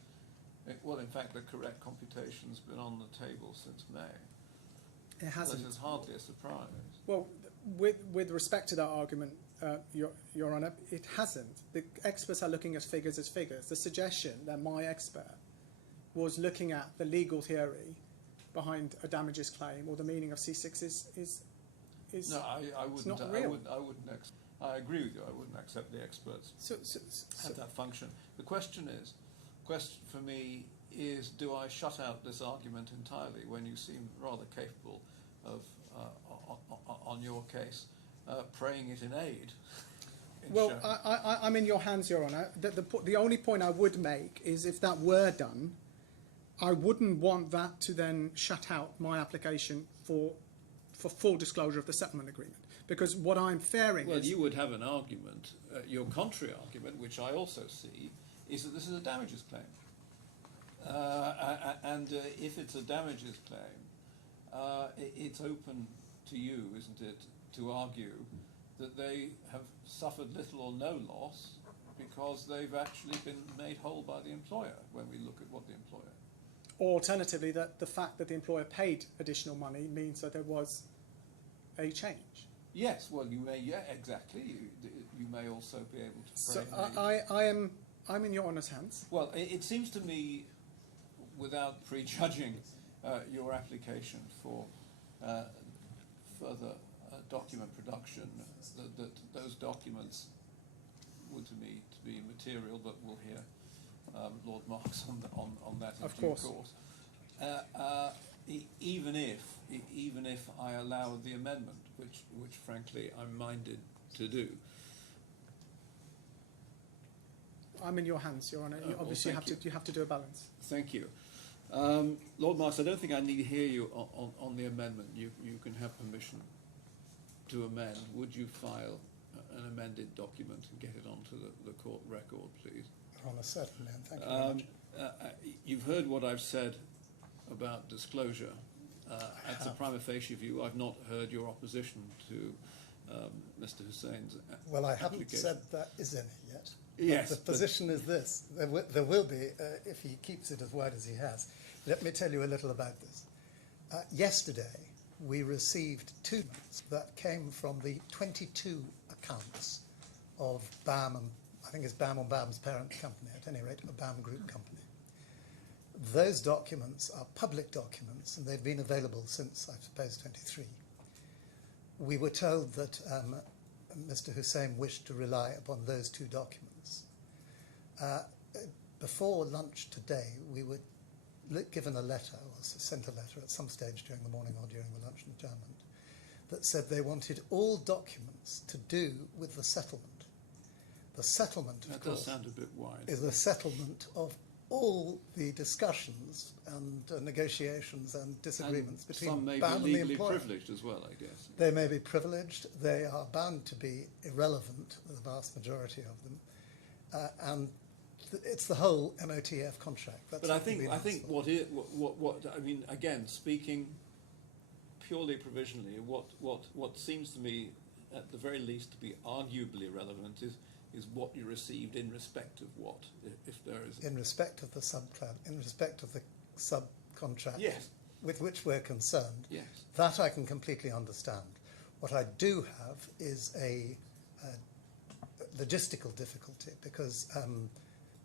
well, in fact, the correct computation's been on the table since May. It hasn't. This is hardly a surprise. Well, with respect to that argument, Your Honour, it hasn't. The experts are looking at figures as figures. The suggestion that my expert was looking at the legal theory behind a damages claim or the meaning of C6 is No, I wouldn't. not real. I agree with you. I wouldn't accept the experts have that function. The question for me is, do I shut out this argument entirely when you seem rather capable of, on your case, praying it in aid? Well, I'm in your hands, Your Honour. The only point I would make is if that were done, I wouldn't want that to then shut out my application for full disclosure of the settlement agreement. Because what I'm fearing Well, is... you would have an argument, your contrary argument, which I also see, is that this is a damages claim. And if it's a damages claim, it's open to you, isn't it, to argue that they have suffered little or no loss because they've actually been made whole by the employer when we look at what the employer... Or alternatively, that the fact that the employer paid additional money means that there was a change. Yes, well, you may, yeah, exactly. You may also be able to So frame I'm in your honour's hands. Well, it seems to me, without prejudging your application for further document production, that those documents would to me to be material, but we'll hear Lord Marks on that in due course. Even if I allow the amendment, which frankly I'm minded to do. I'm in your hands, Your Honour. Obviously, you have to do a balance. Thank you. Lord Marks, I don't think I need to hear you on the amendment. You can have permission to amend. Would you file an amended document and get it onto the court record, please? Your Honour, certainly, and thank you very much. You've heard what I've said about disclosure. That's a prima facie view. I've not heard your opposition to Mr. Hussein's Well, I haven't application. said that is any yet. Yes, The position is this. There will be, if he keeps it as wide as he has. Let me tell you a little about this. Yesterday, we received 2 notes that came from the 22 accounts of BAM, and I think it's BAM or BAM's parent company, at any rate, a BAM group company. Those documents are public documents, and they've been available since, I suppose, 23. We were told that Mr. Hussein wished to rely upon those 2 documents. Before lunch today, we were given a letter, or sent a letter at some stage during the morning or during the lunch adjournment, that said they wanted all documents to do with the settlement. The settlement, of course, does sound a bit wide. is a settlement of all the discussions and negotiations and disagreements and between some may BAM be and the legally employer. privileged as well, I guess. They may be privileged. They are bound to be irrelevant, the vast majority of them, and it's the whole MOTF contract. That's But I what we've think been asked for. what I mean, again, speaking purely provisionally, what seems to me at the very least to be arguably relevant is what you received in respect of what, if there is... In respect of the in respect of the subcontract, Yes. with which we're concerned, Yes. that I can completely understand. What I do have is a logistical difficulty because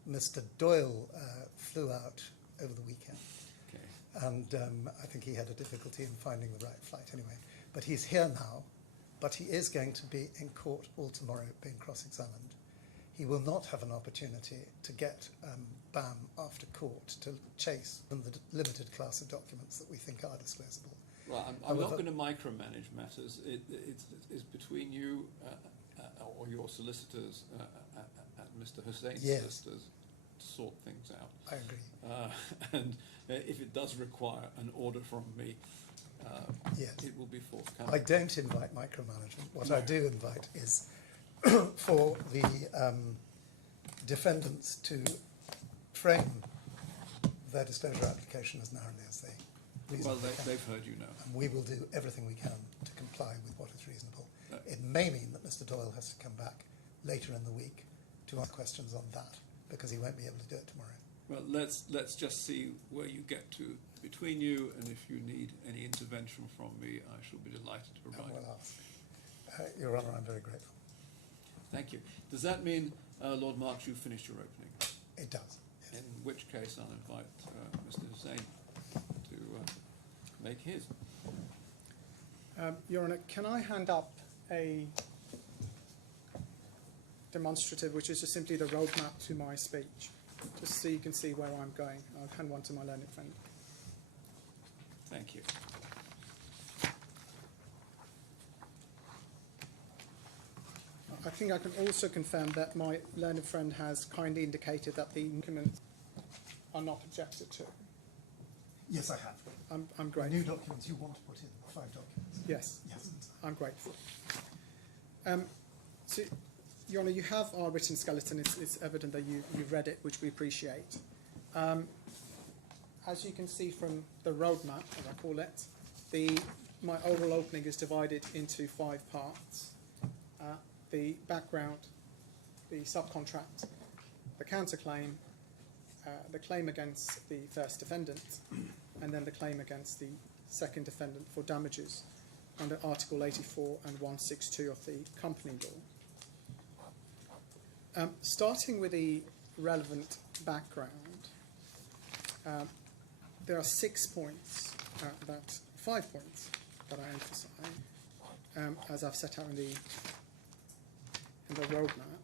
Mr. Doyle flew out over the weekend, Okay. and I think he had a difficulty in finding the right flight anyway. But he's here now, but he is going to be in court all tomorrow being cross-examined. He will not have an opportunity to get BAM after court to chase the limited class of documents that we think are disclosable. Well, I'm not going to micromanage matters. It's between you or your solicitors and Mr. Hussein's Yes. solicitors to sort things out. I agree. And if it does require an order from me, Yes. it will be forthcoming. I don't invite micromanagement. What I do invite is for the defendants to frame their disclosure application as narrowly as they Well, reasonably can. they've heard you now. And we will do everything we can to comply with what is reasonable. No. It may mean that Mr. Doyle has to come back later in the week to ask questions on that, because he won't be able to do it tomorrow. Well, let's just see where you get to between you, and if you need any intervention from me, I shall be delighted to And provide. we'll ask. Your Honour, I'm very grateful. Thank you. Does that mean, Lord Marks, you've finished your opening? It does. Yes. In which case, I'll invite Mr. Hussein to make his. Your Honour, can I hand up a demonstrative, which is just simply the roadmap to my speech, just so you can see where I'm going? I'll hand one to my learned friend. Thank you. I think I can also confirm that my learned friend has kindly indicated that the documents are not objected to. Yes, I have. I'm New grateful. documents you want to put in, 5 documents. Yes, Yes. I'm grateful. So, Your Honour, you have our written skeleton. It's evident that you've read it, which we appreciate. As you can see from the roadmap, as I call it, My overall opening is divided into 5 parts. The background, the subcontract, the counterclaim, the claim against the first defendant, and then the claim against the second defendant for damages under Article 84 and 162 of the Company Law. Starting with the relevant background, there are 5 points that I emphasise, as I've set out in the roadmap.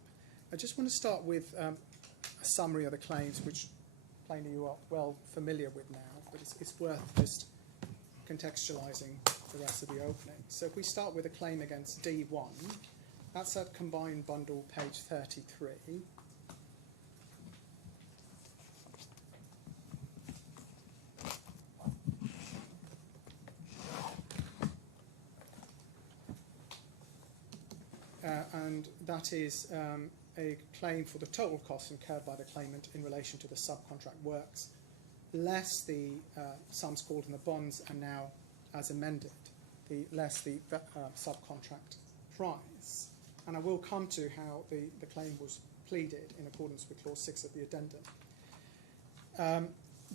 I just want to start with a summary of the claims, which plainly you are well familiar with now, but it's worth just contextualising the rest of the opening. So if we start with a claim against D1, that's at combined bundle page 33. And that is a claim for the total costs incurred by the claimant in relation to the subcontract works, less the sums called in the bonds and now as amended, less the subcontract price. And I will come to how the claim was pleaded in accordance with Clause 6 of the addendum.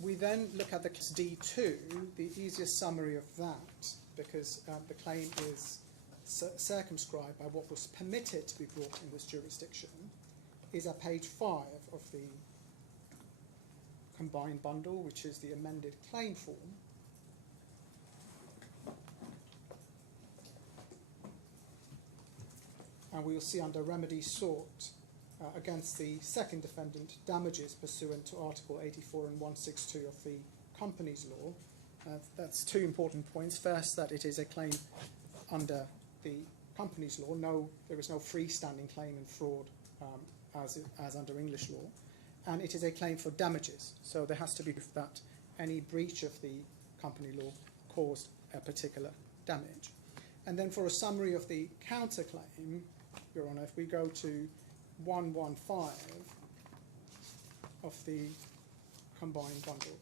We then look at the Clause D2, the easiest summary of that, because the claim is circumscribed by what was permitted to be brought in this jurisdiction, is at page 5 of the combined bundle, which is the amended claim form. And we will see under remedy sought against the second defendant damages pursuant to Article 84 and 162 of the Companies Law. That's 2 important points. First, that it is a claim under the Companies Law. There is no freestanding claim in fraud as under English law. And it is a claim for damages. So there has to be proof that any breach of the company law caused a particular damage. And then for a summary of the counterclaim, Your Honour, if we go to 115 of the combined bundle.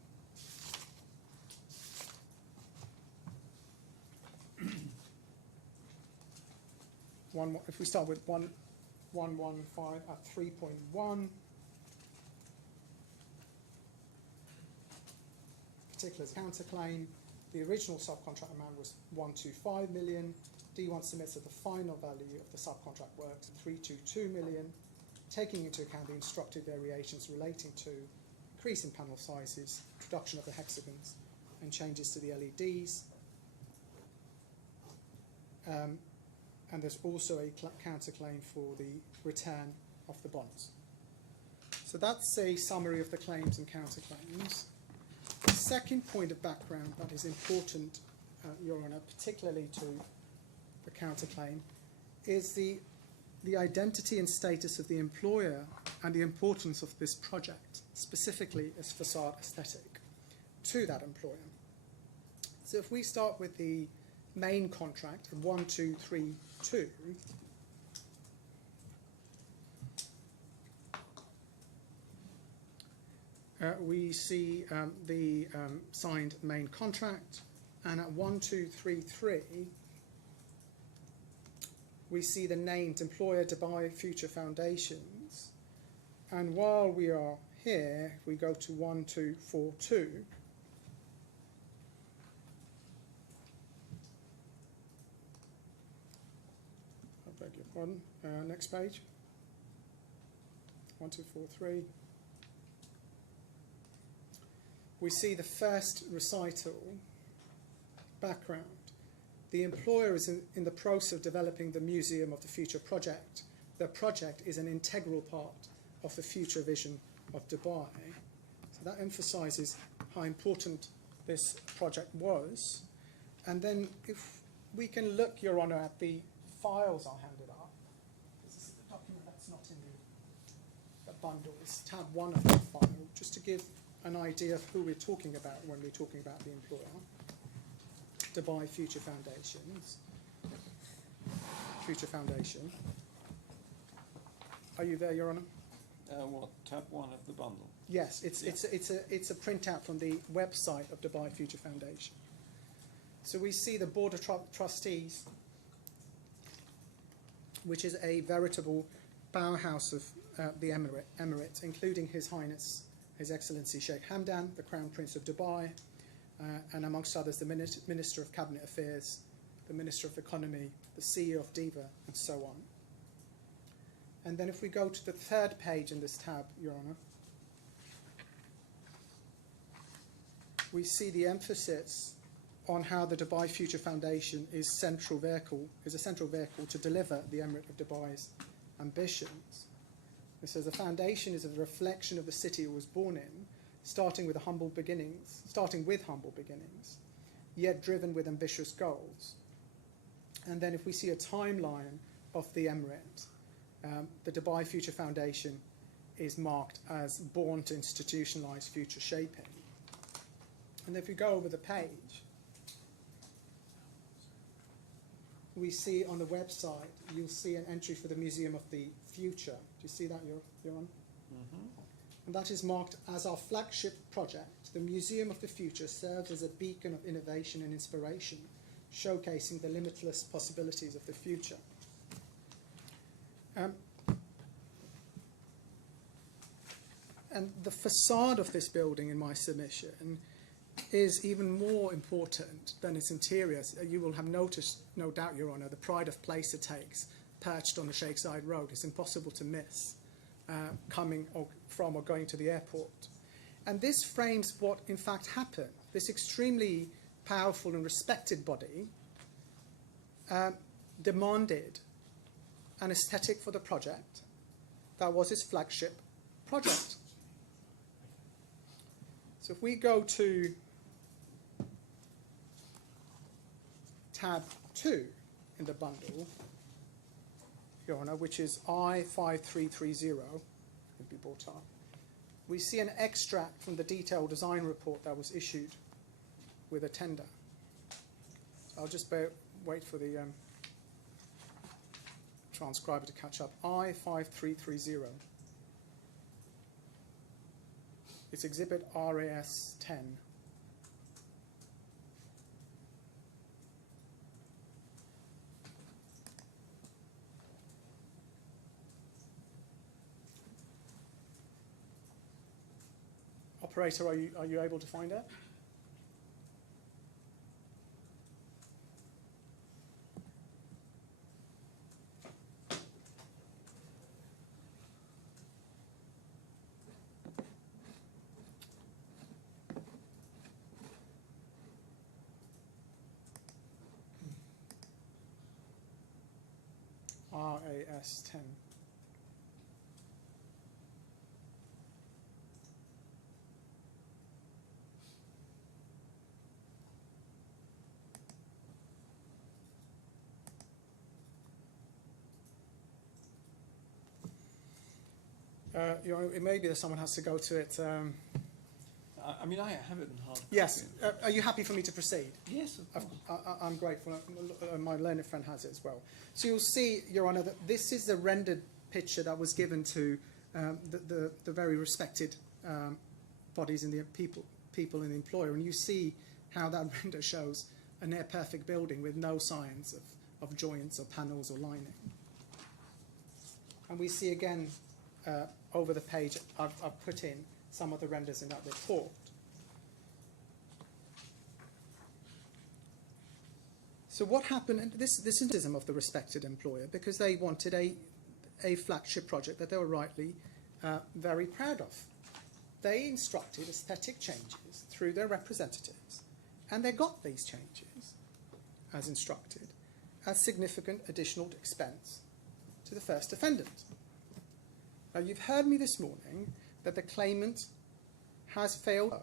If we start with 115 at 3.1, particular counterclaim, the original subcontract amount was 125 million. D1 submits at the final value of the subcontract works 322 million, taking into account the instructive variations relating to increase in panel sizes, introduction of the hexagons, and changes to the LEDs. And there's also a counterclaim for the return of the bonds. So that's a summary of the claims and counterclaims. The second point of background that is important, Your Honour, particularly to the counterclaim, is the identity and status of the employer and the importance of this project, specifically as facade aesthetic, to that employer. So if we start with the main contract of 1232, we see the signed main contract, and at 1233 we see the named employer Dubai Future Foundations, and while we are here, we go to 1242. I beg your pardon. Next page. 1243. We see the first recital background. The employer is in the process of developing the Museum of the Future project. The project is an integral part of the future vision of Dubai. So that emphasises how important this project was. And then if we can look, Your Honour, at the files are handed up. This is the document that's not in the bundle. It's tab 1 of the file, just to give an idea of who we're talking about when we're talking about the employer. Dubai Future Foundations. Future Foundation. Are you there, Your Honour? What, tab 1 of the bundle? Yes, it's a printout from the website of Dubai Future Foundation. So we see the Board of Trustees, which is a veritable powerhouse of the Emirates, including His Highness, His Excellency Sheikh Hamdan, the Crown Prince of Dubai, and amongst others, the Minister of Cabinet Affairs, the Minister of Economy, the CEO of DIVA, and so on. And then if we go to the third page in this tab, Your Honour, we see the emphasis on how the Dubai Future Foundation is a central vehicle to deliver the Emirate of Dubai's ambitions. It says the foundation is a reflection of the city it was born in, starting with humble beginnings, yet driven with ambitious goals. And then if we see a timeline of the Emirate, the Dubai Future Foundation is marked as born to institutionalise future shaping. And if we go over the page, we see on the website, you'll see an entry for the Museum of the Future. Do you see that, Your Honour? Mm-hmm. And that is marked as our flagship project. The Museum of the Future serves as a beacon of innovation and inspiration, showcasing the limitless possibilities of the future. And the facade of this building, in my submission, is even more important than its interiors. You will have noticed, no doubt, Your Honour, the pride of place it takes, perched on the Sheikh Zayed Road. It's impossible to miss coming from or going to the airport. And this frames what, in fact, happened. This extremely powerful and respected body demanded an aesthetic for the project that was its flagship project. So if we go to tab 2 in the bundle, Your Honour, which is I5330, will be brought up, we see an extract from the detailed design report that was issued with a tender. I'll just wait for the transcriber to catch up. I5330. It's exhibit RAS 10. Operator, are you able to find it? RAS 10. You know, it may be that someone has to go to it. I mean, I have it in hard copy. Yes. Are you happy for me to proceed? Yes, of course. I'm grateful. My learned friend has it as well. So you'll see, Your Honour, that this is the rendered picture that was given to the very respected bodies in the people in the employer, and you see how that render shows a near perfect building with no signs of joints or panels or lining. And we see again over the page, I've put in some of the renders in that report. So what happened, and this is criticism of the respected employer, because they wanted a flagship project that they were rightly very proud of. They instructed aesthetic changes through their representatives, and they got these changes, as instructed, at significant additional expense to the first defendant. Now, you've heard me this morning that the claimant has failed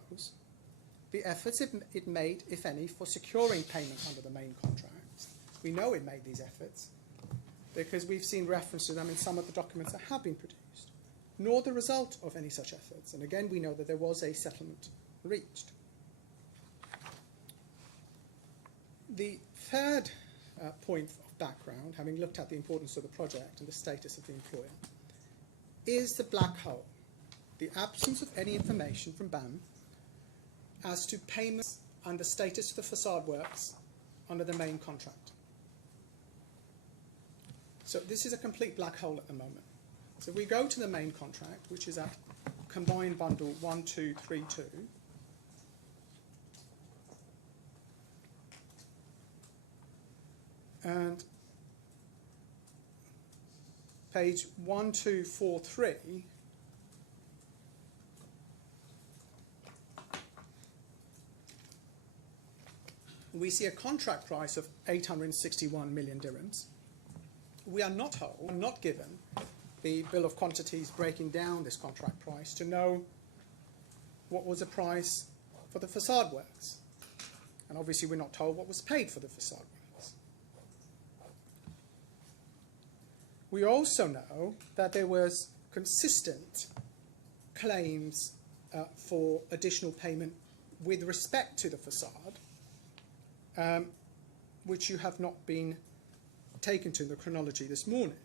the efforts it made, if any, for securing payment under the main contract. We know it made these efforts because we've seen reference to them in some of the documents that have been produced, nor the result of any such efforts. And again, we know that there was a settlement reached. The third point of background, having looked at the importance of the project and the status of the employer, is the black hole, the absence of any information from BAM as to payments and the status of the facade works under the main contract. So this is a complete black hole at the moment. So we go to the main contract, which is at combined bundle 1232. And page 1243, we see a contract price of 861 million dirhams. We are not told, not given the bill of quantities breaking down this contract price to know what was the price for the facade works. And obviously we're not told what was paid for the facade works. We also know that there was consistent claims for additional payment with respect to the facade, which you have not been taken to in the chronology this morning.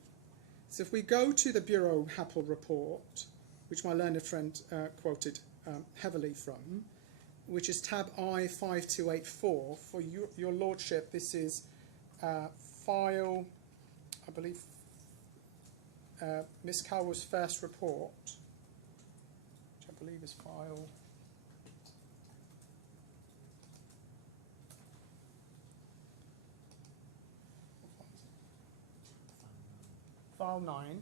So if we go to the Bureau Happel report, which my learned friend quoted heavily from, which is tab I5284, for your lordship, this is file, I believe, Ms. Cowell's first report, which I believe is file file 9.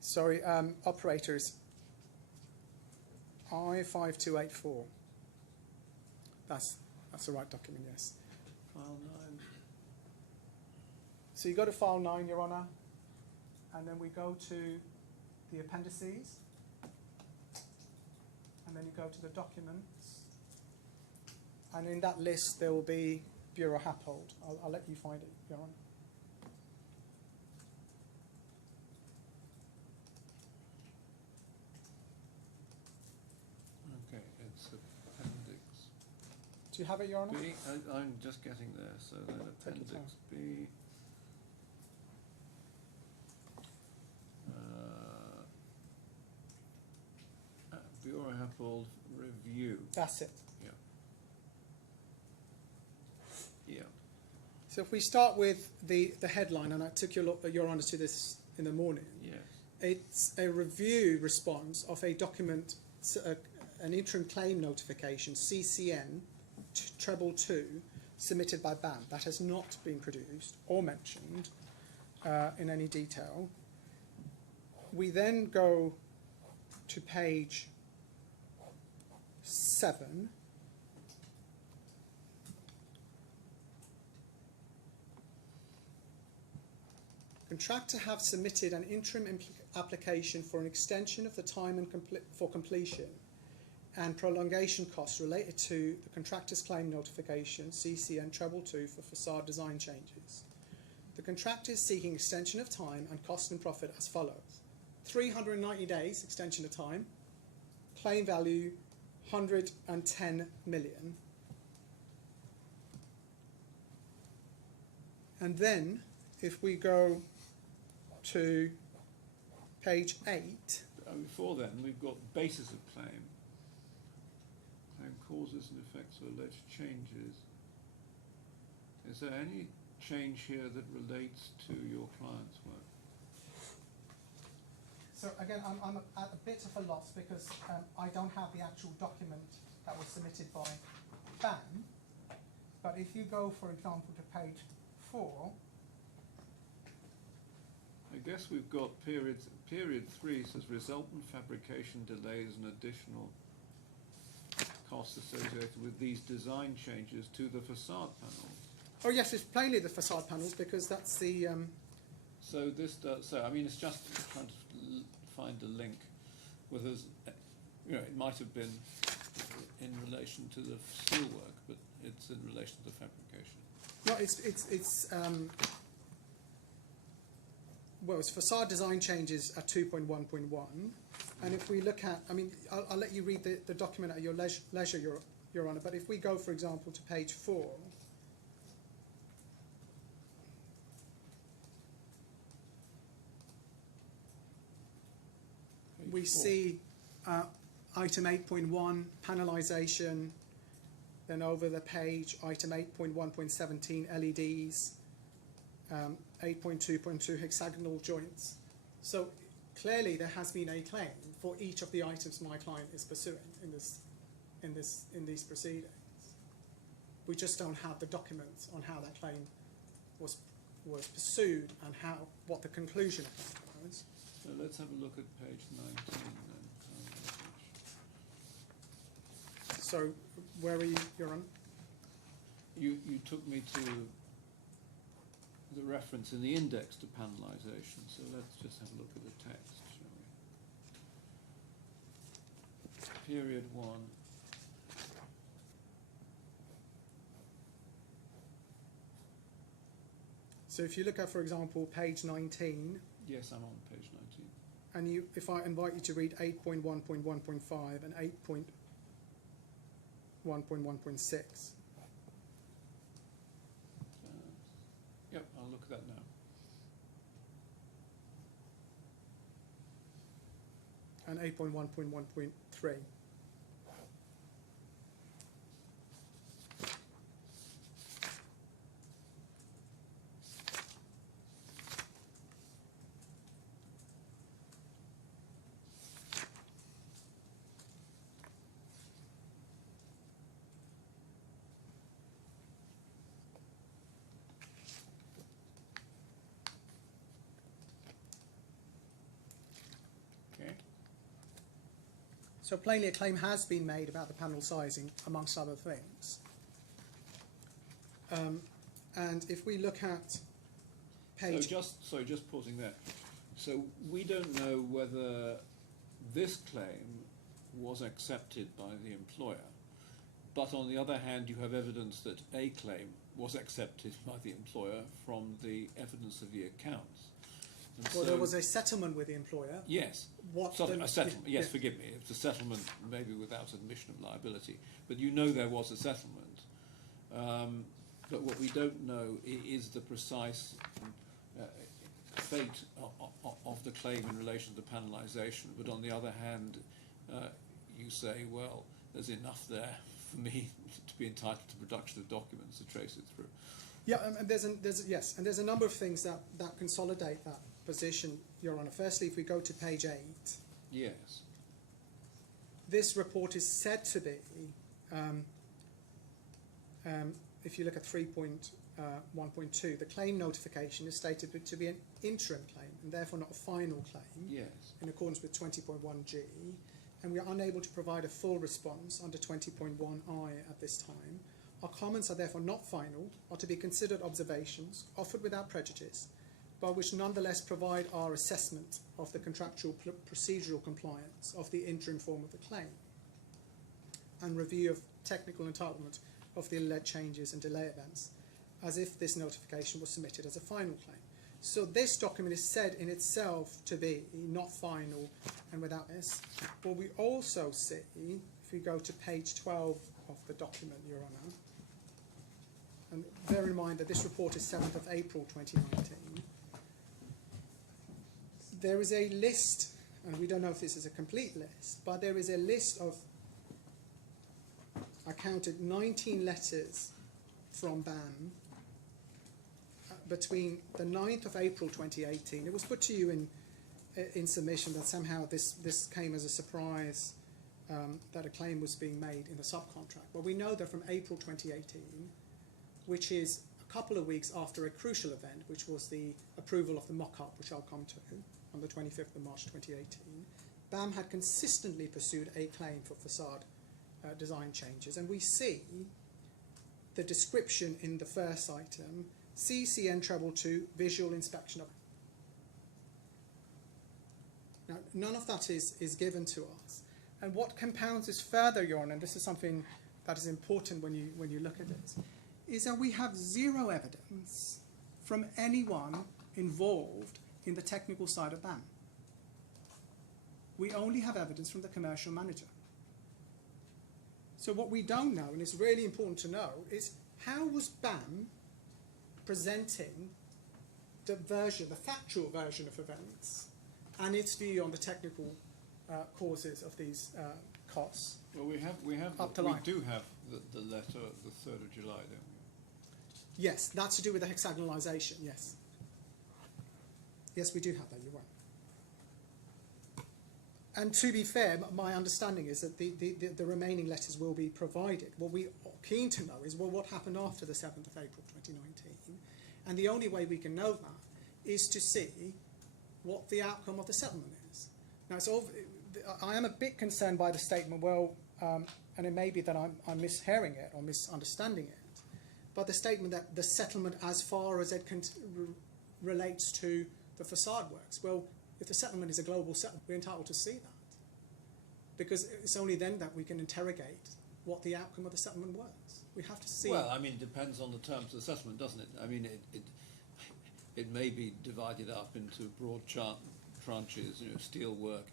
Sorry, operators, I5284. That's the right document, yes. File 9. So you go to file 9, Your Honour, and then we go to the appendices, and then you go to the documents, and in that list there will be Bureau Happold. I'll let you find it, Your Honour. Okay, it's appendix Do you have it, Your Honour? B. I'm just getting there. So then Take your appendix B. Bureau Happold review. That's it. Yeah. Yeah. So if we start with the headline, and I took your Honour to this in the morning, Yes. it's a review response of a document, an interim claim notification, CCN, treble 2, submitted by BAM. That has not been produced or mentioned in any detail. We then go to page 7. Contractor have submitted an interim application for an extension of the time and for completion and prolongation costs related to the contractor's claim notification, CCN treble 2, for facade design changes. The contractor is seeking extension of time and cost and profit as follows: 390 days extension of time, claim value 110 million. And then if we go to page 8, Before then, we've got basis of claim, claim causes and effects of alleged changes. Is there any change here that relates to your client's work? so again, I'm at a bit of a loss because I don't have the actual document that was submitted by BAM. But if you go, for example, to page 4, I guess we've got period 3 says resultant fabrication delays and additional costs associated with these design changes to the facade panels. oh yes, it's plainly the facade panels because that's the So this does, so I mean, it's just trying to find a link. Whether there's, you know, it might have been in relation to the steel work, but it's in relation to the fabrication. no, it's facade design changes at 2.1.1, and if we look at, I mean, I'll let you read the document at your leisure, Your Honour. But if we go, for example, to page 4. We see item 8.1, panelization. Then over the page, item 8.1.17, LEDs. 8.2.2, hexagonal joints. So clearly there has been a claim for each of the items my client is pursuing in these proceedings. We just don't have the documents on how that claim was pursued and what the conclusion of that was. So let's have a look at page 19 then. So where are you, Your Honour? You took me to the reference in the index to panelization, so let's just have a look at the text, shall we? Period 1. So if you look at, for example, page 19, Yes, I'm on page 19. and if I invite you to read 8.1.1.5 and 8.1.1.6. Yep, I'll look at that now. And 8.1.1.3. Okay. So plainly a claim has been made about the panel sizing, amongst other things. And if we look at page... Just pausing there. So we don't know whether this claim was accepted by the employer, but on the other hand you have evidence that a claim was accepted by the employer from the evidence of the accounts. And Well, so, there was a settlement with the employer. yes, What a settlement, yes, yeah. forgive me, it was a settlement maybe without admission of liability, but you know there was a settlement. But what we don't know is the precise fate of the claim in relation to panelization. But on the other hand, you say, well, there's enough there for me to be entitled to production of documents to trace it through. Yeah, and there's a number of things that consolidate that position, Your Honour. Firstly, if we go to page 8, Yes. this report is said to be, if you look at 3.1.2, the claim notification is stated to be an interim claim and therefore not a final claim, Yes. in accordance with 20.1G, and we are unable to provide a full response under 20.1I at this time. Our comments are therefore not final, are to be considered observations, offered without prejudice, but which nonetheless provide our assessment of the contractual procedural compliance of the interim form of the claim, and review of technical entitlement of the alleged changes and delay events, as if this notification was submitted as a final claim. So this document is said in itself to be not final and without this. But we also see, if we go to page 12 of the document, Your Honour, and bear in mind that this report is 7th of April 2019, there is a list, and we don't know if this is a complete list, but there is a list of, I counted 19 letters from BAM between the 9th of April 2018. It was put to you in submission that somehow this came as a surprise that a claim was being made in the subcontract. But we know that from April 2018, which is a couple of weeks after a crucial event, which was the approval of the mock-up, which I'll come to, on the 25th of March 2018, BAM had consistently pursued a claim for facade design changes. And we see the description in the first item, CCN treble 2 visual inspection of. Now, none of that is given to us. And what compounds this further, Your Honour, and this is something that is important when you look at it, is that we have zero evidence from anyone involved in the technical side of BAM. We only have evidence from the commercial manager. So what we don't know, and it's really important to know, is how was BAM presenting the factual version of events and its view on the technical causes of these costs. Well, we Up to we line. do have the letter, the 3rd of July, don't we? Yes, that's to do with the hexagonalisation, yes. Yes, we do have that, you're right. And to be fair, my understanding is that the remaining letters will be provided. What we are keen to know is, well, what happened after the 7th of April 2019? And the only way we can know that is to see what the outcome of the settlement is. Now, I am a bit concerned by the statement, well, and it may be that I'm mishearing it or misunderstanding it, but the statement that the settlement as far as it relates to the facade works. Well, if the settlement is a global settlement, we're entitled to see that. Because it's only then that we can interrogate what the outcome of the settlement was. We have to see. Well, I mean, it depends on the terms of the settlement, doesn't it? I mean, it may be divided up into broad tranches, steel work,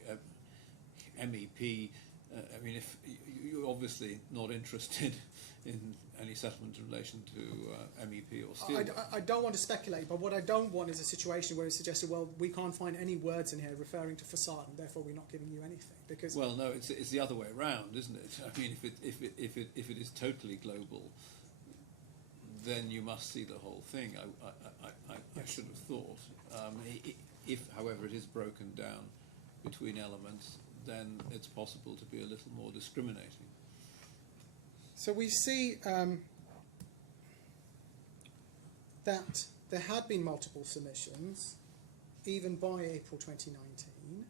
MEP. I mean, if you're obviously not interested in any settlement in relation to MEP or steel work. I don't want to speculate, but what I don't want is a situation where it's suggested, well, we can't find any words in here referring to facade, and therefore we're not giving you anything. Because Well, no, it's the other way around, isn't it? I mean, if it is totally global, then you must see the whole thing. I should have thought. If, however, it is broken down between elements, then it's possible to be a little more discriminating. So we see that there had been multiple submissions, even by April 2019.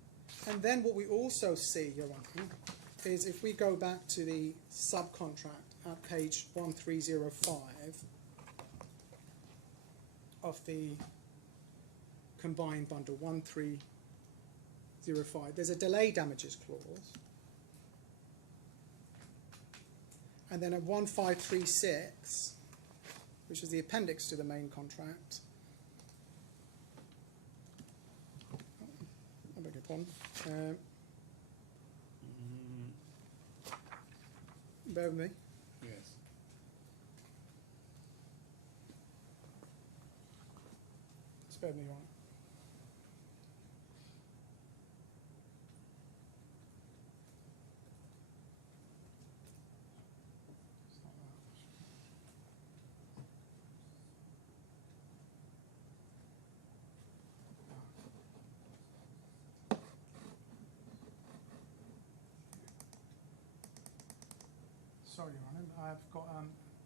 And then what we also see, Your Honour, is if we go back to the subcontract at page 1305 of the combined bundle 1305, there's a delay damages clause. And then at 1536, which is the appendix to the main contract, I beg your pardon. Bear with me. Yes. Just bear with me, Your Honour. Sorry, Your Honour, I've got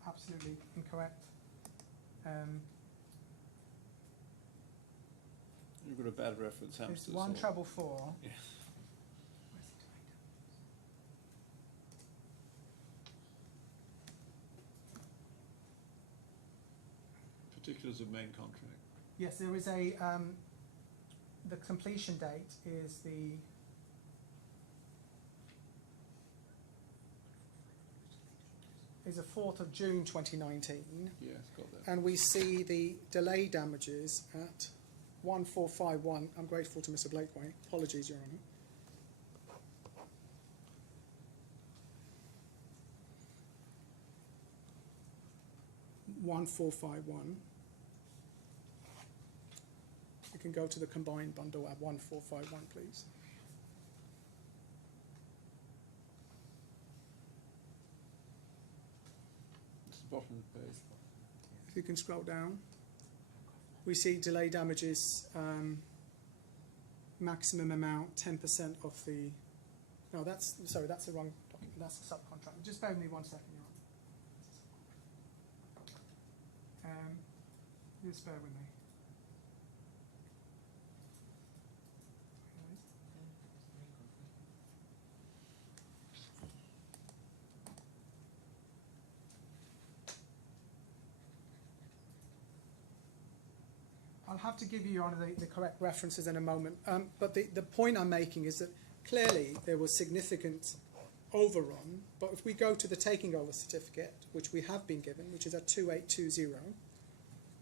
absolutely incorrect. You've got a bad reference, It's hamsters. 1444. Yeah. Particulars of main contract. Yes, there is a. The completion date is the. Is the 4th of June 2019, Yes, got that. and we see the delay damages at 1451. I'm grateful to Mr. Blakeway. Apologies, Your Honour. $1,451. We can go to the combined bundle at 1451, please. It's the bottom of the page. If you can scroll down, we see delay damages, maximum amount 10% of the. No, that's sorry, that's the wrong document. That's the subcontract. Just bear with me 1 second, Your Honour. Just bear with me. I'll have to give you, Your Honour, the correct references in a moment. But the point I'm making is that clearly there was significant overrun. But if we go to the taking over certificate, which we have been given, which is at 2820,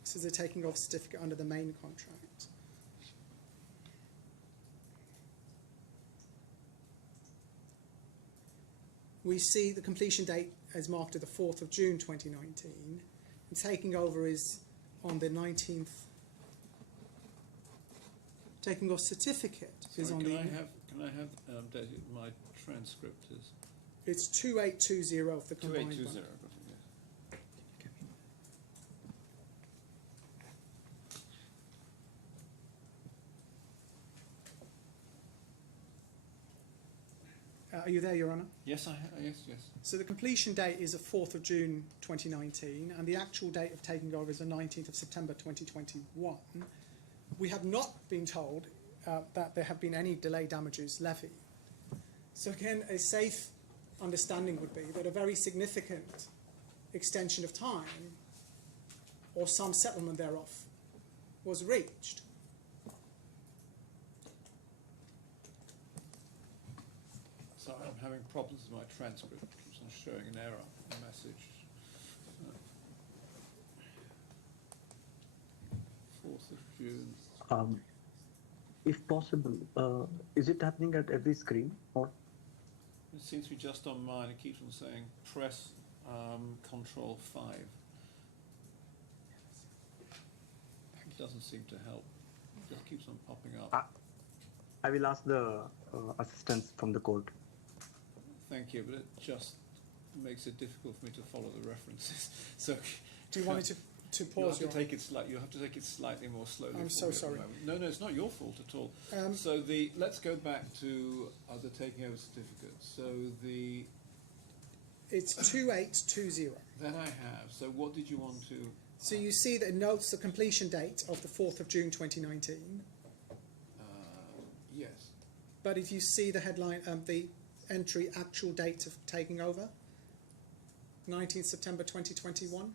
this is a taking over certificate under the main contract. We see the completion date as marked as the 4th of June 2019. And taking over is on the 19th. Taking off certificate is on Can the. I have Daisy, my transcript is It's 2820 of the combined 2820, one. I've got it, yes. Are you there, Your Honour? Yes, yes, yes. So the completion date is the 4th of June 2019, and the actual date of taking over is the 19th of September 2021. We have not been told that there have been any delay damages levied. So again, a safe understanding would be that a very significant extension of time, or some settlement thereof, was reached. Sorry, I'm having problems with my transcript. It keeps on showing an error, a message. 4th of June. If possible, is it happening at every screen, or? It seems to be just on mine. It keeps on saying press Control 5. It doesn't seem to help. It just keeps on popping up. I will ask the assistants from the court. Thank you, but it just makes it difficult for me to follow the references. So, Do you want me to you'll pause? have to take it slightly. You'll have to take it slightly more slowly. I'm for so me at the sorry. moment. No, it's not your fault at all. So let's go back to the taking over certificate. So It's 2820. that I have. So what did you want to? So you see that it notes the completion date of the 4th of June 2019. Yes. But if you see the headline, the entry actual date of taking over, 19th September 2021,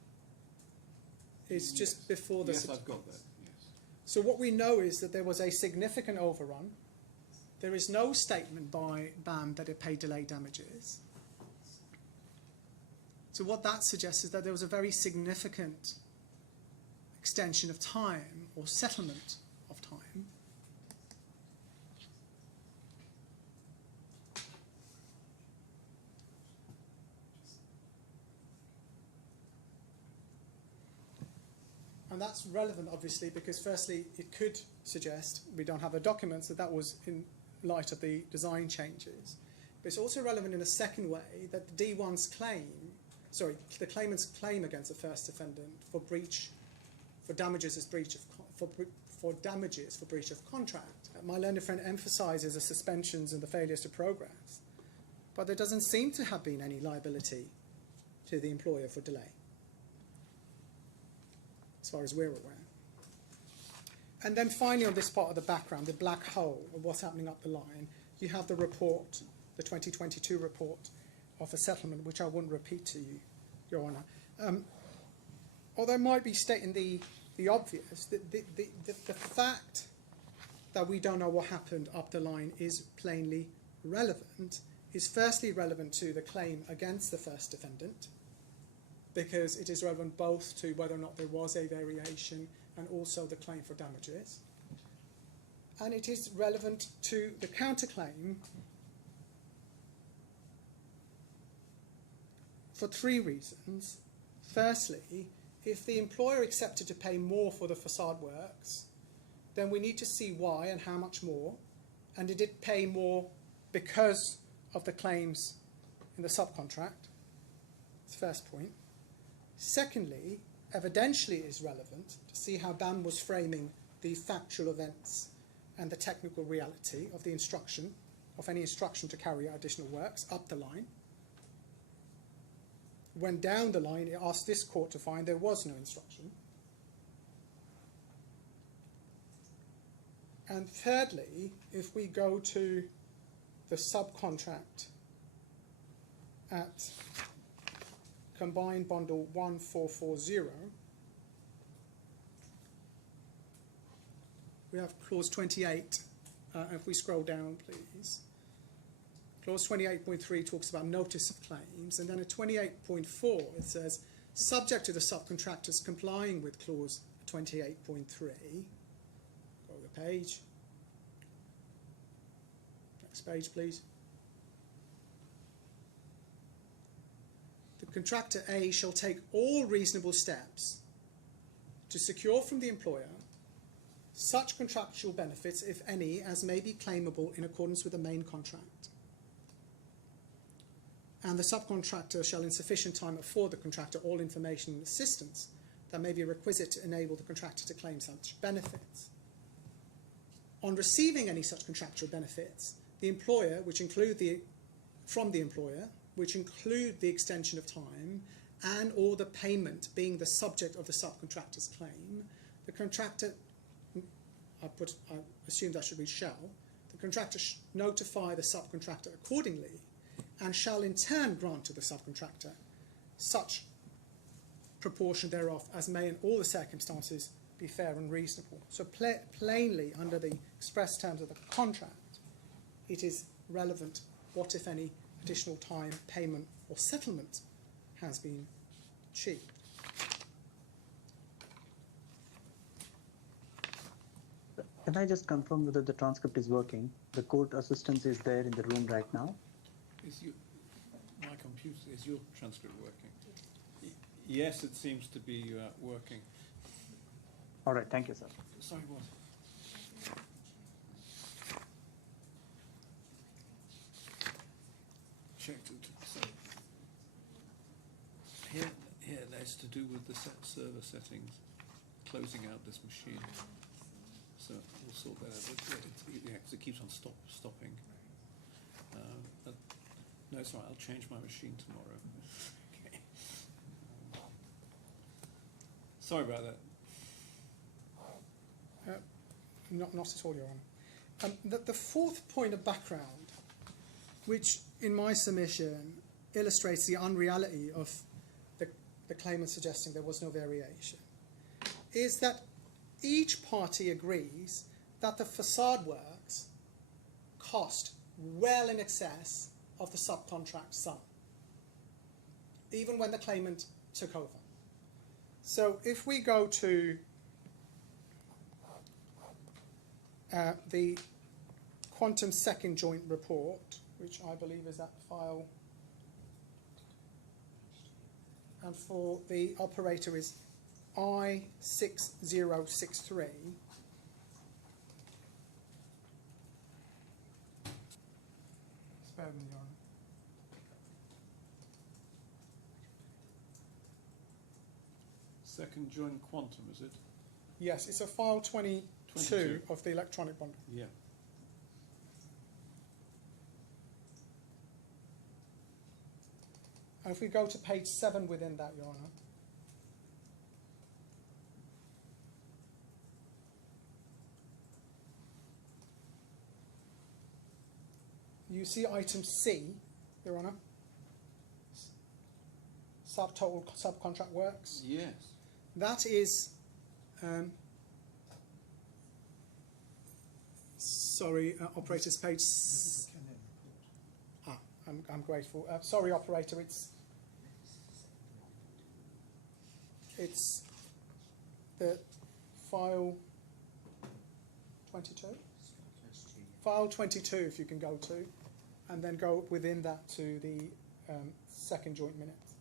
it's just before the... Yes, I've got that, yes. So what we know is that there was a significant overrun. There is no statement by BAM that it paid delay damages. So what that suggests is that there was a very significant extension of time, or settlement of time. And that's relevant, obviously, because firstly, it could suggest, we don't have the documents, that was in light of the design changes. But it's also relevant in a second way that the D1's claim, sorry, the claimant's claim against the first defendant for breach, for damages as breach of, for damages for breach of contract. My learned friend emphasises the suspensions and the failures to progress, but there doesn't seem to have been any liability to the employer for delay, as far as we're aware. And then finally, on this part of the background, the black hole of what's happening up the line, you have the report, the 2022 report of a settlement, which I wouldn't repeat to you, Your Honour. Although I might be stating the obvious, the fact that we don't know what happened up the line is plainly relevant, is firstly relevant to the claim against the first defendant, because it is relevant both to whether or not there was a variation and also the claim for damages. And it is relevant to the counterclaim for three reasons. Firstly, if the employer accepted to pay more for the facade works, then we need to see why and how much more. And it did pay more because of the claims in the subcontract. That's the first point. Secondly, evidentially it is relevant to see how BAM was framing the factual events and the technical reality of the instruction, of any instruction to carry out additional works up the line. When down the line, it asked this court to find there was no instruction. And thirdly, if we go to the subcontract at Combined Bundle 1440, we have clause 28. If we scroll down, please. Clause 28.3 talks about notice of claims, and then at 28.4 it says, subject to the subcontractors complying with clause 28.3, go to the page. Next page, please. The contractor A shall take all reasonable steps to secure from the employer such contractual benefits, if any, as may be claimable in accordance with the main contract. and the subcontractor shall in sufficient time afford the contractor all information and assistance that may be requisite to enable the contractor to claim such benefits. On receiving any such contractual benefits, the employer, which include the extension of time and or the payment being the subject of the subcontractor's claim, the contractor, I assume that should be shall, the contractor notify the subcontractor accordingly and shall in turn grant to the subcontractor such proportion thereof as may in all the circumstances be fair and reasonable. So plainly, under the express terms of the contract, it is relevant what, if any, additional time, payment or settlement has been achieved. Can I just confirm whether the transcript is working? The court assistant is there in the room right now. My computer, is your transcript working? Yes, it seems to be working. All right, thank you, sir. Sorry, what? Checked it. So here, that's to do with the server settings, closing out this machine. So we'll sort that out. It keeps on stopping. No, it's all right. I'll change my machine tomorrow. Okay. Sorry about that. Not at all, Your Honour. The fourth point of background, which in my submission illustrates the unreality of the claimant suggesting there was no variation, is that each party agrees that the facade works cost well in excess of the subcontract sum, even when the claimant took over. So if we go to the quantum second joint report, which I believe is that file, and for the operator is I6063. Spare me, Your Honour. Second joint quantum, is it? Yes, it's a file 22 of the electronic bond. Yeah. And if we go to page 7 within that, Your Honour, you see item C, Your Honour, subtotal subcontract works. Yes. That is, operator's page. I'm grateful. Sorry, operator, it's the file 22. File 22, if you can go to, and then go within that to the second joint minutes.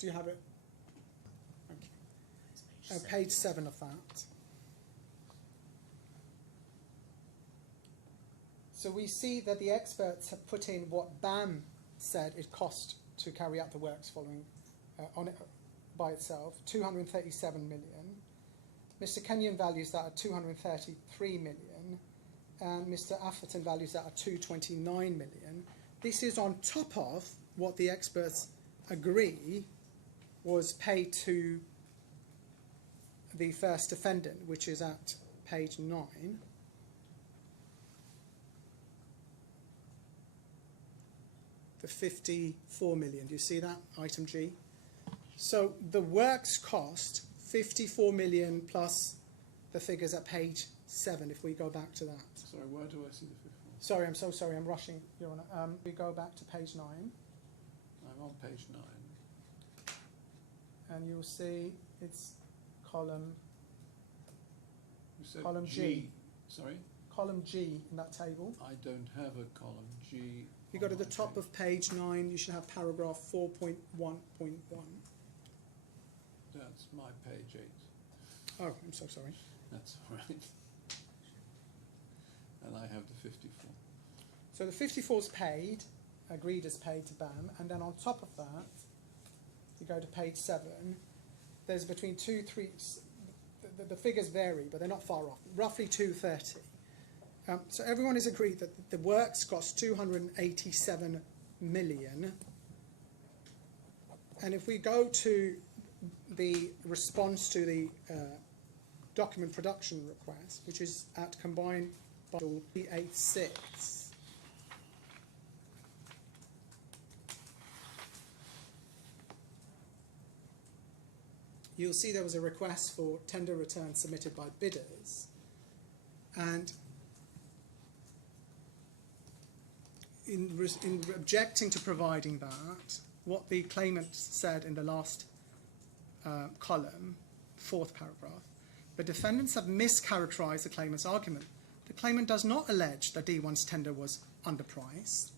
Do you have it? Thank you. Page 7 of that. So we see that the experts have put in what BAM said it cost to carry out the works following on it by itself, 237 million. Mr. Kenyon values that at 233 million, and Mr. Affan values that at 229 million. This is on top of what the experts agree was paid to the first defendant, which is at page 9. The 54 million, do you see that, item G? So the works cost 54 million plus the figures at page 7, if we go back to that. Sorry, where do I see the 54? Sorry, I'm so sorry, I'm rushing, Your Honour. We go back to page 9. I'm on page 9. And you'll see it's column You said Column G. G. Sorry? column G in that table. I don't have a column G. You go on to the my top page. of page 9, you should have paragraph 4.1.1. That's my page 8. Oh, I'm so sorry. That's all right. And I have the 54. So the 54 is paid, agreed as paid to BAM, and then on top of that, you go to page 7, there's between the figures vary, but they're not far off, roughly 230. So everyone is agreed that the works cost 287 million. And if we go to the response to the document production request, which is at combined bundle 386, you'll see there was a request for tender return submitted by bidders, and in objecting to providing that, what the claimant said in the last column, 4th paragraph, the defendants have mischaracterized the claimant's argument. The claimant does not allege that D1's tender was underpriced,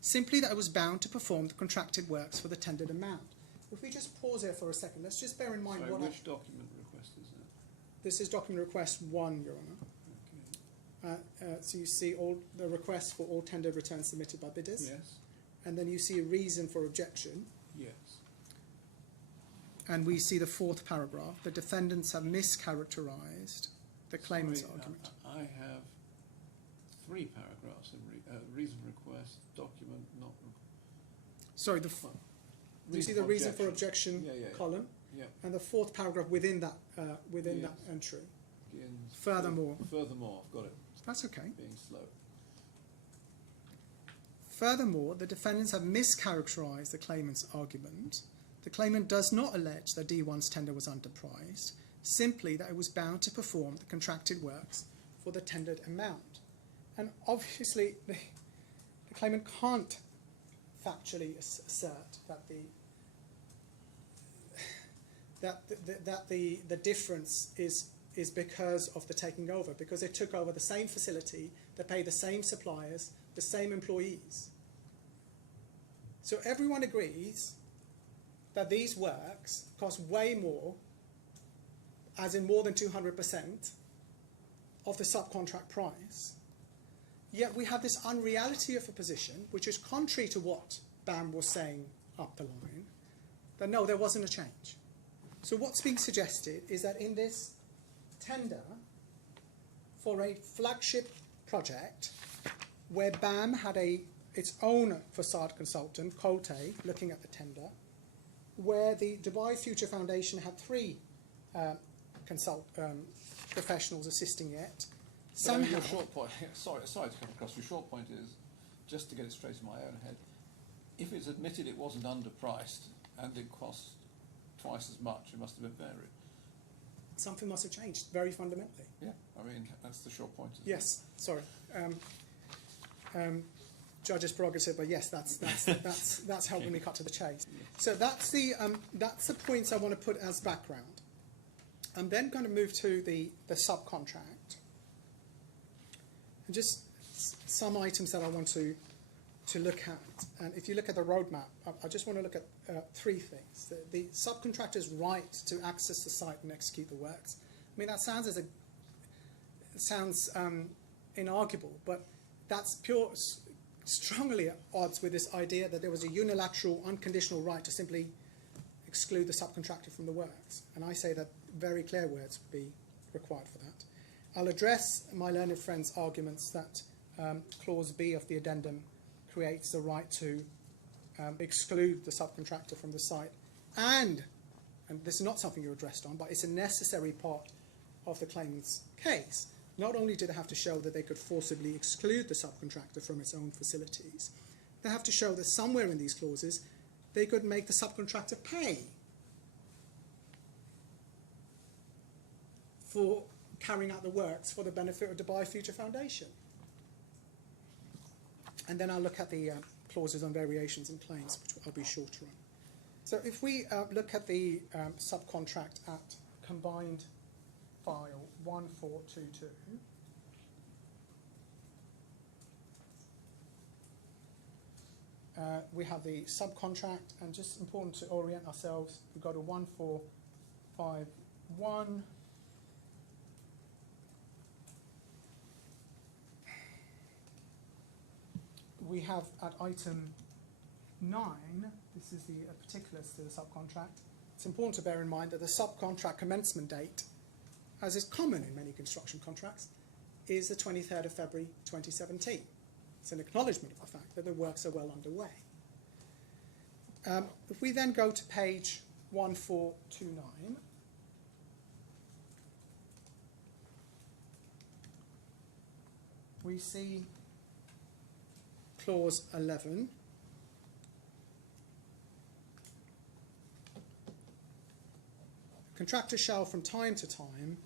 simply that it was bound to perform the contracted works for the tendered amount. If we just pause here for a second, let's just bear in mind which document request is that? This is document request 1, Your Honour. Okay. So you see all the requests for all tender returns submitted by bidders. Yes. And then you see a reason for objection. Yes. And we see the 4th paragraph. The defendants have mischaracterized the claimant's argument. I have 3 paragraphs in reason request, document not. Sorry, you see the reason for objection column, yeah. and the 4th paragraph within that that entry. Furthermore, I've got it. That's okay. Being slow. Furthermore, the defendants have mischaracterized the claimant's argument. The claimant does not allege that D1's tender was underpriced, simply that it was bound to perform the contracted works for the tendered amount. And obviously, the claimant can't factually assert that the difference is because of the taking over, because they took over the same facility, they pay the same suppliers, the same employees. So everyone agrees that these works cost way more, as in more than 200% of the subcontract price. Yet we have this unreality of a position, which is contrary to what BAM was saying up the line, that no, there wasn't a change. So what's being suggested is that in this tender for a flagship project where BAM had its own facade consultant, Colte, looking at the tender, where the Dubai Future Foundation had 3 professionals assisting it. Somehow, your short point, sorry to come across, your short point is, just to get it straight in my own head, if it's admitted it wasn't underpriced and it cost twice as much, it must have been varied. Something must have changed very fundamentally. Yeah, I mean, that's the short point. Yes, sorry. Judge's prerogative, but yes, that's helping me cut to the chase. So that's the points I want to put as background. I'm then going to move to the subcontract, and just some items that I want to look at. And if you look at the roadmap, I just want to look at 3 things. The subcontractor's right to access the site and execute the works. I mean, that sounds inarguable, but that's strongly at odds with this idea that there was a unilateral, unconditional right to simply exclude the subcontractor from the works. And I say that very clear words would be required for that. I'll address my learned friend's arguments that Clause B of the addendum creates the right to exclude the subcontractor from the site. And this is not something you addressed on, but it's a necessary part of the claimant's case. Not only do they have to show that they could forcibly exclude the subcontractor from its own facilities, they have to show that somewhere in these clauses they could make the subcontractor pay for carrying out the works for the benefit of Dubai Future Foundation. And then I'll look at the clauses on variations and claims, which I'll be shorter on. So if we look at the subcontract at combined file 1422, we have the subcontract, and just important to orient ourselves, we go to 1451. We have at item 9, this is the particulars to the subcontract. It's important to bear in mind that the subcontract commencement date, as is common in many construction contracts, is the 23rd of February 2017. It's an acknowledgement of the fact that the works are well underway. If we then go to page 1429, we see clause 11. Contractor shall from time to time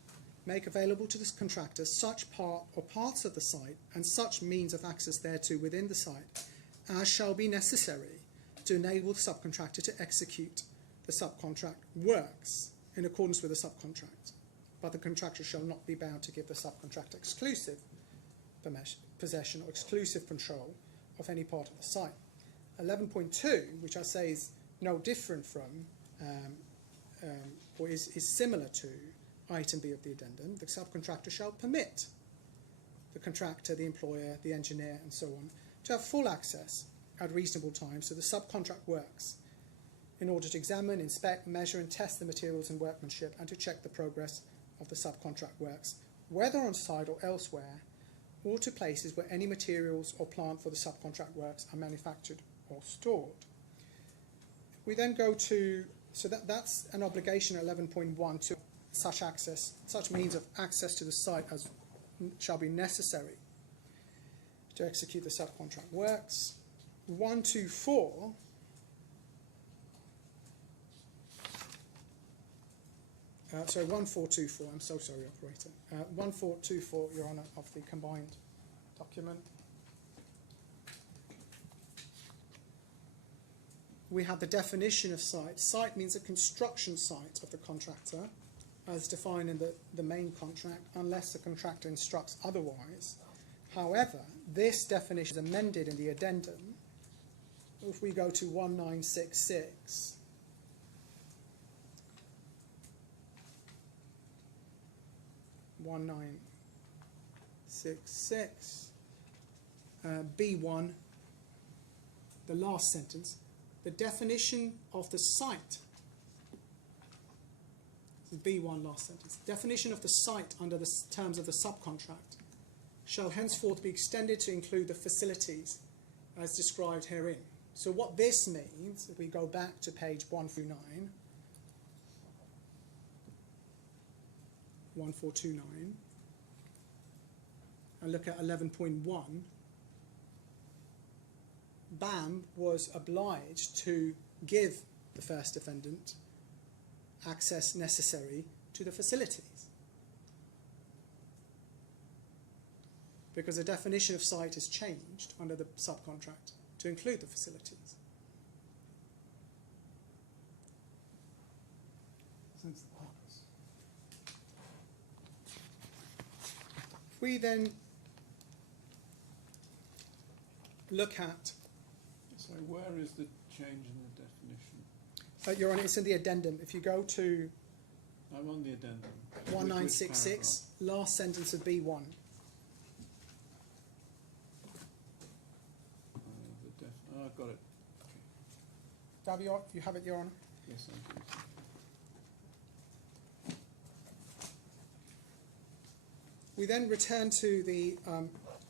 make available to the contractor such part or parts of the site and such means of access thereto within the site as shall be necessary to enable the subcontractor to execute the subcontract works in accordance with the subcontract. But the contractor shall not be bound to give the subcontractor exclusive possession or exclusive control of any part of the site. 11.2, which I say is no different from or is similar to item B of the addendum, the subcontractor shall permit the contractor, the employer, the engineer, and so on, to have full access at reasonable times to the subcontract works in order to examine, inspect, measure, and test the materials and workmanship and to check the progress of the subcontract works, whether on site or elsewhere, or to places where any materials or plant for the subcontract works are manufactured or stored. We then go to, so that's an obligation 11.1 to such access, such means of access to the site as shall be necessary to execute the subcontract works. 124 1424, I'm so sorry, operator. 1424, Your Honour, of the combined document. We have the definition of site. Site means a construction site of the contractor, as defined in the main contract, unless the contractor instructs otherwise. However, this definition is amended in the addendum. If we go to 1966, B1, the last sentence, the definition of the site, B1 last sentence, definition of the site under the terms of the subcontract shall henceforth be extended to include the facilities as described herein. So what this means, if we go back to page 149, 1429, and look at 11.1, BAM was obliged to give the first defendant access necessary to the facilities, because the definition of site is changed under the subcontract to include the facilities. Since the purpose. If we then look at, So where is the change in the definition? Your Honour, it's in the addendum. If you go to I'm on the addendum. 1966, last sentence of B1. I've got it. You have it, Your Honour? Yes, I do. We then return to the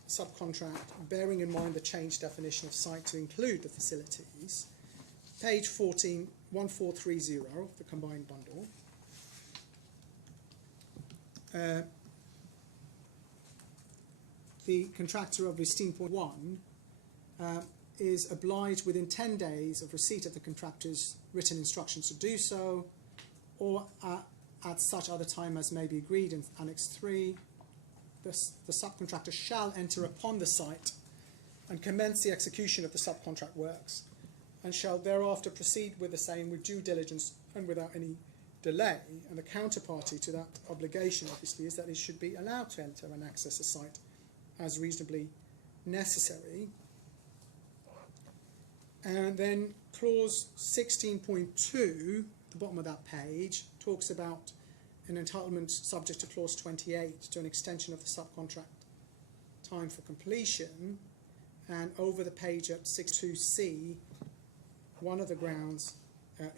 subcontract, bearing in mind the changed definition of site to include the facilities. Page 14, 1430, the combined bundle. The contractor of 16.1 is obliged within 10 days of receipt of the contractor's written instructions to do so, or at such other time as may be agreed in Annex 3, the subcontractor shall enter upon the site and commence the execution of the subcontract works, and shall thereafter proceed with the same with due diligence and without any delay. And the counterparty to that obligation, obviously, is that it should be allowed to enter and access the site as reasonably necessary. And then clause 16.2, the bottom of that page, talks about an entitlement subject to clause 28 to an extension of the subcontract time for completion. And over the page at 62C, one of the grounds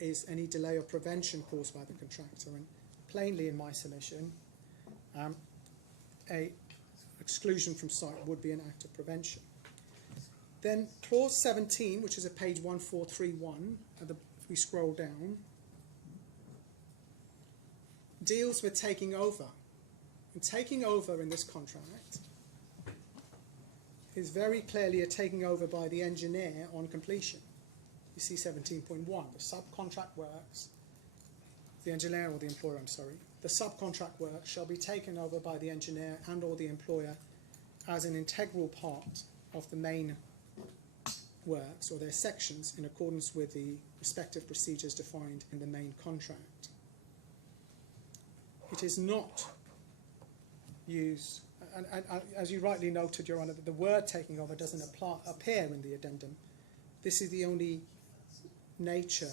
is any delay or prevention caused by the contractor, and plainly in my submission, a exclusion from site would be an act of prevention. Then clause 17, which is at page 1431, if we scroll down, deals with taking over. And taking over in this contract is very clearly a taking over by the engineer on completion. You see 17.1, the subcontract works, the engineer or the employer, I'm sorry, the subcontract work shall be taken over by the engineer and or the employer as an integral part of the main works or their sections in accordance with the respective procedures defined in the main contract. It is not used, and as you rightly noted, Your Honour, that the word taking over doesn't appear in the addendum. This is the only nature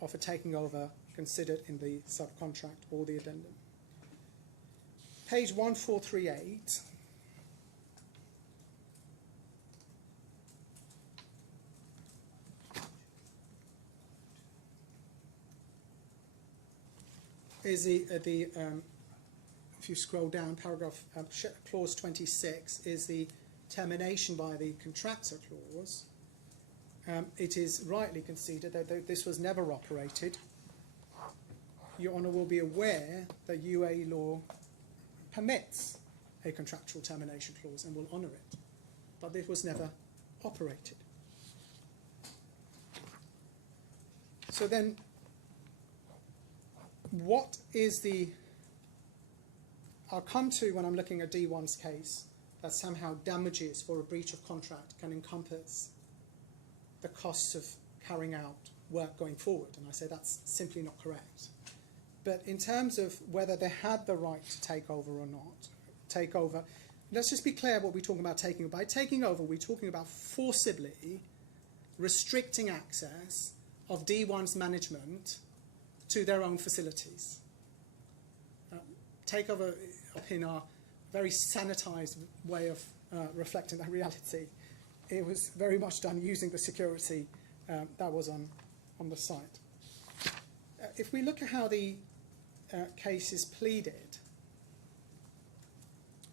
of a taking over considered in the subcontract or the addendum. Page 1438. Is if you scroll down, paragraph clause 26 is the termination by the contractor clause. It is rightly conceded that this was never operated. Your Honour will be aware that UAE law permits a contractual termination clause and will honour it, but it was never operated. So then, what is the, I'll come to when I'm looking at D1's case, that somehow damages for a breach of contract can encompass the costs of carrying out work going forward, and I say that's simply not correct. But in terms of whether they had the right to take over or not, take over, let's just be clear what we're talking about taking over. By taking over, we're talking about forcibly restricting access of D1's management to their own facilities. Takeover, in our very sanitized way of reflecting that reality, it was very much done using the security that was on the site. If we look at how the case is pleaded,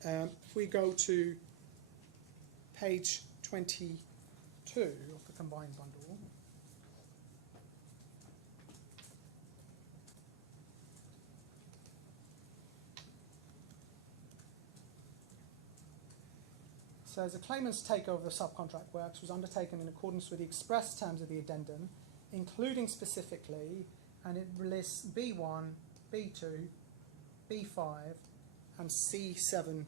if we go to page 22 of the combined bundle, says a claimant's takeover of the subcontract works was undertaken in accordance with the express terms of the addendum, including specifically, and it lists B1, B2, B5, and C7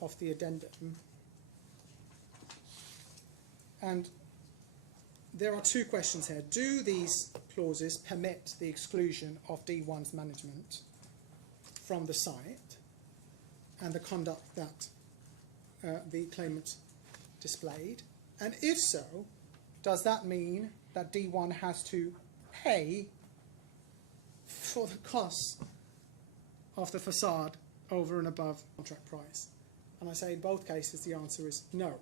of the addendum. And there are two questions here. Do these clauses permit the exclusion of D1's management from the site and the conduct that the claimant displayed? And if so, does that mean that D1 has to pay for the costs of the facade over and above contract price? And I say in both cases the answer is no.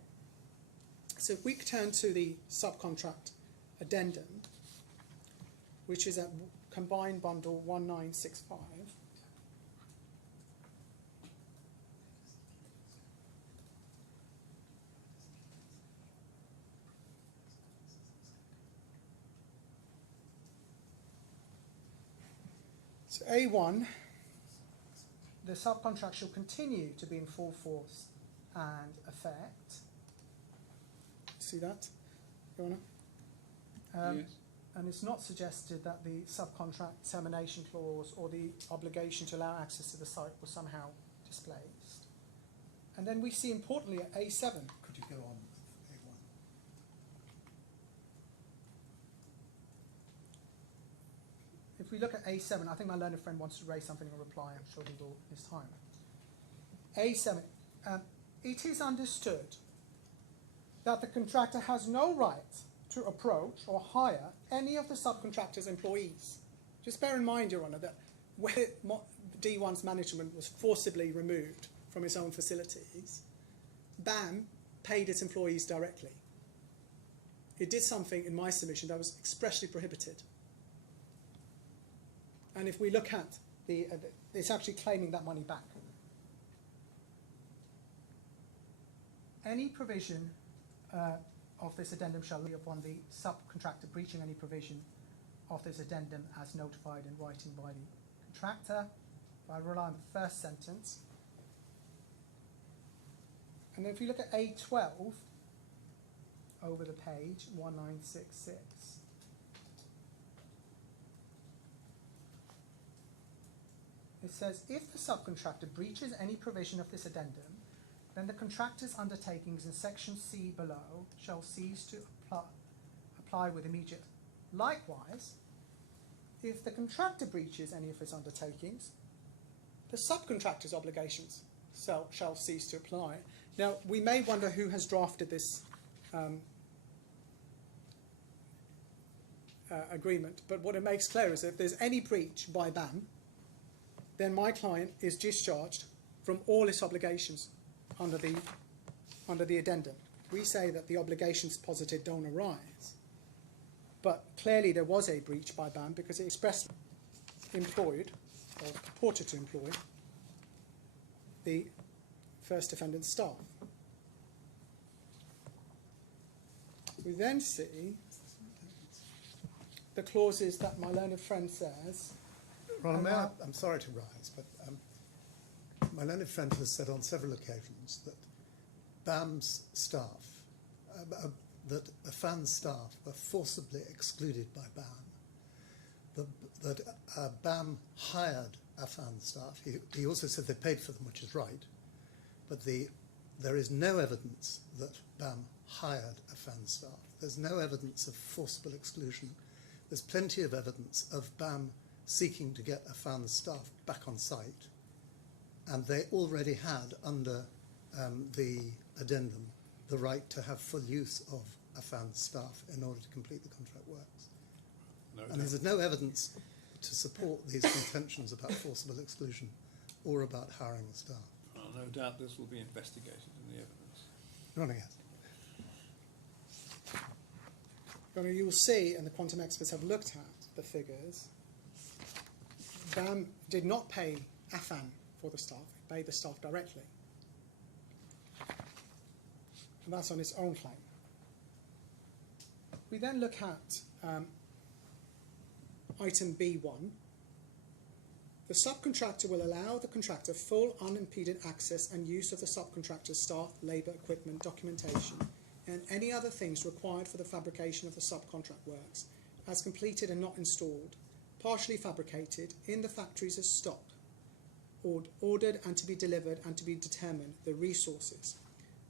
So if we turn to the subcontract addendum, which is at combined bundle 1965, so A1, the subcontract shall continue to be in full force and effect. See that, Your Honour? Yes. And it's not suggested that the subcontract termination clause or the obligation to allow access to the site was somehow displaced. And then we see importantly at A7. Could you go on with A1? If we look at A7, I think my learned friend wants to raise something in reply. I'm sure he will this time. A7. It is understood that the contractor has no right to approach or hire any of the subcontractor's employees. Just bear in mind, Your Honour, that where D1's management was forcibly removed from its own facilities, BAM paid its employees directly. it did something in my submission that was expressly prohibited. And if we look at it's actually claiming that money back. Any provision of this addendum shall be upon the subcontractor breaching any provision of this addendum as notified in writing by the contractor. If I rely on the first sentence, and then if you look at A12 over the page, 1966, it says, if the subcontractor breaches any provision of this addendum, then the contractor's undertakings in section C below shall cease to apply with immediate. Likewise, if the contractor breaches any of his undertakings, the subcontractor's obligations shall cease to apply. Now, we may wonder who has drafted this agreement, but what it makes clear is that if there's any breach by BAM, then my client is discharged from all its obligations under the addendum. We say that the obligations posited don't arise, but clearly there was a breach by BAM because it expressly employed, or purported to employ, the first defendant's staff. We then see the clauses that my learned friend says. Ron, I'm sorry to rise, but my learned friend has said on several occasions that BAM's staff, that Affan's staff were forcibly excluded by BAM, that BAM hired Affan's staff. He also said they paid for them, which is right, but there is no evidence that BAM hired Affan's staff. There's no evidence of forcible exclusion. There's plenty of evidence of BAM seeking to get Affan's staff back on site, and they already had, under the addendum, the right to have full use of Affan's staff in order to complete the contract works. And there's no evidence to support these contentions about forcible exclusion or about hiring the staff. Well, no doubt this will be investigated in the evidence. Running it. You will see, and the quantum experts have looked at the figures, BAM did not pay Affan for the staff, it paid the staff directly. And that's on its own claim. We then look at item B1. The subcontractor will allow the contractor full unimpeded access and use of the subcontractor's staff, labour, equipment, documentation, and any other things required for the fabrication of the subcontract works, as completed and not installed, partially fabricated, in the factories as stock, ordered and to be delivered and to be determined the resources,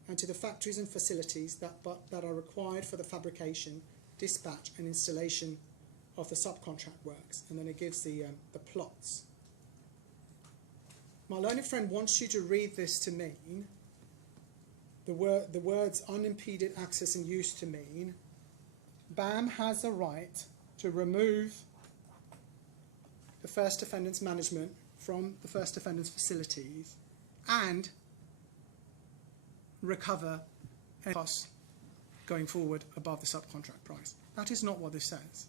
and to the factories and facilities that are required for the fabrication, dispatch and installation of the subcontract works. And then it gives the plots. My learned friend wants you to read this to mean, the words unimpeded access and use to mean, BAM has a right to remove the first defendant's management from the first defendant's facilities and recover any costs going forward above the subcontract price. That is not what this says.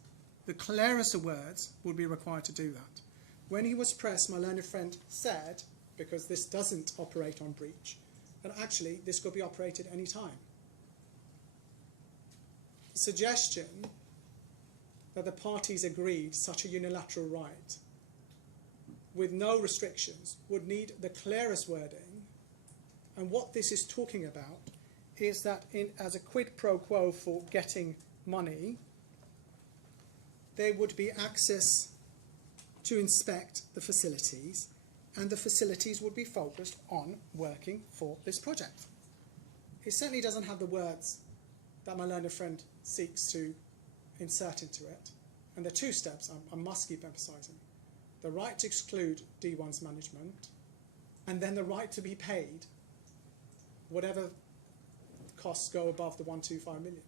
The clearest of words would be required to do that. When he was pressed, my learned friend said, because this doesn't operate on breach, that actually this could be operated any time. The suggestion that the parties agreed such a unilateral right with no restrictions would need the clearest wording, and what this is talking about is that as a quid pro quo for getting money, there would be access to inspect the facilities, and the facilities would be focused on working for this project. It certainly doesn't have the words that my learned friend seeks to insert into it. And the two steps I must keep emphasising. The right to exclude D1's management, and then the right to be paid whatever costs go above the 125 million.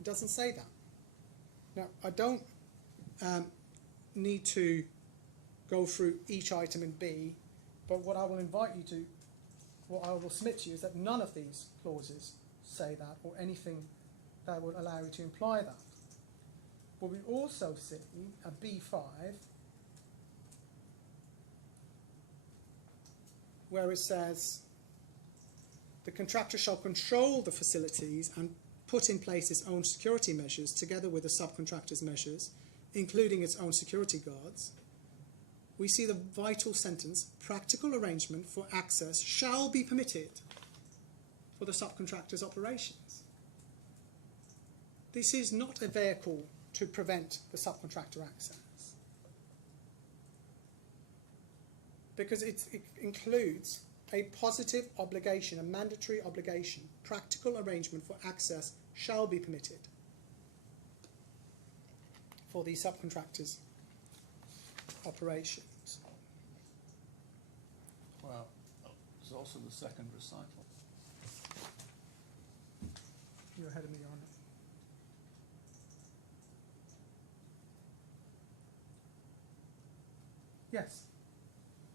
It doesn't say that. Now, I don't need to go through each item in B, but what I will invite you to, what I will submit to you is that none of these clauses say that, or anything that would allow you to imply that. But we also see a B5 where it says the contractor shall control the facilities and put in place its own security measures together with the subcontractor's measures, including its own security guards. We see the vital sentence, practical arrangement for access shall be permitted for the subcontractor's operations. This is not a vehicle to prevent the subcontractor access, because it includes a positive obligation, a mandatory obligation. Practical arrangement for access shall be permitted for the subcontractor's operations. Well, there's also the second recital. You're ahead of me, Your Honour. Yes.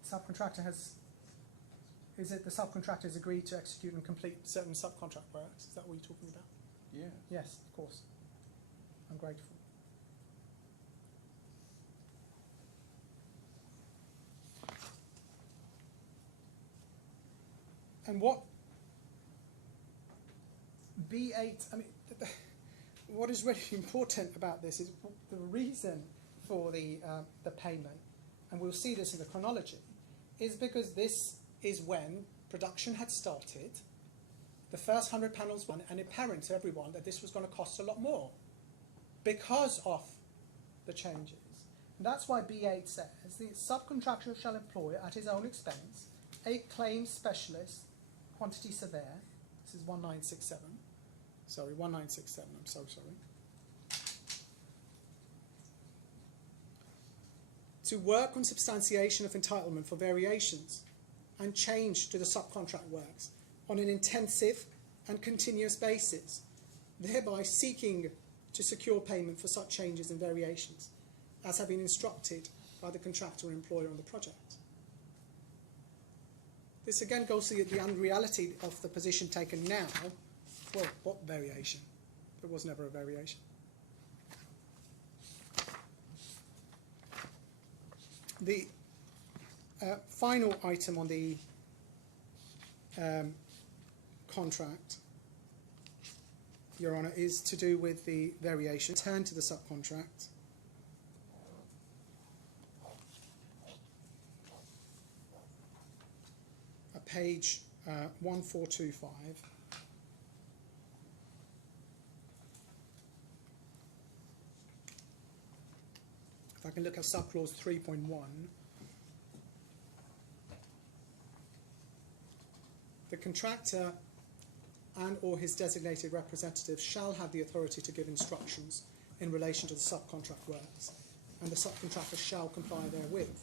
Subcontractor has. Is it the subcontractor has agreed to execute and complete certain subcontract works? Is that what you're talking about? Yeah. Yes, of course. I'm grateful. And what B8, I mean, what is really important about this is the reason for the payment, and we'll see this in the chronology, is because this is when production had started, the first 100 panels won, and apparent to everyone that this was going to cost a lot more because of the changes. And that's why B8 says the subcontractor shall employ at his own expense a claims specialist, quantity surveyor. This is 1967. Sorry, 1967, I'm so sorry. To work on substantiation of entitlement for variations and change to the subcontract works on an intensive and continuous basis, thereby seeking to secure payment for such changes and variations as have been instructed by the contractor or employer on the project. This again goes to the unreality of the position taken now. Well, what variation? There was never a variation. The final item on the contract, Your Honour, is to do with the variation. Turn to the subcontract. Page 1425. If I can look at subclause 3.1. The contractor and or his designated representative shall have the authority to give instructions in relation to the subcontract works, and the subcontractor shall comply therewith.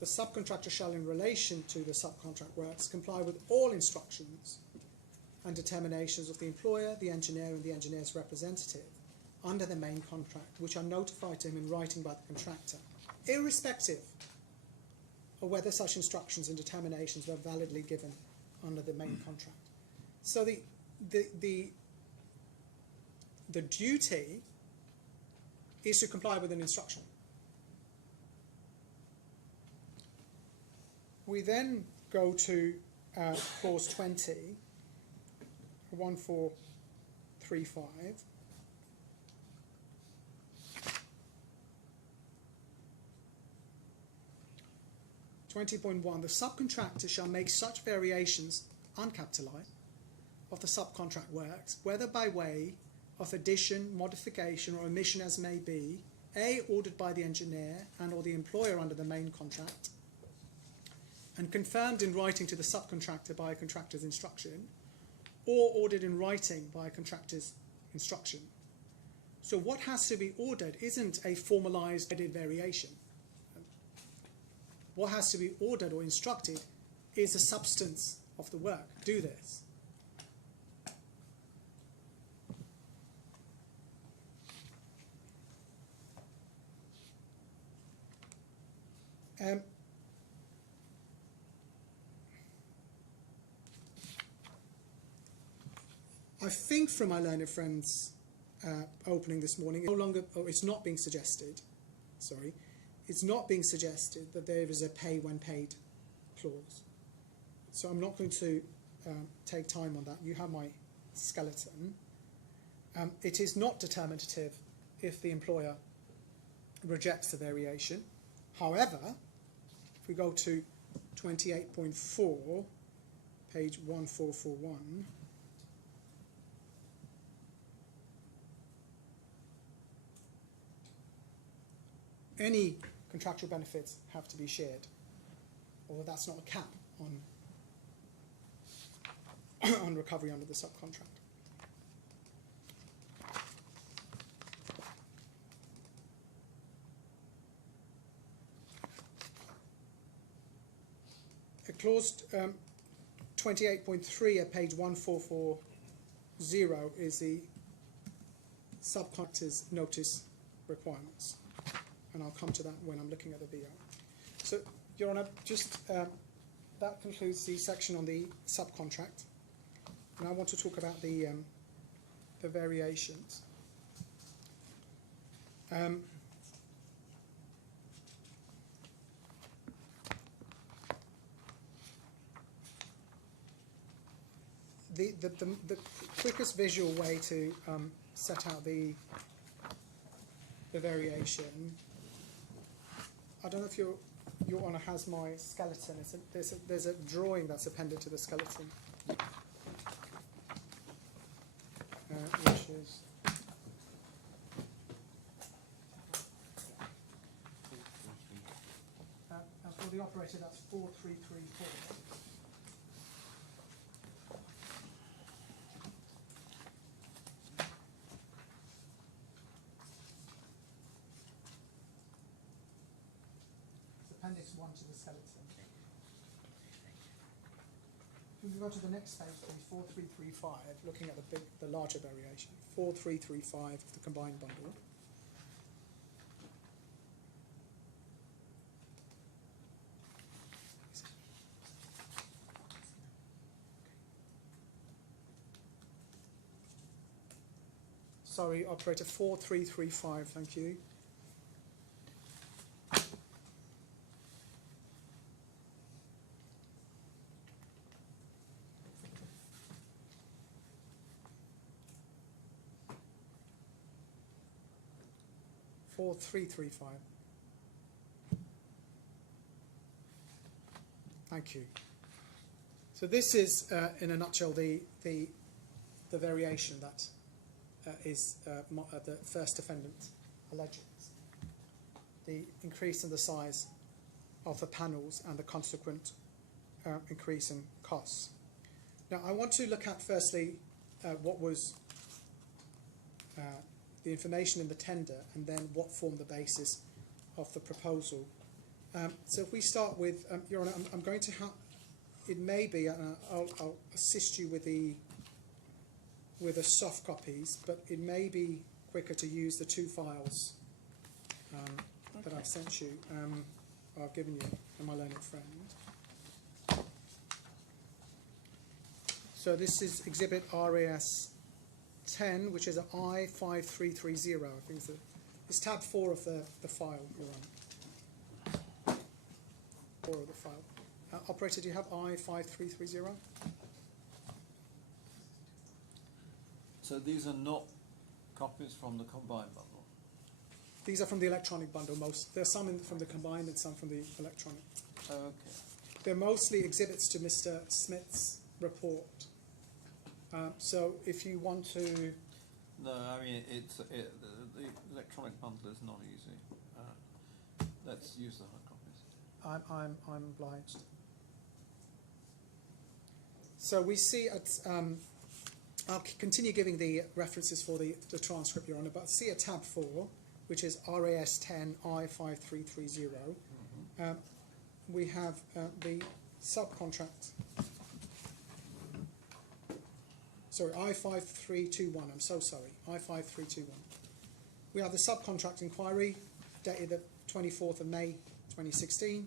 The subcontractor shall, in relation to the subcontract works, comply with all instructions and determinations of the employer, the engineer, and the engineer's representative under the main contract, which are notified to him in writing by the contractor, irrespective of whether such instructions and determinations were validly given under the main contract. So the duty is to comply with an instruction. We then go to clause 20, 1435. .1, the subcontractor shall make such variations, uncapitalized, of the subcontract works, whether by way of addition, modification, or omission as may be, A, ordered by the engineer and or the employer under the main contract, and confirmed in writing to the subcontractor by a contractor's instruction, or ordered in writing by a contractor's instruction. So what has to be ordered isn't a formalized variation. What has to be ordered or instructed is the substance of the work. Do this. I think from my learned friends opening this morning, it's not being suggested, it's not being suggested that there is a pay when paid clause. So I'm not going to take time on that. You have my skeleton. It is not determinative if the employer rejects the variation. However, if we go to 28.4, page 1441, any contractual benefits have to be shared, although that's not a cap on recovery under the subcontract. Clause 28.3 at page 1440 is the subcontractor's notice requirements, and I'll come to that when I'm looking at the VO. So, Your Honour, just that concludes the section on the subcontract, and I want to talk about the variations. The quickest visual way to set out the variation, I don't know if Your Honour has my skeleton. There's a drawing that's appended to the skeleton, which is for the operator, that's 4334. Appendix 1 to the skeleton. If we go to the next page, please, 4335, looking at the larger variation, 4335 of the combined bundle. Sorry, operator, 4335, thank you. Four, 335. Thank you. So this is, in a nutshell, the variation that is the first defendant alleges. The increase in the size of the panels and the consequent increase in costs. Now, I want to look at firstly what was the information in the tender, and then what formed the basis of the proposal. So if we start with, Your Honour, I'm going to have, it may be, I'll assist you with the soft copies, but it may be quicker to use the two files that I've sent you, I've given you, and my learned friend. So this is Exhibit RAS 10, which is an I5330. I think it's tab 4 of the file you're on. 4 of the file. Operator, do you have I5330? So these are not copies from the combined bundle? These are from the electronic bundle. There's some from the combined and some from the electronic. Oh, okay. They're mostly exhibits to Mr. Smith's report. So if you want to... No, I mean, the electronic bundle is not easy. Let's use the hard copies. I'm obliged. So we see at... I'll continue giving the references for the transcript, Your Honour, but see at tab 4, which is RAS 10 I5330. We have the subcontract. Sorry, I5321, I'm so sorry, I5321. We have the subcontract inquiry dated the 24th of May 2016.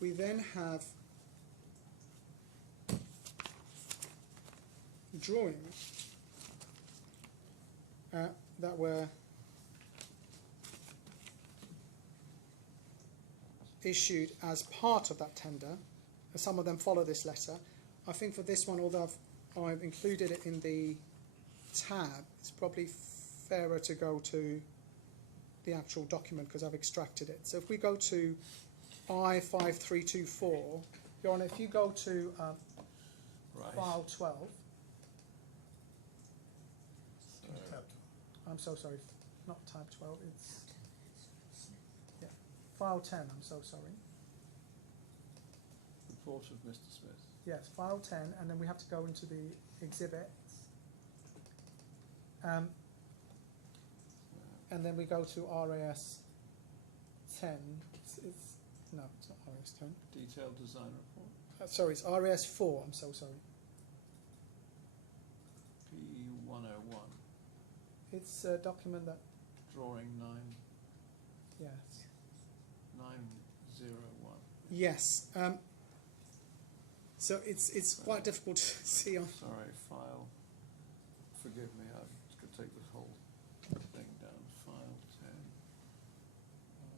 We then have drawings that were issued as part of that tender. Some of them follow this letter. I think for this one, although I've included it in the tab, it's probably fairer to go to the actual document because I've extracted it. So if we go to I5324, Your Honour, if you go to Right. file 12, So, I'm so sorry, not tab 12, it's file 10, I'm so sorry. report of Mr. Smith. Yes, file 10, and then we have to go into the exhibits. And then we go to RAS 10. No, it's not RAS 10. Detailed design report. Sorry, it's RAS 4, I'm so sorry. P101. It's a document that, Drawing yes. 901. Yes. So it's quite difficult to see on. Sorry, file. Forgive me, I could take this whole thing down. File 10. And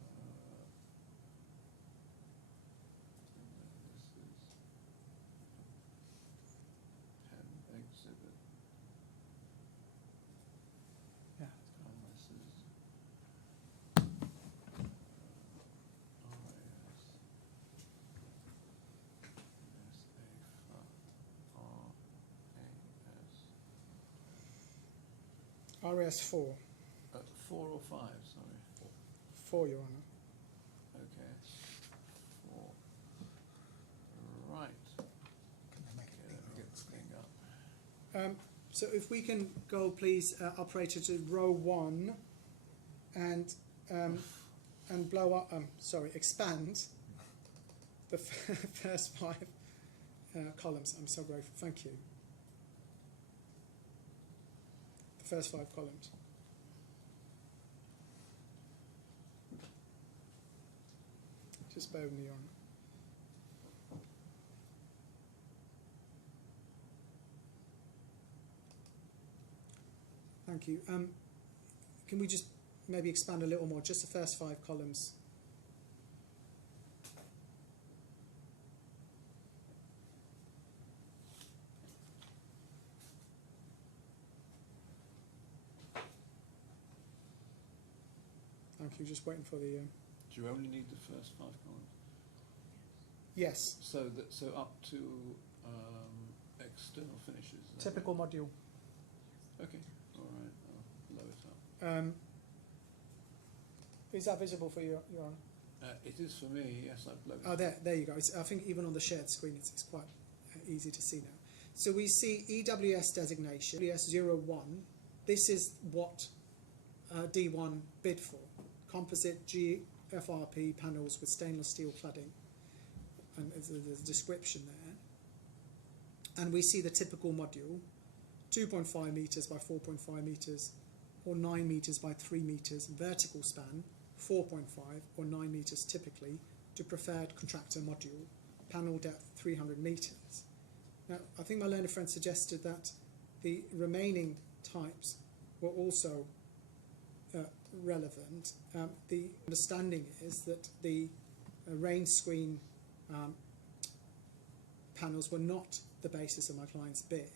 then this is 10 exhibit. Yeah. And this is RAS. RAS 4. 4 or 5, sorry. 4, Your Honour. Okay. 4. Right. Can they make it Okay, let me get this thing up. So if we can go, please, operator, to row 1 and blow up, expand the first 5 columns. I'm so grateful. Thank you. The first 5 columns. Just bear with me, Your Honour. Thank you. Can we just maybe expand a little more, just the first 5 columns? Thank you. Just waiting for the. Do you only need the first 5 columns? Yes. So up to external finishes. Is that Typical module. right? Okay. All right. I'll lower it up. Is that visible for you, Your Honour? It is for me. Yes, I've lowered. Oh, there you go. I think even on the shared screen, it's quite easy to see now. So we see EWS designation, EWS 01. This is what D1 bid for. Composite GFRP panels with stainless steel cladding. And there's a description there. And we see the typical module, 2.5 metres by 4.5 metres, or 9 metres by 3 metres, vertical span, 4.5 or 9 metres typically, to preferred contractor module, panel depth 300 metres. Now, I think my learned friend suggested that the remaining types were also relevant. The understanding is that the rain screen panels were not the basis of my client's bid,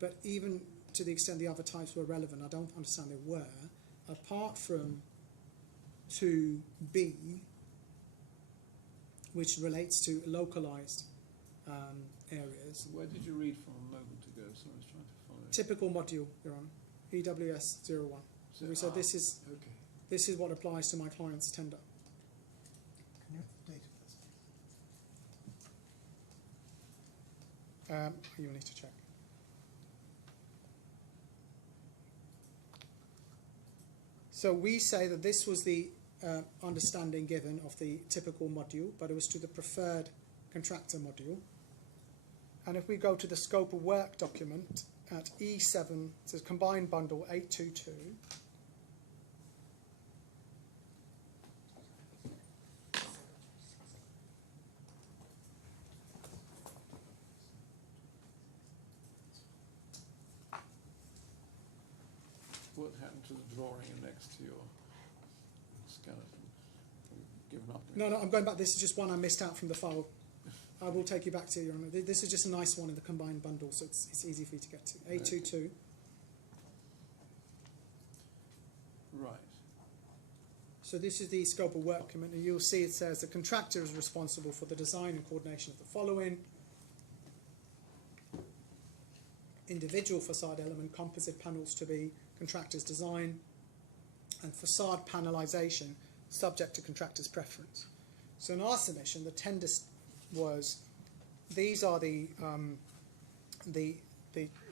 but even to the extent the other types were relevant, I don't understand they were, apart from 2B, which relates to localised areas. Where did you read from a moment ago? So I was trying to follow. Typical module, Your Honour, EWS 01. So we said this is okay. This is what applies to my client's tender. Can you have the date of this? You need to check. So we say that this was the understanding given of the typical module, but it was to the preferred contractor module. And if we go to the scope of work document at E7, it says combined bundle 822. what happened to the drawing next to your skeleton? You've given up. No, I'm going back. This is just one I missed out from the file. I will take you back to Your Honour. This is just a nice one in the combined bundle, so it's easy for you to get to. A22. Right. So this is the scope of work commitment, and you'll see it says the contractor is responsible for the design and coordination of the following: individual facade element composite panels to be contractor's design, and facade panelization subject to contractor's preference. So in our submission, the tender was these are the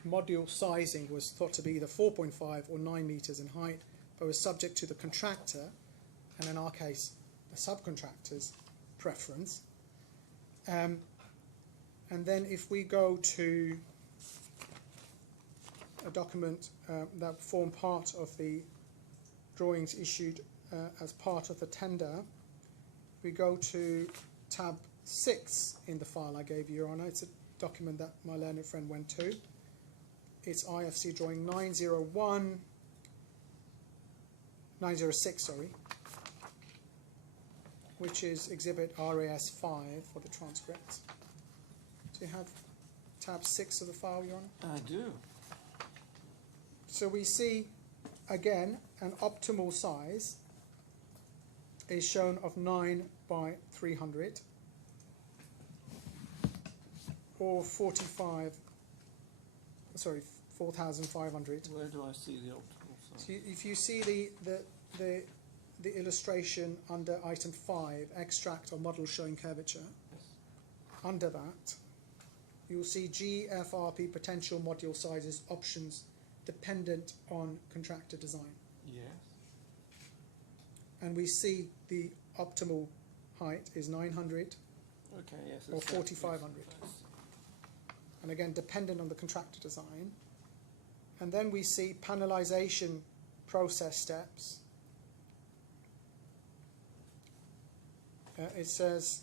module sizing was thought to be either 4.5 or 9 meters in height, but was subject to the contractor, and in our case, the subcontractor's preference. And then if we go to a document that formed part of the drawings issued as part of the tender, we go to tab 6 in the file I gave you, Your Honour. It's a document that my learned friend went to. It's IFC drawing 906, sorry, which is exhibit RAS 5 for the transcript. Do you have tab 6 of the file, Your Honour? I do. So we see, again, an optimal size is shown of 9 by 300, or 4,500. Where do I see the optimal size? So if you see the illustration under item 5, extract or model showing curvature, Yes. under that, you'll see GFRP potential module sizes options dependent on contractor design. Yes. And we see the optimal height is 900, Okay, yes. or it's that, 4,500. yes. and again dependent on the contractor design. And then we see panelization process steps. It says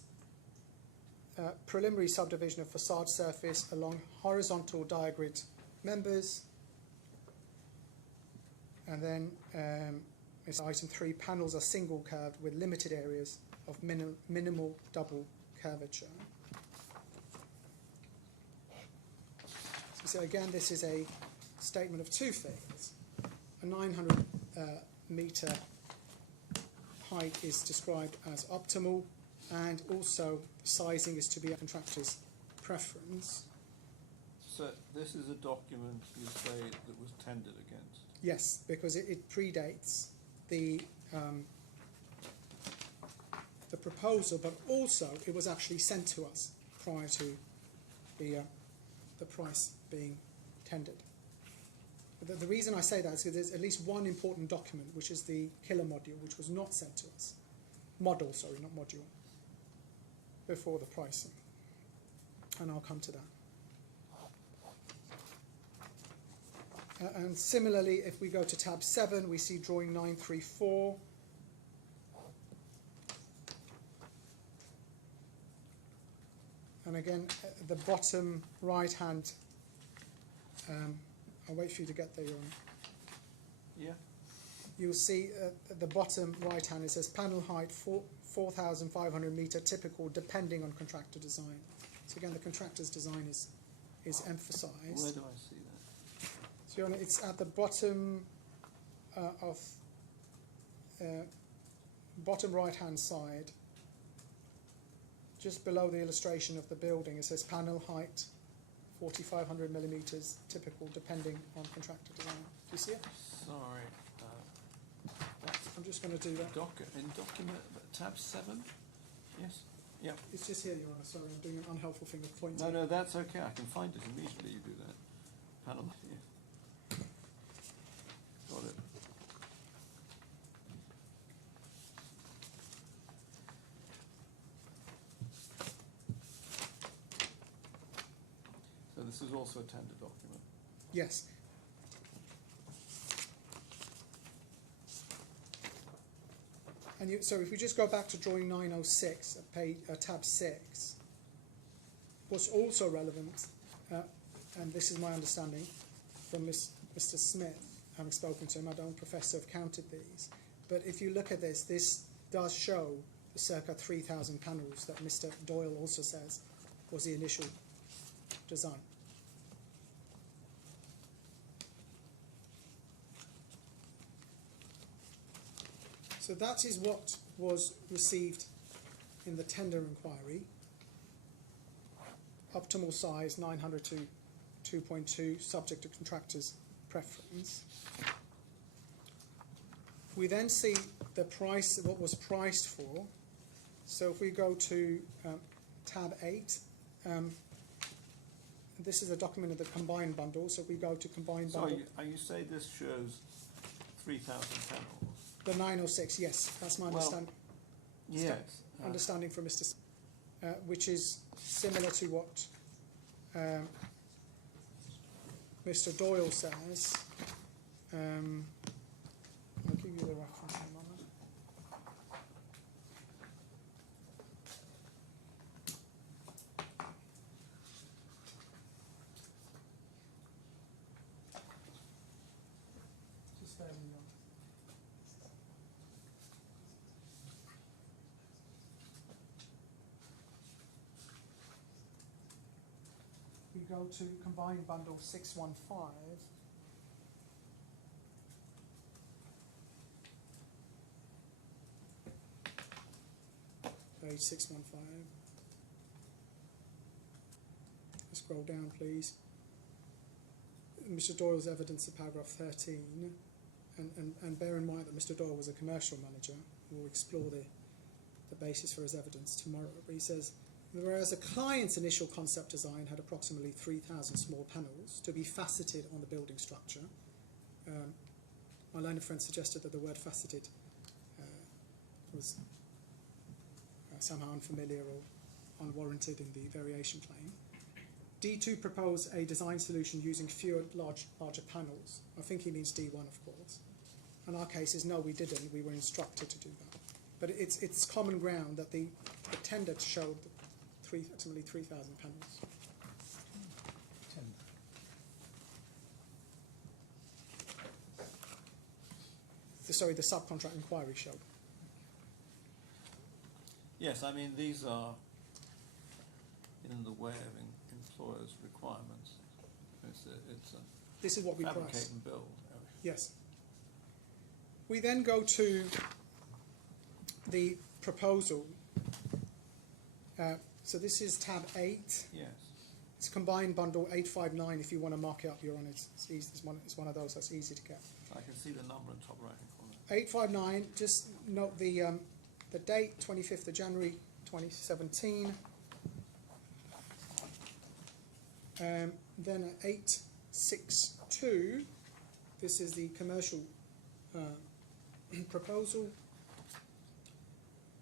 preliminary subdivision of facade surface along horizontal diagrid members. And then it's item 3, panels are single curved with limited areas of minimal double curvature. So again, this is a statement of two things. A 900 metre height is described as optimal, and also sizing is to be a contractor's preference. So this is a document you say that was tendered against? Yes, because it predates the proposal, but also it was actually sent to us prior to the price being tendered. The reason I say that is because there's at least one important document, which is the killer module, which was not sent to us. Model, sorry, not module, before the pricing. And I'll come to that. And similarly, if we go to tab 7, we see drawing 934. And again, the bottom right-hand, I'll wait for you to get there, Your Honour. Yeah. You'll see at the bottom right-hand, it says panel height 4,500 metre typical, depending on contractor design. So again, the contractor's design is emphasised. Where do I see that? So Your Honour, it's at the bottom of bottom right-hand side, just below the illustration of the building. It says panel height 4,500 millimetres, typical, depending on contractor design. Do you see it? Sorry. I'm just going to do that. In document, tab 7? Yes? Yeah. It's just here, Your Honour. Sorry, I'm doing an unhelpful thing of pointing. No, that's okay. I can find it immediately. You do that. Panel. Yeah. Got it. So this is also a tender document. Yes. And so if we just go back to drawing 906 at tab 6, what's also relevant, and this is my understanding from Mr. Smith, having spoken to him, I don't profess to have counted these, but if you look at this, this does show the circa 3,000 panels that Mr. Doyle also says was the initial design. So that is what was received in the tender inquiry. Optimal size 900 to 2.2, subject to contractor's preference. We then see the price, what was priced for. So if we go to tab 8, this is a document of the combined bundle. So if we go to combined bundle. So you say this shows 3,000 panels? The 906, yes, that's my understanding. Yes. Understanding from Mr. Which is similar to what Mr. Doyle says. I'll give you the reference in a moment. Just bear with me. We go to combined bundle 615. Page 615. Scroll down, please. Mr. Doyle's evidence of paragraph 13, and bear in mind that Mr. Doyle was a commercial manager. We'll explore the basis for his evidence tomorrow. But he says, whereas a client's initial concept design had approximately 3,000 small panels to be faceted on the building structure, my learned friend suggested that the word faceted was somehow unfamiliar or unwarranted in the variation claim. D2 proposed a design solution using fewer larger panels. I think he means D1, of course. In our case is no, we didn't. We were instructed to do that. But it's common ground that the tender showed approximately 3,000 panels. Sorry, the subcontract inquiry showed. Yes, I mean, these are in the way of employers' requirements. This is what we fabricate price. and build. Yes. We then go to the proposal. So this is tab 8. Yes. It's combined bundle 859. If you want to mark it up, Your Honour, it's easy. It's one of those that's easy to get. I can see the number in top right hand corner. 859. Just note the date, 25th of January 2017. Then 862. This is the commercial proposal.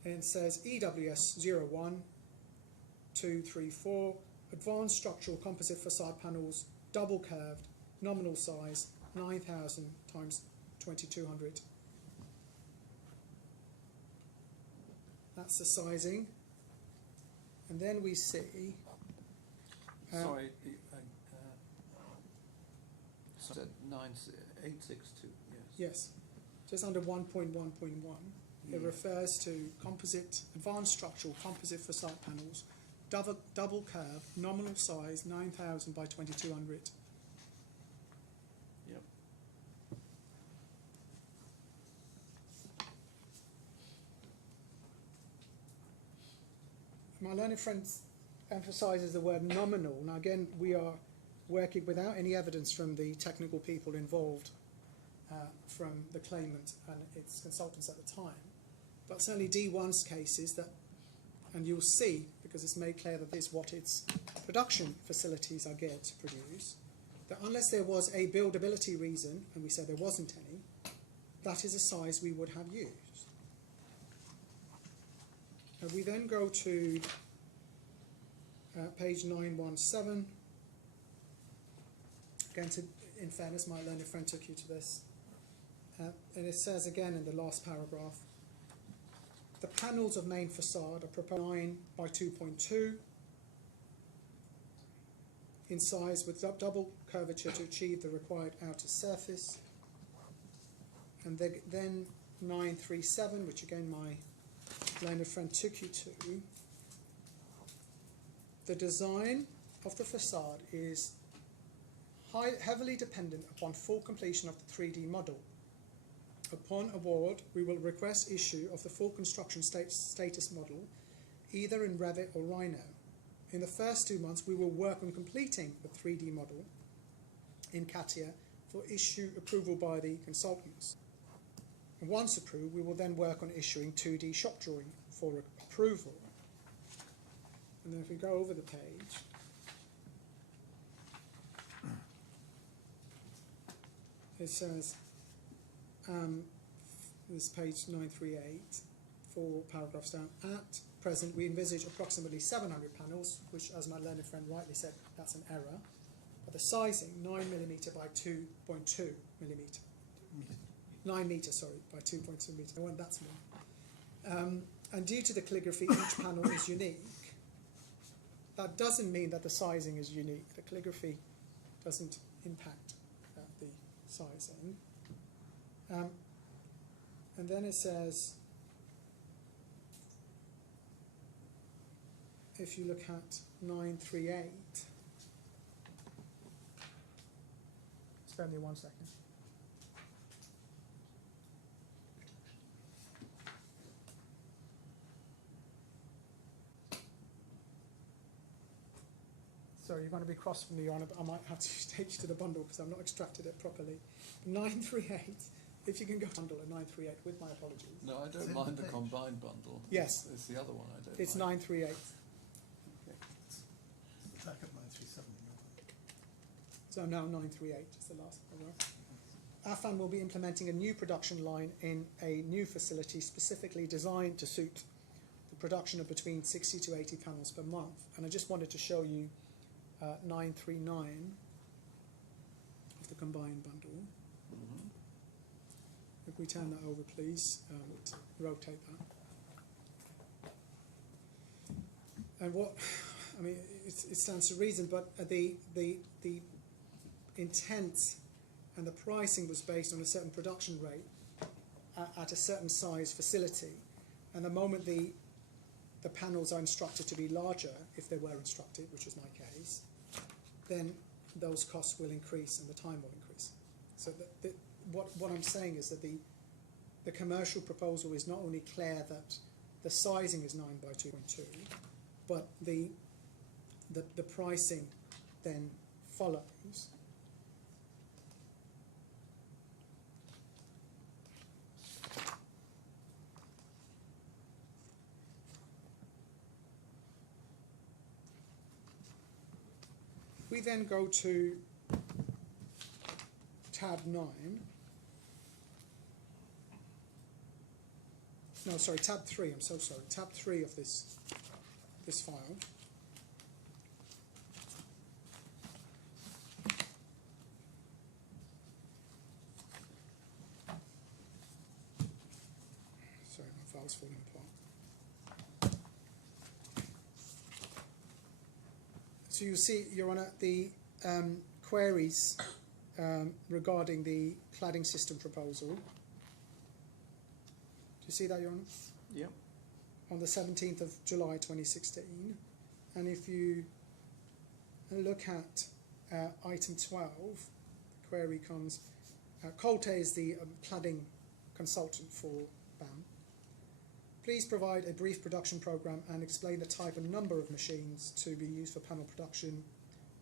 And it says EWS 01234, advanced structural composite facade panels, double curved, nominal size, 9,000 times 2200. That's the sizing. And then we see... Sorry, said 862, yes. Yes, just under 1.1.1. It refers to composite, advanced structural composite facade panels, double curve, nominal size 9,000 by 2200. Yep. My learned friend emphasises the word nominal. Now again, we are working without any evidence from the technical people involved, from the claimant and its consultants at the time. But certainly D1's case is that, and you'll see, because it's made clear that this is what its production facilities are geared to produce, that unless there was a buildability reason, and we said there wasn't any, that is a size we would have used. And we then go to page 917. Again, in fairness, my learned friend took you to this. And it says again in the last paragraph, the panels of main facade are proposed 9 by 2.2 in size with double curvature to achieve the required outer surface. And then 937, which again my learned friend took you to. The design of the facade is heavily dependent upon full completion of the 3D model. Upon award, we will request issue of the full construction status model, either in Revit or Rhino. In the first 2 months, we will work on completing the 3D model in CATIA for issue approval by the consultants. And once approved, we will then work on issuing 2D shop drawing for approval. And then if we go over the page, it says, this is page 938, 4 paragraphs down. At present, we envisage approximately 700 panels, which, as my learned friend rightly said, that's an error. But the sizing, 9mm by 2.2 millimetre. 9 metre, sorry, by 2.2 metre. I want that small. And due to the calligraphy, each panel is unique. That doesn't mean that the sizing is unique. The calligraphy doesn't impact the sizing. And then it says, if you look at 938, spare me 1 second. Sorry, you're going to be cross from me on it, but I might have to take you to the bundle because I've not extracted it properly. 938, if you can go bundle at 938, with my apologies. No, I don't mind the combined bundle. Yes. It's the other one I don't It's mind. 938. Okay. Back at 937. So now 938 is the last paragraph. Affan will be implementing a new production line in a new facility specifically designed to suit the production of between 60 to 80 panels per month. And I just wanted to show you 939 of the combined bundle. Mm-hmm. If we turn that over, please, rotate that. And what, I mean, it stands to reason, but the intent and the pricing was based on a certain production rate at a certain size facility. And the moment the panels are instructed to be larger, if they were instructed, which is my case, then those costs will increase and the time will increase. So what I'm saying is that the commercial proposal is not only clear that the sizing is 9 by 2.2, but the pricing then follows. We then go to tab 9. No, sorry, tab 3, I'm so sorry. Tab 3 of this file. Sorry, my file's falling apart. So you see, Your Honour, the queries regarding the cladding system proposal. Do you see that, Your Honour? Yep. On the 17th of July 2016. And if you look at item 12, the query comes, Colte is the cladding consultant for BAM. Please provide a brief production program and explain the type and number of machines to be used for panel production.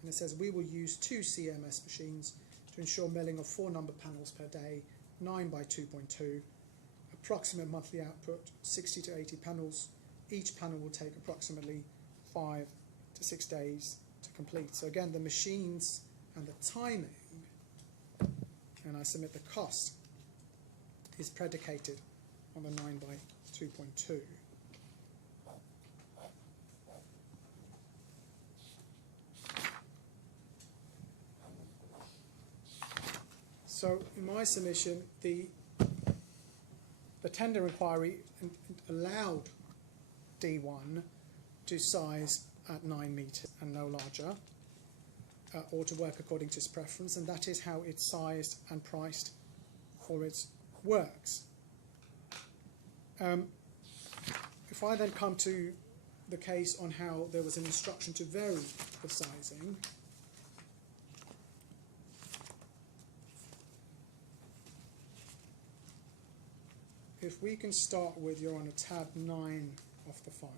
And it says we will use 2 CMS machines to ensure milling of 4 number panels per day, 9 by 2.2. Approximate monthly output, 60 to 80 panels. Each panel will take approximately 5 to 6 days to complete. So again, the machines and the timing, and I submit the cost, is predicated on the 9 by 2.2. So in my submission, the tender inquiry allowed D1 to size at 9 metres and no larger, or to work according to its preference, and that is how it's sized and priced for its works. If I then come to the case on how there was an instruction to vary the sizing, if we can start with, you're on a tab 9 of the file.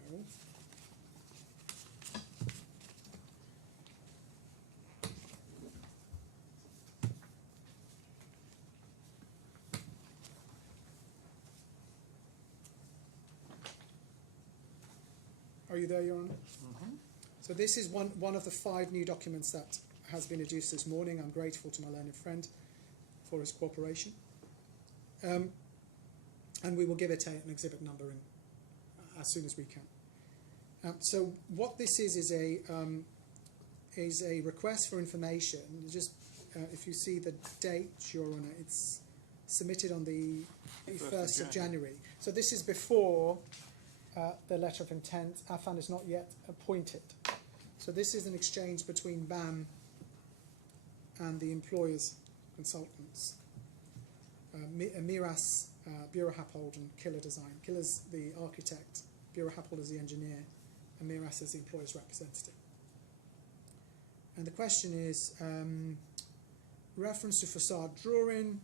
Are you there, Your Honour? Mm-hmm. So this is one of the 5 new documents that has been introduced this morning. I'm grateful to my learned friend for his cooperation. And we will give it an exhibit number in, as soon as we can. So what this is a request for information. Just if you see the date, Your Honour, it's submitted on the 1st of January. So this is before the letter of intent. Affan is not yet appointed. So this is an exchange between BAM and the employer's consultants. Miras, Bureau Happold, and Killer Design. Killer's the architect, Bureau Happold is the engineer, and Miras is the employer's representative. And the question is, reference to facade drawing,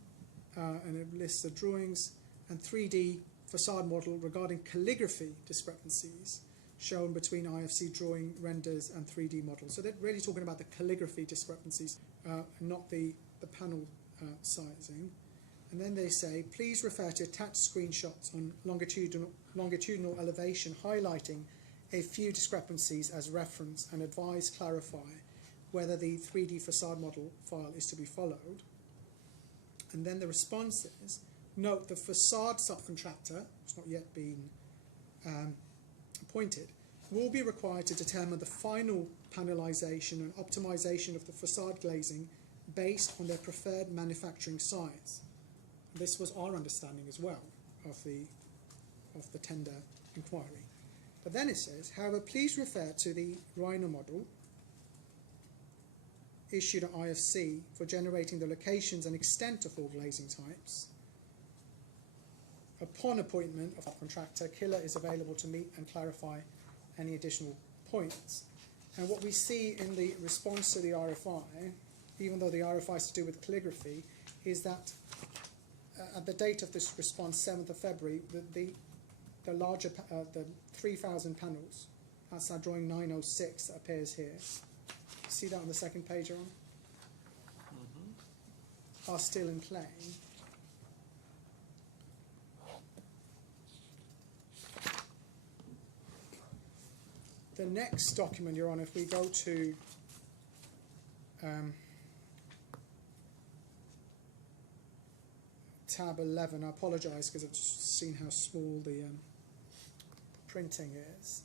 and it lists the drawings, and 3D facade model regarding calligraphy discrepancies shown between IFC drawing renders and 3D models. So they're really talking about the calligraphy discrepancies, not the panel sizing. And then they say, please refer to attached screenshots on longitudinal elevation highlighting a few discrepancies as reference and advise clarify whether the 3D facade model file is to be followed. And then the response is, note the facade subcontractor, it's not yet been appointed, will be required to determine the final panelization and optimization of the facade glazing based on their preferred manufacturing size. This was our understanding as well of the tender inquiry. But then it says, however, please refer to the Rhino model issued at IFC for generating the locations and extent of all glazing types. Upon appointment of a contractor, Killer is available to meet and clarify any additional points. And what we see in the response to the RFI, even though the RFI is to do with calligraphy, is that at the date of this response, 7th of February, the larger, the 3,000 panels, that's our drawing 906 that appears here. See that on the second page, Aaron? Mm-hmm. Are still in play. The next document, Your Honour, if we go to tab 11, I apologise because I've just seen how small the printing is.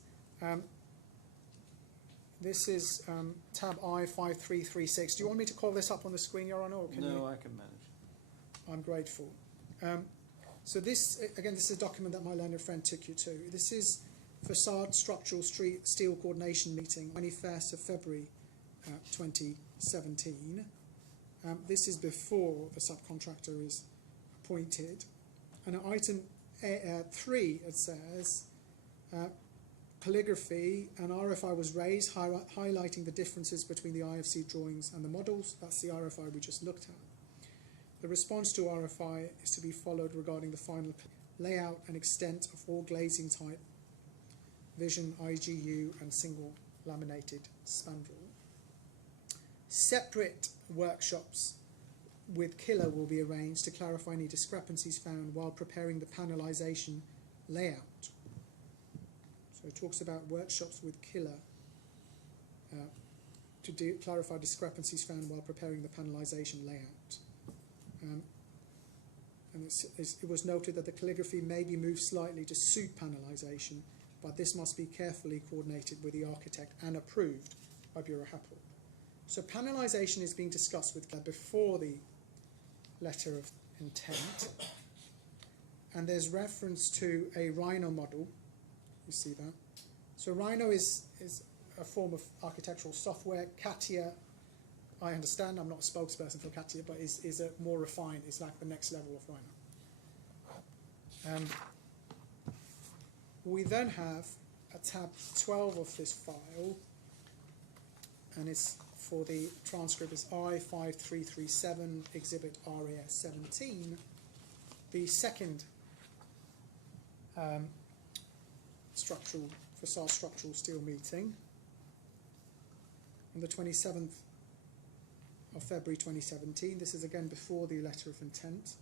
This is tab I5336. Do you want me to call this up on the screen, Your Honour? Or can No, I can manage. I'm grateful. So this, again, this is a document that my learned friend took you to. This is facade structural steel coordination meeting, 21st of February 2017. This is before the subcontractor is appointed. And at item 3, it says, calligraphy, an RFI was raised highlighting the differences between the IFC drawings and the models. That's the RFI we just looked at. The response to RFI is to be followed regarding the final layout and extent of all glazing type, vision, IGU, and single laminated spandrel. Separate workshops with Killer will be arranged to clarify any discrepancies found while preparing the panelization layout. So it talks about workshops with Killer to clarify discrepancies found while preparing the panelization layout. And it was noted that the calligraphy may be moved slightly to suit panelization, but this must be carefully coordinated with the architect and approved by Bureau Happold. So panelization is being discussed with before the letter of intent, and there's reference to a Rhino model. You see that? So Rhino is a form of architectural software. CATIA, I understand, I'm not a spokesperson for CATIA, but is a more refined, it's like the next level of Rhino. We then have a tab 12 of this file, and it's for the transcript is I5337 exhibit RAS 17, the second facade structural steel meeting on the 27th of February 2017. This is again before the letter of intent.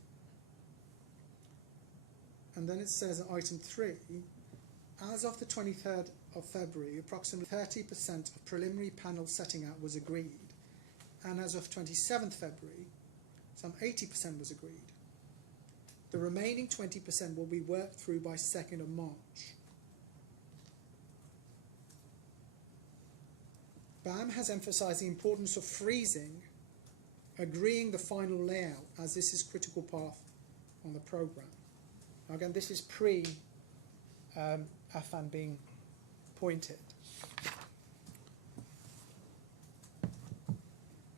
And then it says in item 3, as of the 23rd of February, approximately 30% of preliminary panel setting out was agreed. And as of 27th February, some 80% was agreed. The remaining 20% will be worked through by 2nd of March. BAM has emphasized the importance of freezing, agreeing the final layout, as this is critical path on the program. Now again, this is pre Affan being pointed.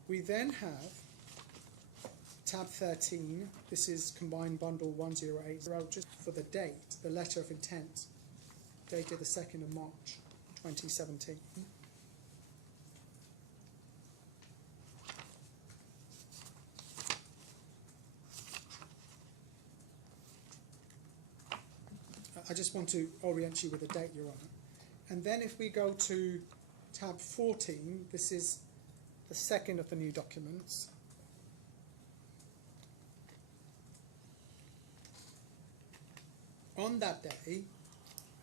We then have tab 13. This is combined bundle 1080, just for the date, the letter of intent, dated the 2nd of March 2017. I just want to orient you with the date, Your Honour. And then if we go to tab 14, this is the second of the new documents. On that day,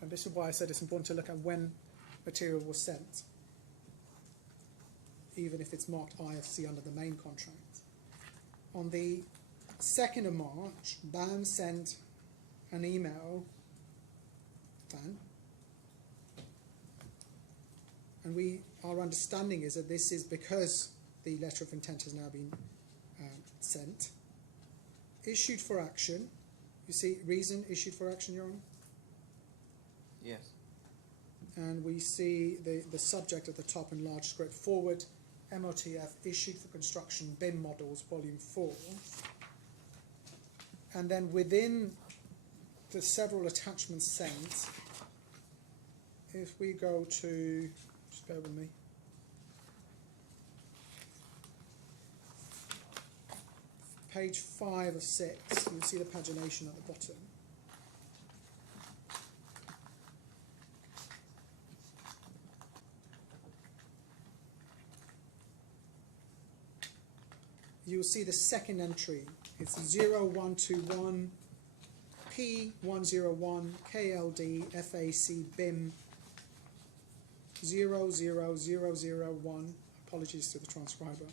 and this is why I said it's important to look at when material was sent, even if it's marked IFC under the main contract. On the 2nd of March, BAM sent an email, and our understanding is that this is because the letter of intent has now been sent. Issued for action. You see, reason issued for action, Your Honour? Yes. And we see the subject at the top in large script, forward, MOTF issued for construction BIM models, volume 4. And then within the several attachments sent, if we go to, just bear with me, page 5 of 6, you'll see the pagination at the bottom. You'll see the second entry. It's 0121 P101 KLD FAC BIM 00001. Apologies to the transcriber.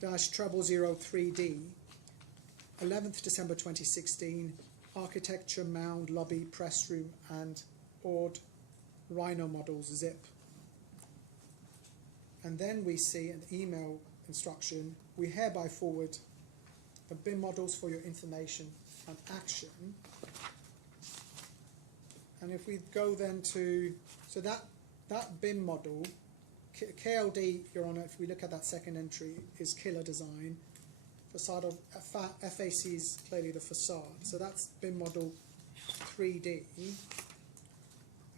Dash 0003D. 11th December 2016. Architecture, mound, lobby, press room, and ORD Rhino models zip. And then we see an email instruction. We hereby forward the BIM models for your information and action. And if we go then to, so that BIM model, KLD, Your Honour, if we look at that second entry, is killer design. Facade of FAC is clearly the facade. So that's BIM model 3D.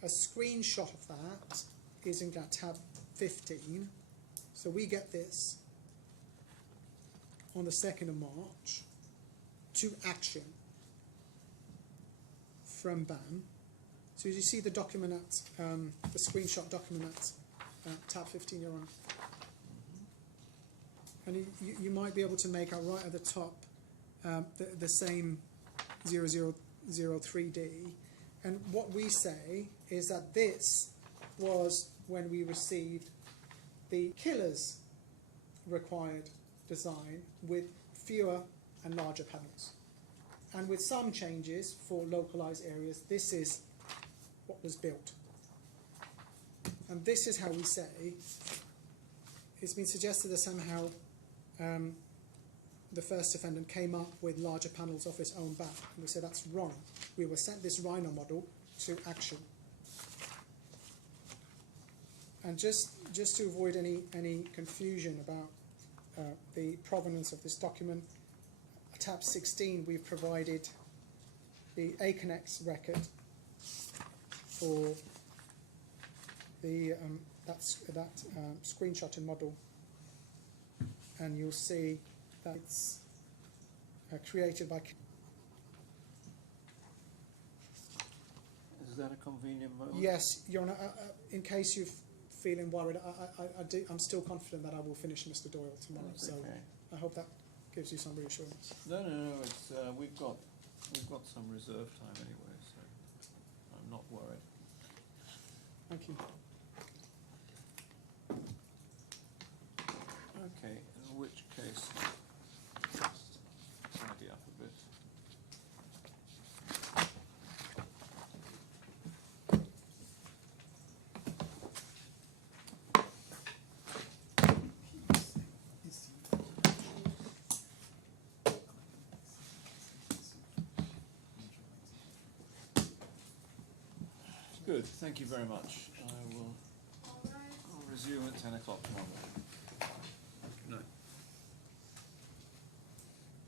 A screenshot of that is in that tab 15. So we get this on the 2nd of March to action from BAM. So as you see the document at, the screenshot document at tab 15, Your Honour. And you might be able to make out right at the top the same 0003D. And what we say is that this was when we received the killer's required design with fewer and larger panels. And with some changes for localized areas, this is what was built. And this is how we say, it's been suggested that somehow the first defendant came up with larger panels of his own back. And we say that's wrong. We were sent this Rhino model to action. And just to avoid any confusion about the provenance of this document, tab 16 we've provided the AConnex record for the that screenshot and model, and you'll see that it's created by. Is that a convenient moment? Yes, Your Honour. In case you're feeling worried, I'm still confident that I will finish Mr. Doyle tomorrow. That's so okay. I hope that gives you some reassurance. No. It's we've got some reserve time anyway, so I'm not worried. Thank you. Okay, in which case, just tidy up a bit. Good, thank you very much. All right. I'll resume at 10 o'clock tomorrow morning.